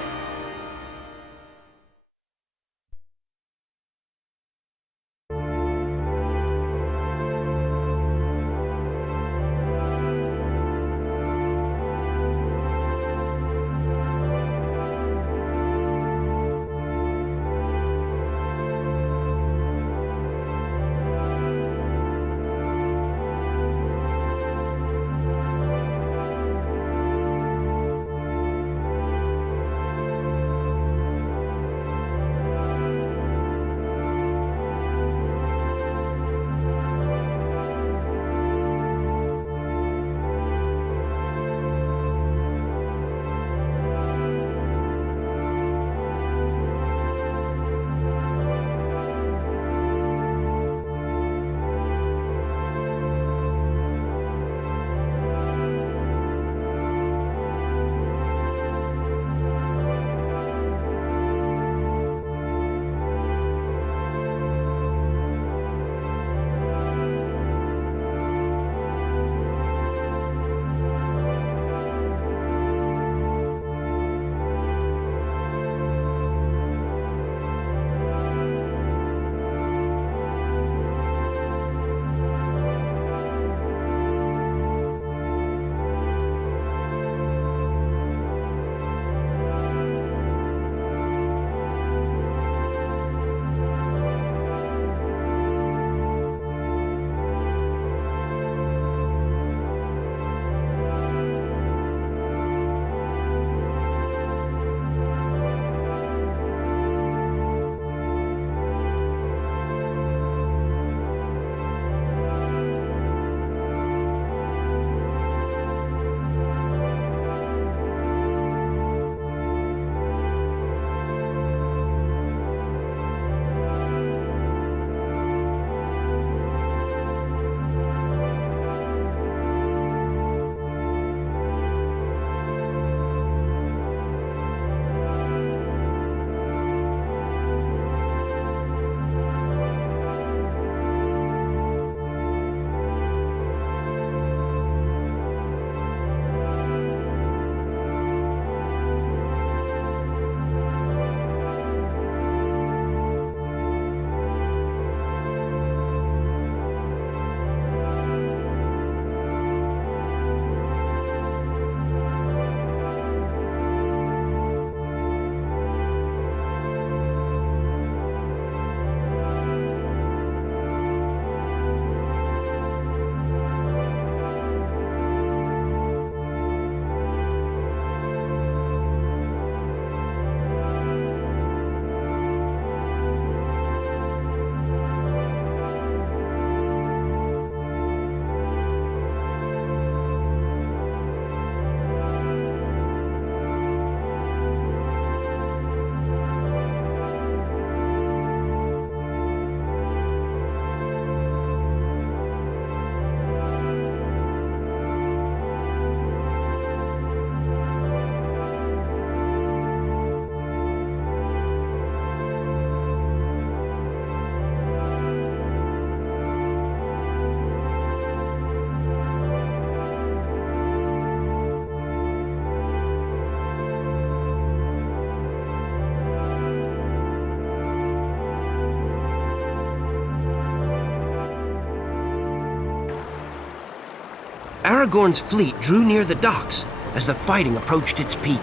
Aragorn's fleet drew near the docks as the fighting approached its peak.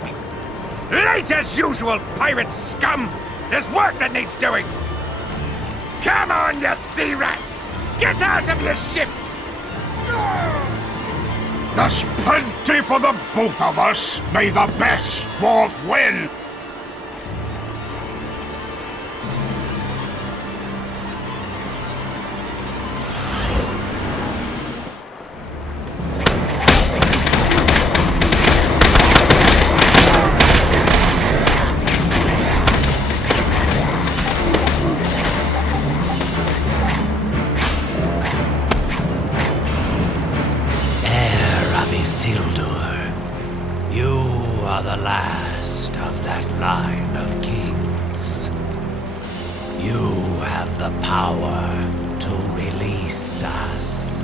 Late as usual, pirate scum! There's work that needs doing! Come on, you sea rats! Get out of your ships! There's plenty for the both of us. May the best dwarf win! are the last of that line of kings. You have the power to release us.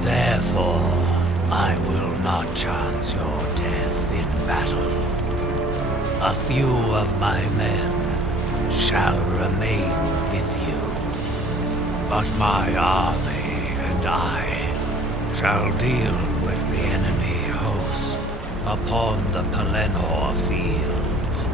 Therefore, I will not chance your death in battle. A few of my men shall remain with you, but my army and I shall deal with the enemy host upon the Pelennor fields.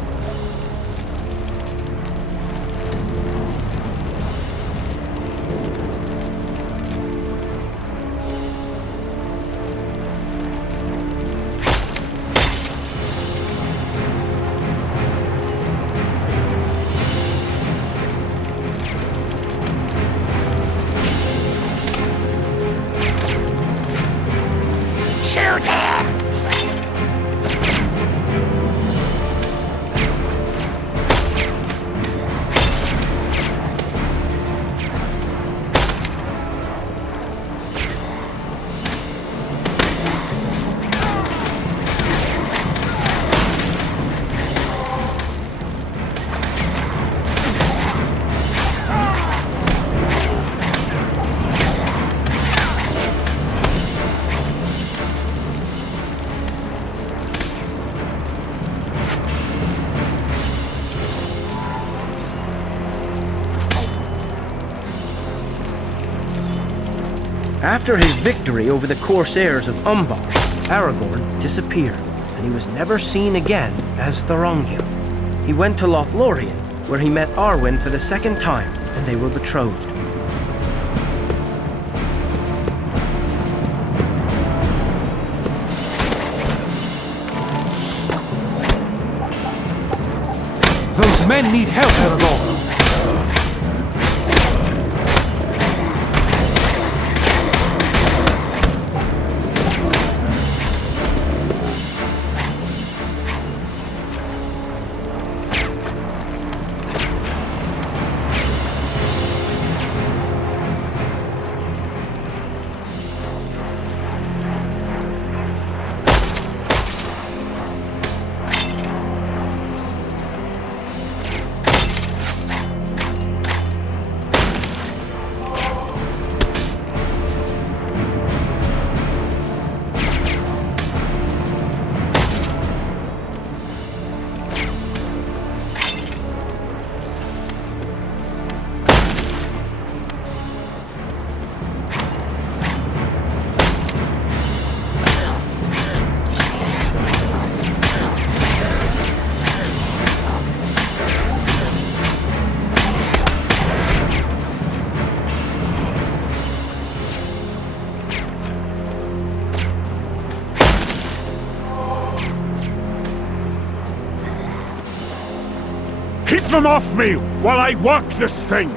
After his victory over the Corsairs of Umbar, Aragorn disappeared, and he was never seen again as Thorongil. He went to Lothlorien, where he met Arwen for the second time, and they were betrothed. Those men need help, Aragorn! Keep them off me while I work this thing!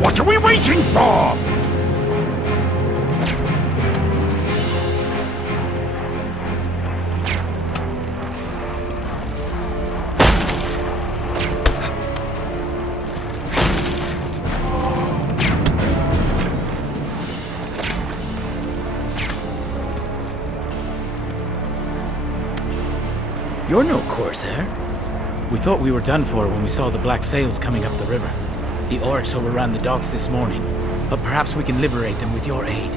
What are we waiting for? You're no Corsair. We thought we were done for when we saw the black sails coming up the river. The orcs overran the docks this morning, but perhaps we can liberate them with your aid.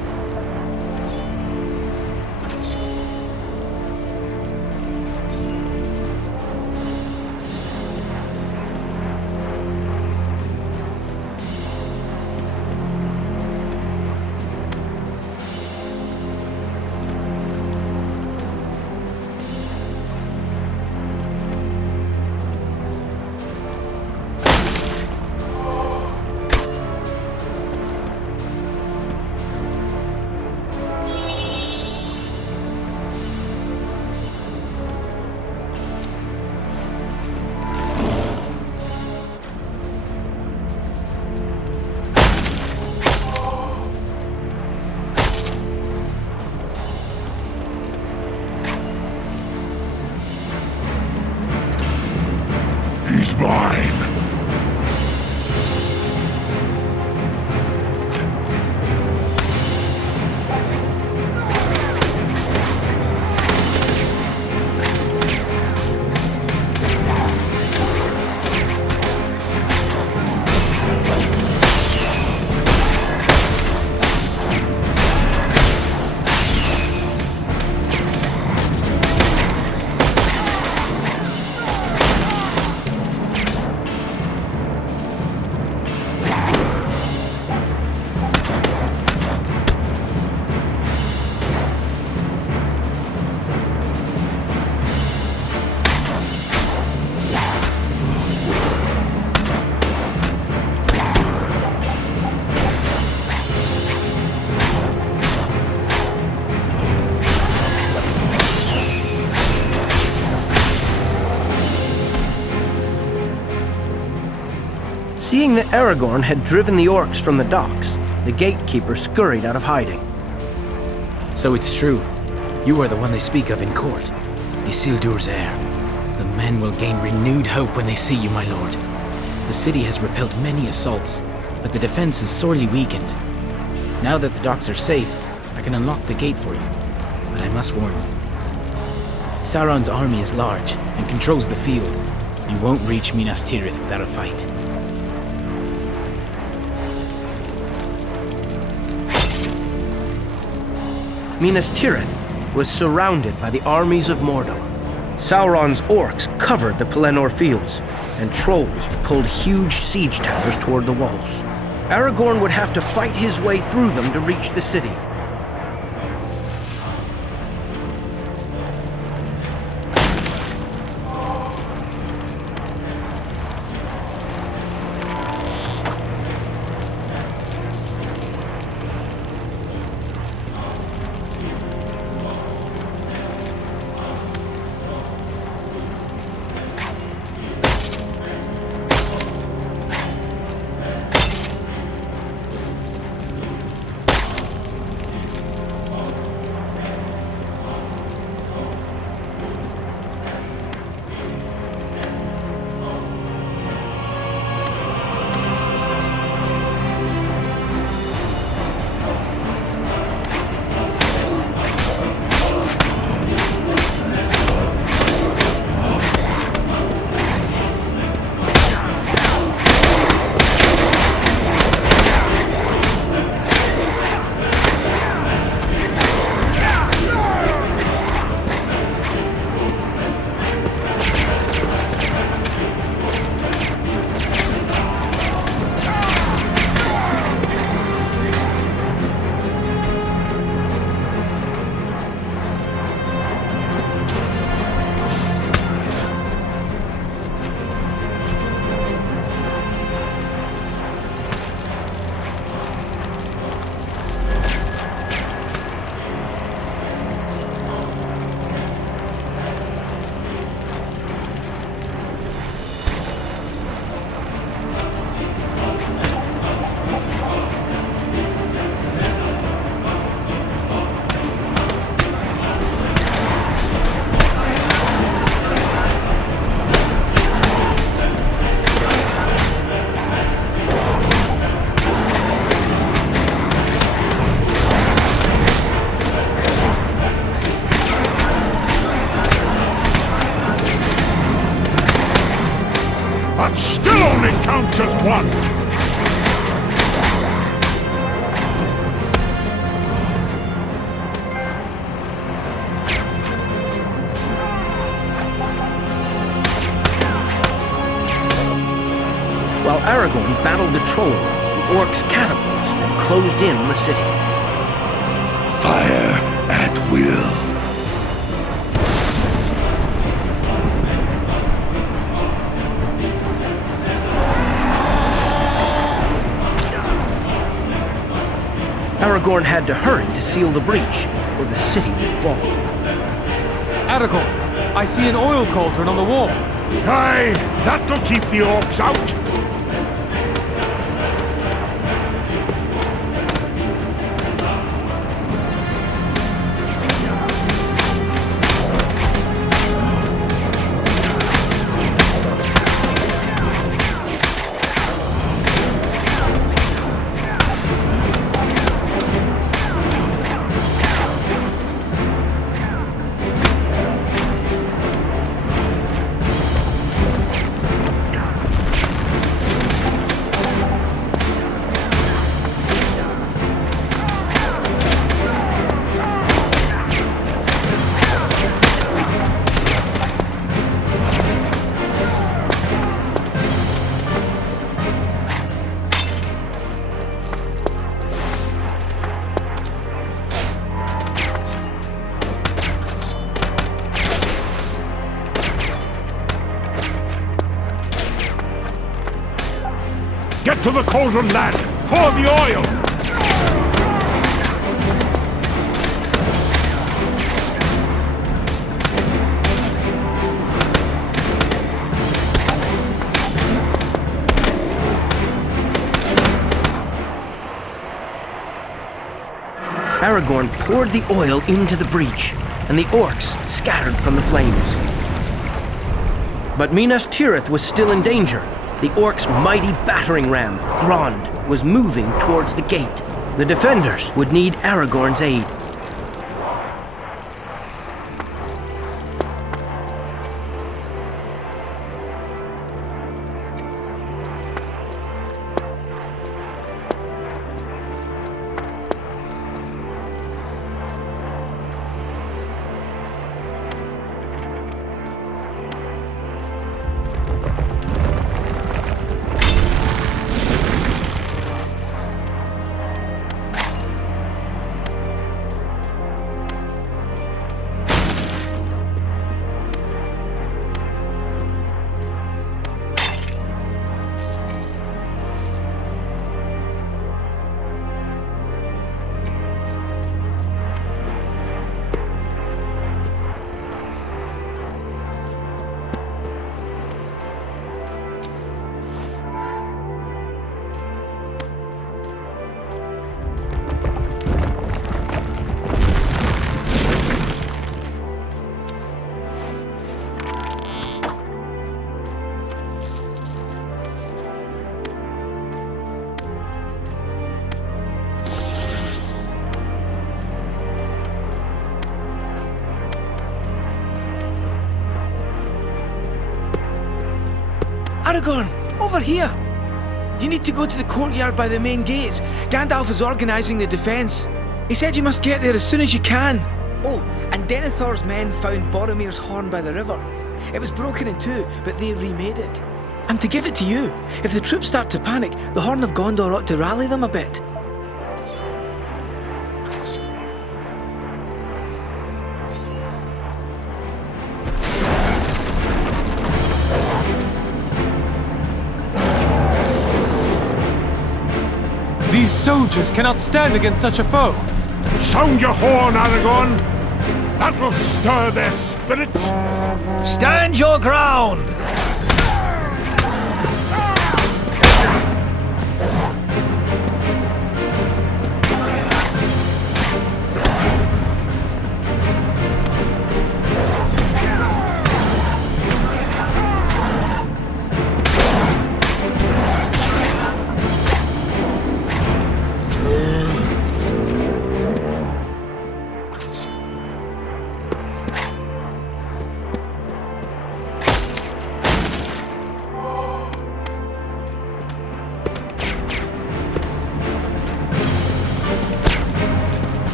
Seeing that Aragorn had driven the orcs from the docks, the gatekeeper scurried out of hiding. So it's true. You are the one they speak of in court. Isildur's heir. The men will gain renewed hope when they see you, my lord. The city has repelled many assaults, but the defense is sorely weakened. Now that the docks are safe, I can unlock the gate for you. But I must warn you. Sauron's army is large and controls the field. You won't reach Minas Tirith without a fight. Minas Tirith was surrounded by the armies of Mordor. Sauron's orcs covered the Pelennor fields, and trolls pulled huge siege towers toward the walls. Aragorn would have to fight his way through them to reach the city. As one. While Aragorn battled the troll, the orcs' catapults had closed in on the city. Fire at will. Aragorn had to hurry to seal the breach, or the city would fall. Aragorn, I see an oil cauldron on the wall. Aye, that'll keep the orcs out. Get to the cauldron, lad! Pour the oil! Aragorn poured the oil into the breach, and the orcs scattered from the flames. But Minas Tirith was still in danger. The orcs' mighty battering ram, Grond, was moving towards the gate. The defenders would need Aragorn's aid. Aragorn, over here! You need to go to the courtyard by the main gates. Gandalf is organising the defence. He said you must get there as soon as you can. Oh, and Denethor's men found Boromir's horn by the river. It was broken in two, but they remade it. I'm to give it to you. If the troops start to panic, the Horn of Gondor ought to rally them a bit. These soldiers cannot stand against such a foe. Sound your horn, Aragorn! That will stir their spirits! Stand your ground!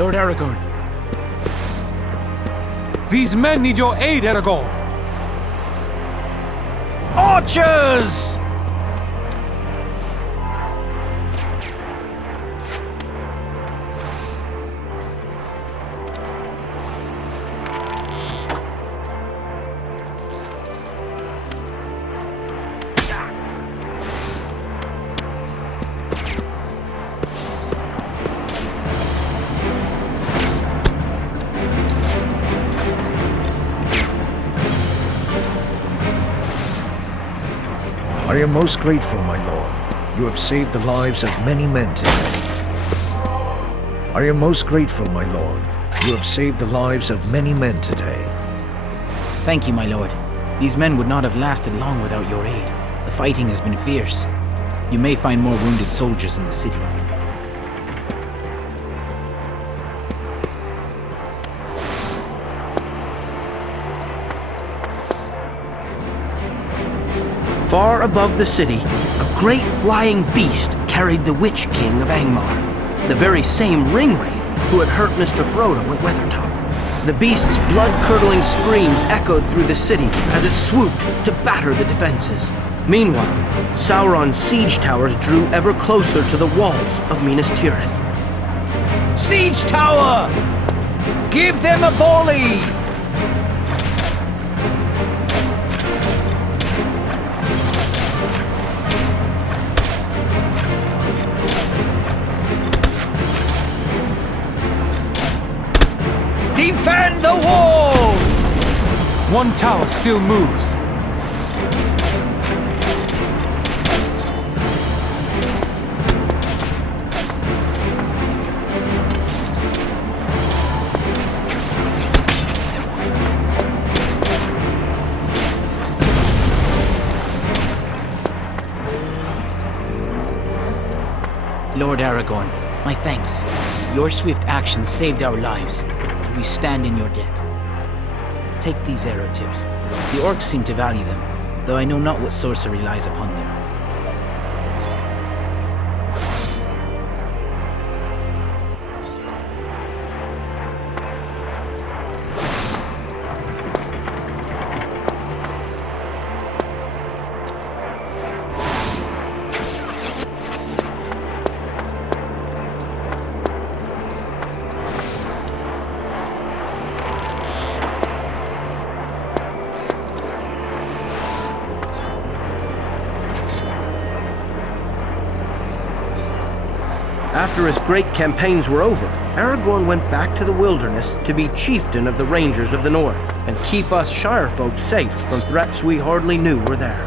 Lord Aragorn. These men need your aid, Aragorn. Archers! I am most grateful, my lord. You have saved the lives of many men today. I am most grateful, my lord. You have saved the lives of many men today. Thank you, my lord. These men would not have lasted long without your aid. The fighting has been fierce. You may find more wounded soldiers in the city. Far above the city, a great flying beast carried the Witch King of Angmar, the very same ring wraith who had hurt Mr. Frodo at Weathertop. The beast's blood-curdling screams echoed through the city as it swooped to batter the defenses. Meanwhile, Sauron's siege towers drew ever closer to the walls of Minas Tirith. Siege tower! Give them a volley! Defend the wall! One tower still moves. Lord Aragorn, my thanks. Your swift action saved our lives, and we stand in your debt. Take these arrow tips. The orcs seem to value them, though I know not what sorcery lies upon them. After his great campaigns were over, Aragorn went back to the wilderness to be chieftain of the Rangers of the North and keep us Shire folk safe from threats we hardly knew were there.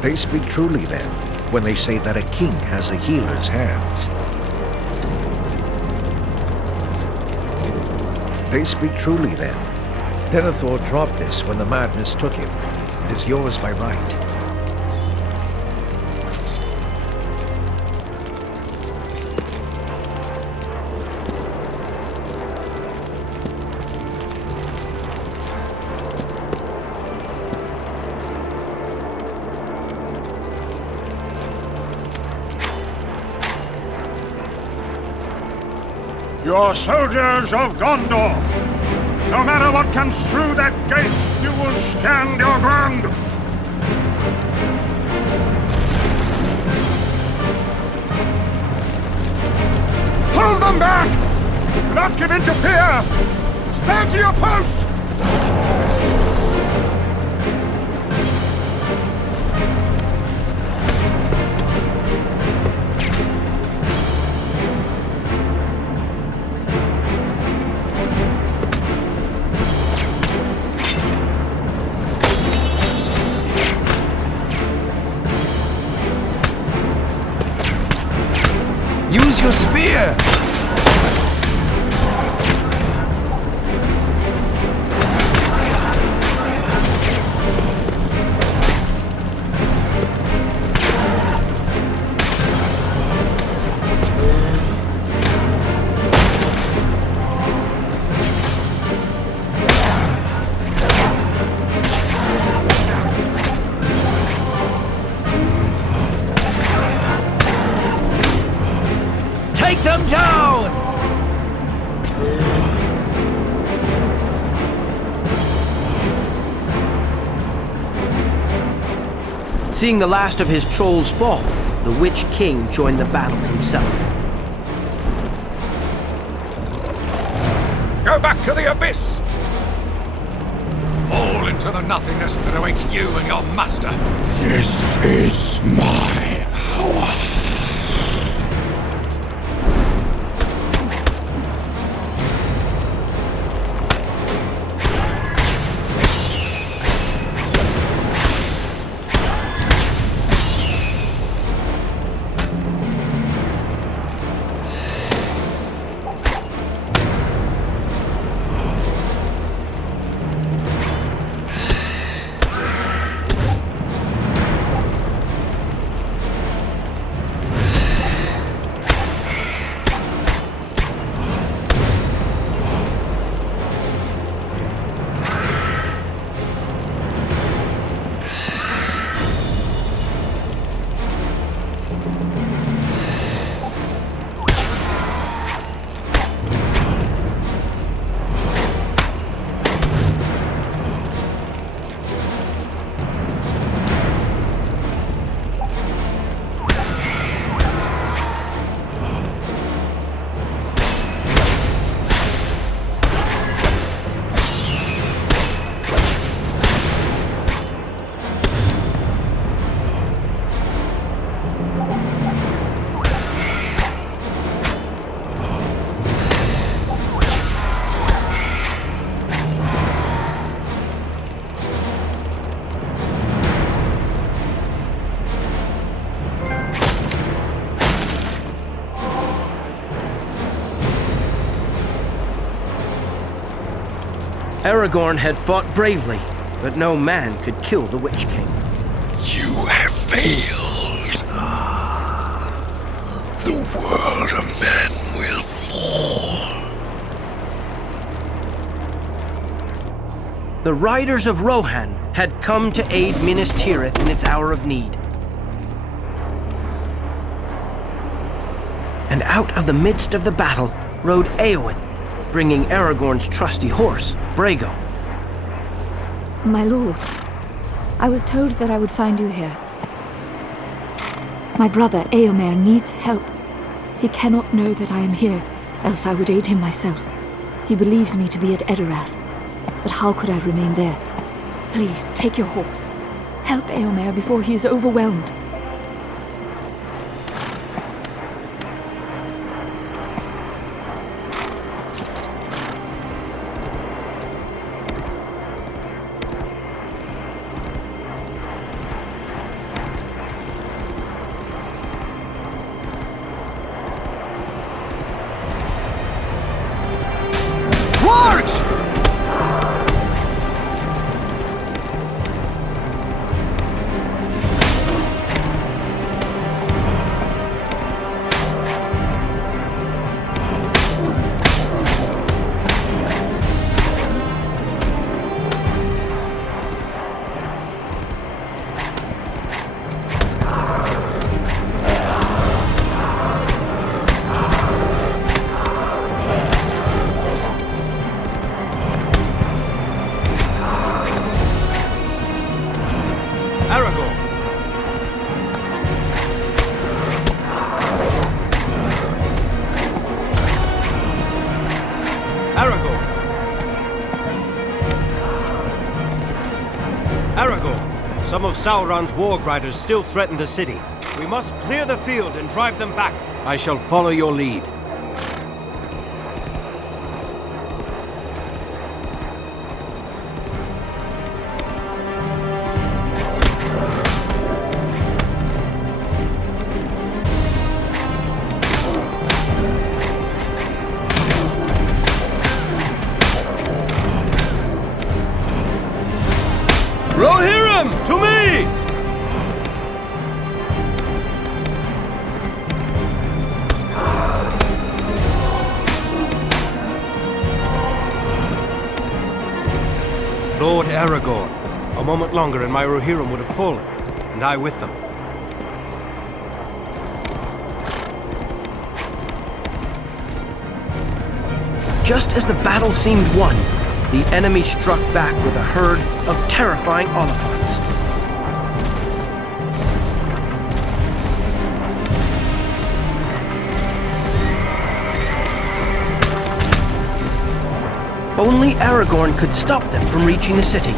They speak truly then, when they say that a king has a healer's hands. They speak truly, then. Denethor dropped this when the madness took him. It is yours by right. You are soldiers of Gondor. No matter what comes through that gate, you will stand your ground. Hold them back! Do not give in to fear! Stand to your post! Use your spear! Take them down! Seeing the last of his trolls fall, the Witch King joined the battle himself. Go back to the abyss! Fall into the nothingness that awaits you and your master! This is my hour. Aragorn had fought bravely, but no man could kill the Witch King. You have failed. The world of men will fall. The riders of Rohan had come to aid Minas Tirith in its hour of need. And out of the midst of the battle rode Éowyn, bringing Aragorn's trusty horse, Brago. My lord, I was told that I would find you here. My brother, Éomer, needs help. He cannot know that I am here, else I would aid him myself. He believes me to be at Edoras, but how could I remain there? Please, take your horse. Help Éomer before he is overwhelmed. Quarks! Aragorn! Aragorn! Aragorn! Some of Sauron's war riders still threaten the city. We must clear the field and drive them back. I shall follow your lead. Rohirrim, to me! Lord Aragorn, a moment longer and my Rohirrim would have fallen, and I with them. Just as the battle seemed won, the enemy struck back with a herd of terrifying Oliphants. Only Aragorn could stop them from reaching the city.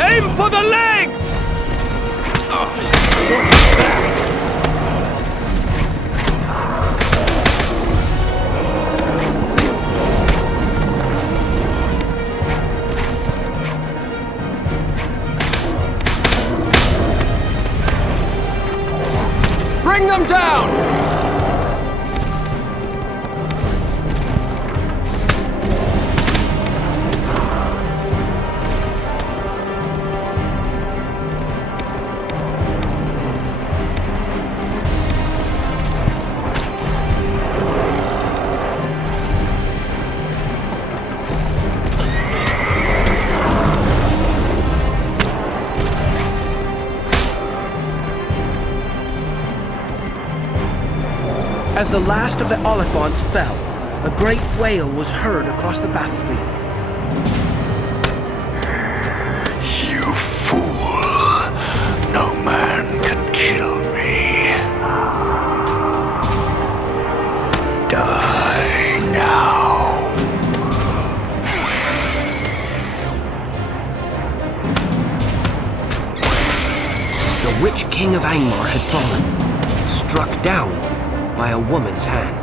Aim for the legs! Oh, what was that? Bring them down! As the last of the Oliphants fell, a great wail was heard across the battlefield. You fool! No man can kill me. Die now. The Witch King of Angmar had fallen, struck down by a woman's hand.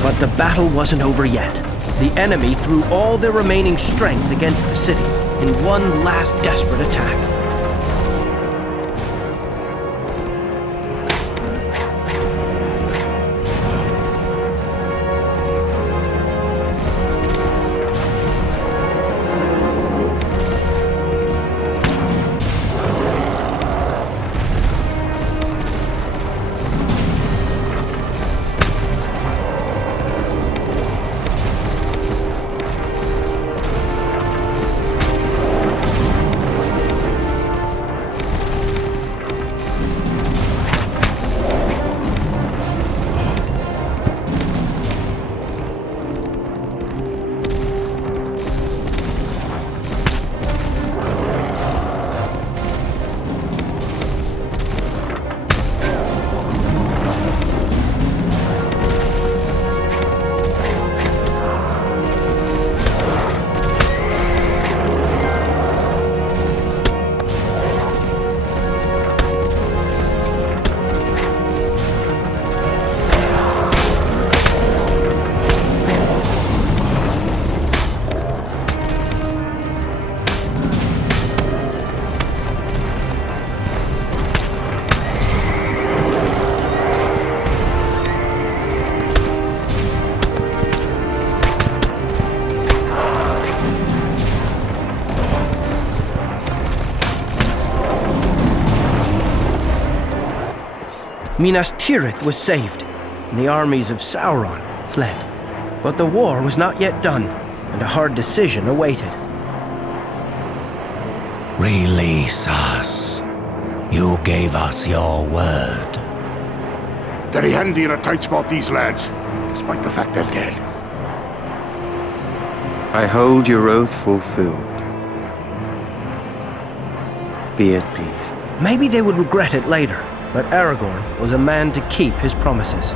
But the battle wasn't over yet. The enemy threw all their remaining strength against the city in one last desperate attack. Minas Tirith was saved, and the armies of Sauron fled. But the war was not yet done, and a hard decision awaited. Release us. You gave us your word. Very handy in a tight spot, these lads, despite the fact they're dead. I hold your oath fulfilled. Be at peace. Maybe they would regret it later, but Aragorn was a man to keep his promises.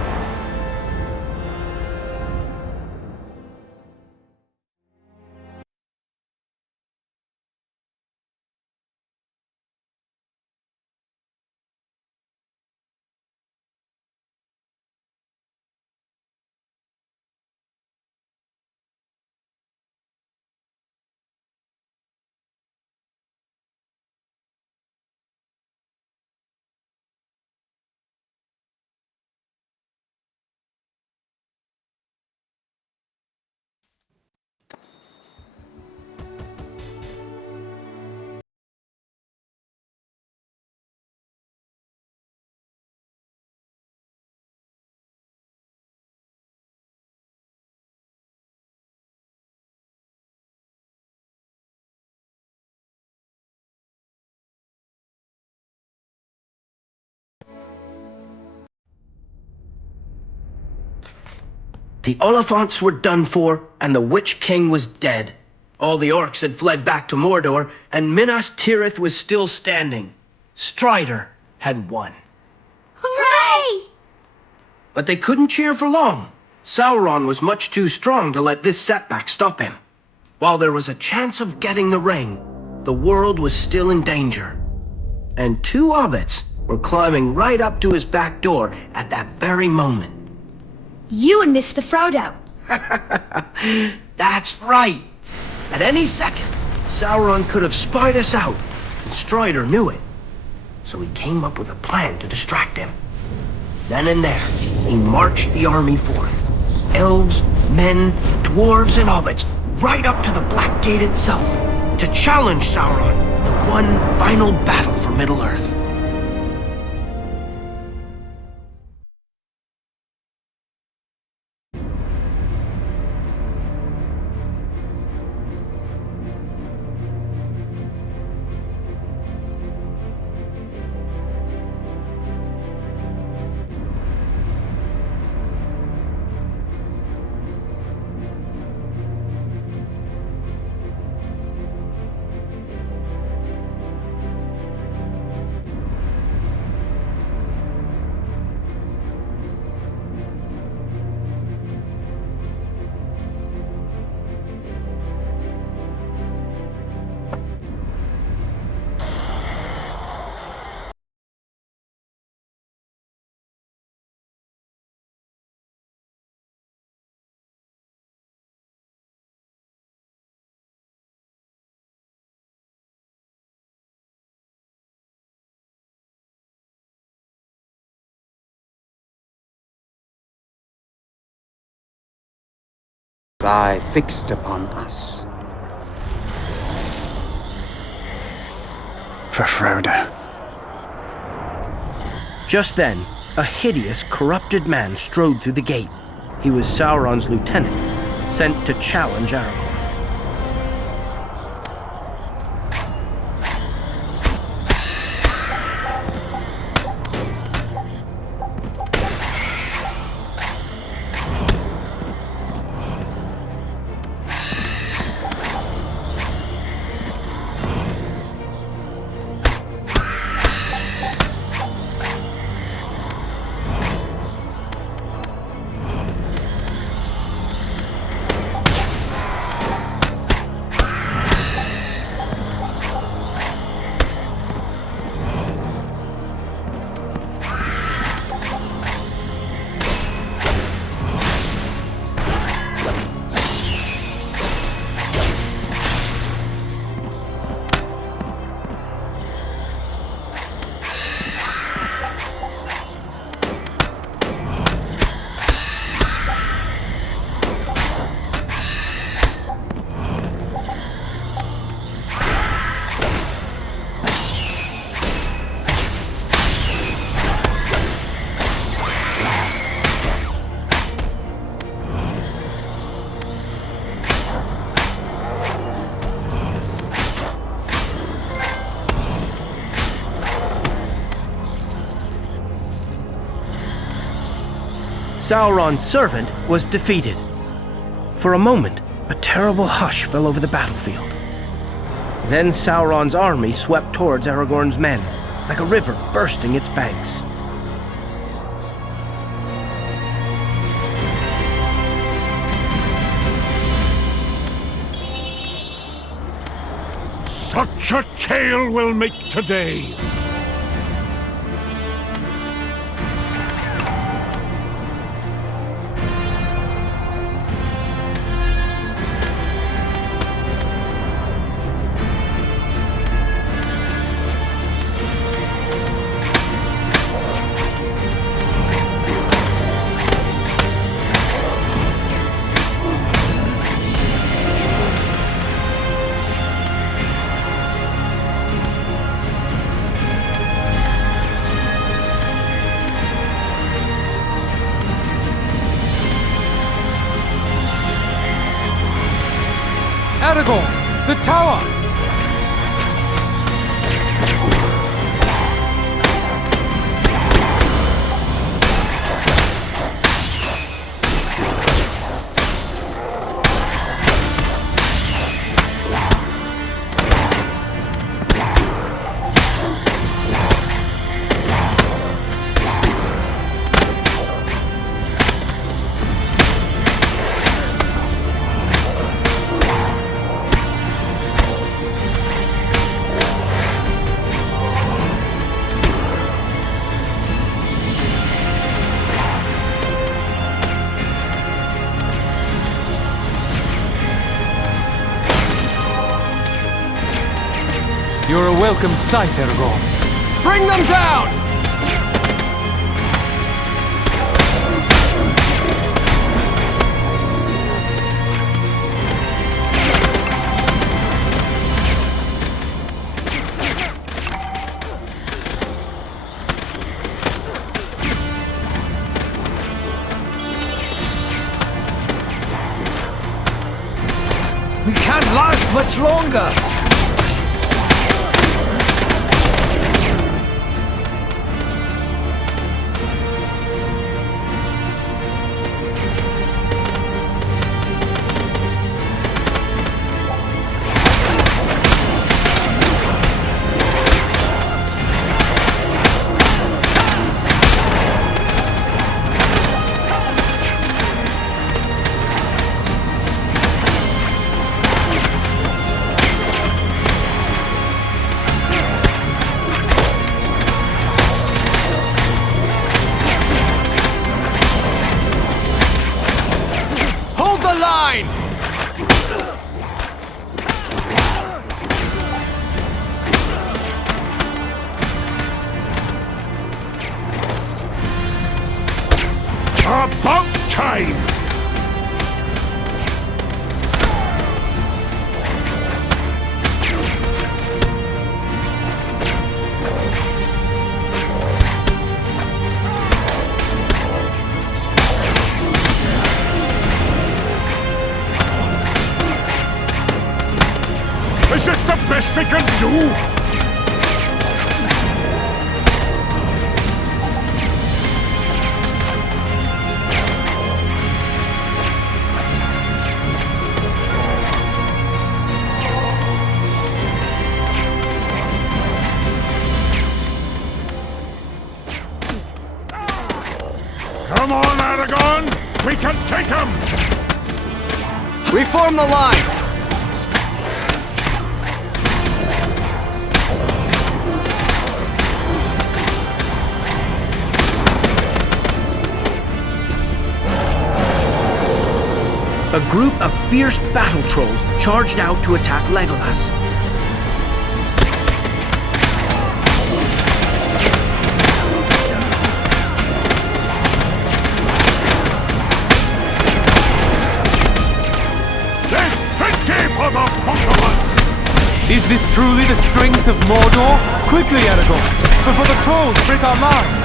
The Oliphants were done for, and the Witch King was dead. All the orcs had fled back to Mordor, and Minas Tirith was still standing. Strider had won. Hooray! But they couldn't cheer for long. Sauron was much too strong to let this setback stop him. While there was a chance of getting the ring, the world was still in danger. And two hobbits were climbing right up to his back door at that very moment. You and Mr. Frodo. That's right. At any second, Sauron could have spied us out, and Strider knew it. So he came up with a plan to distract him. Then and there, he marched the army forth. Elves, men, dwarves, and hobbits, right up to the Black Gate itself, to challenge Sauron to one final battle for Middle-earth. Eye fixed upon us. For Frodo. Just then, a hideous, corrupted man strode through the gate. He was Sauron's lieutenant, sent to challenge Aragorn. Sauron's servant was defeated. For a moment, a terrible hush fell over the battlefield. Then Sauron's army swept towards Aragorn's men, like a river bursting its banks. Such a tale will make today. Aragorn! The tower! You're a welcome sight, Aragorn. Bring them down! We can't last much longer! About time! Is it the best they can do? Come on, Aragorn! We can take him! Reform the line! A group of fierce battle trolls charged out to attack Legolas. Is this truly the strength of Mordor? Quickly, Aragorn, before the trolls break our line!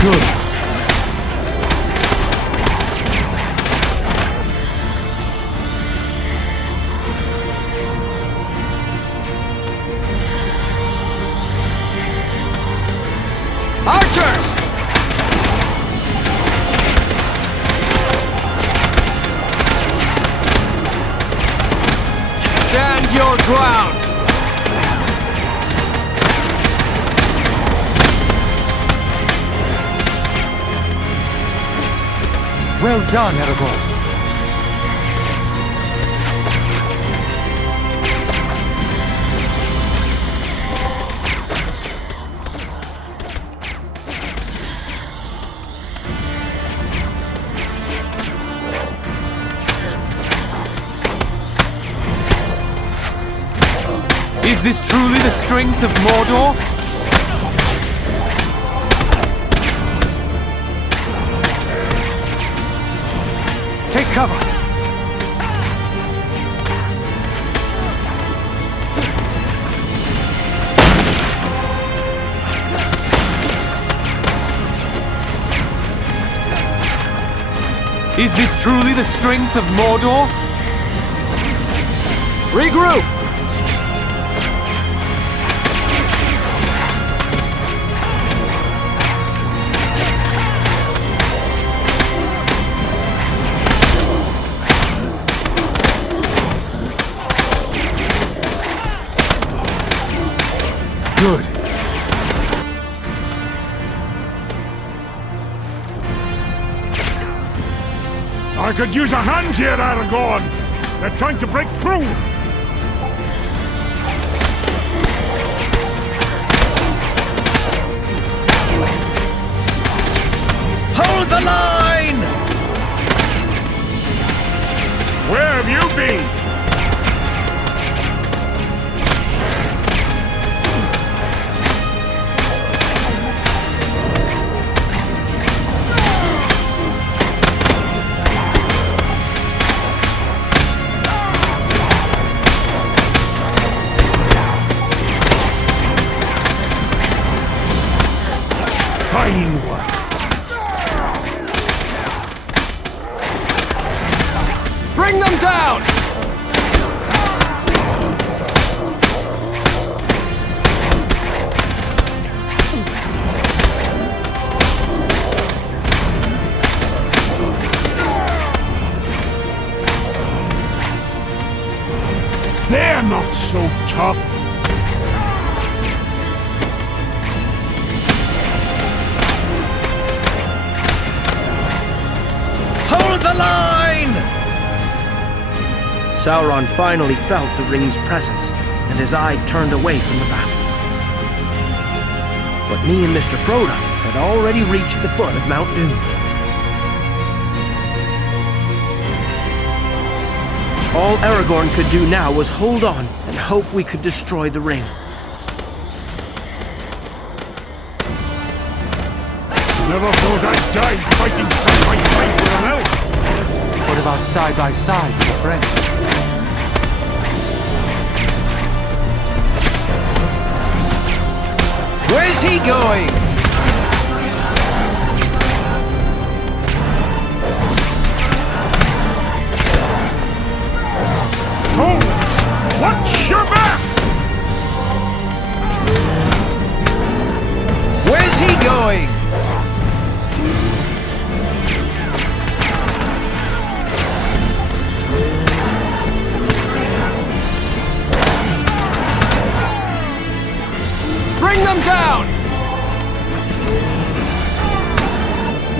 Good. Archers! Stand your ground! Well done, Aragorn. Is this truly the strength of Mordor? Take cover! Is this truly the strength of Mordor? Regroup! Good. I could use a hand here, Aragorn. They're trying to break through. Hold the line! Where have you been? Fine work. Bring them down! They're not so tough. Hold the line! Sauron finally felt the ring's presence, and his eye turned away from the battle. But me and Mr. Frodo had already reached the foot of Mount Doom. All Aragorn could do now was hold on and hope we could destroy the ring. Never thought I'd die fighting side by side with an elf. What about side by side with a friend? Where's he going? Hobbits, watch your back! Where's he going? Bring them down!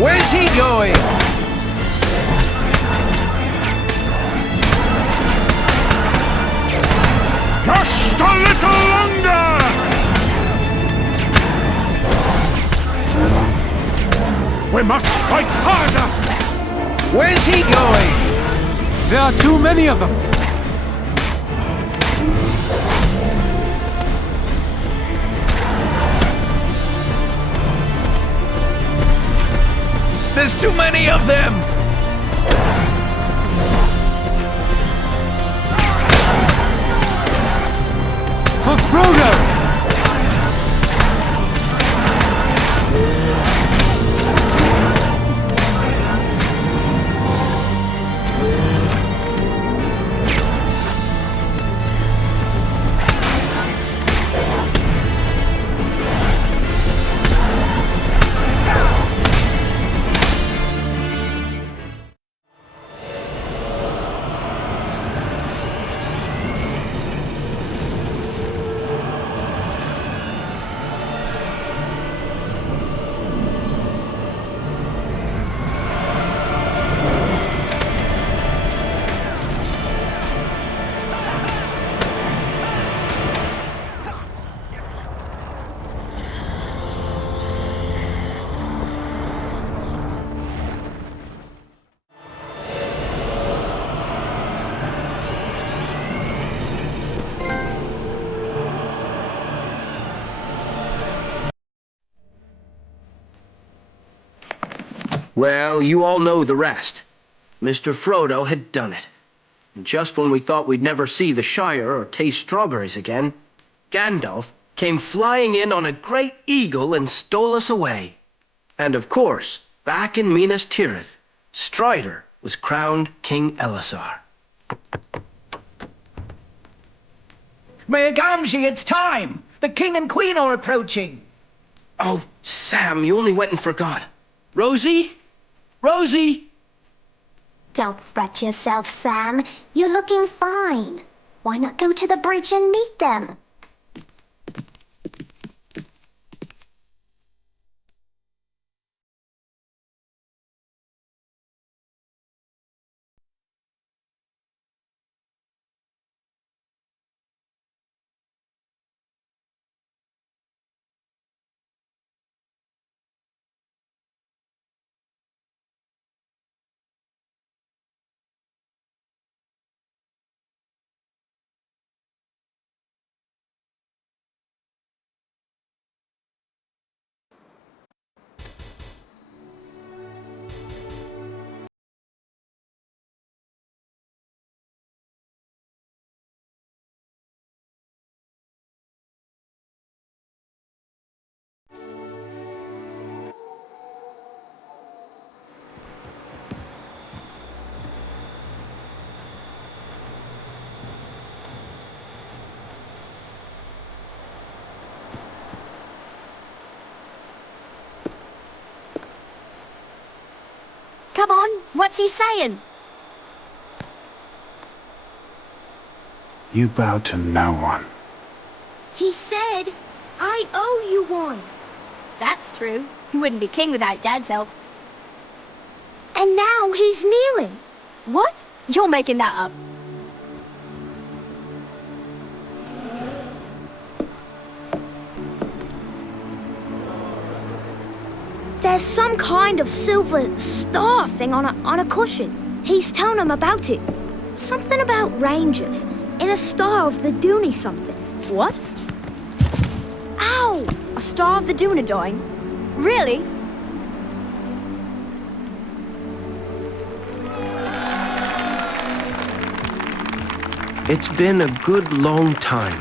Where's he going? Just a little longer! We must fight harder! Where's he going? There are too many of them! There's too many of them! For Frodo! Well, you all know the rest. Mr. Frodo had done it. And just when we thought we'd never see the Shire or taste strawberries again, Gandalf came flying in on a great eagle and stole us away. And of course, back in Minas Tirith, Strider was crowned King Elisar. Mayor Gamgee, it's time! The King and Queen are approaching! Oh, Sam, you only went and forgot. Rosie? Rosie! Don't fret yourself, Sam. You're looking fine. Why not go to the bridge and meet them? Come on, what's he saying? You bow to no one. He said, I owe you one. That's true. He wouldn't be king without Dad's help. And now he's kneeling. What? You're making that up. There's some kind of silver star thing on a cushion. He's telling them about it. Something about rangers in a star of the Dooney something. What? Ow! A star of the Dunedain? Really? It's been a good long time.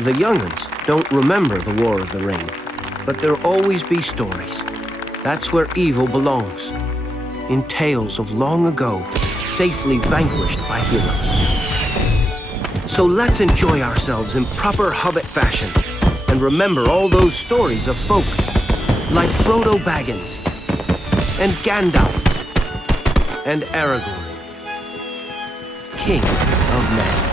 The young'uns don't remember the War of the Ring, but there'll always be stories. That's where evil belongs. In tales of long ago, safely vanquished by heroes. So let's enjoy ourselves in proper Hobbit fashion and remember all those stories of folk like Frodo Baggins and Gandalf and Aragorn, King of Men.